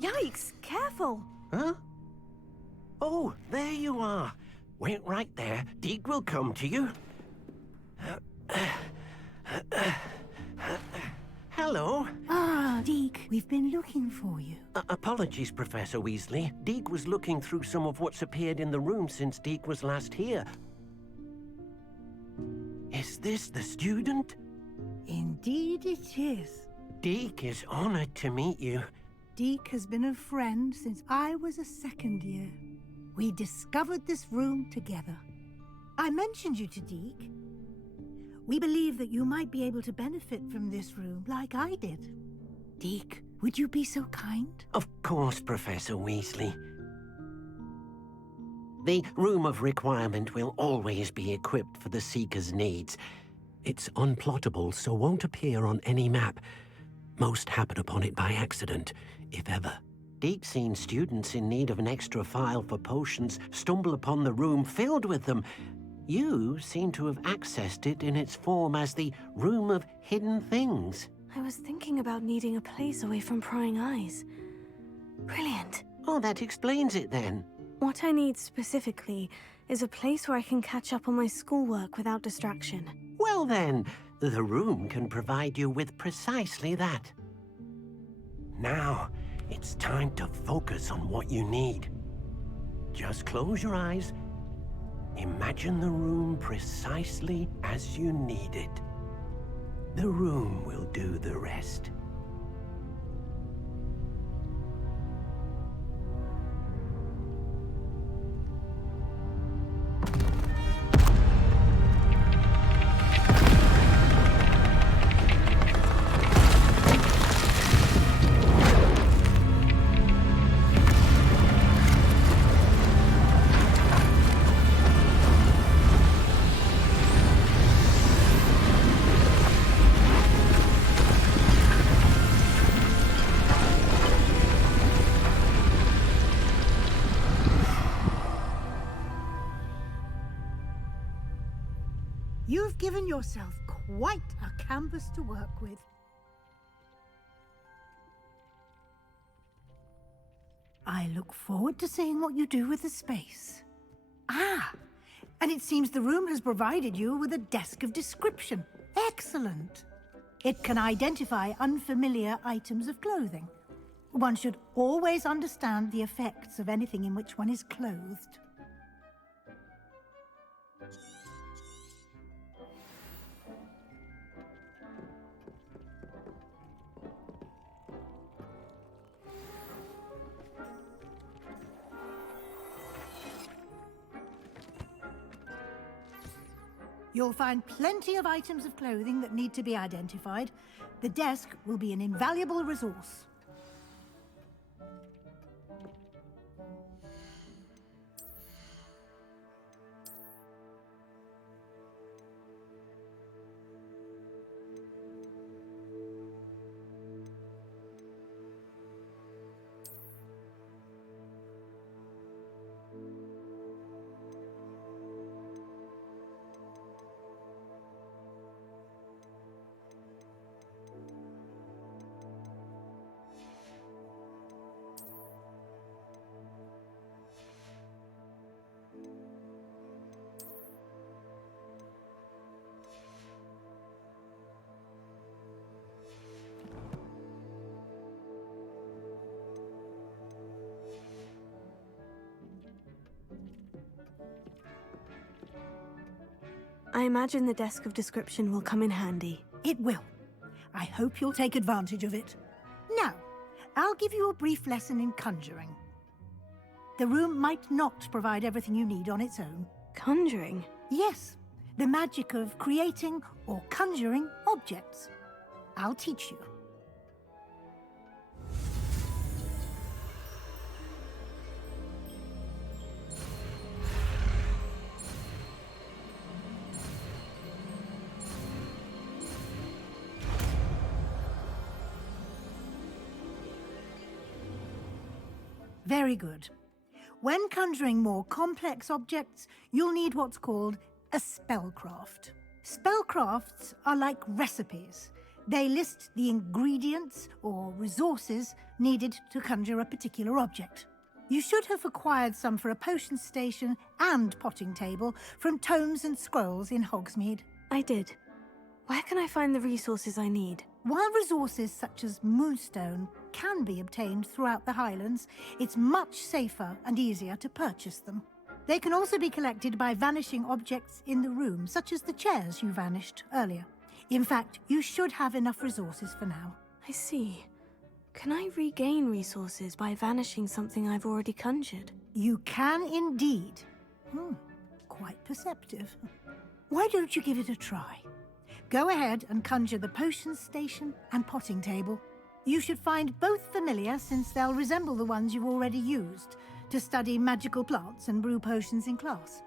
Yikes! Careful! Huh? Oh, there you are. Wait right there. Deke will come to you. Hello. Ah, Deke, we've been looking for you. Apologies, Professor Weasley. Deke was looking through some of what's appeared in the room since Deke was last here. Is this the student? Indeed it is. Deke is honored to meet you. Deke has been a friend since I was a second year. We discovered this room together. I mentioned you to Deke. We believe that you might be able to benefit from this room like I did. Deke, would you be so kind? Of course, Professor Weasley. The Room of Requirement will always be equipped for the Seeker's needs. It's unplottable, so won't appear on any map. Most happen upon it by accident, if ever. Deke's seen students in need of an extra file for potions stumble upon the room filled with them. You seem to have accessed it in its form as the Room of Hidden Things. I was thinking about needing a place away from prying eyes. Brilliant. Oh, that explains it then. What I need specifically is a place where I can catch up on my schoolwork without distraction. Well then, the room can provide you with precisely that. Now, it's time to focus on what you need. Just close your eyes. Imagine the room precisely as you need it. The room will do the rest. You've given yourself quite a canvas to work with. I look forward to seeing what you do with the space. Ah, and it seems the room has provided you with a desk of description. Excellent. It can identify unfamiliar items of clothing. One should always understand the effects of anything in which one is clothed. You'll find plenty of items of clothing that need to be identified. The desk will be an invaluable resource. I imagine the desk of description will come in handy. It will. I hope you'll take advantage of it. Now, I'll give you a brief lesson in conjuring. The room might not provide everything you need on its own. Conjuring? Yes, the magic of creating or conjuring objects. I'll teach you. Very good. When conjuring more complex objects, you'll need what's called a spellcraft. Spellcrafts are like recipes. They list the ingredients or resources needed to conjure a particular object. You should have acquired some for a potion station and potting table from tomes and scrolls in Hogsmeade. I did. Where can I find the resources I need? While resources such as moonstone can be obtained throughout the Highlands, it's much safer and easier to purchase them. They can also be collected by vanishing objects in the room, such as the chairs you vanished earlier. In fact, you should have enough resources for now. I see. Can I regain resources by vanishing something I've already conjured? You can indeed. Quite perceptive. Why don't you give it a try? Go ahead and conjure the potion station and potting table. You should find both familiar, since they'll resemble the ones you've already used to study magical plants and brew potions in class.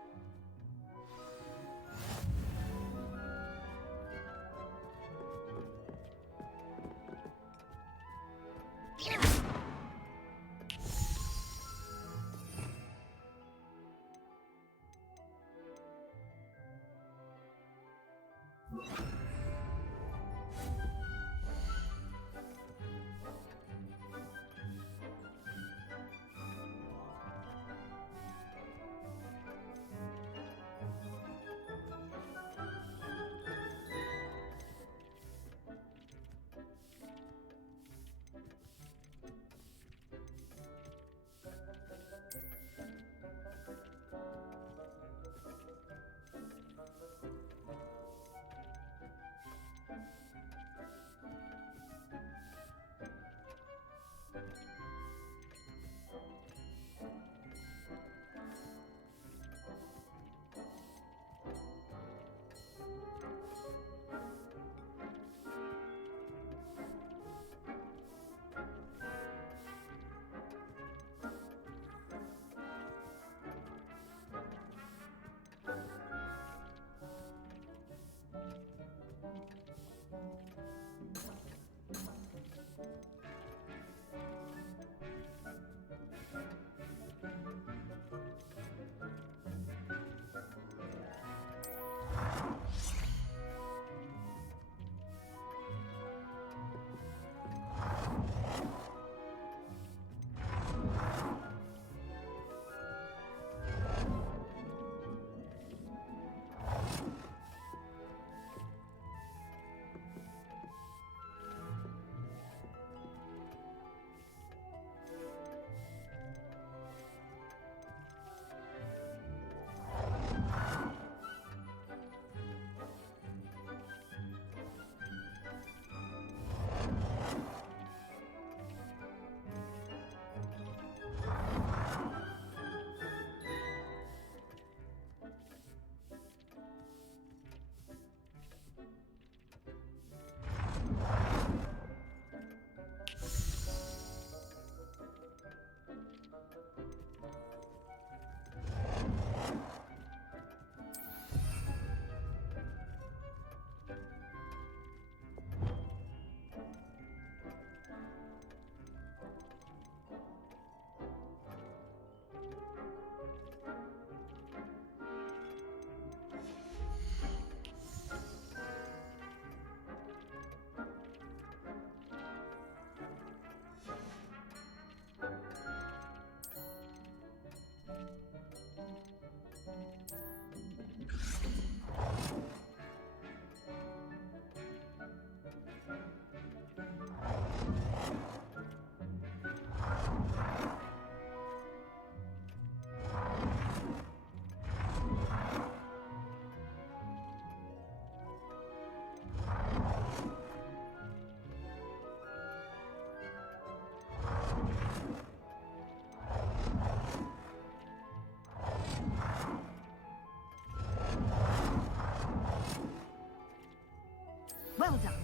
Well done.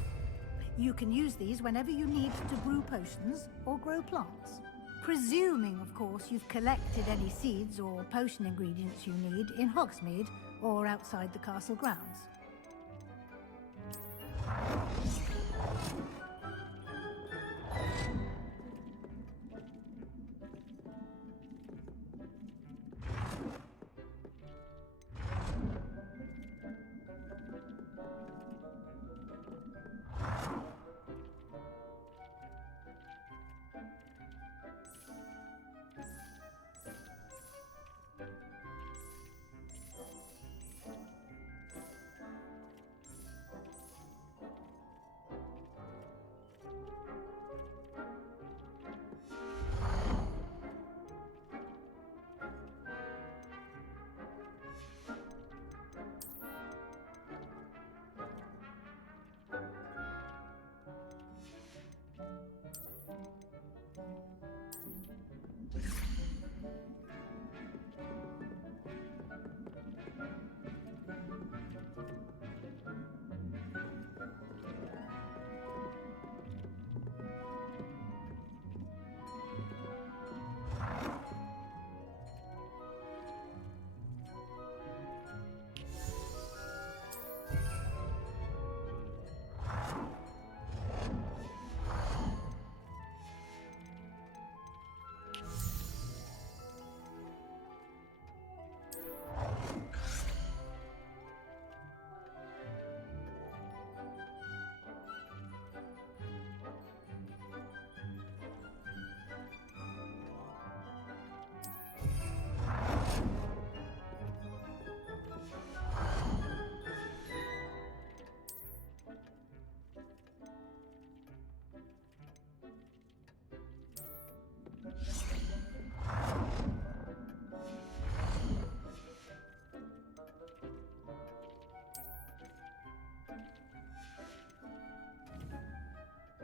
You can use these whenever you need to brew potions or grow plants. Presuming, of course, you've collected any seeds or potion ingredients you need in Hogsmeade or outside the castle grounds.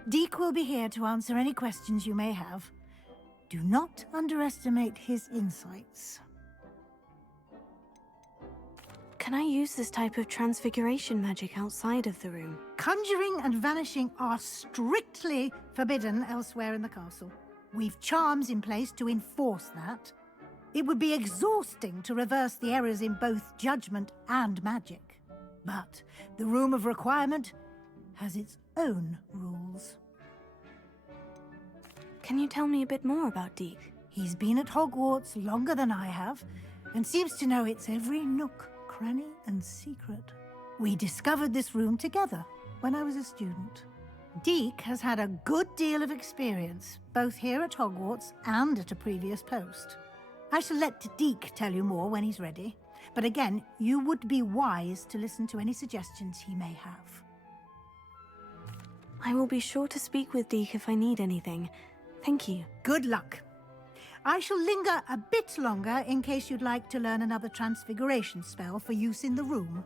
Deek will be here to answer any questions you may have. Do not underestimate his insights. Can I use this type of transfiguration magic outside of the room? Conjuring and vanishing are strictly forbidden elsewhere in the castle. We've charms in place to enforce that. It would be exhausting to reverse the errors in both judgment and magic. But the Room of Requirement has its own rules. Can you tell me a bit more about Deek? He's been at Hogwarts longer than I have, and seems to know its every nook, cranny, and secret. We discovered this room together when I was a student. Deek has had a good deal of experience, both here at Hogwarts and at a previous post. I shall let Deek tell you more when he's ready, but again, you would be wise to listen to any suggestions he may have. I will be sure to speak with Deek if I need anything. Thank you. Good luck. I shall linger a bit longer in case you'd like to learn another transfiguration spell for use in the room.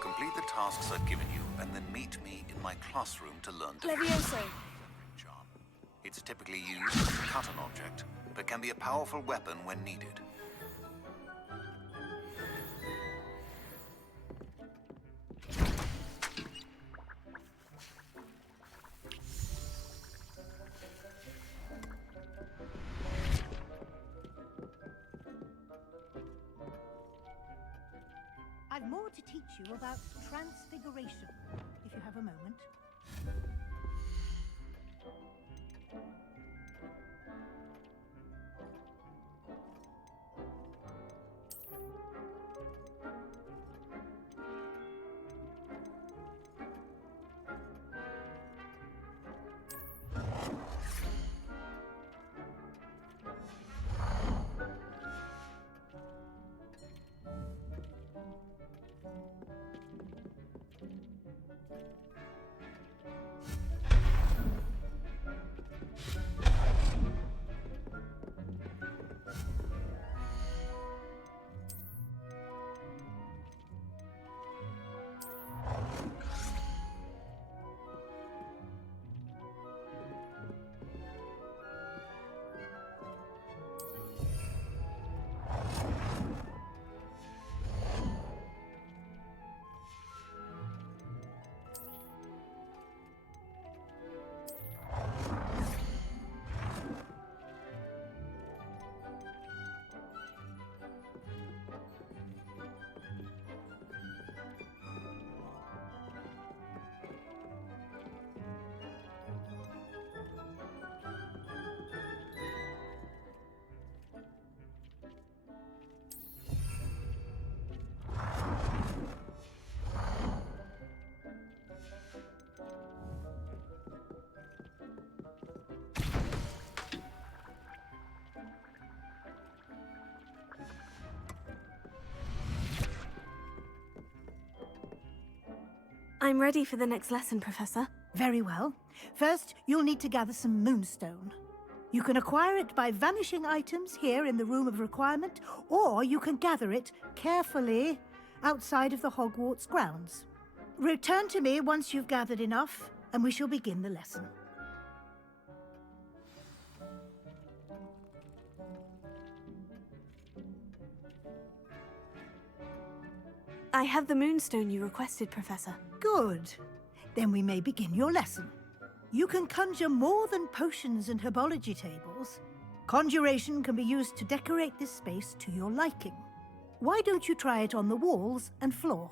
Complete the tasks I've given you, and then meet me in my classroom to learn to Levioso. charm. It's typically used to cut an object, but can be a powerful weapon when needed. I've more to teach you about transfiguration, if you have a moment. I'm ready for the next lesson, Professor. Very well. First, you'll need to gather some moonstone. You can acquire it by vanishing items here in the Room of Requirement, or you can gather it carefully outside of the Hogwarts grounds. Return to me once you've gathered enough, and we shall begin the lesson. I have the moonstone you requested, Professor. Good. Then we may begin your lesson. You can conjure more than potions and herbology tables. Conjuration can be used to decorate this space to your liking. Why don't you try it on the walls and floor?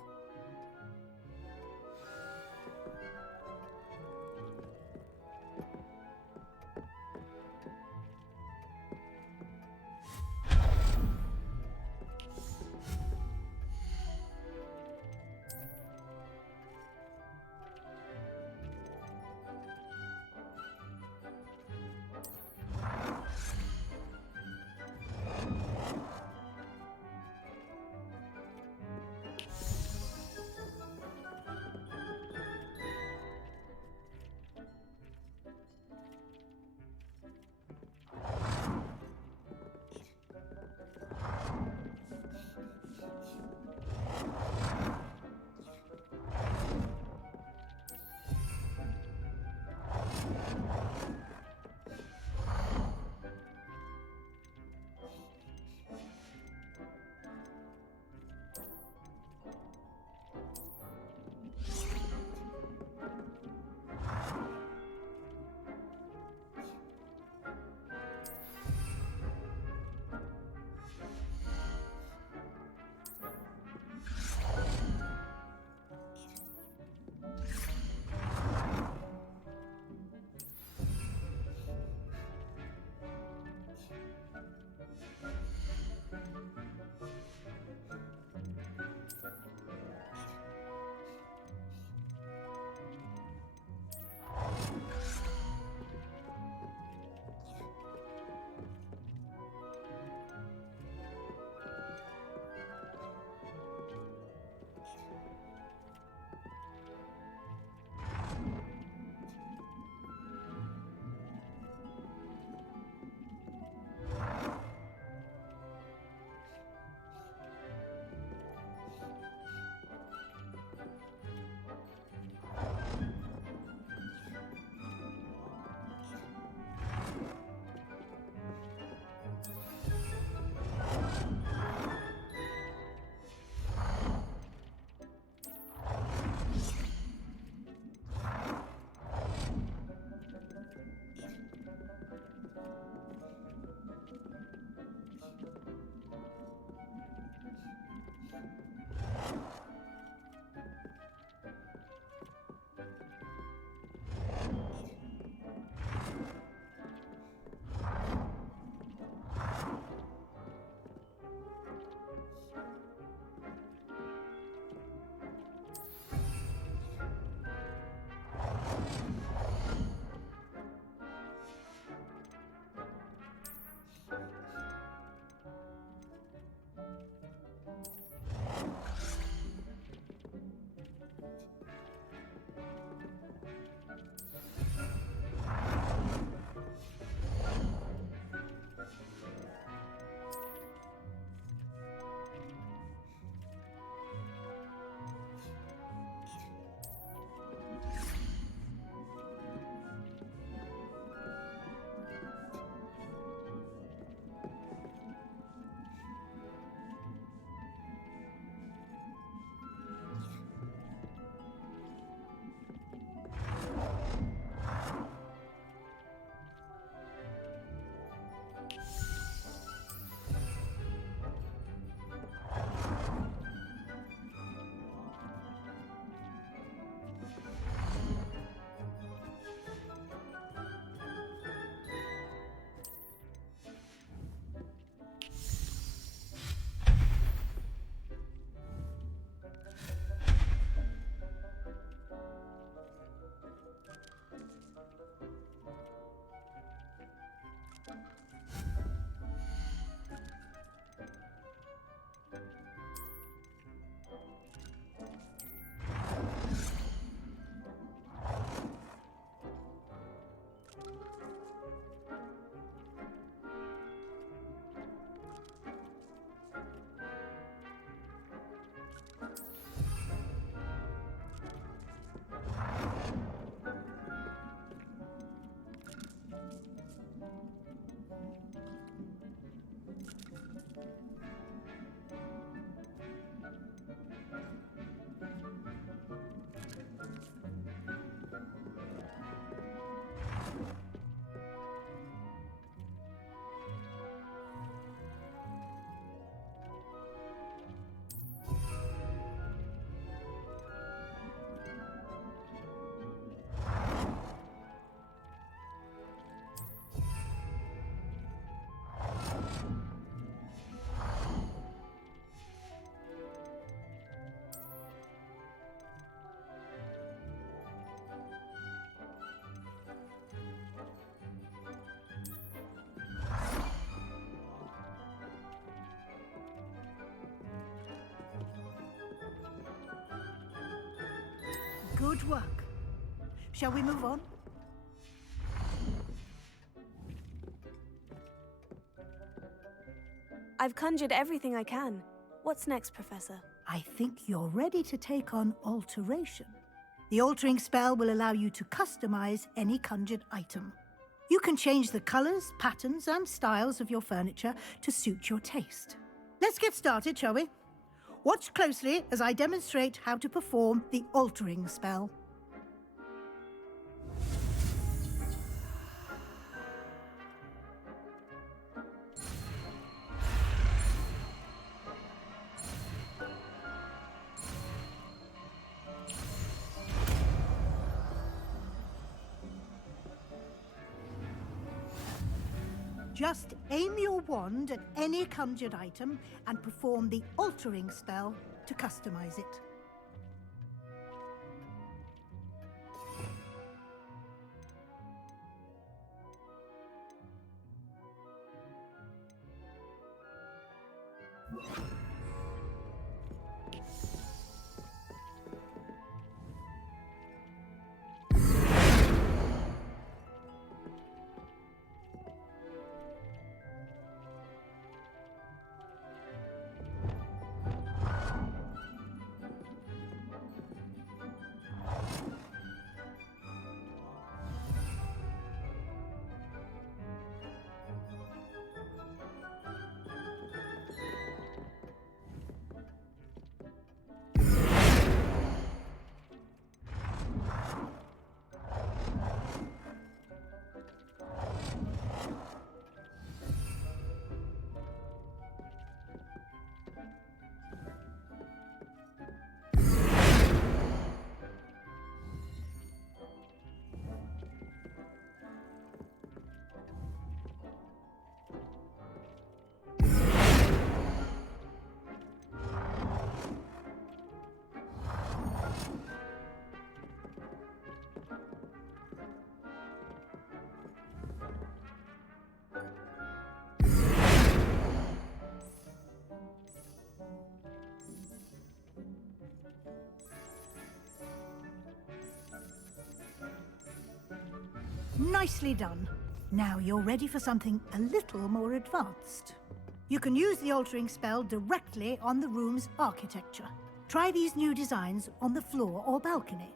Good work. Shall we move on? I've conjured everything I can. What's next, Professor? I think you're ready to take on alteration. The altering spell will allow you to customize any conjured item. You can change the colors, patterns, and styles of your furniture to suit your taste. Let's get started, shall we? Watch closely as I demonstrate how to perform the altering spell. Just aim your wand at any conjured item and perform the altering spell to customize it. Nicely done. Now you're ready for something a little more advanced. You can use the altering spell directly on the room's architecture. Try these new designs on the floor or balcony.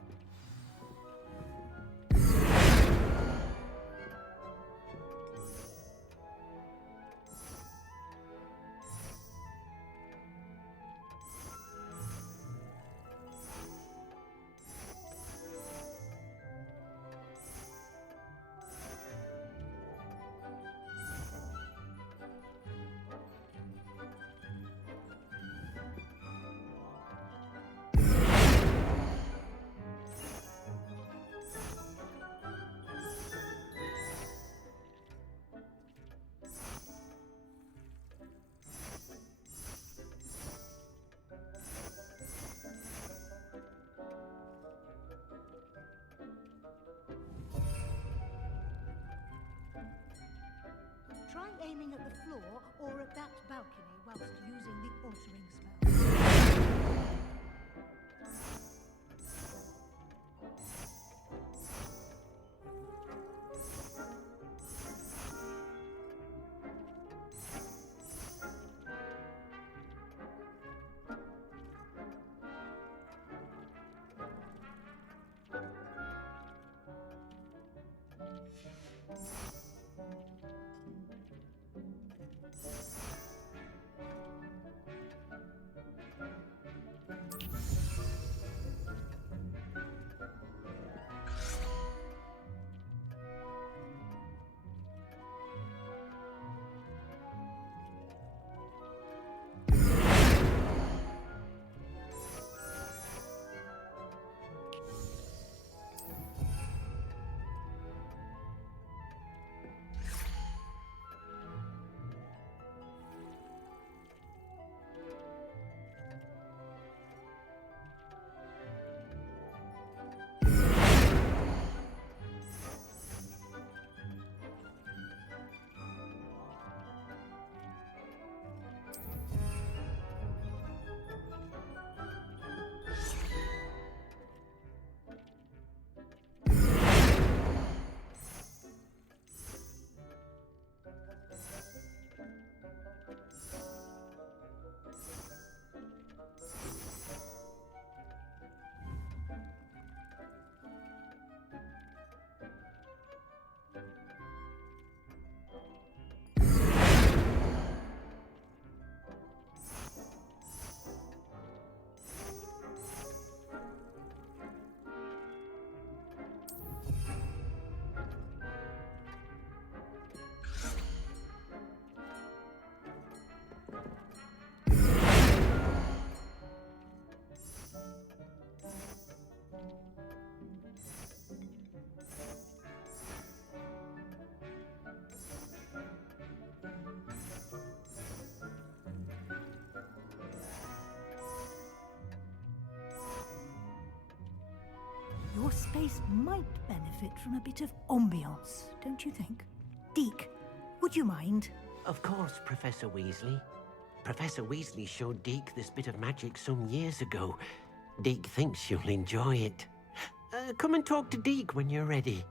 Try aiming at the floor or at that balcony whilst using the altering spell. space might benefit from a bit of ambiance, don't you think? Deke, would you mind? Of course, Professor Weasley. Professor Weasley showed Deke this bit of magic some years ago. Deke thinks you'll enjoy it. Come and talk to Deke when you're ready.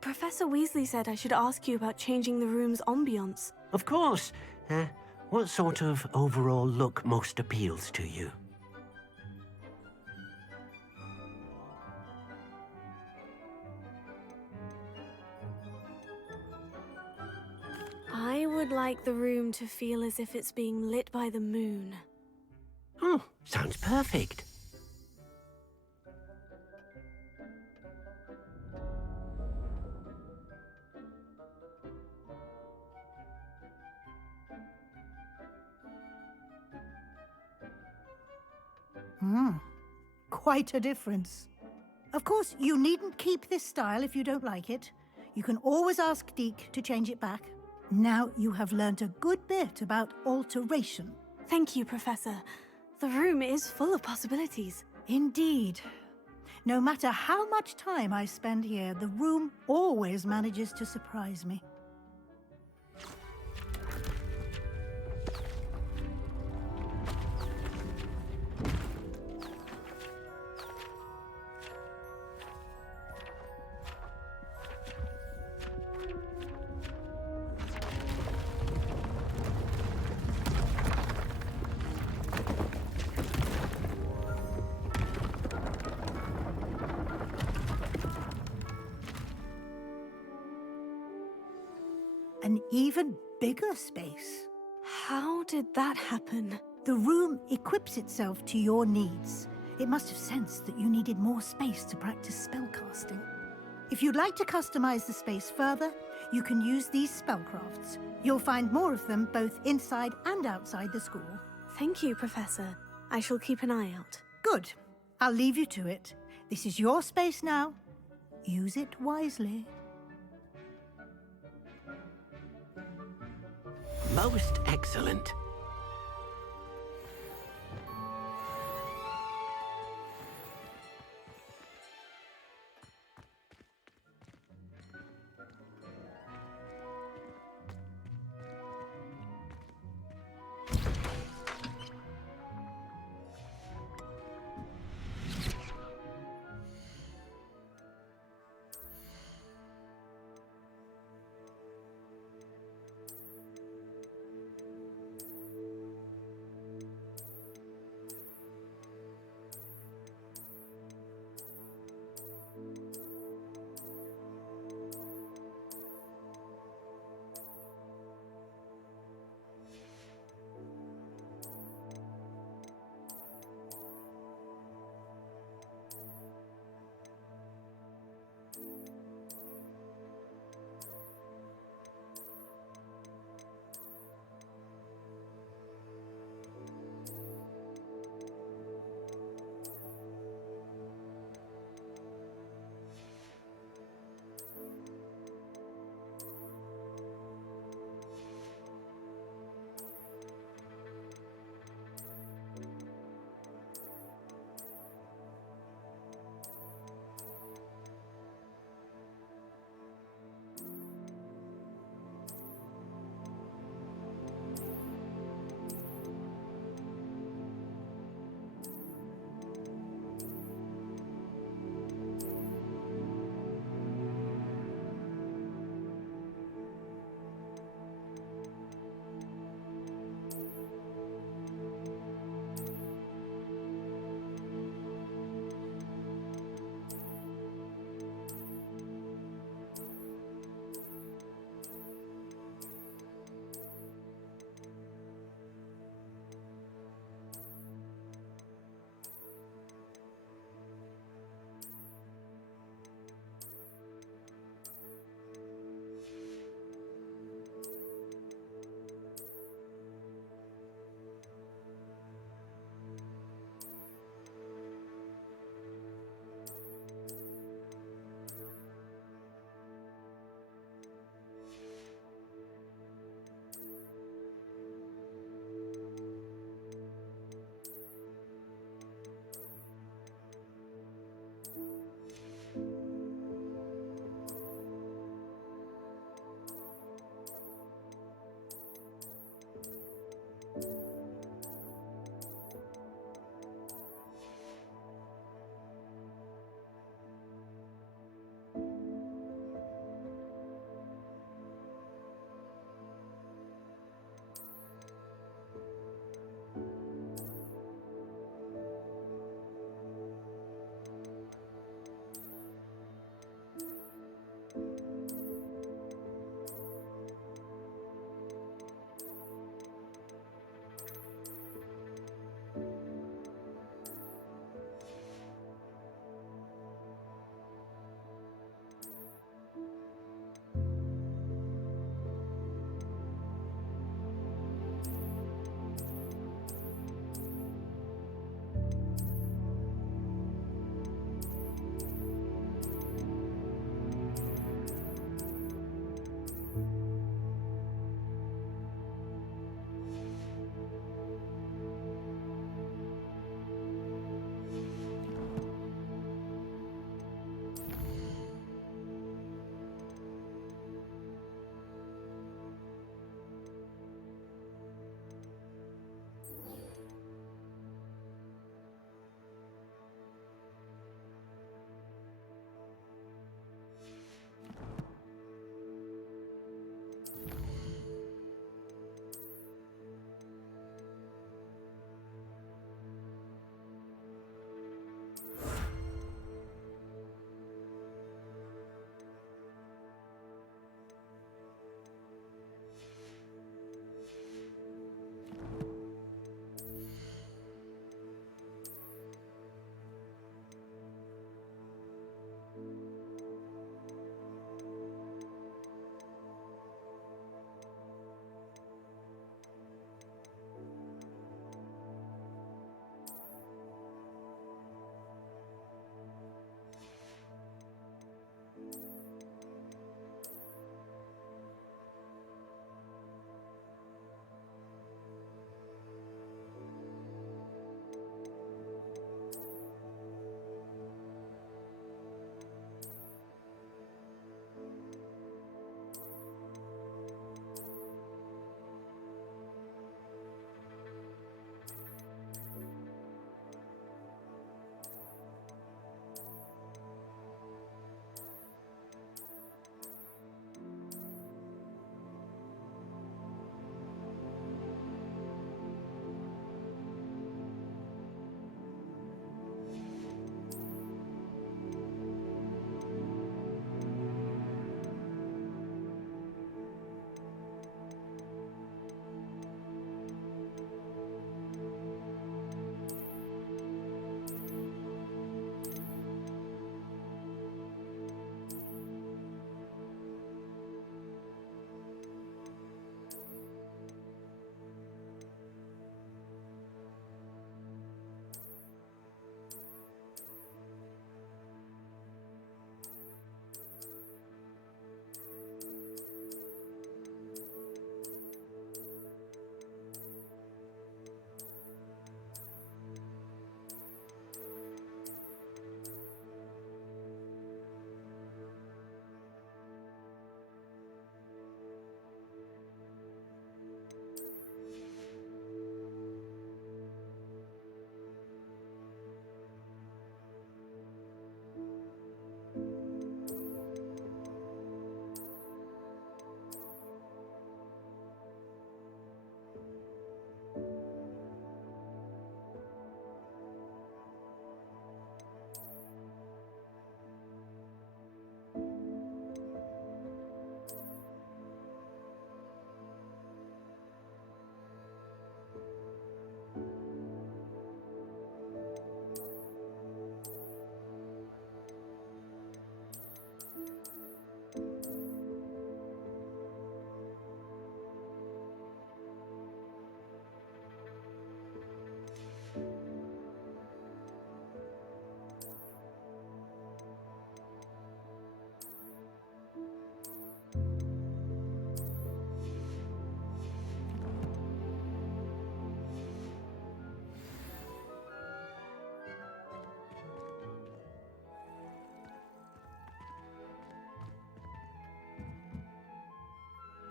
Professor Weasley said I should ask you about changing the room's ambiance. Of course. What sort of overall look most appeals to you? I would like the room to feel as if it's being lit by the moon. Oh, sounds perfect. Quite a difference. Of course, you needn't keep this style if you don't like it. You can always ask Deke to change it back. Now you have learnt a good bit about alteration. Thank you, Professor. The room is full of possibilities. Indeed. No matter how much time I spend here, the room always manages to surprise me. An even bigger space. How did that happen? The room equips itself to your needs. It must have sensed that you needed more space to practice spellcasting. If you'd like to customize the space further, you can use these spellcrafts. You'll find more of them both inside and outside the school. Thank you, Professor. I shall keep an eye out. Good. I'll leave you to it. This is your space now. Use it wisely. Most excellent.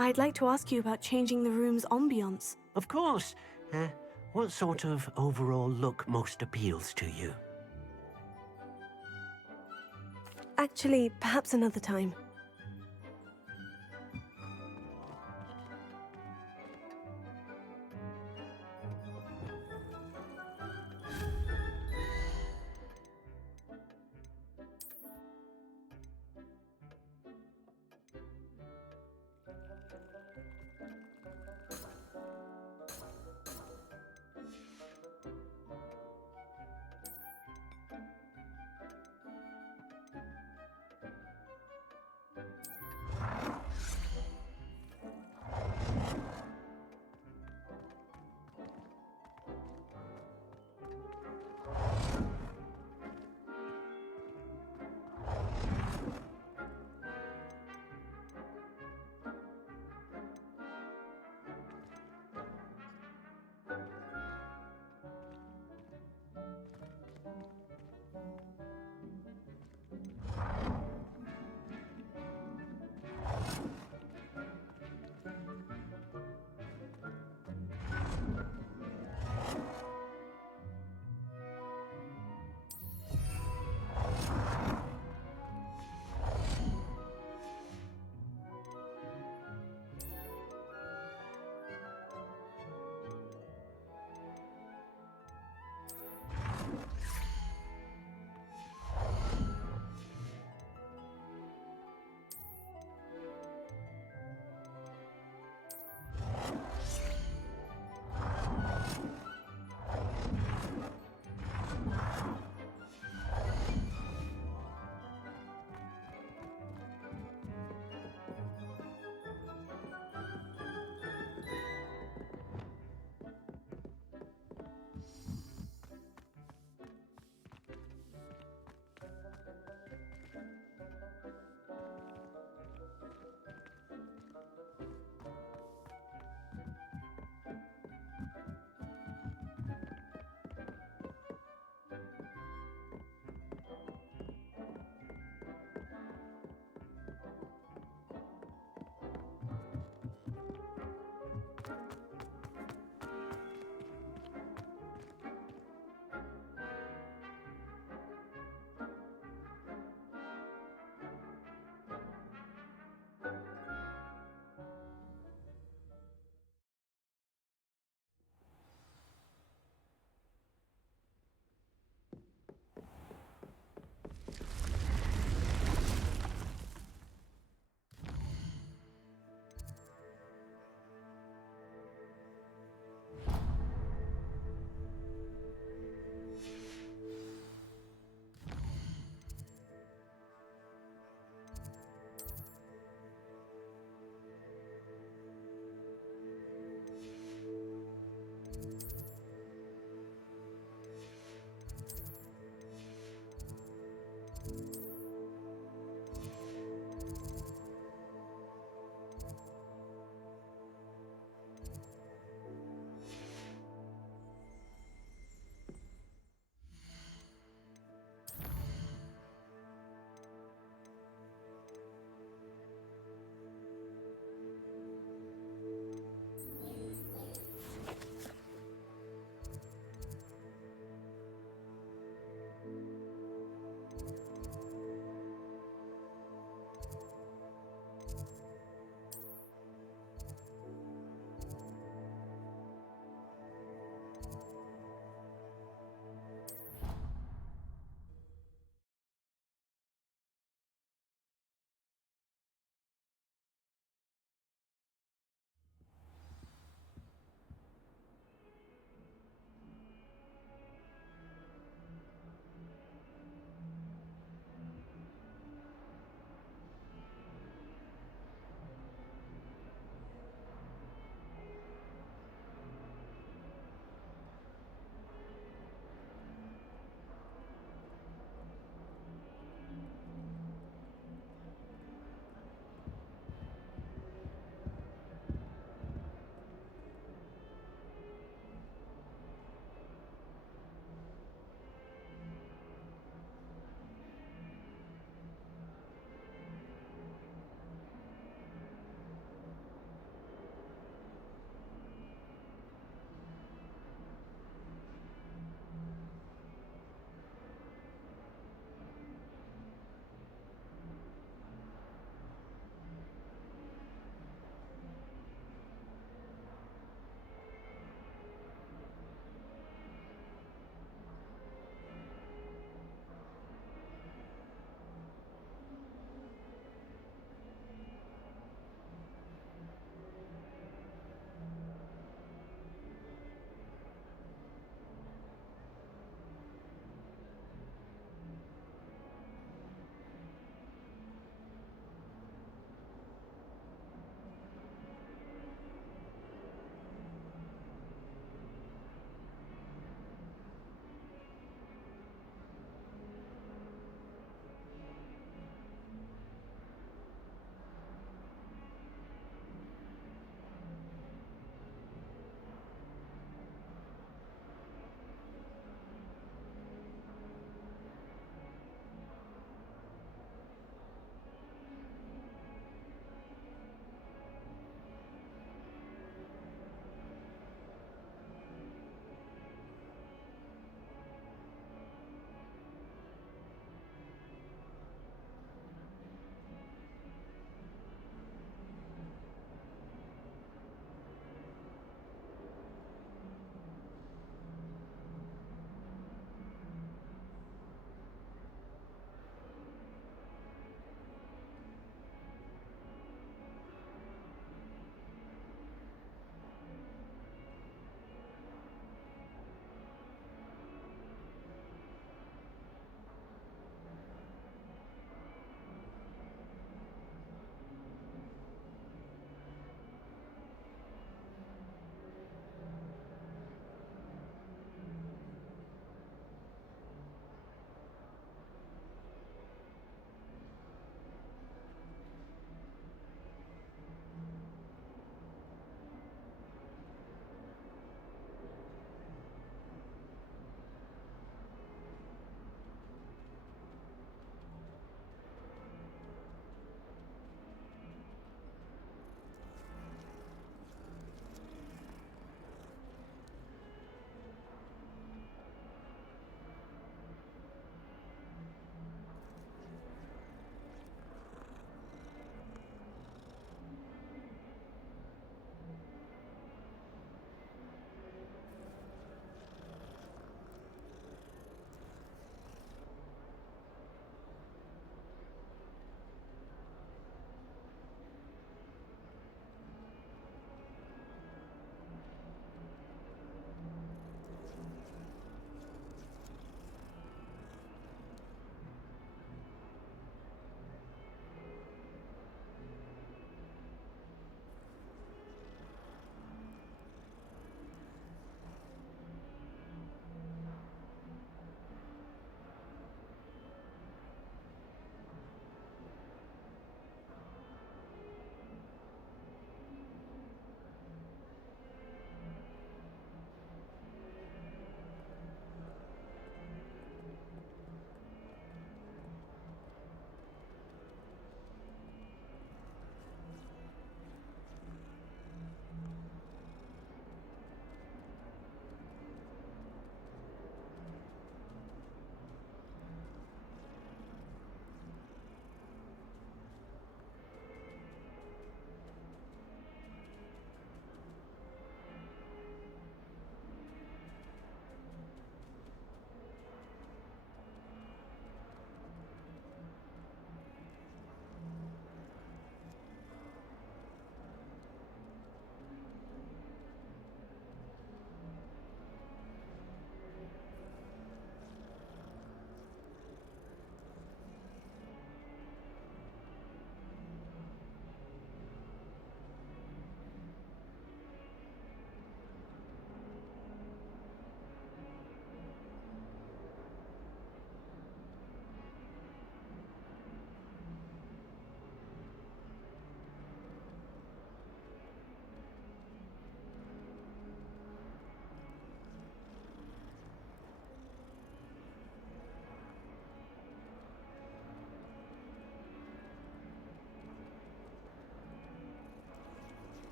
I'd like to ask you about changing the room's ambiance. Of course. What sort of overall look most appeals to you? Actually, perhaps another time.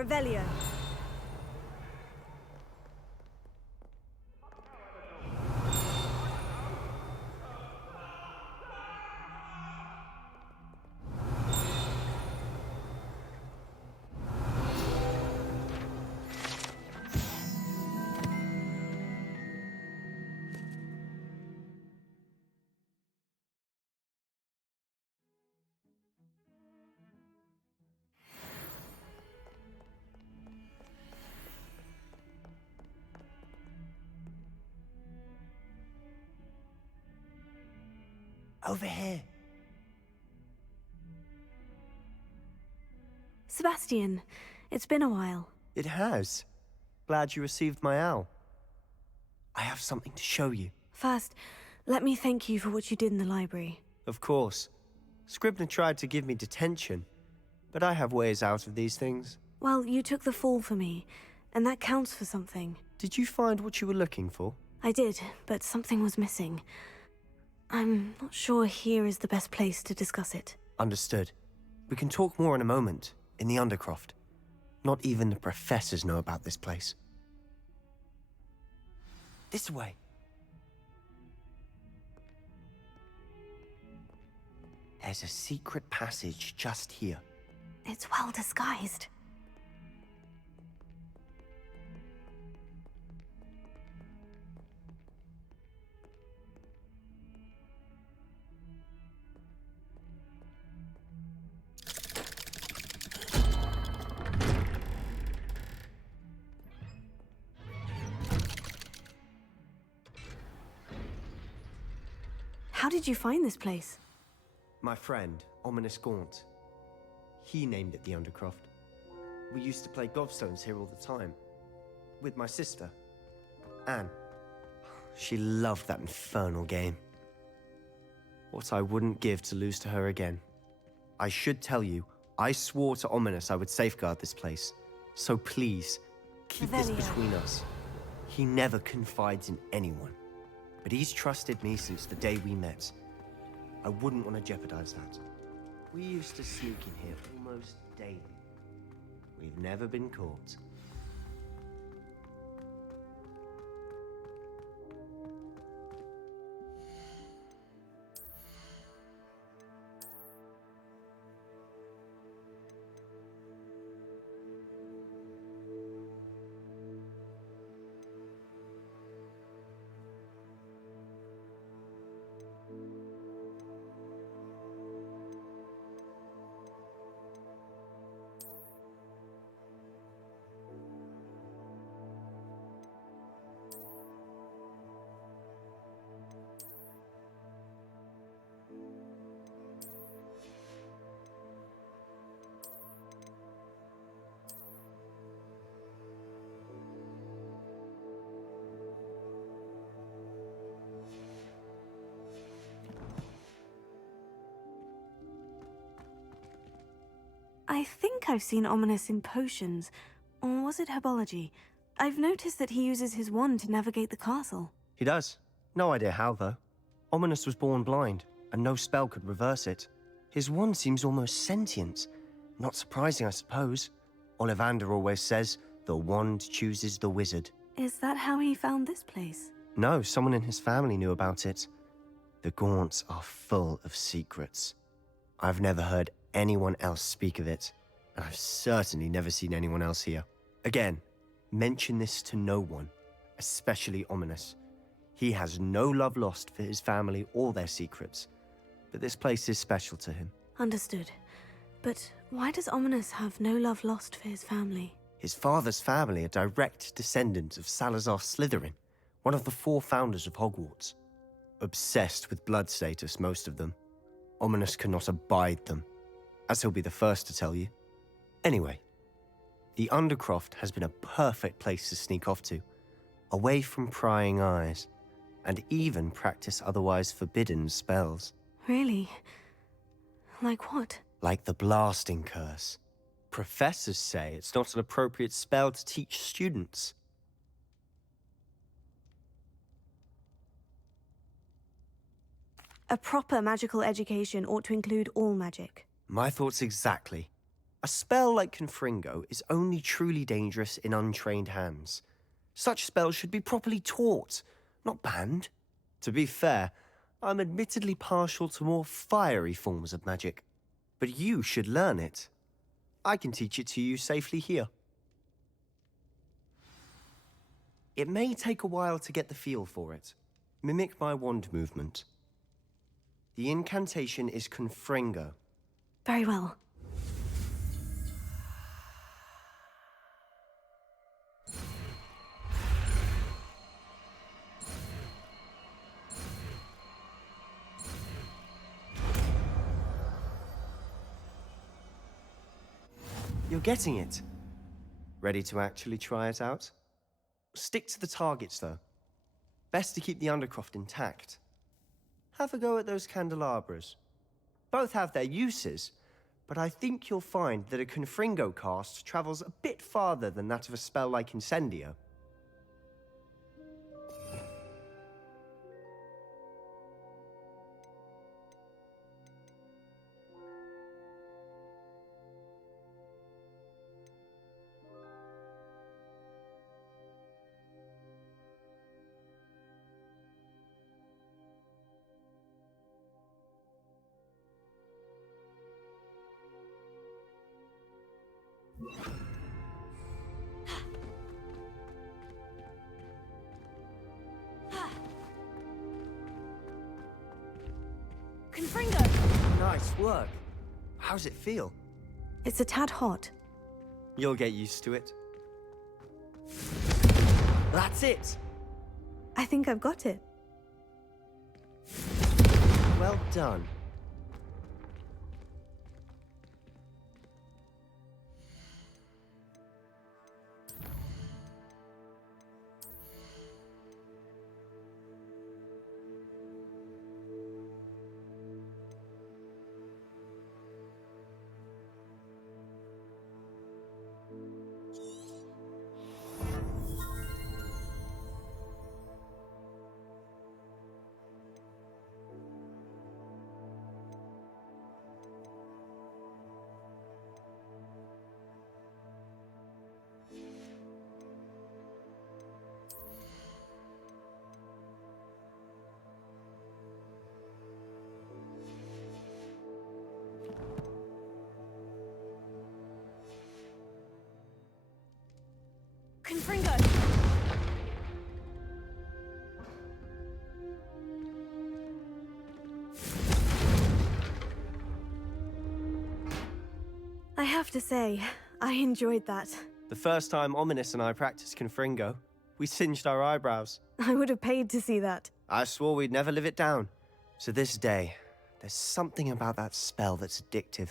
Revelio. Over here. Sebastian, it's been a while. It has. Glad you received my owl. I have something to show you. First, let me thank you for what you did in the library. Of course. Scribner tried to give me detention, but I have ways out of these things. Well, you took the fall for me, and that counts for something. Did you find what you were looking for? I did, but something was missing. I'm not sure here is the best place to discuss it. Understood. We can talk more in a moment, in the Undercroft. Not even the professors know about this place. This way. There's a secret passage just here. It's well disguised. How did you find this place? My friend, Ominous Gaunt. He named it the Undercroft. We used to play gobstones here all the time. With my sister, Anne. She loved that infernal game. What I wouldn't give to lose to her again. I should tell you, I swore to Ominous I would safeguard this place. So please, keep this between us. He never confides in anyone. But he's trusted me since the day we met. I wouldn't want to jeopardize that. We used to sneak in here almost daily. We've never been caught. I think I've seen Ominous in potions. Or was it herbology? I've noticed that he uses his wand to navigate the castle. He does. No idea how, though. Ominous was born blind, and no spell could reverse it. His wand seems almost sentient. Not surprising, I suppose. Ollivander always says, the wand chooses the wizard. Is that how he found this place? No, someone in his family knew about it. The Gaunts are full of secrets. I've never heard anyone else speak of it, and I've certainly never seen anyone else here. Again, mention this to no one, especially Ominous. He has no love lost for his family or their secrets, but this place is special to him. Understood. But why does Ominous have no love lost for his family? His father's family are direct descendants of Salazar Slytherin, one of the 4 founders of Hogwarts. Obsessed with blood status, most of them. Ominous cannot abide them, as he'll be the first to tell you. Anyway, the Undercroft has been a perfect place to sneak off to, away from prying eyes, and even practice otherwise forbidden spells. Really? Like what? Like the blasting curse. Professors say it's not an appropriate spell to teach students. A proper magical education ought to include all magic. My thoughts exactly. A spell like Confringo is only truly dangerous in untrained hands. Such spells should be properly taught, not banned. To be fair, I'm admittedly partial to more fiery forms of magic. But you should learn it. I can teach it to you safely here. It may take a while to get the feel for it. Mimic my wand movement. The incantation is Confringo. Very well. You're getting it. Ready to actually try it out? Stick to the targets, though. Best to keep the undercroft intact. Have a go at those candelabras. Both have their uses, but I think you'll find that a Confringo cast travels a bit farther than that of a spell like Incendio. Confringo! Nice work. How's it feel? It's a tad hot. You'll get used to it. That's it! I think I've got it. Well done. Confringo! I have to say, I enjoyed that. The first time Ominous and I practiced Confringo, we singed our eyebrows. I would have paid to see that. I swore we'd never live it down. To this day, there's something about that spell that's addictive.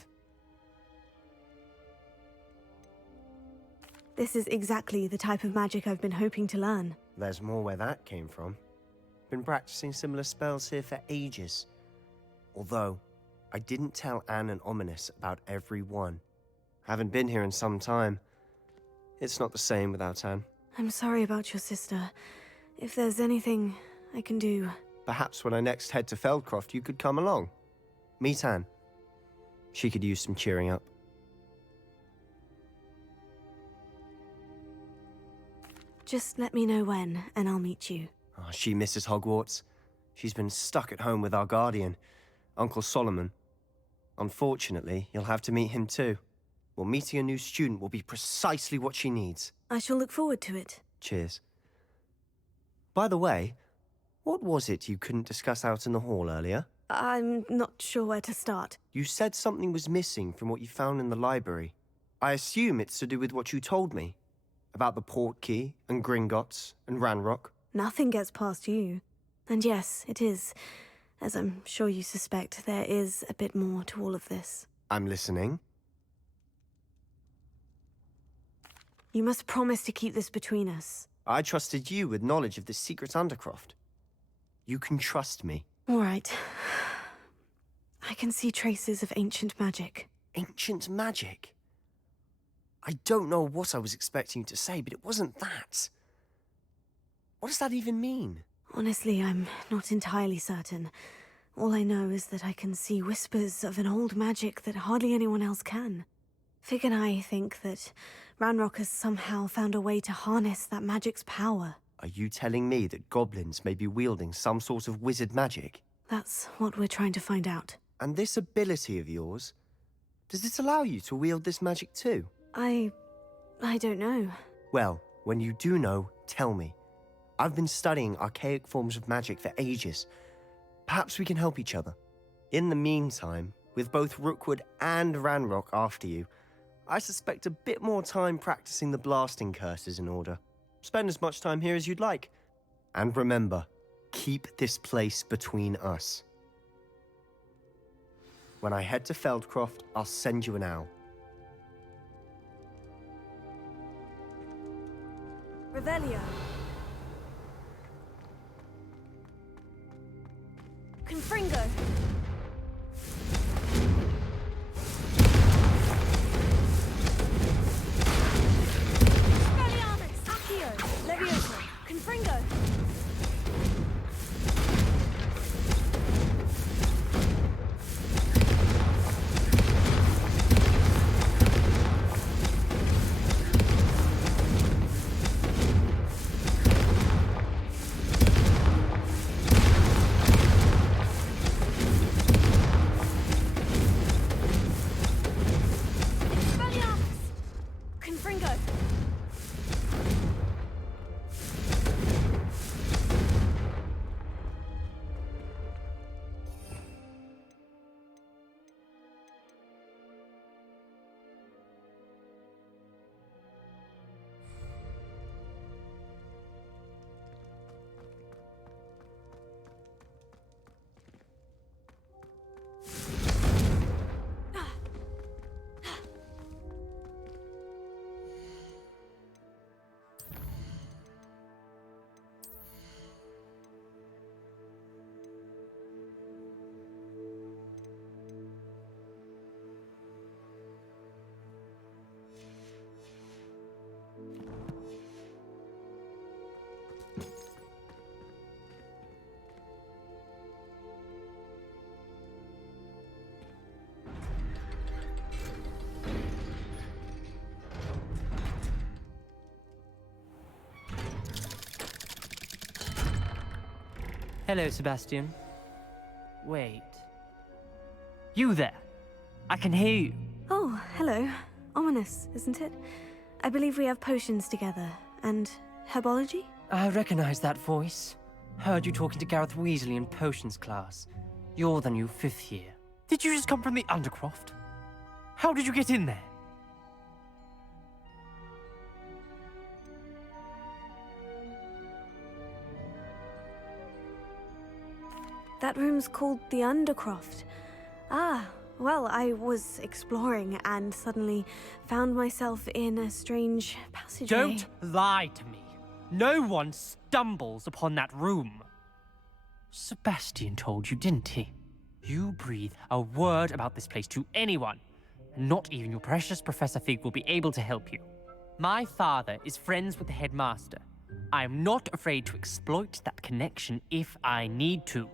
This is exactly the type of magic I've been hoping to learn. There's more where that came from. Been practicing similar spells here for ages. Although, I didn't tell Anne and Ominous about every one. Haven't been here in some time. It's not the same without Anne. I'm sorry about your sister. If there's anything I can do... Perhaps when I next head to Feldcroft, you could come along. Meet Anne. She could use some cheering up. Just let me know when, and I'll meet you. Oh, she misses Hogwarts. She's been stuck at home with our guardian, Uncle Solomon. Unfortunately, you'll have to meet him too. Well, meeting a new student will be precisely what she needs. I shall look forward to it. Cheers. By the way, what was it you couldn't discuss out in the hall earlier? I'm not sure where to start. You said something was missing from what you found in the library. I assume it's to do with what you told me. About the Portkey, and Gringotts, and Ranrock. Nothing gets past you. And yes, it is. As I'm sure you suspect, there is a bit more to all of this. I'm listening. You must promise to keep this between us. I trusted you with knowledge of this secret undercroft. You can trust me. All right. I can see traces of ancient magic. Ancient magic? I don't know what I was expecting you to say, but it wasn't that. What does that even mean? Honestly, I'm not entirely certain. All I know is that I can see whispers of an old magic that hardly anyone else can. Fig and I think that Ranrock has somehow found a way to harness that magic's power. Are you telling me that goblins may be wielding some sort of wizard magic? That's what we're trying to find out. And this ability of yours, does it allow you to wield this magic too? I don't know. Well, when you do know, tell me. I've been studying archaic forms of magic for ages. Perhaps we can help each other. In the meantime, with both Rookwood and Ranrock after you, I suspect a bit more time practicing the blasting curse is in order. Spend as much time here as you'd like. And remember, keep this place between us. When I head to Feldcroft, I'll send you an owl. Revelio. Confringo. Expelliarmus. Accio. Levioso. Confringo. Hello, Sebastian. Wait. You there! I can hear you. Oh, hello. Ominous, isn't it? I believe we have potions together. And herbology? I recognize that voice. Heard you talking to Gareth Weasley in potions class. You're the new 5th year. Did you just come from the Undercroft? How did you get in there? That room's called the Undercroft. Ah, well, I was exploring and suddenly found myself in a strange passageway. Don't lie to me. No one stumbles upon that room. Sebastian told you, didn't he? You breathe a word about this place to anyone, and not even your precious Professor Fig will be able to help you. My father is friends with the headmaster. I am not afraid to exploit that connection if I need to.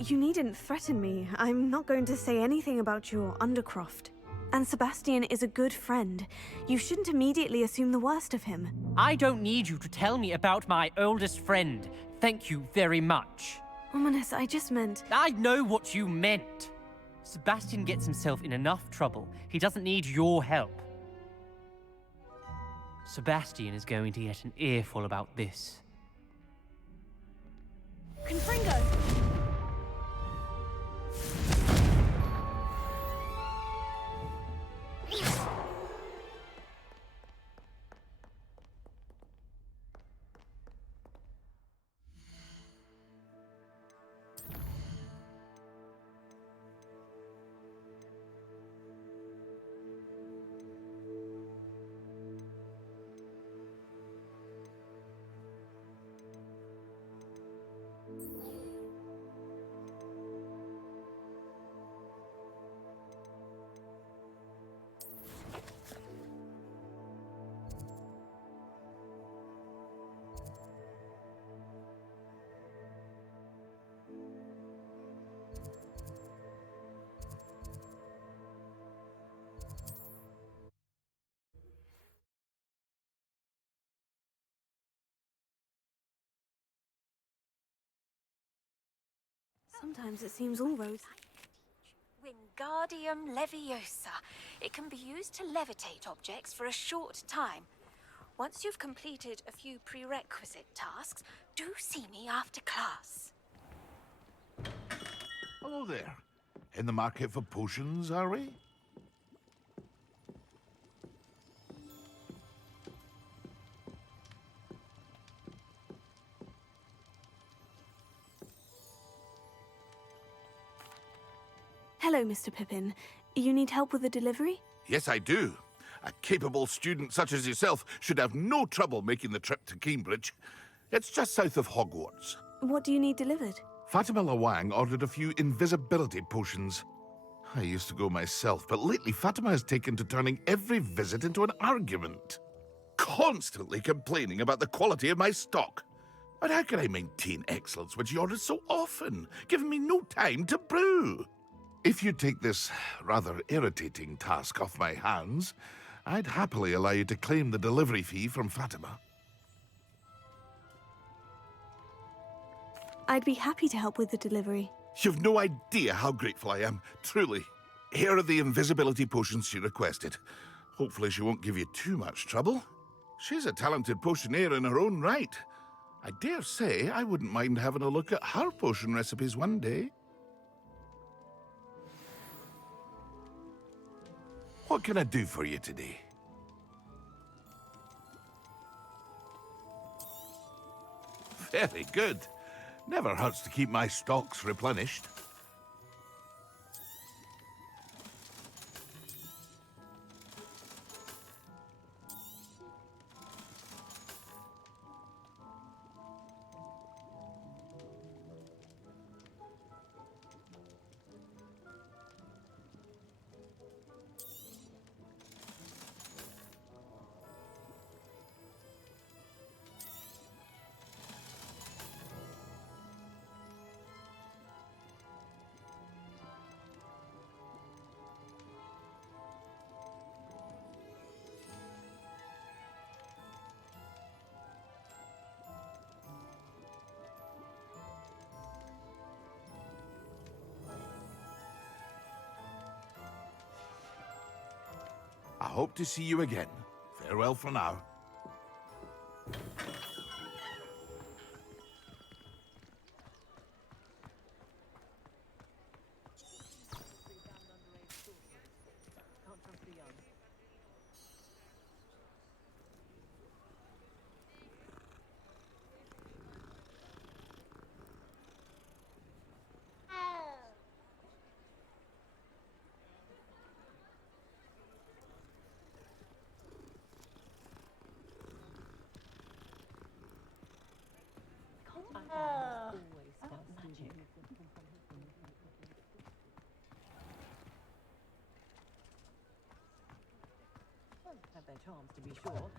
You needn't threaten me. I'm not going to say anything about your Undercroft. And Sebastian is a good friend. You shouldn't immediately assume the worst of him. I don't need you to tell me about my oldest friend. Thank you very much. Ominous, I just meant... I know what you meant. Sebastian gets himself in enough trouble. He doesn't need your help. Sebastian is going to get an earful about this. Confringo! Sometimes it seems all roads. Wingardium Leviosa. It can be used to levitate objects for a short time. Once you've completed a few prerequisite tasks, do see me after class. Hello there. In the market for potions, are we? Hello, Mr. Pippin. You need help with the delivery? Yes, I do. A capable student such as yourself should have no trouble making the trip to Cambridge. It's just south of Hogwarts. What do you need delivered? Fatima Lawang ordered a few invisibility potions. I used to go myself, but lately Fatima has taken to turning every visit into an argument. Constantly complaining about the quality of my stock. But how can I maintain excellence when she orders so often, giving me no time to brew? If you take this rather irritating task off my hands, I'd happily allow you to claim the delivery fee from Fatima. I'd be happy to help with the delivery. You've no idea how grateful I am, truly. Here are the invisibility potions she requested. Hopefully she won't give you too much trouble. She's a talented potioneer in her own right. I dare say I wouldn't mind having a look at her potion recipes one day. What can I do for you today? Very good. Never hurts to keep my stocks replenished. I hope to see you again. Farewell for now. Have their charms, to be sure.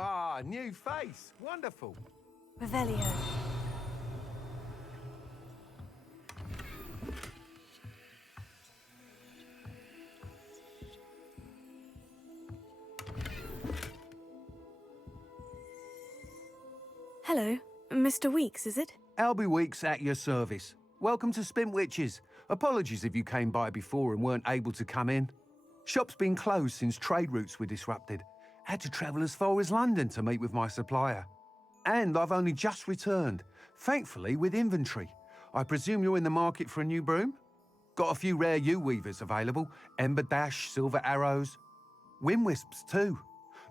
Ah, new face. Wonderful. Revelio. Hello, Mr. Weeks, is it? Albie Weeks at your service. Welcome to Spintwitches. Apologies if you came by before and weren't able to come in. Shop's been closed since trade routes were disrupted. Had to travel as far as London to meet with my supplier. And I've only just returned, thankfully with inventory. I presume you're in the market for a new broom? Got a few rare yew-weavers available. Ember Dash, Silver Arrows. Wind Wisps too.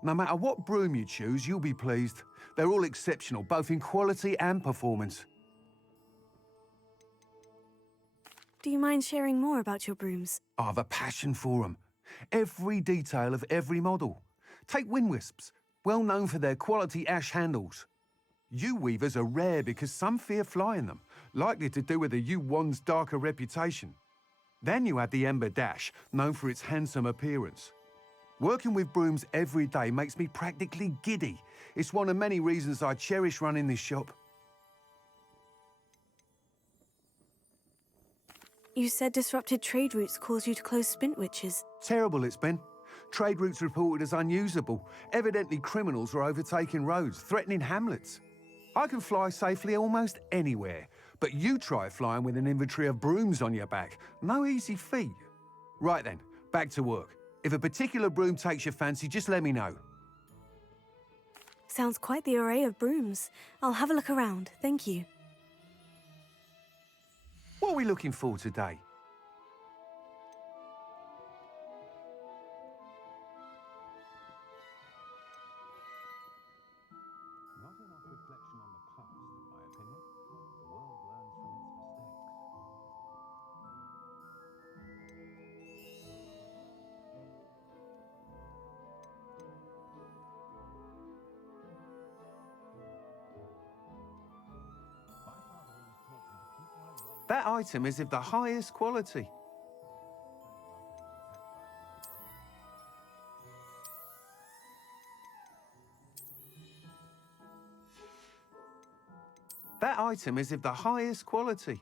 No matter what broom you choose, you'll be pleased. They're all exceptional, both in quality and performance. Do you mind sharing more about your brooms? I have a passion for them. Every detail of every model. Take Wind Wisps, well known for their quality ash handles. Yew weavers are rare because some fear flying them, likely to do with the yew wand's darker reputation. Then you add the Ember Dash, known for its handsome appearance. Working with brooms every day makes me practically giddy. It's one of many reasons I cherish running this shop. You said disrupted trade routes caused you to close Spintwitches. Terrible it's been. Trade routes reported as unusable. Evidently criminals are overtaking roads, threatening hamlets. I can fly safely almost anywhere, but you try flying with an inventory of brooms on your back. No easy feat. Right then, back to work. If a particular broom takes your fancy, just let me know. Sounds quite the array of brooms. I'll have a look around, thank you. What are we looking for today? Not enough reflection on the past, in my opinion. The world learns from its mistakes. That item is of the highest quality. That item is of the highest quality.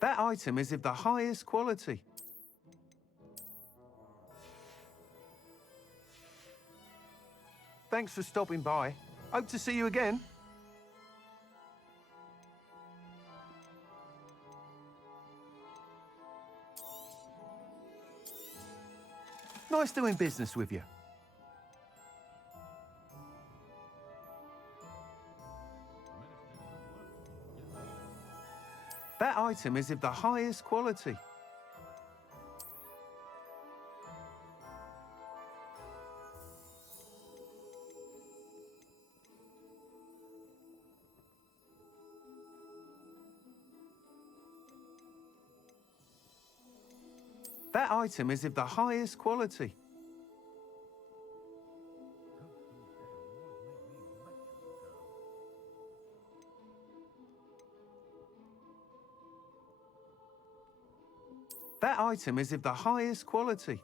That item is of the highest quality. Thanks for stopping by. Hope to see you again. Nice doing business with you. That item is of the highest quality. That item is of the highest quality. That item is of the highest quality.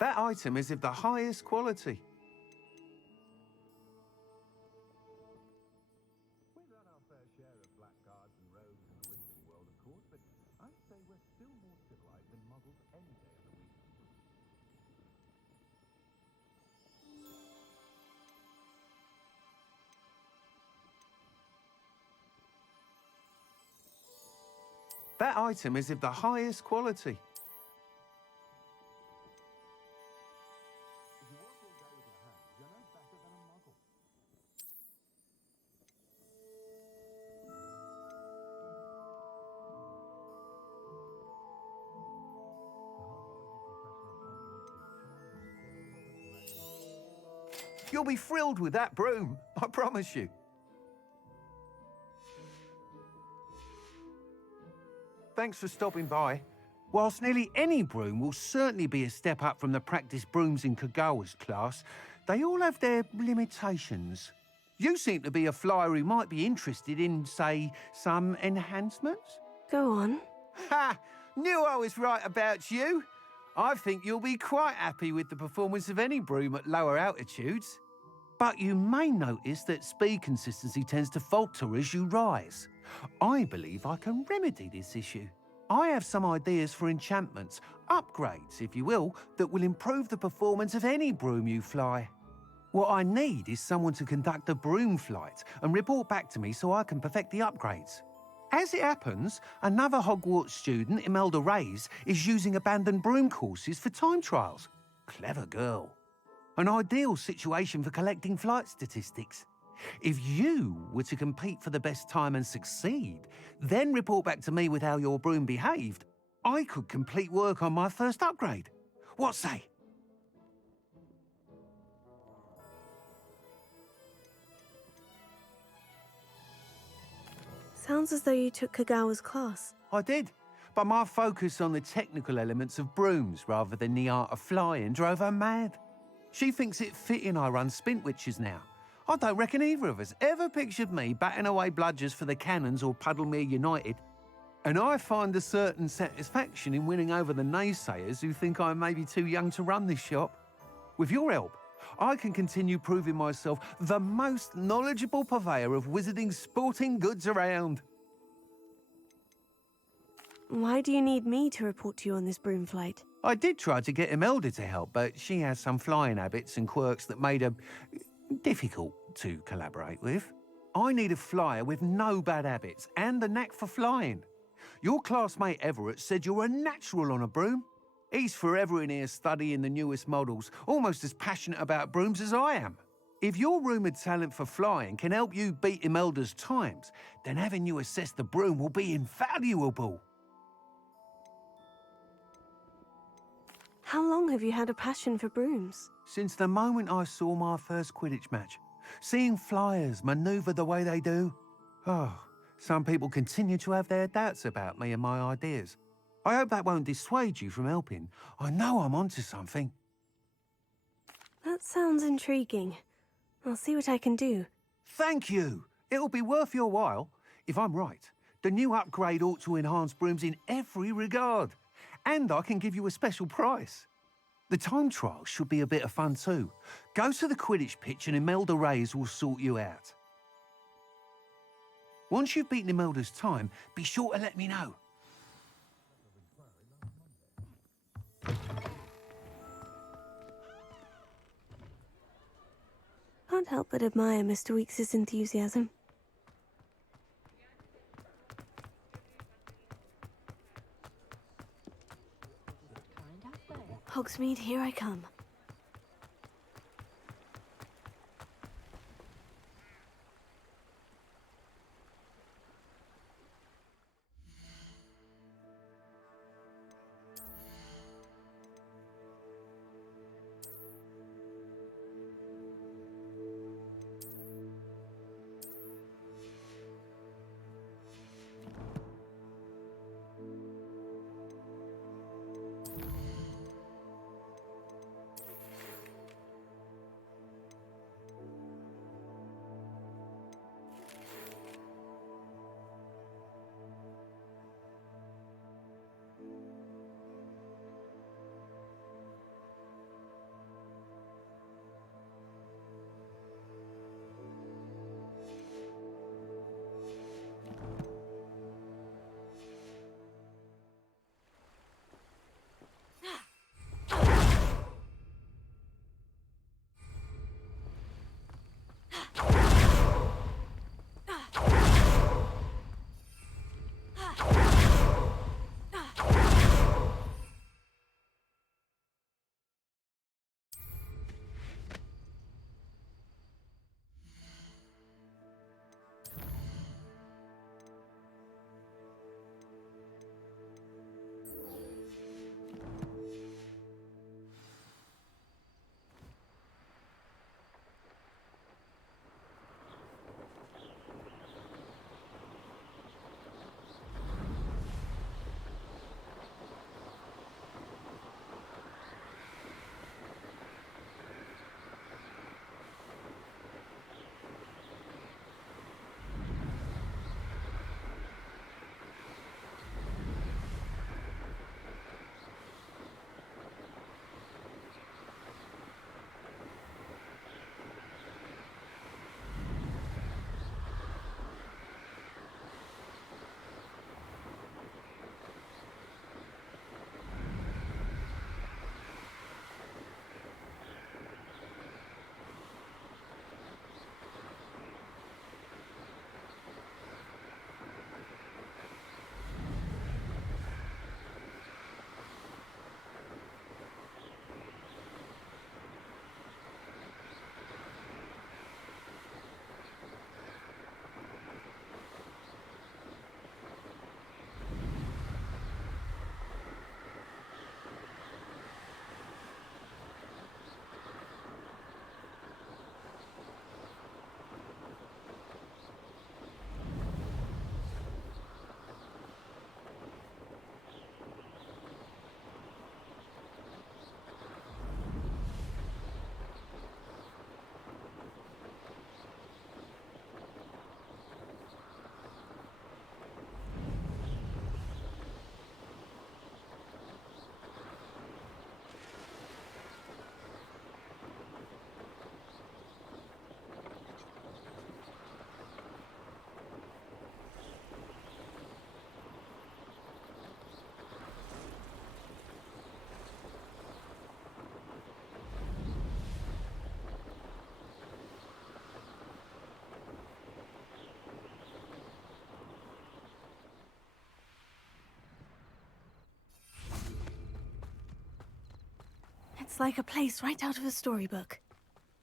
That item is of the highest quality. We've had our fair share of blackguards and rogues in the wizarding world, of course, but I'd say we're still more civilized than muggles any day of the week. That item is of the highest quality. You'll be thrilled with that broom, I promise you. Thanks for stopping by. Whilst nearly any broom will certainly be a step up from the practice brooms in Kagawa's class, they all have their limitations. You seem to be a flyer who might be interested in, say, some enhancements? Go on. Ha! Knew I was right about you. I think you'll be quite happy with the performance of any broom at lower altitudes. But you may notice that speed consistency tends to falter as you rise. I believe I can remedy this issue. I have some ideas for enchantments, upgrades, if you will, that will improve the performance of any broom you fly. What I need is someone to conduct a broom flight and report back to me so I can perfect the upgrades. As it happens, another Hogwarts student, Imelda Reyes, is using abandoned broom courses for time trials. Clever girl. An ideal situation for collecting flight statistics. If you were to compete for the best time and succeed, then report back to me with how your broom behaved, I could complete work on my first upgrade. What say? Sounds as though you took Kagawa's class. I did, but my focus on the technical elements of brooms rather than the art of flying drove her mad. She thinks it fitting I run Spintwitches now. I don't reckon either of us ever pictured me batting away bludgers for the Cannons or Puddlemere United. And I find a certain satisfaction in winning over the naysayers who think I may be too young to run this shop. With your help, I can continue proving myself the most knowledgeable purveyor of wizarding sporting goods around. Why do you need me to report to you on this broom flight? I did try to get Imelda to help, but she has some flying habits and quirks that made her difficult to collaborate with. I need a flyer with no bad habits and a knack for flying. Your classmate Everett said you're a natural on a broom. He's forever in here studying the newest models, almost as passionate about brooms as I am. If your rumoured talent for flying can help you beat Imelda's times, then having you assess the broom will be invaluable. How long have you had a passion for brooms? Since the moment I saw my first Quidditch match. Seeing flyers manoeuvre the way they do. Oh, some people continue to have their doubts about me and my ideas. I hope that won't dissuade you from helping. I know I'm onto something. That sounds intriguing. I'll see what I can do. Thank you. It'll be worth your while. If I'm right, the new upgrade ought to enhance brooms in every regard. And I can give you a special price. The time trial should be a bit of fun too. Go to the Quidditch pitch and Imelda Reyes will sort you out. Once you've beaten Imelda's time, be sure to let me know. Can't help but admire Mr. Weekes' enthusiasm. Hogsmeade, here I come. Looks like a place right out of a storybook.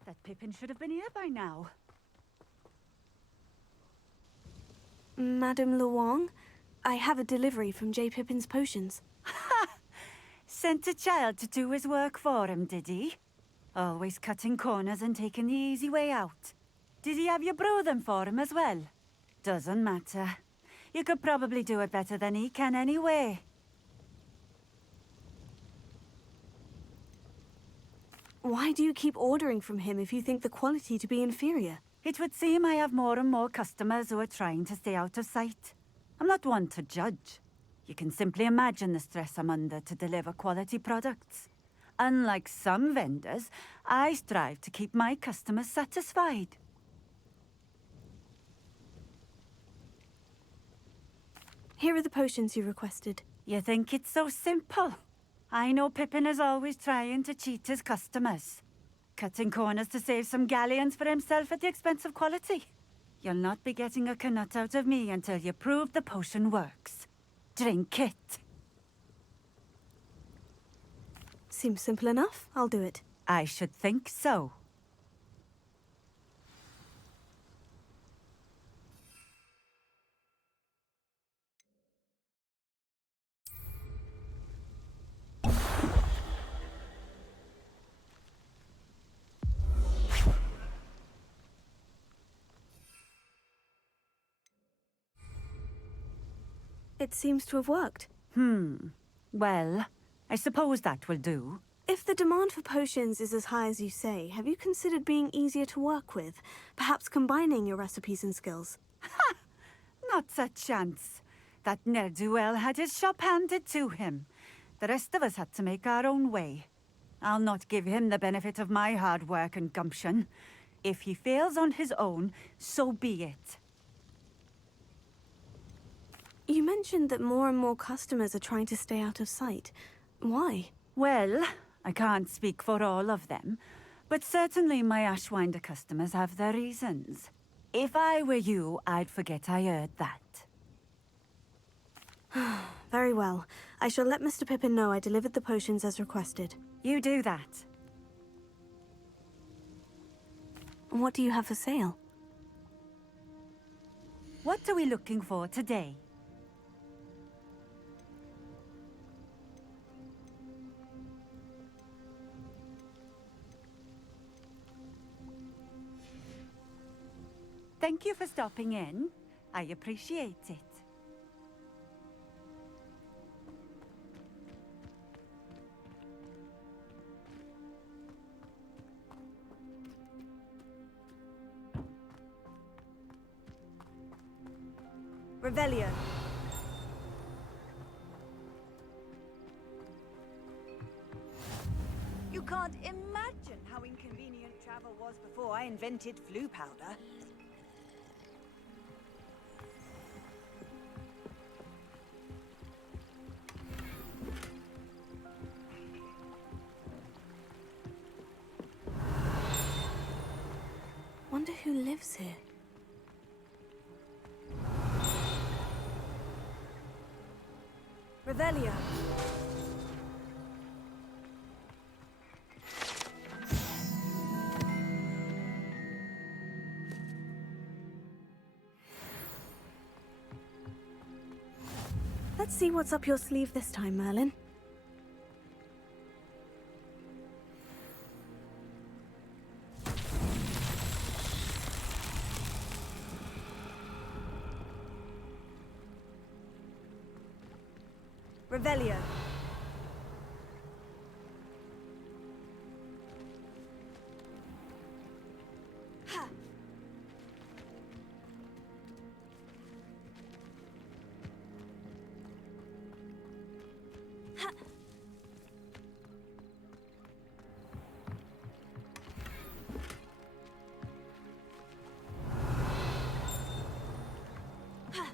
That Pippin should have been here by now. Madame Luong, I have a delivery from J. Pippin's potions. Sent a child to do his work for him, did he? Always cutting corners and taking the easy way out. Did he have you brew them for him as well? Doesn't matter. You could probably do it better than he can anyway. Why do you keep ordering from him if you think the quality to be inferior? It would seem I have more and more customers who are trying to stay out of sight. I'm not one to judge. You can simply imagine the stress I'm under to deliver quality products. Unlike some vendors, I strive to keep my customers satisfied. Here are the potions you requested. You think it's so simple? I know Pippin is always trying to cheat his customers. Cutting corners to save some galleons for himself at the expense of quality. You'll not be getting a canut out of me until you prove the potion works. Drink it. Seems simple enough. I'll do it. I should think so. It seems to have worked. Well, I suppose that will do. If the demand for potions is as high as you say, have you considered being easier to work with? Perhaps combining your recipes and skills? Not a chance. That ne'er-do-well had his shop handed to him. The rest of us had to make our own way. I'll not give him the benefit of my hard work and gumption. If he fails on his own, so be it. You mentioned that more and more customers are trying to stay out of sight. Why? Well, I can't speak for all of them, but certainly my Ashwinder customers have their reasons. If I were you, I'd forget I heard that. Very well. I shall let Mr. Pippin know I delivered the potions as requested. You do that. And what do you have for sale? What are we looking for today? Thank you for stopping in. I appreciate it. Revelio. You can't imagine how inconvenient travel was before I invented flu powder. Wonder who lives here. Revelio. Let's see what's up your sleeve this time, Merlin. Revelio. Ha! Ha! Ha!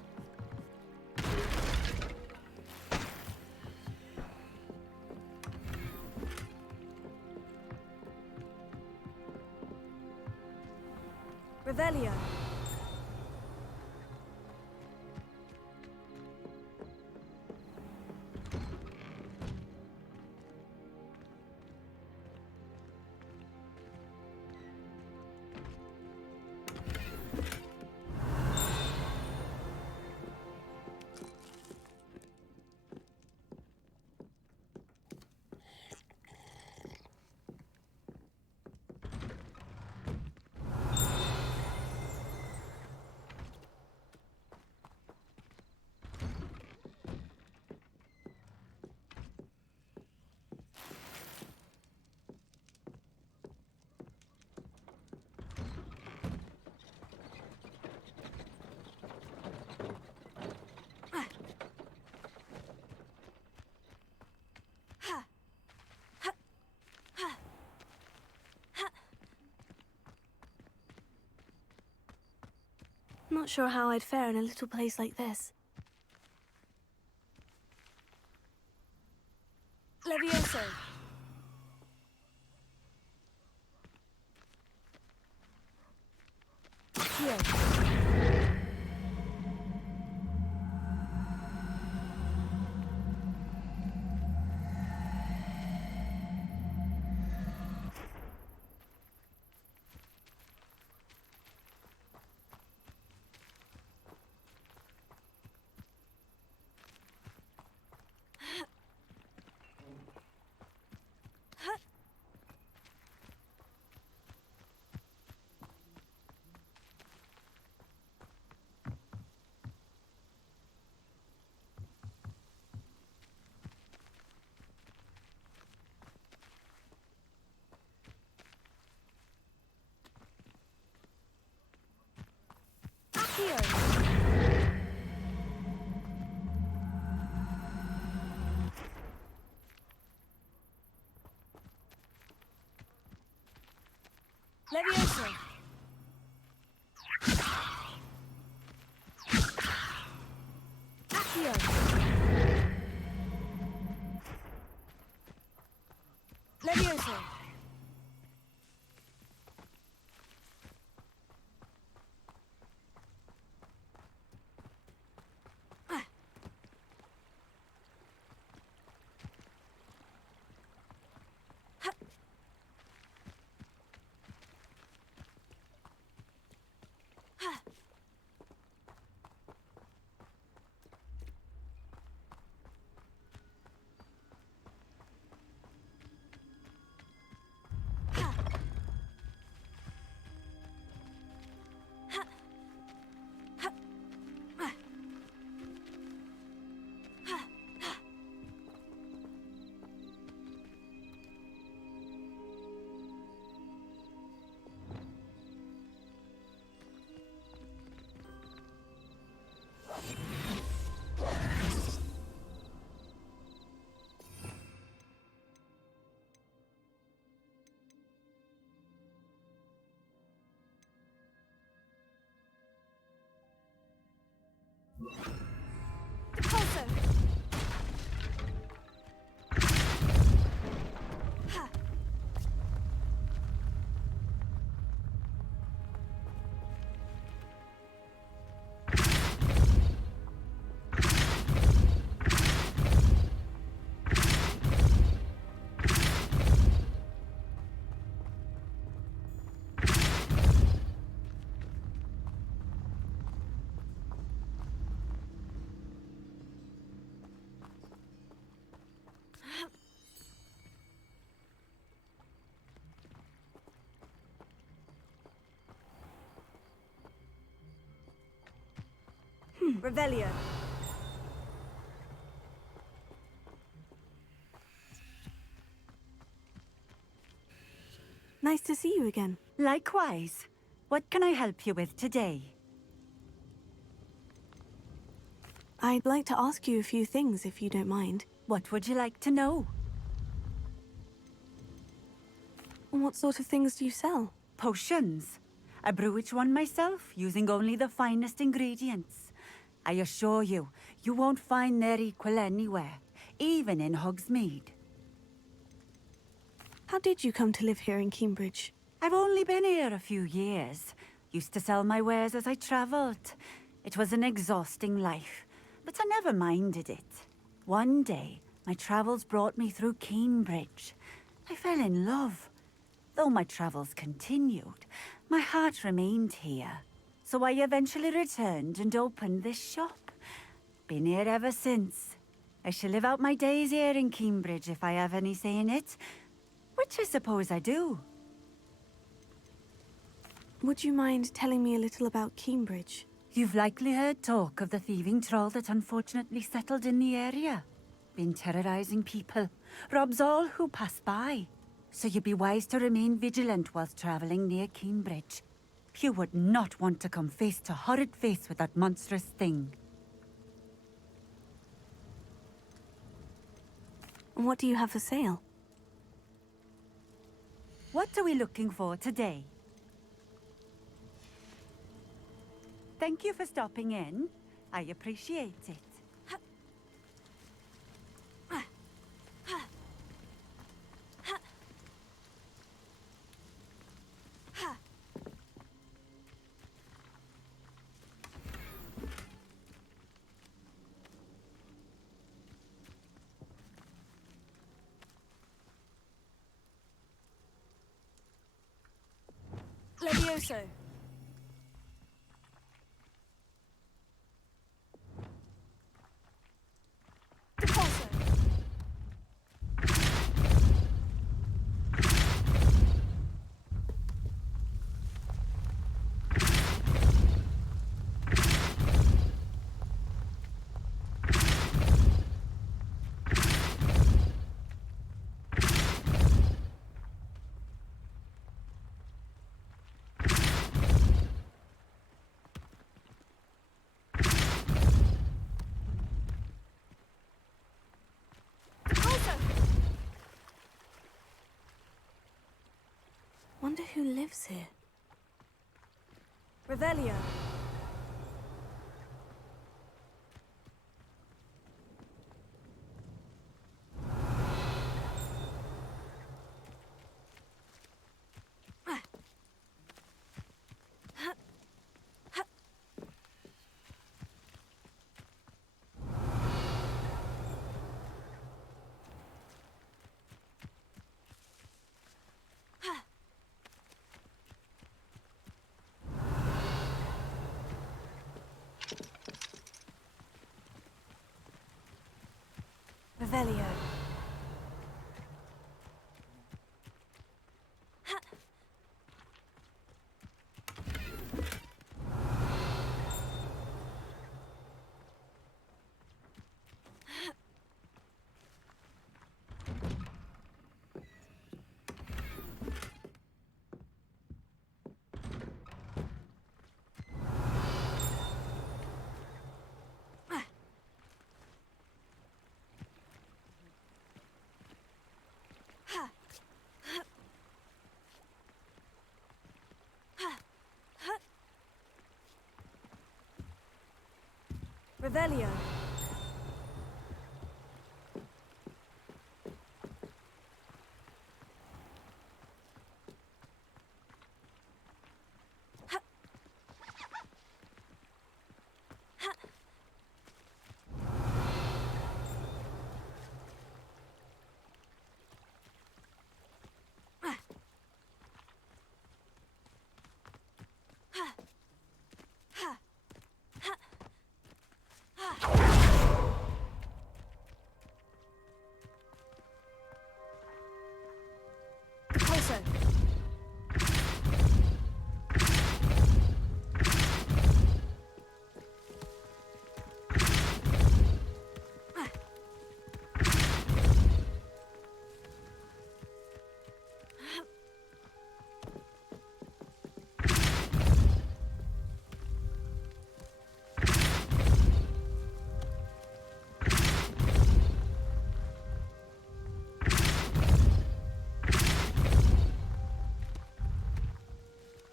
Revelio. Not sure how I'd fare in a little place like this. Levioso. Here. Levioso. Accio. Levioso. Depulso. Ha. Revelio. Nice to see you again. Likewise. What can I help you with today? I'd like to ask you a few things, if you don't mind. What would you like to know? What sort of things do you sell? Potions. I brew each one myself, using only the finest ingredients. I assure you, you won't find their equal anywhere, even in Hogsmeade. How did you come to live here in Cambridge? I've only been here a few years. Used to sell my wares as I travelled. It was an exhausting life, but I never minded it. One day, my travels brought me through Cambridge. I fell in love. Though my travels continued, my heart remained here. So I eventually returned and opened this shop. Been here ever since. I shall live out my days here in Cambridge if I have any say in it, which I suppose I do. Would you mind telling me a little about Cambridge? You've likely heard talk of the thieving troll that unfortunately settled in the area. Been terrorizing people, robs all who pass by. So you'd be wise to remain vigilant whilst traveling near Cambridge. You would not want to come face to horrid face with that monstrous thing. What do you have for sale? What are we looking for today? Thank you for stopping in. I appreciate it. Levioso. Depulso. Wonder who lives here. Revelio. Revelio. Revelio.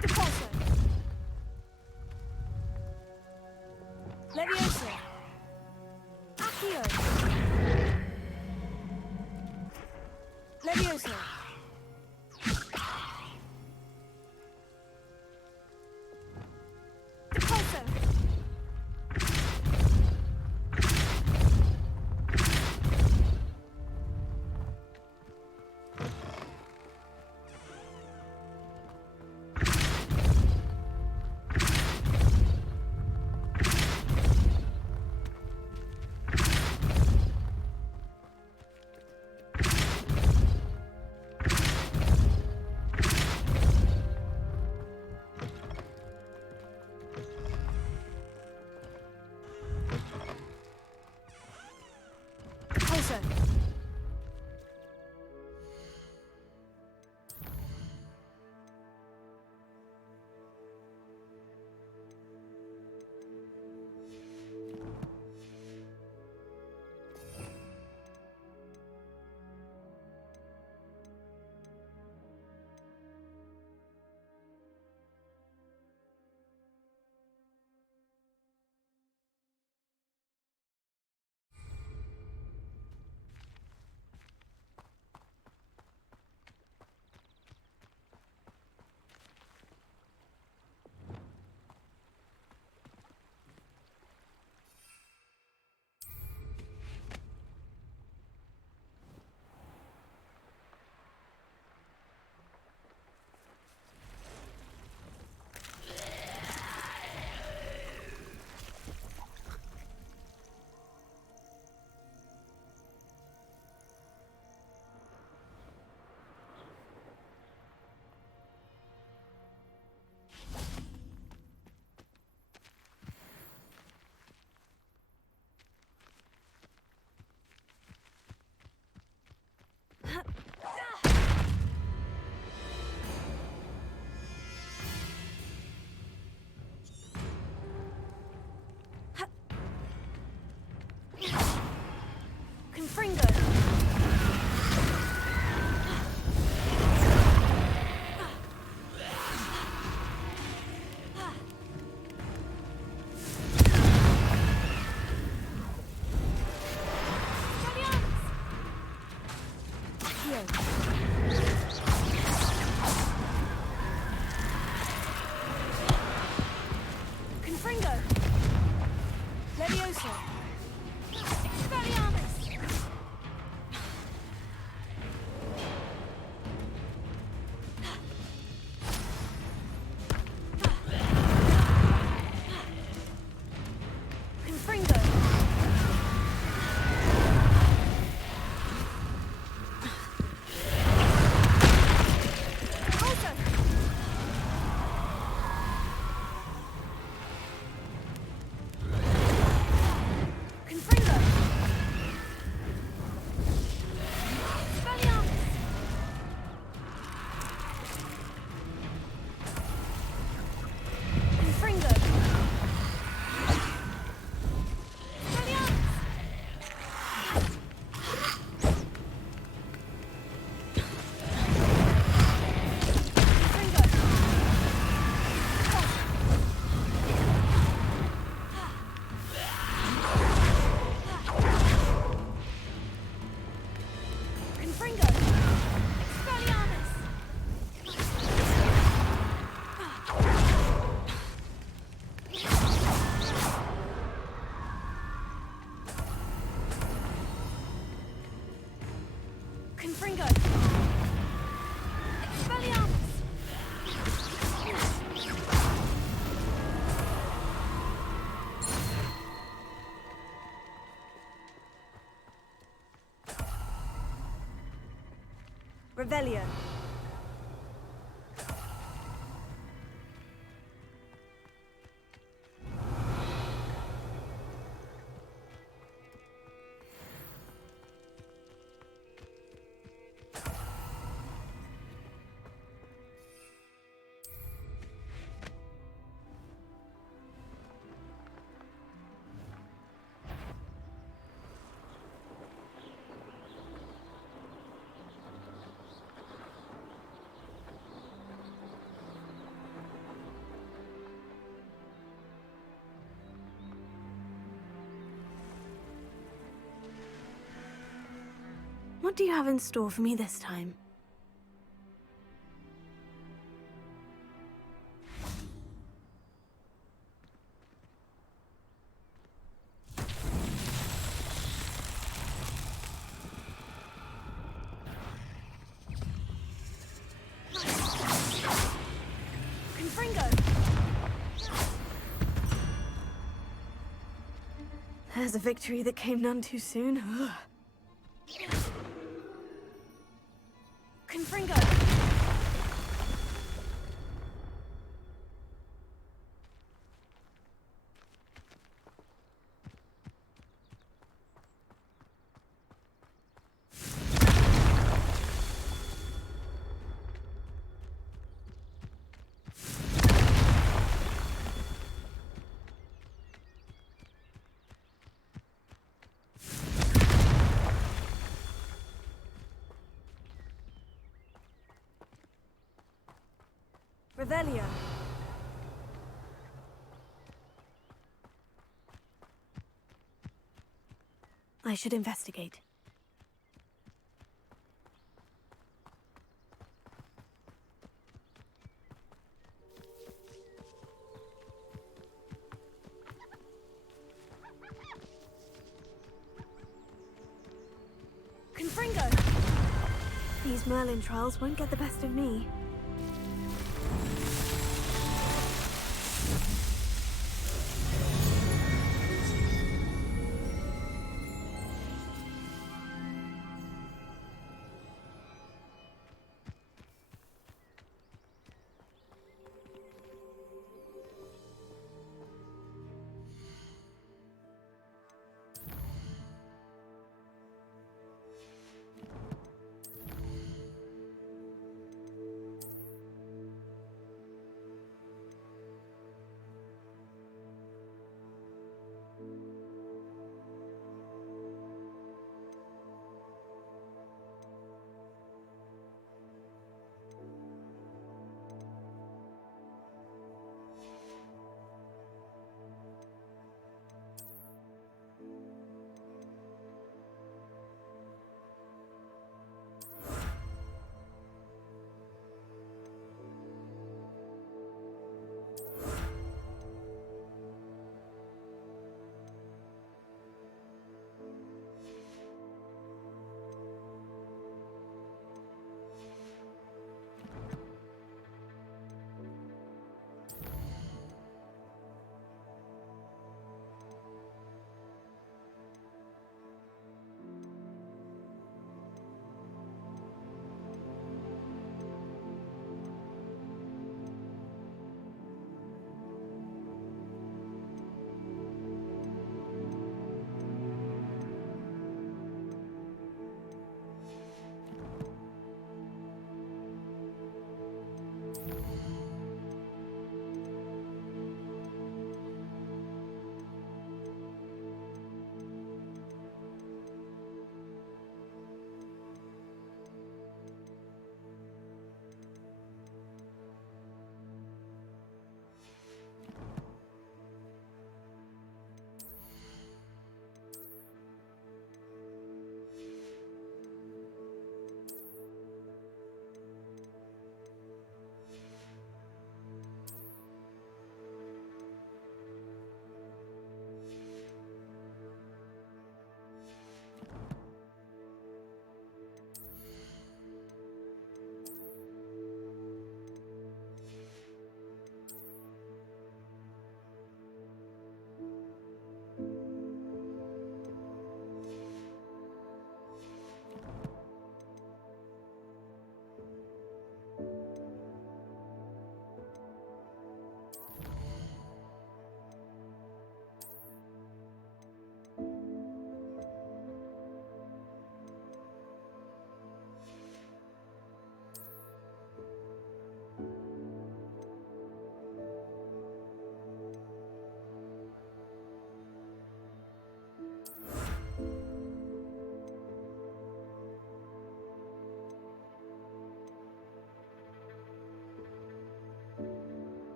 Depulso. Levioso. Accio. Levioso. Depulso. Depulso. Confringo! Confringo! Levioso! Expelliarmus! Confringo! Also! Confringo! Expelliarmus! Confringo! Confringo! Expelliarmus! Confringo! Expelliarmus! Revelio. What do you have in store for me this time? Confringo! There's a victory that came none too soon. Confringo! Revelio. I should investigate. Confringo! These Merlin trials won't get the best of me.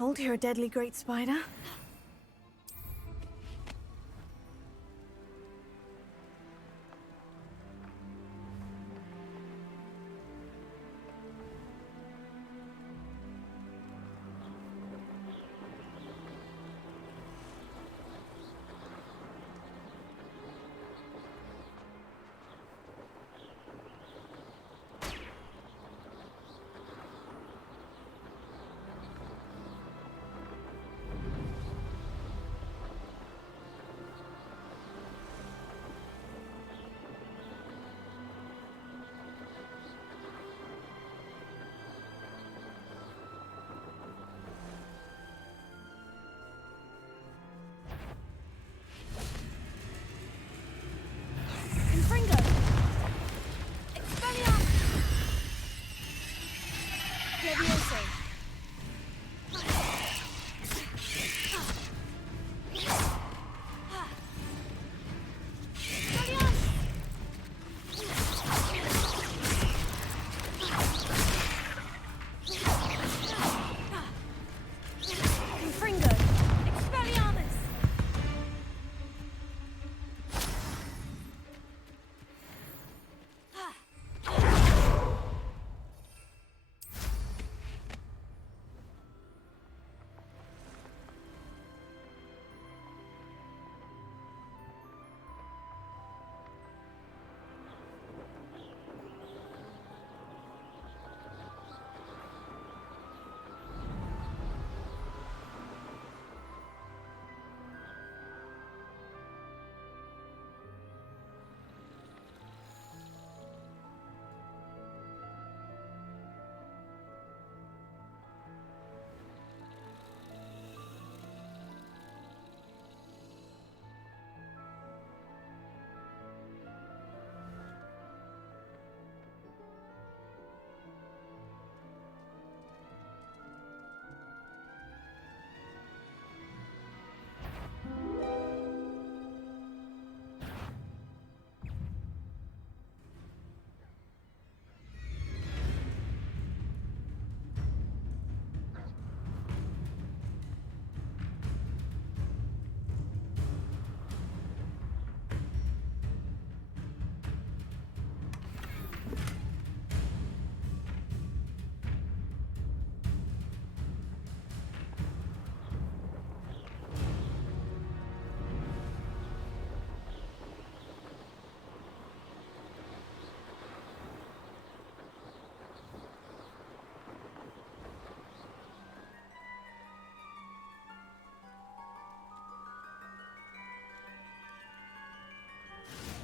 fault you're a deadly great spider.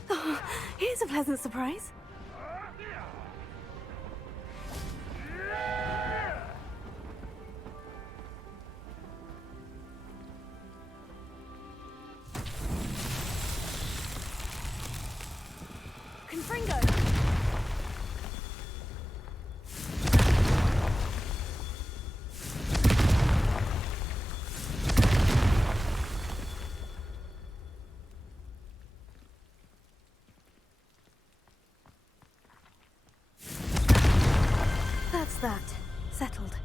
Oh, here's a pleasant surprise. Confringo! That's that. Settled.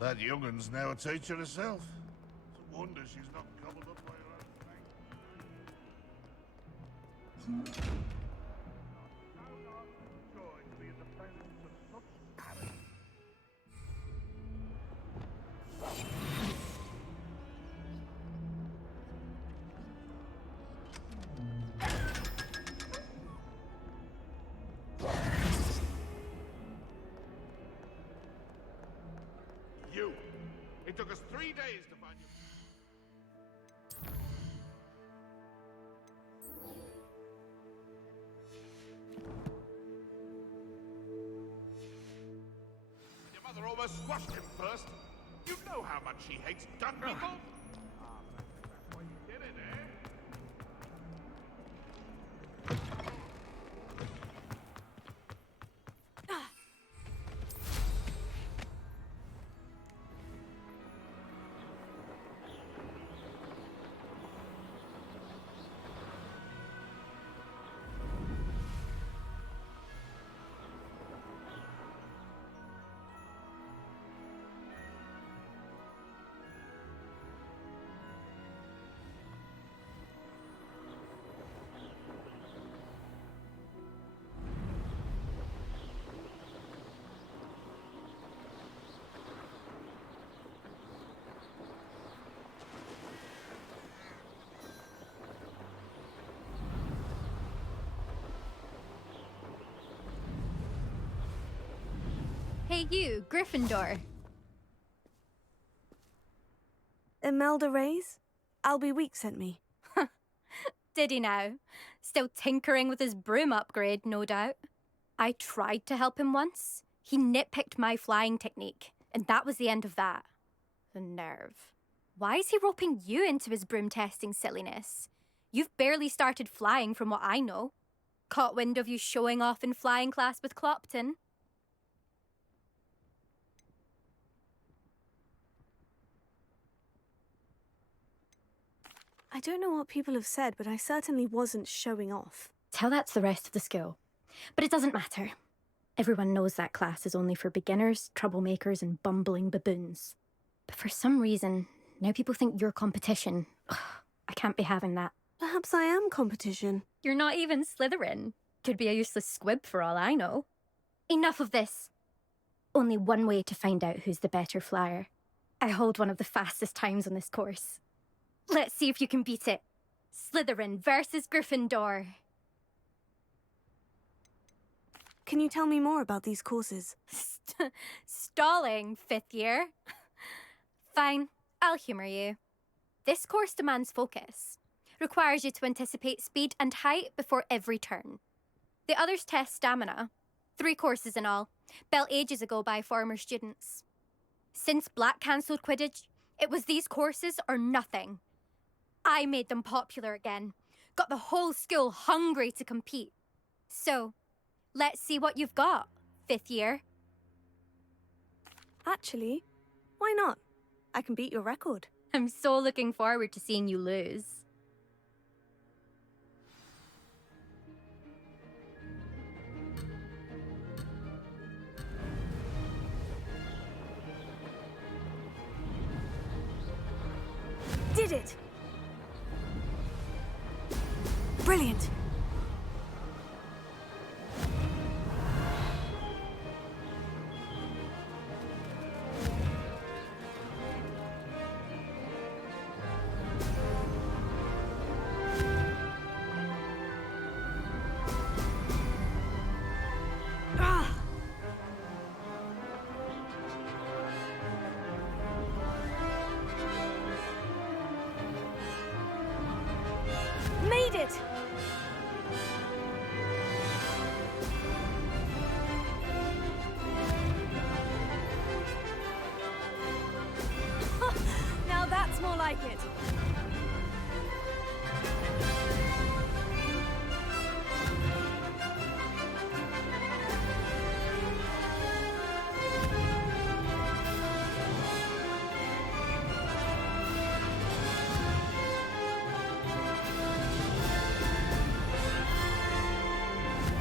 That young'un's now a teacher herself. It's a wonder she's not gobbled up by her own thing. You! It took us 3 days to find you. Your mother almost squashed him first. You know how much she hates dumb people. That's why you did it, eh? Hey you, Gryffindor. Imelda Reyes? Albie Week sent me. Did he now? Still tinkering with his broom upgrade, no doubt. I tried to help him once. He nitpicked my flying technique, and that was the end of that. The nerve. Why is he roping you into his broom testing silliness? You've barely started flying from what I know. Caught wind of you showing off in flying class with Clopton. I don't know what people have said, but I certainly wasn't showing off. Tell that to the rest of the school. But it doesn't matter. Everyone knows that class is only for beginners, troublemakers, and bumbling baboons. But for some reason, now people think you're competition. Ugh, I can't be having that. Perhaps I am competition. You're not even Slytherin. Could be a useless squib for all I know. Enough of this. Only one way to find out who's the better flyer. I hold one of the fastest times on this course. Let's see if you can beat it. Slytherin versus Gryffindor. Can you tell me more about these courses? Stalling, 5th year. Fine, I'll humour you. This course demands focus. Requires you to anticipate speed and height before every turn. The others test stamina. 3 courses in all, built ages ago by former students. Since Black cancelled Quidditch, it was these courses or nothing. I made them popular again. Got the whole school hungry to compete. So, let's see what you've got, 5th year. Actually, why not? I can beat your record. I'm so looking forward to seeing you lose. Did it! Brilliant! Made it! Now that's more like it.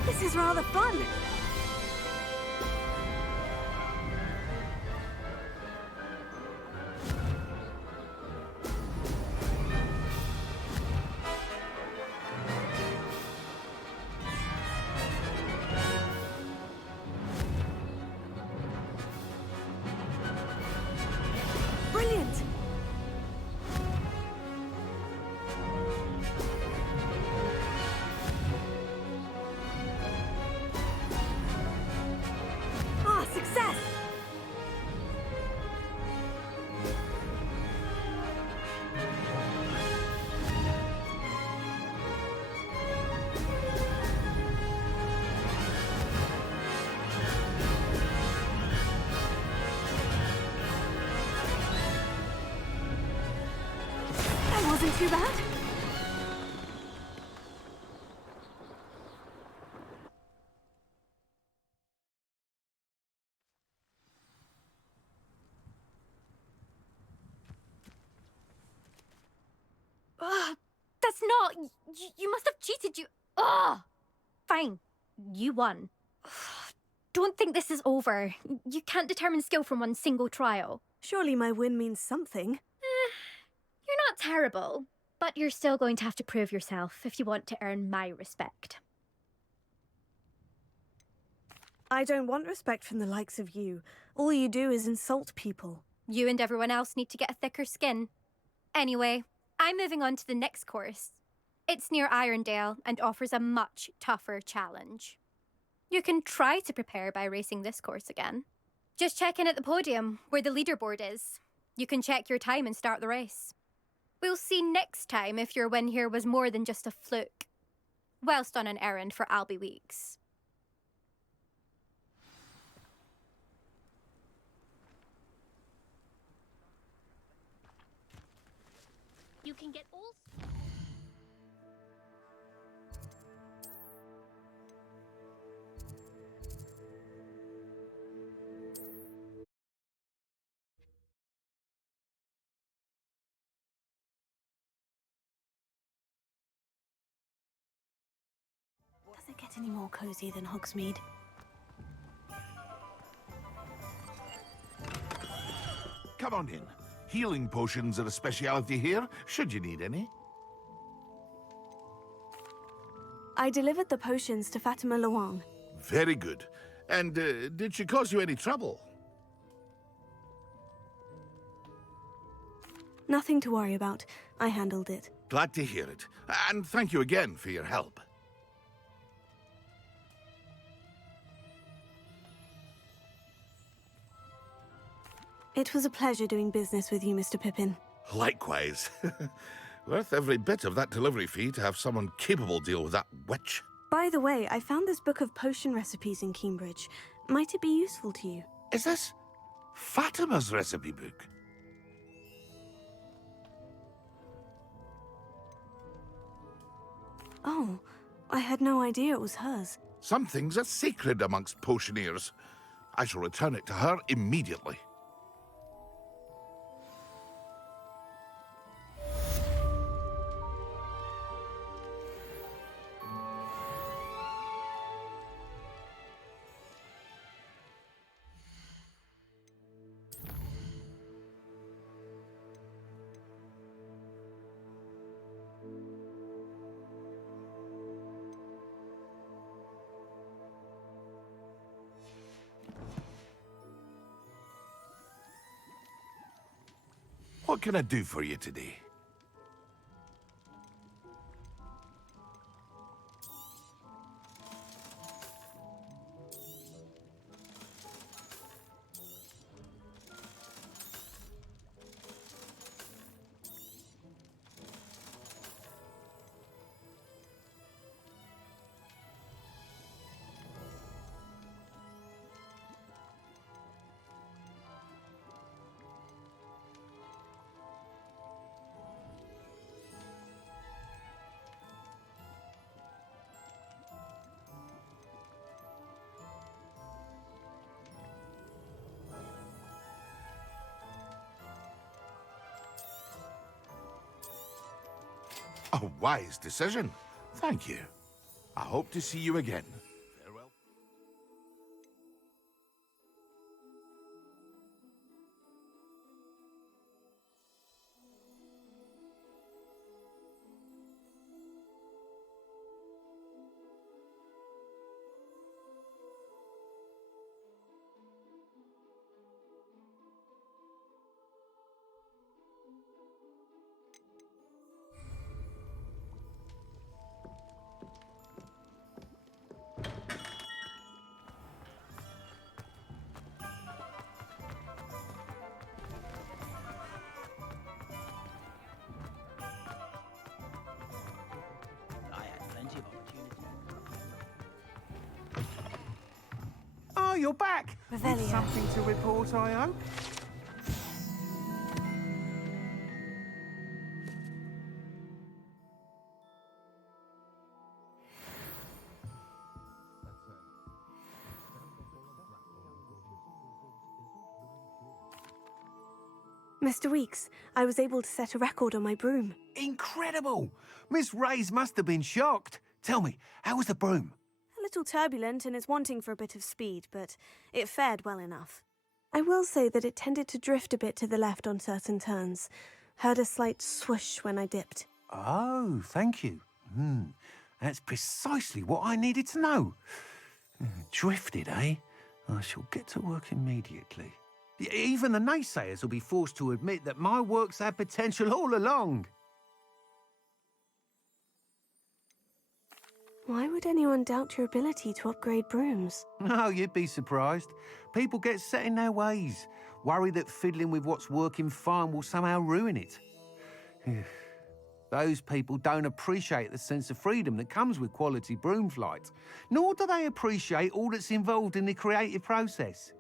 This is rather fun. too bad? Ugh, that's not. You must have cheated. Ugh! Fine. You won. Ugh, don't think this is over. You can't determine skill from one single trial. Surely my win means something. You're not terrible, but you're still going to have to prove yourself if you want to earn my respect. I don't want respect from the likes of you. All you do is insult people. You and everyone else need to get a thicker skin. Anyway, I'm moving on to the next course. It's near Irondale and offers a much tougher challenge. You can try to prepare by racing this course again. Just check in at the podium, where the leaderboard is. You can check your time and start the race. We'll see next time if your win here was more than just a fluke. Whilst on an errand for Albie Weeks. You can get all... Does it get any more cozy than Hogsmeade? Come on in. Healing potions are a speciality here, should you need any. I delivered the potions to Fatima Luang. Very good. And did she cause you any trouble? Nothing to worry about. I handled it. Glad to hear it. And thank you again for your help. It was a pleasure doing business with you, Mr. Pippin. Likewise. Worth every bit of that delivery fee to have someone capable deal with that witch. By the way, I found this book of potion recipes in Cambridge. Might it be useful to you? Is this Fatima's recipe book? Oh, I had no idea it was hers. Some things are sacred amongst potioneers. I shall return it to her immediately. What can I do for you today? A wise decision. Thank you. I hope to see you again. Farewell. Oh, you're back! With Revelio. something to report, I hope? Mr. Weeks, I was able to set a record on my broom. Incredible! Miss Ray's must have been shocked. Tell me, how was the broom? A little turbulent and is wanting for a bit of speed, but it fared well enough. I will say that it tended to drift a bit to the left on certain turns. Heard a slight swoosh when I dipped. Oh, thank you. That's precisely what I needed to know. Drifted, eh? I shall get to work immediately. Even the naysayers will be forced to admit that my work's had potential all along. Why would anyone doubt your ability to upgrade brooms? No, you'd be surprised. People get set in their ways, worry that fiddling with what's working fine will somehow ruin it. Those people don't appreciate the sense of freedom that comes with quality broom flight, nor do they appreciate all that's involved in the creative process.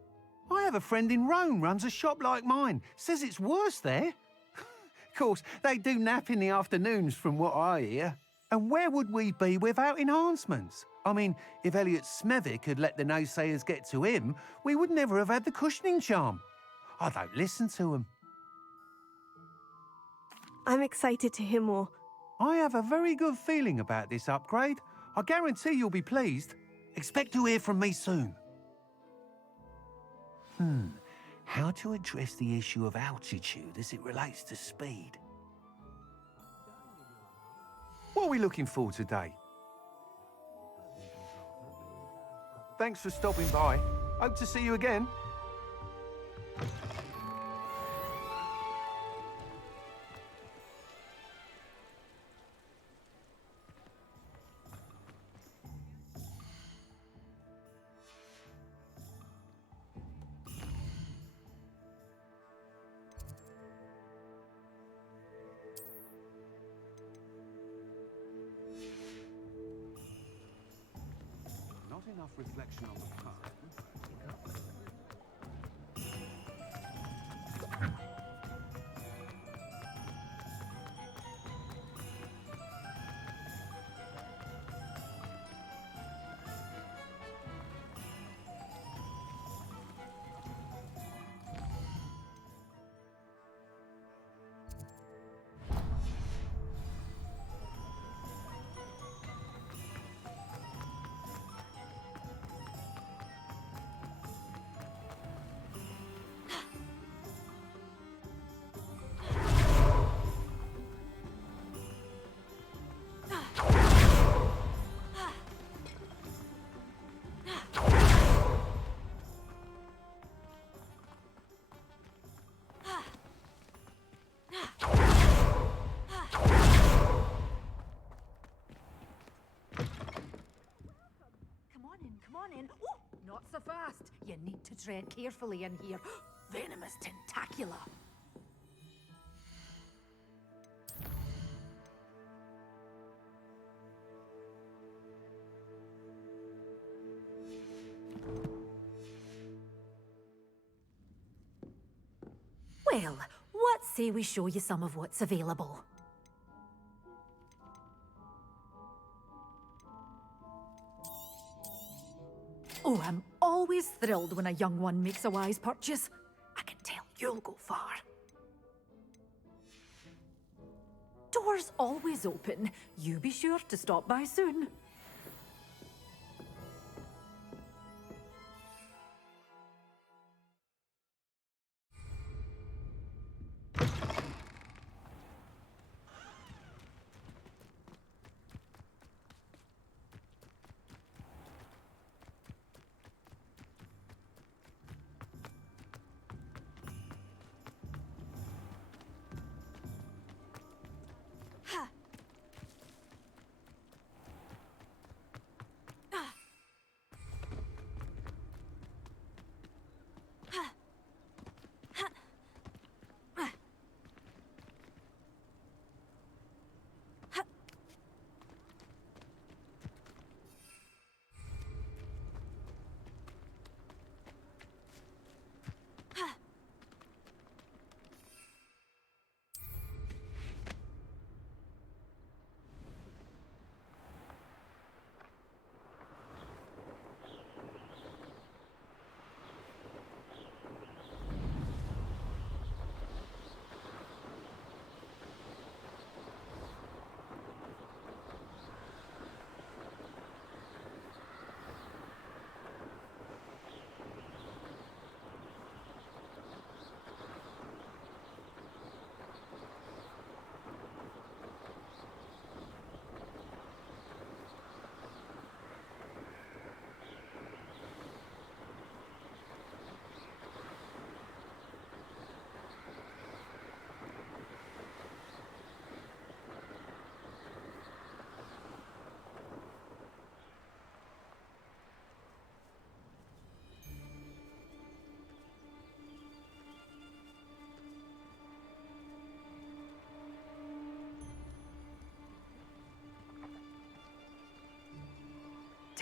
I have a friend in Rome runs a shop like mine, says it's worse there. Of course, they do nap in the afternoons from what I hear. And where would we be without enhancements? I mean, if Elliot Smethwick had let the naysayers get to him, we would never have had the cushioning charm. I don't listen to them. I'm excited to hear more. I have a very good feeling about this upgrade. I guarantee you'll be pleased. Expect to hear from me soon. How to address the issue of altitude as it relates to speed? What are we looking for today? Thanks for stopping by. Hope to see you again. Not enough reflection on the past. Come on in. Ooh, not so fast. You need to tread carefully in here. Venomous tentacula. Well, what say we show you some of what's available? Oh, I'm always thrilled when a young one makes a wise purchase. I can tell you'll go far. Doors always open. You be sure to stop by soon.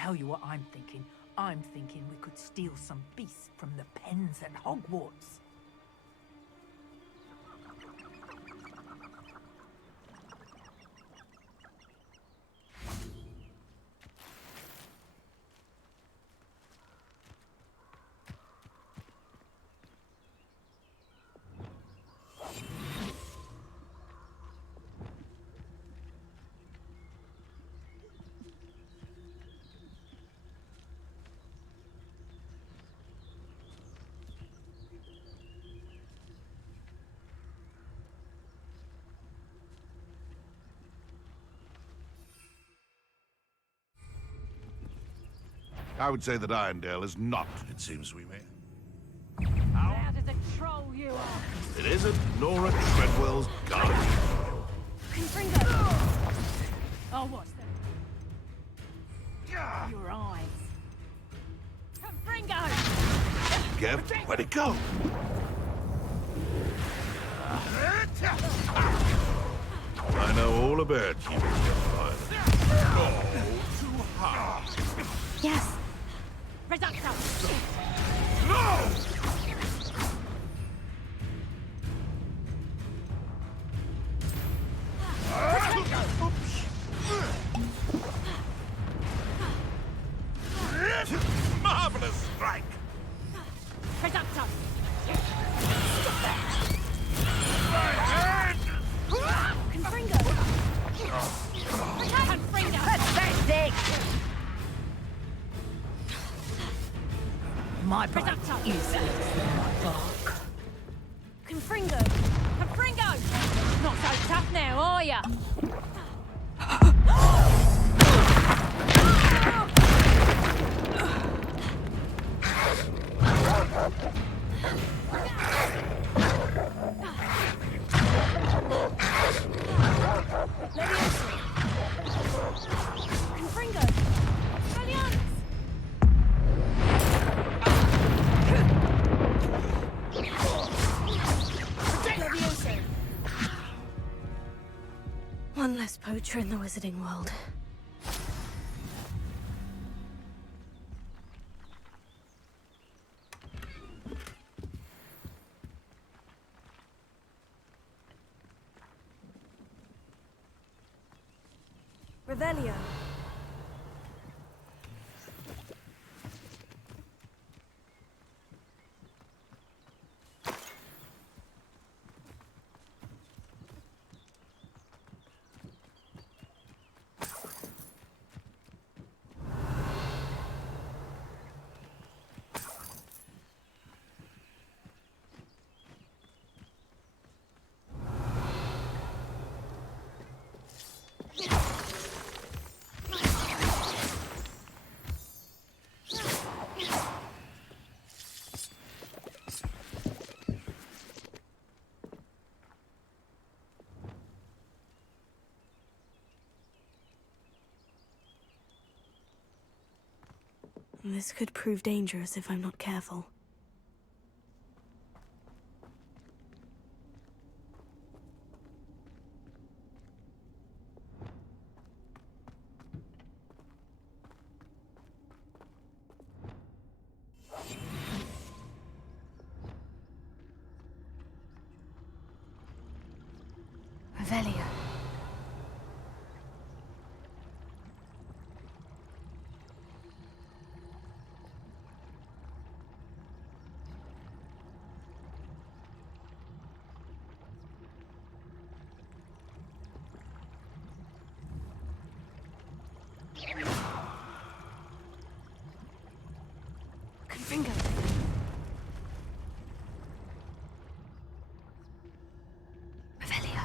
tell you what I'm thinking. I'm thinking we could steal some beasts from the pens at Hogwarts. I would say that Irondale is not. It seems we may. How does a troll you are? It isn't Nora Treadwell's garden. Confringo! Oh, what's that? Your eyes. Confringo! Kev, where'd it go? I know all about you, No, too hard. Yes. Reducto! No! Marvelous strike! Reducto! My head! Confringo! Confringo! Pathetic! My bite is my bark. Confringo! Confringo! Not so tough now, are ya? Confringo! Gallions! One less poacher in the wizarding world. Revelio. This could prove dangerous if I'm not careful. Revelio. Confringo. Revelio.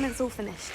assignment's all finished.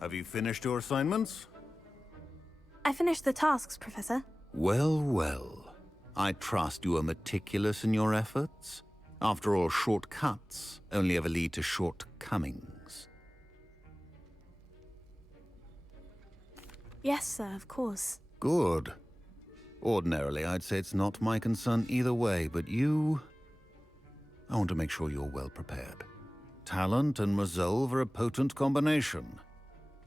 Have you finished your assignments? I finished the tasks, Professor. Well, well. I trust you are meticulous in your efforts. After all, shortcuts only ever lead to shortcomings. Yes, sir, of course. Good. Ordinarily, I'd say it's not my concern either way, but you... I want to make sure you're well prepared. Talent and resolve are a potent combination.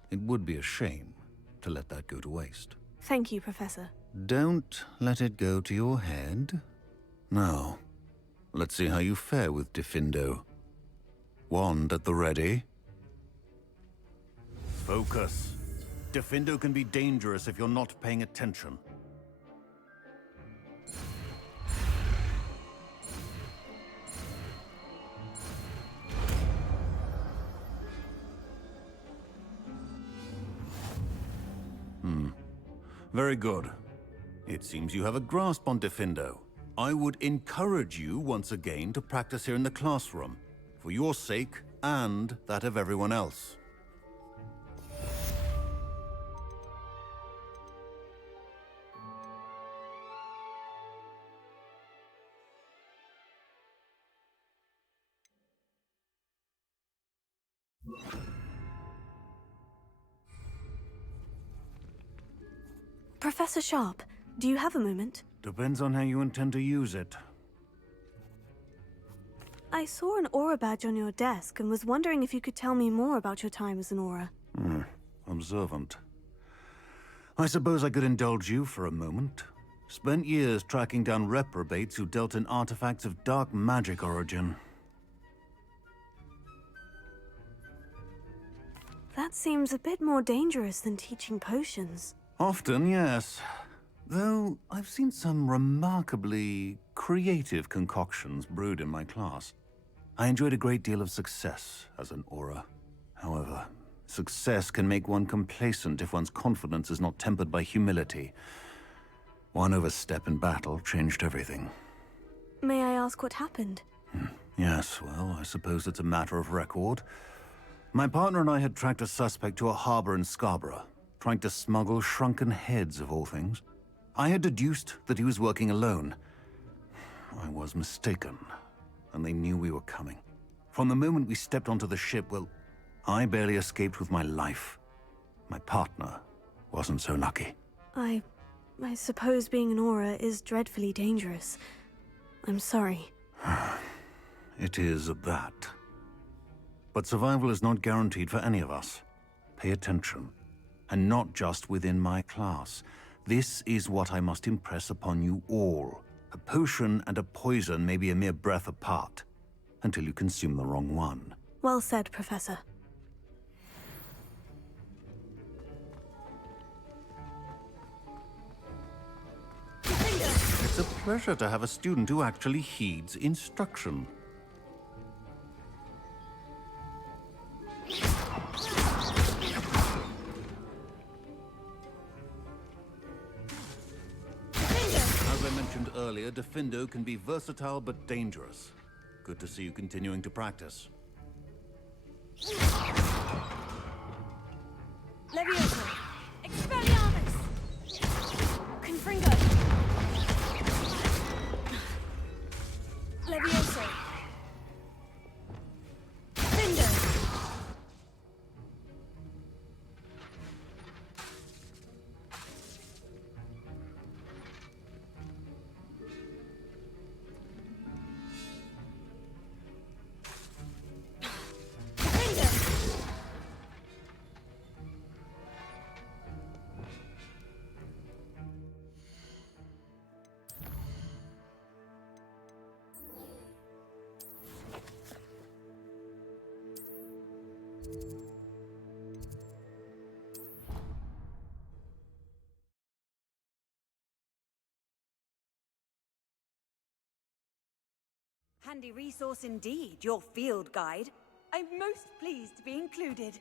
It would be a shame to let that go to waste. Thank you, Professor. Don't let it go to your head. Now, let's see how you fare with Diffindo. Wand at the ready. Focus. Diffindo can be dangerous if you're not paying attention. Very good. It seems you have a grasp on Diffindo. I would encourage you once again to practice here in the classroom, for your sake and that of everyone else. Professor Sharp, do you have a moment? Depends on how you intend to use it. I saw an aura badge on your desk and was wondering if you could tell me more about your time as an aura. Observant. I suppose I could indulge you for a moment. Spent years tracking down reprobates who dealt in artifacts of dark magic origin. That seems a bit more dangerous than teaching potions. Often, yes. Though I've seen some remarkably creative concoctions brewed in my class. I enjoyed a great deal of success as an aura. However, success can make one complacent if one's confidence is not tempered by humility. One overstep in battle changed everything. May I ask what happened? Yes, well, I suppose it's a matter of record. My partner and I had tracked a suspect to a harbor in Scarborough, trying to smuggle shrunken heads of all things. I had deduced that he was working alone. I was mistaken, and they knew we were coming. From the moment we stepped onto the ship, well, I barely escaped with my life. My partner wasn't so lucky. I suppose being an aura is dreadfully dangerous. I'm sorry. It is that. But survival is not guaranteed for any of us. Pay attention. And not just within my class. This is what I must impress upon you all. A potion and a poison may be a mere breath apart, until you consume the wrong one. Well said, Professor. It's a pleasure to have a student who actually heeds instruction. As I mentioned earlier, Diffindo can be versatile but dangerous. Good to see you continuing to practice. Levioso! Expelliarmus! Confringo! Levioso! Findo! Handy resource indeed, your field guide. I'm most pleased to be included.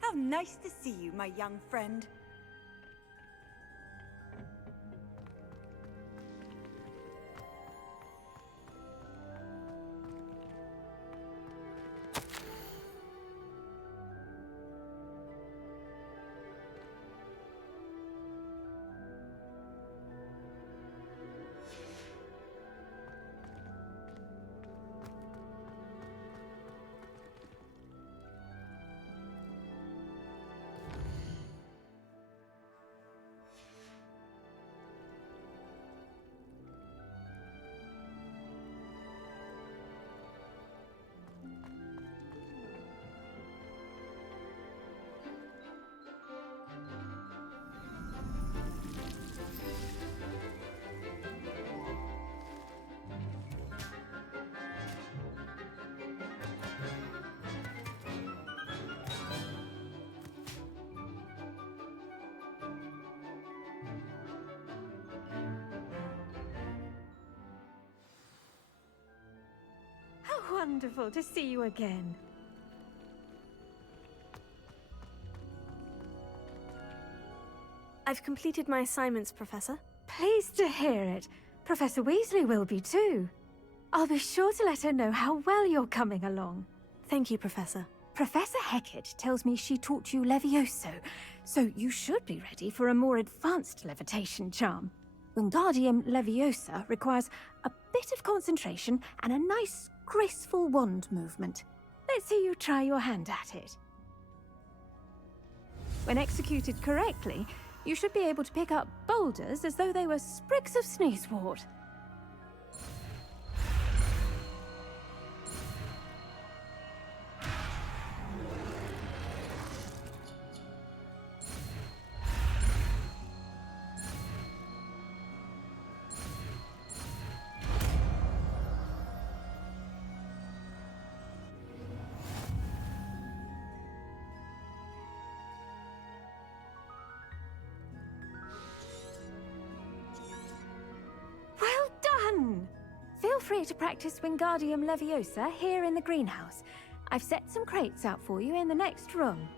How nice to see you, my young friend. How wonderful to see you again. I've completed my assignments, Professor. Pleased to hear it. Professor Weasley will be too. I'll be sure to let her know how well you're coming along. Thank you, Professor. Professor Hecat tells me she taught you Levioso, so you should be ready for a more advanced levitation charm. Wingardium Leviosa requires a bit of concentration and a nice, graceful wand movement. Let's see you try your hand at it. When executed correctly, you should be able to pick up boulders as though they were sprigs of sneezewort. Feel free to practice Wingardium Leviosa here in the greenhouse. I've set some crates out for you in the next room.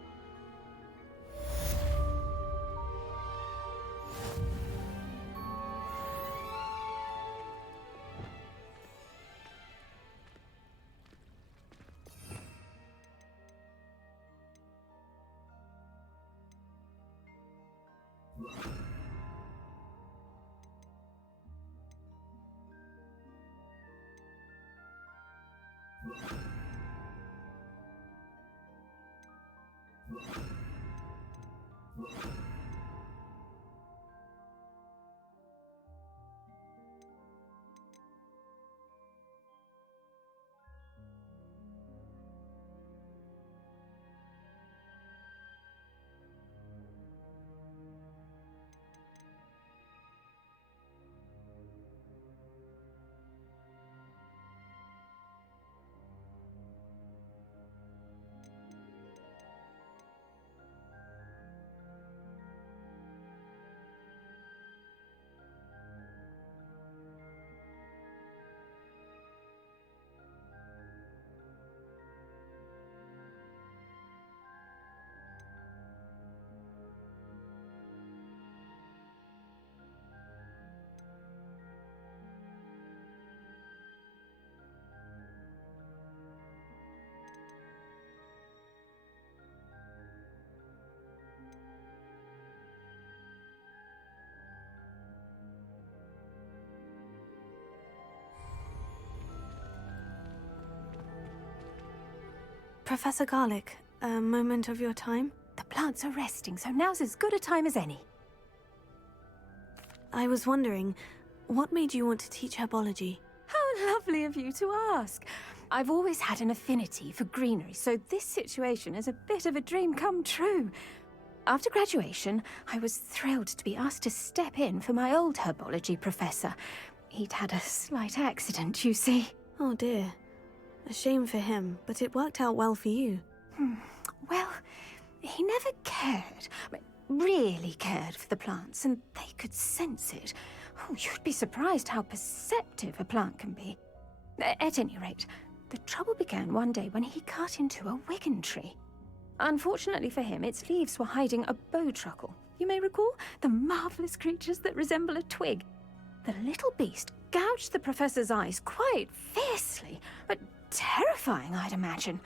Professor Garlic, a moment of your time? The plants are resting, so now's as good a time as any. I was wondering, what made you want to teach herbology? How lovely of you to ask. I've always had an affinity for greenery, so this situation is a bit of a dream come true. After graduation, I was thrilled to be asked to step in for my old herbology professor. He'd had a slight accident, you see. Oh dear. A shame for him, but it worked out well for you. Well, he never cared, really cared for the plants, and they could sense it. Oh, you'd be surprised how perceptive a plant can be. At any rate, the trouble began one day when he cut into a wigan tree. Unfortunately for him, its leaves were hiding a bowtruckle. You may recall the marvelous creatures that resemble a twig. The little beast gouged the professor's eyes quite fiercely, but terrifying, I'd imagine.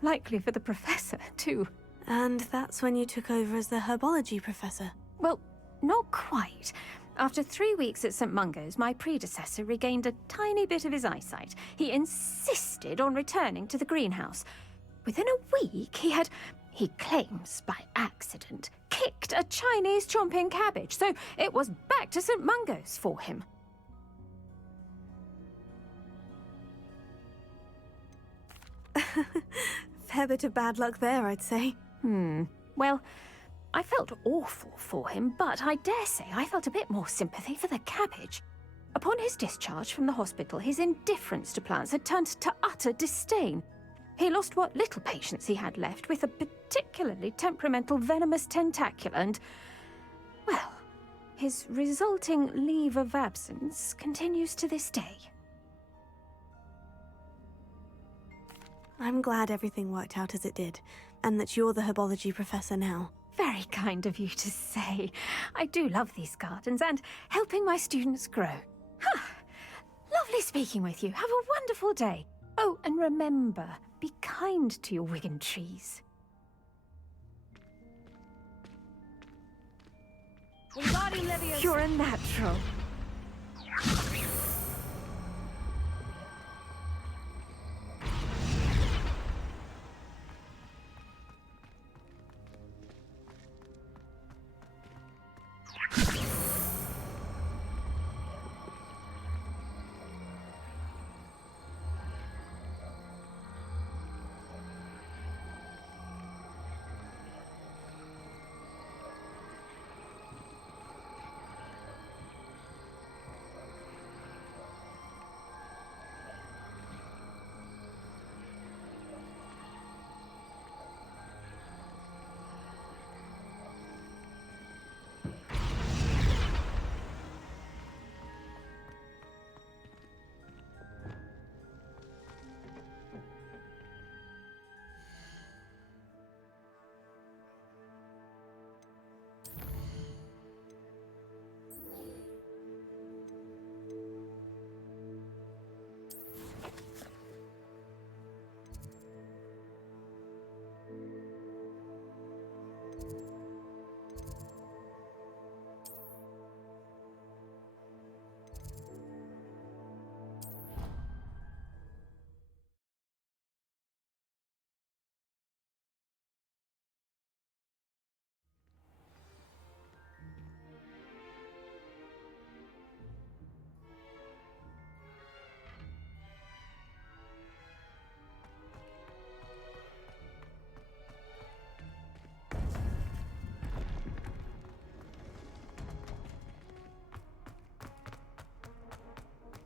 Likely for the professor, too. And that's when you took over as the herbology professor? Well, not quite. After 3 weeks at St. Mungo's, my predecessor regained a tiny bit of his eyesight. He insisted on returning to the greenhouse. Within a week, he claims by accident, kicked a Chinese chomping cabbage, so it was back to St. Mungo's for him. Fair bit of bad luck there, I'd say. Well, I felt awful for him, but I dare say I felt a bit more sympathy for the cabbage. Upon his discharge from the hospital, his indifference to plants had turned to utter disdain. He lost what little patience he had left with a particularly temperamental venomous tentacula and, well, his resulting leave of absence continues to this day. I'm glad everything worked out as it did, and that you're the herbology professor now. Very kind of you to say. I do love these gardens and helping my students grow. Lovely speaking with you. Have a wonderful day. Oh, and remember, be kind to your wigan trees. You're a natural.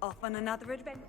Off on another adventure.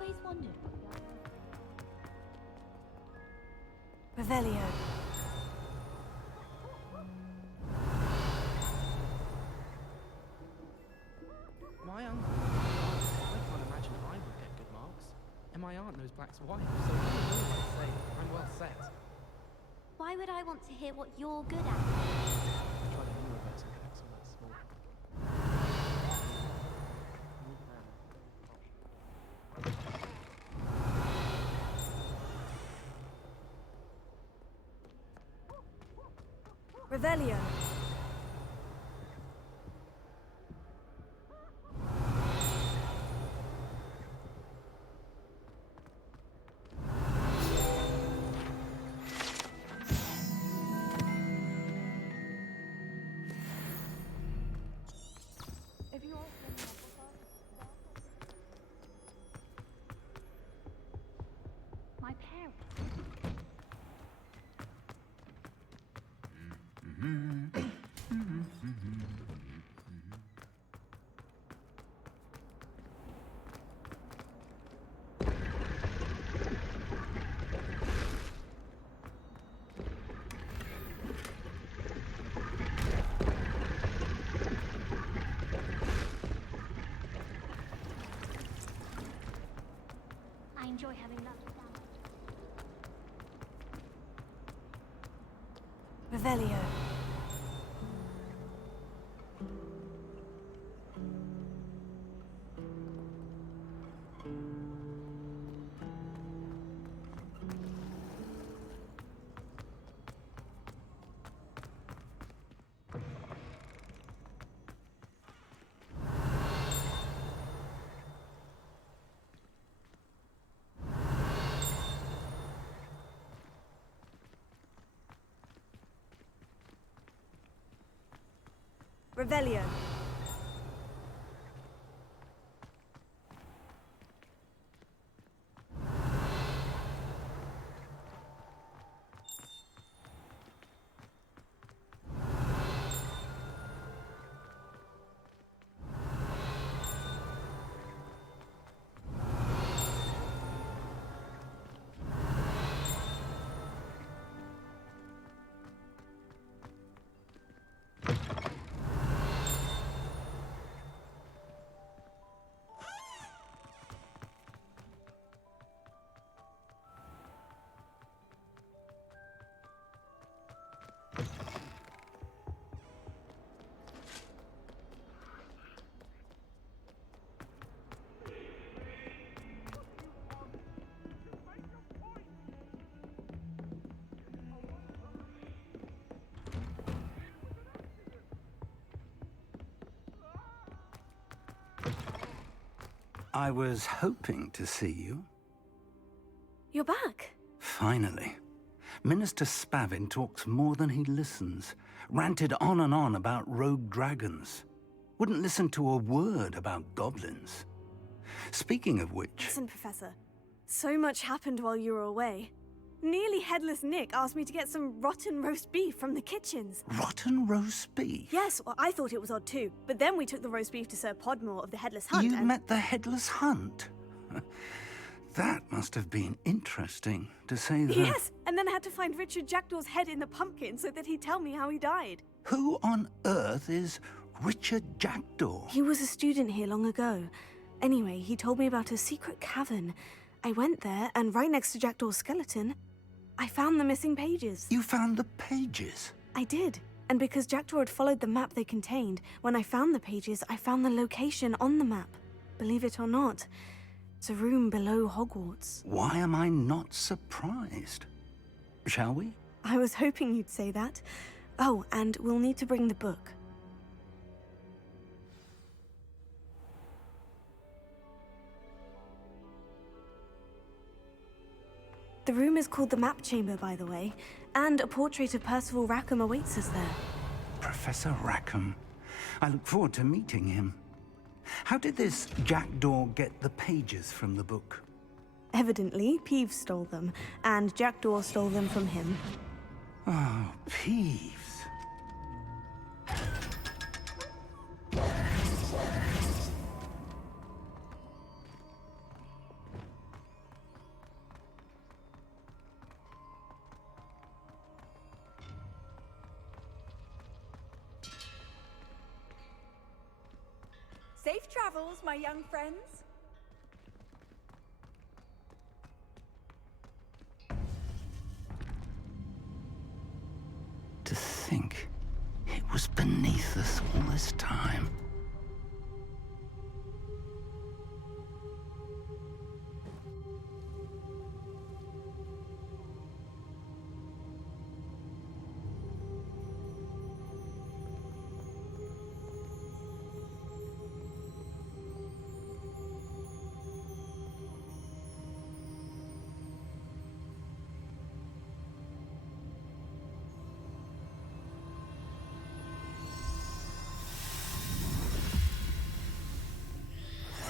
Always wondered what the Revelio. My uncle. I can't imagine I would get good marks. And my aunt knows Black's wife, so I would say I'm well set. Why would I want to hear what you're good at? Try the universe and fix on that small. Revelio. If you ask me, my parents. I enjoy having love down. Revelio. Revelio. I was hoping to see you. You're back. Finally. Minister Spavin talks more than he listens. Ranted on and on about rogue dragons. Wouldn't listen to a word about goblins. Speaking of which... Listen, Professor. So much happened while you were away. Nearly Headless Nick asked me to get some rotten roast beef from the kitchens. Rotten roast beef? Yes, well, I thought it was odd too. But then we took the roast beef to Sir Podmore of the Headless Hunt You and... met the Headless Hunt? That must have been interesting, to say the... Yes, and then I had to find Richard Jackdaw's head in the pumpkin so that he'd tell me how he died. Who on earth is Richard Jackdaw? He was a student here long ago. Anyway, he told me about a secret cavern. I went there, and right next to Jackdaw's skeleton, I found the missing pages. You found the pages? I did. And because Jackdaw had followed the map they contained, when I found the pages, I found the location on the map. Believe it or not, it's a room below Hogwarts. Why am I not surprised? Shall we? I was hoping you'd say that. Oh, and we'll need to bring the book. The room is called the Map Chamber, by the way, and a portrait of Percival Rackham awaits us there. Professor Rackham. I look forward to meeting him. How did this Jackdaw get the pages from the book? Evidently, Peeves stole them, and Jackdaw stole them from him. Oh, Peeves. travels, my young friends. To think it was beneath us all this time.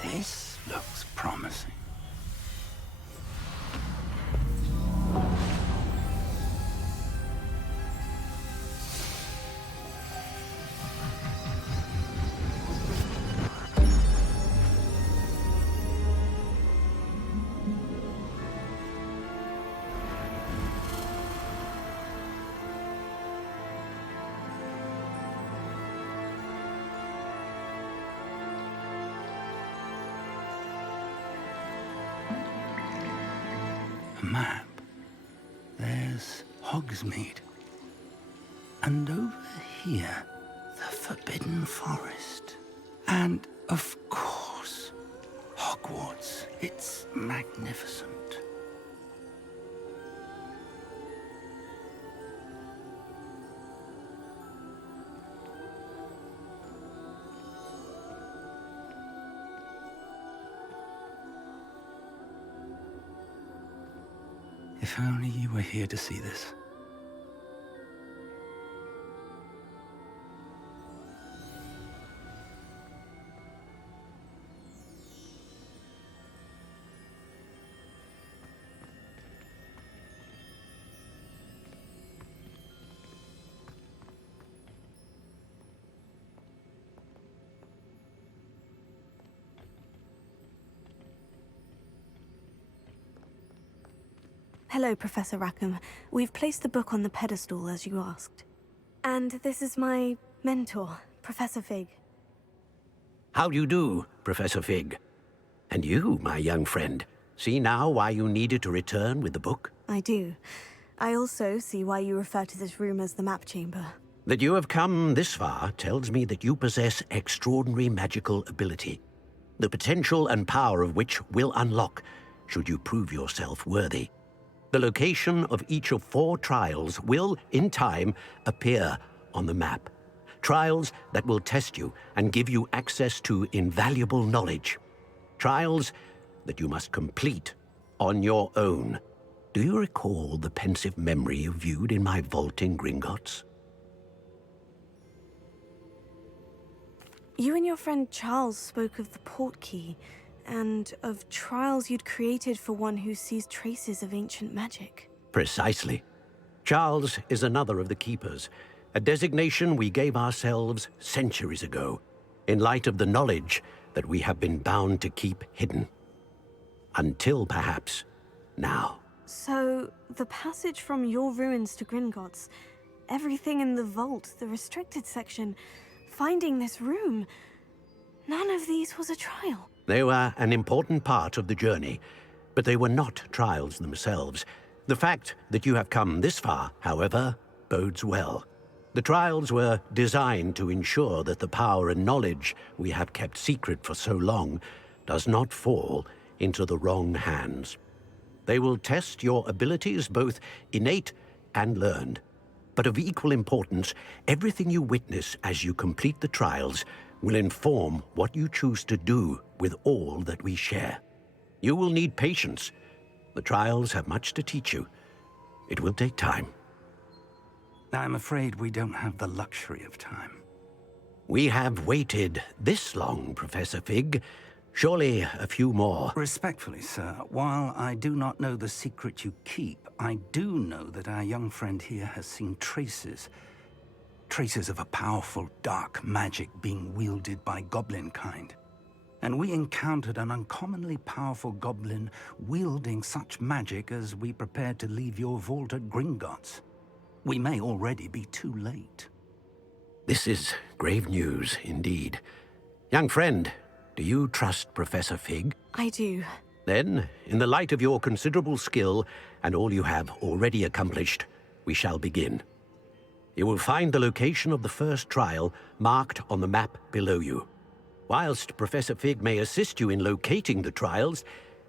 This looks promising. A map. There's Hogsmeade. And over here, the Forbidden Forest. And, of course, Hogwarts. It's magnificent. If only you were here to see this. Hello, Professor Rackham. We've placed the book on the pedestal as you asked. And this is my mentor, Professor Fig. How do you do, Professor Fig? And you, my young friend, see now why you needed to return with the book? I do. I also see why you refer to this room as the map chamber. That you have come this far tells me that you possess extraordinary magical ability, the potential and power of which will unlock should you prove yourself worthy. The location of each of 4 trials will, in time, appear on the map. Trials that will test you and give you access to invaluable knowledge. Trials that you must complete on your own. Do you recall the pensive memory you viewed in my vault in Gringotts? You and your friend Charles spoke of the portkey, and of trials you'd created for one who sees traces of ancient magic. Precisely. Charles is another of the Keepers, a designation we gave ourselves centuries ago, in light of the knowledge that we have been bound to keep hidden. Until, perhaps, now. So, the passage from your ruins to Gringotts, everything in the vault, the restricted section, finding this room, none of these was a trial. They were an important part of the journey, but they were not trials themselves. The fact that you have come this far, however, bodes well. The trials were designed to ensure that the power and knowledge we have kept secret for so long does not fall into the wrong hands. They will test your abilities, both innate and learned. But of equal importance, everything you witness as you complete the trials will inform what you choose to do with all that we share. You will need patience. The trials have much to teach you. It will take time. I'm afraid we don't have the luxury of time. We have waited this long, Professor Fig. Surely a few more. Respectfully, sir, while I do not know the secret you keep, I do know that our young friend here has seen traces of a powerful dark magic being wielded by goblin kind. And we encountered an uncommonly powerful goblin wielding such magic as we prepared to leave your vault at Gringotts. We may already be too late. This is grave news indeed. Young friend, Do you trust Professor Fig? I do. Then, in the light of your considerable skill and all you have already accomplished, we shall begin. You will find the location of the first trial marked on the map below you. Whilst Professor Fig may assist you in locating the trials,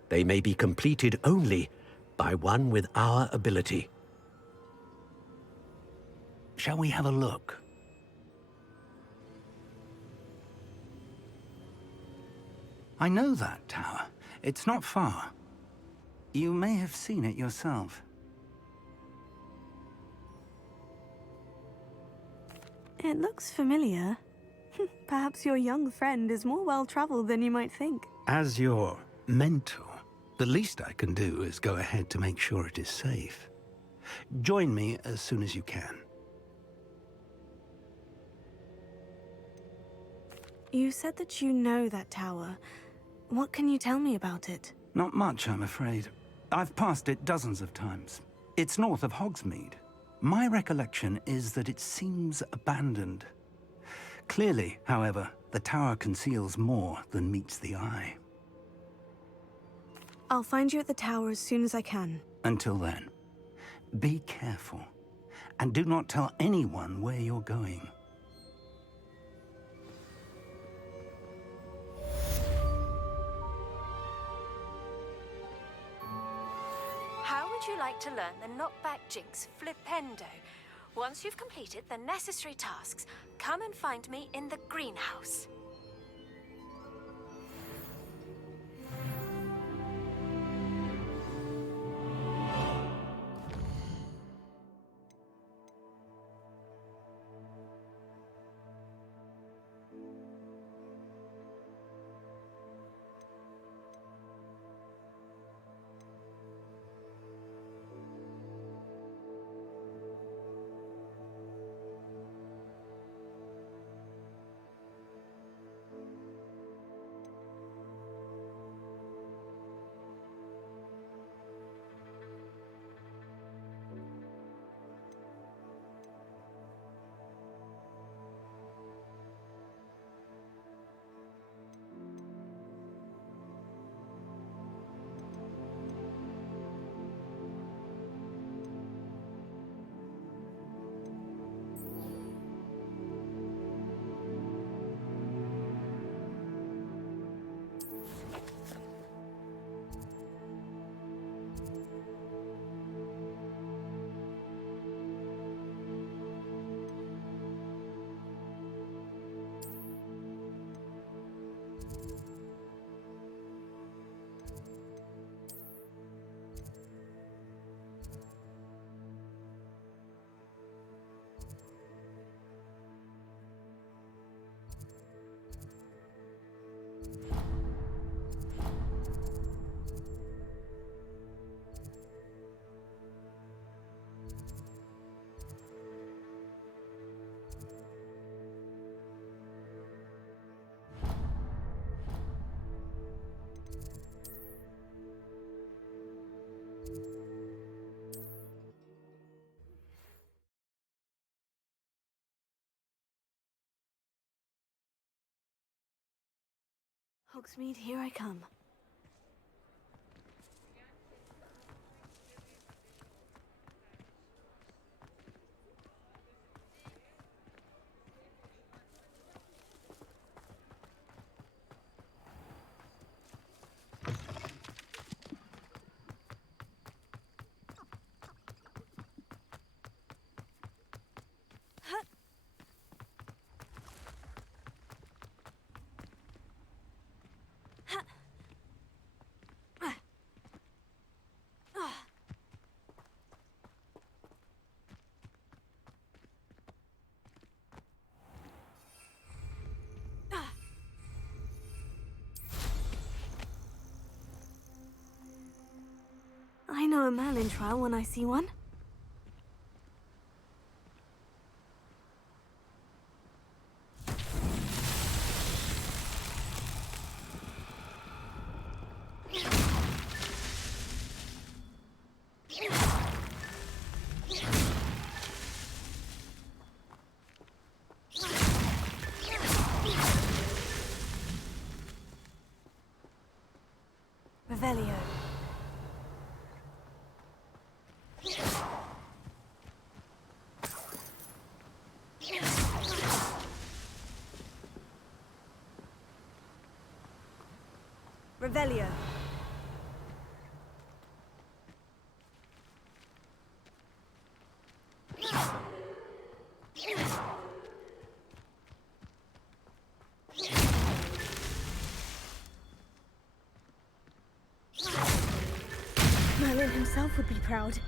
they may be completed only by one with our ability. Shall we have a look? I know that tower. It's not far. You may have seen it yourself. It looks familiar. Perhaps your young friend is more well-traveled than you might think. As your mentor, the least I can do is go ahead to make sure it is safe. Join me as soon as you can. You said that you know that tower. What can you tell me about it? Not much, I'm afraid. I've passed it dozens of times. It's north of Hogsmeade. My recollection is that it seems abandoned. Clearly, however, the tower conceals more than meets the eye. I'll find you at the tower as soon as I can. Until then, be careful, and do not tell anyone where you're going. How would you like to learn the knockback jinx flipendo? Once you've completed the necessary tasks, come and find me in the greenhouse. Hogsmeade, here I come. I know a Merlin trial when I see one. Revelio. Revelio. Merlin himself would be proud.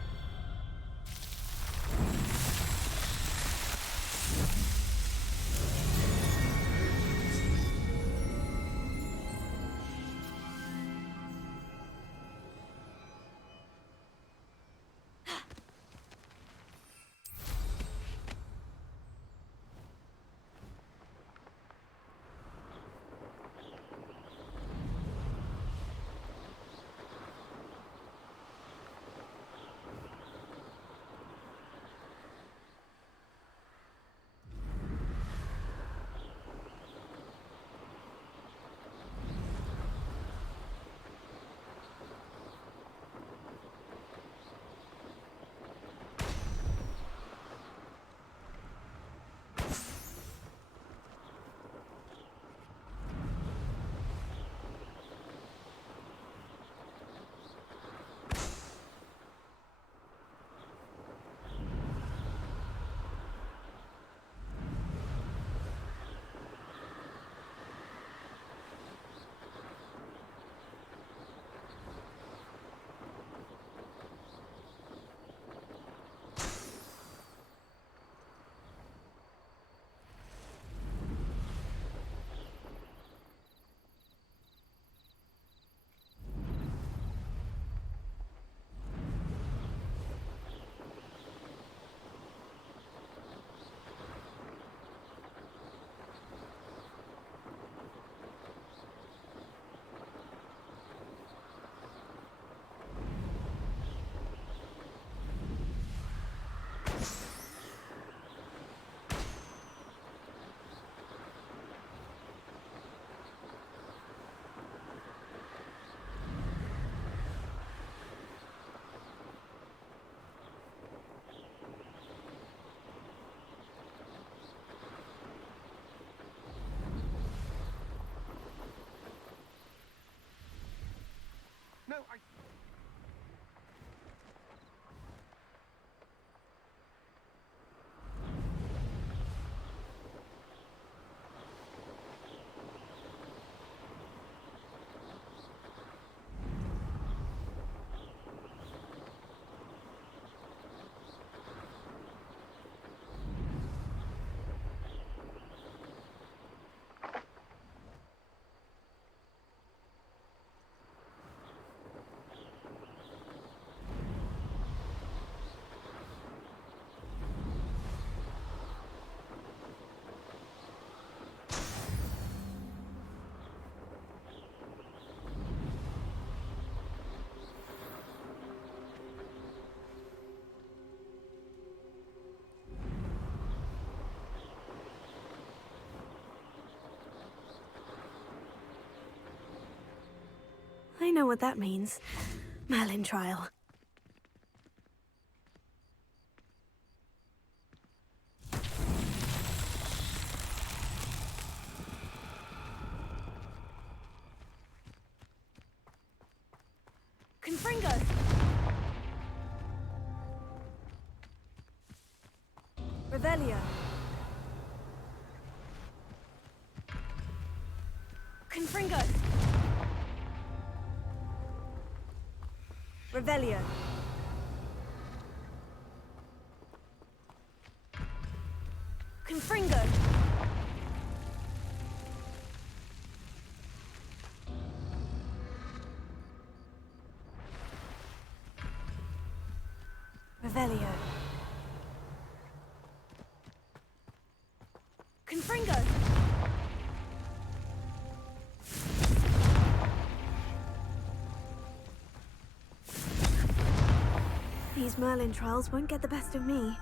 No, I... I know what that means. Merlin trial. Confringo! Revelio. Confringo! Revelio. Confringo! Revelio. Confringo! These Merlin trials won't get the best of me.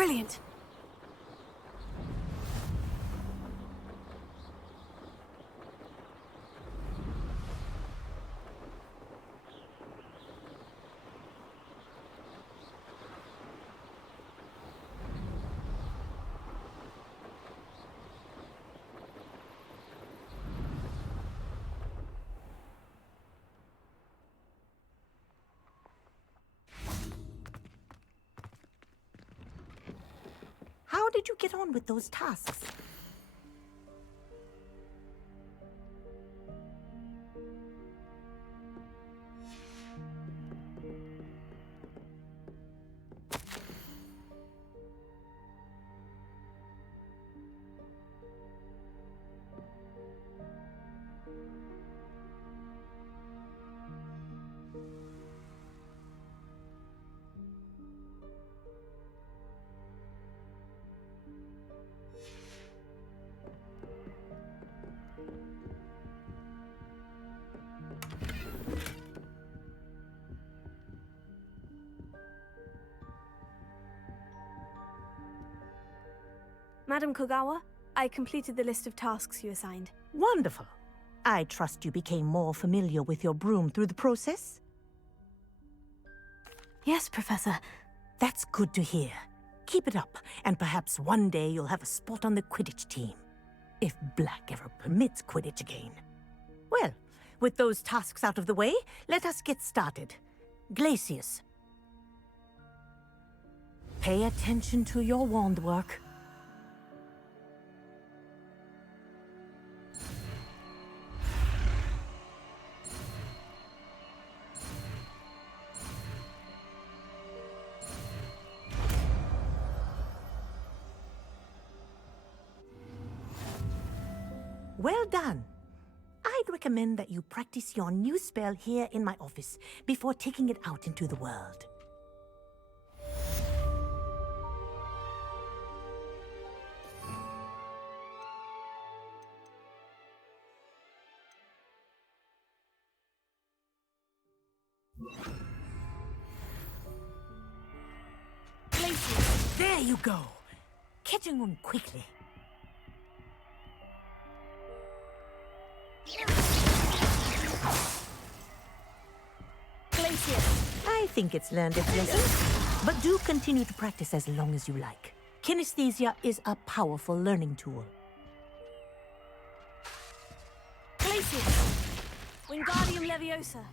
Brilliant. How did you get on with those tasks? Madam Kogawa, I completed the list of tasks you assigned. Wonderful. I trust you became more familiar with your broom through the process? Yes, Professor. That's good to hear. Keep it up, and perhaps one day you'll have a spot on the Quidditch team. If Black ever permits Quidditch again. Well, with those tasks out of the way, let us get started. Glacius. Pay attention to your wand work. Well done. I'd recommend that you practice your new spell here in my office before taking it out into the world. Glacius, there you go. Catching them quickly. Glacius, I think it's learned its lesson, but do continue to practice as long as you like. Kinesthesia is a powerful learning tool. Glacius! Wingardium Leviosa.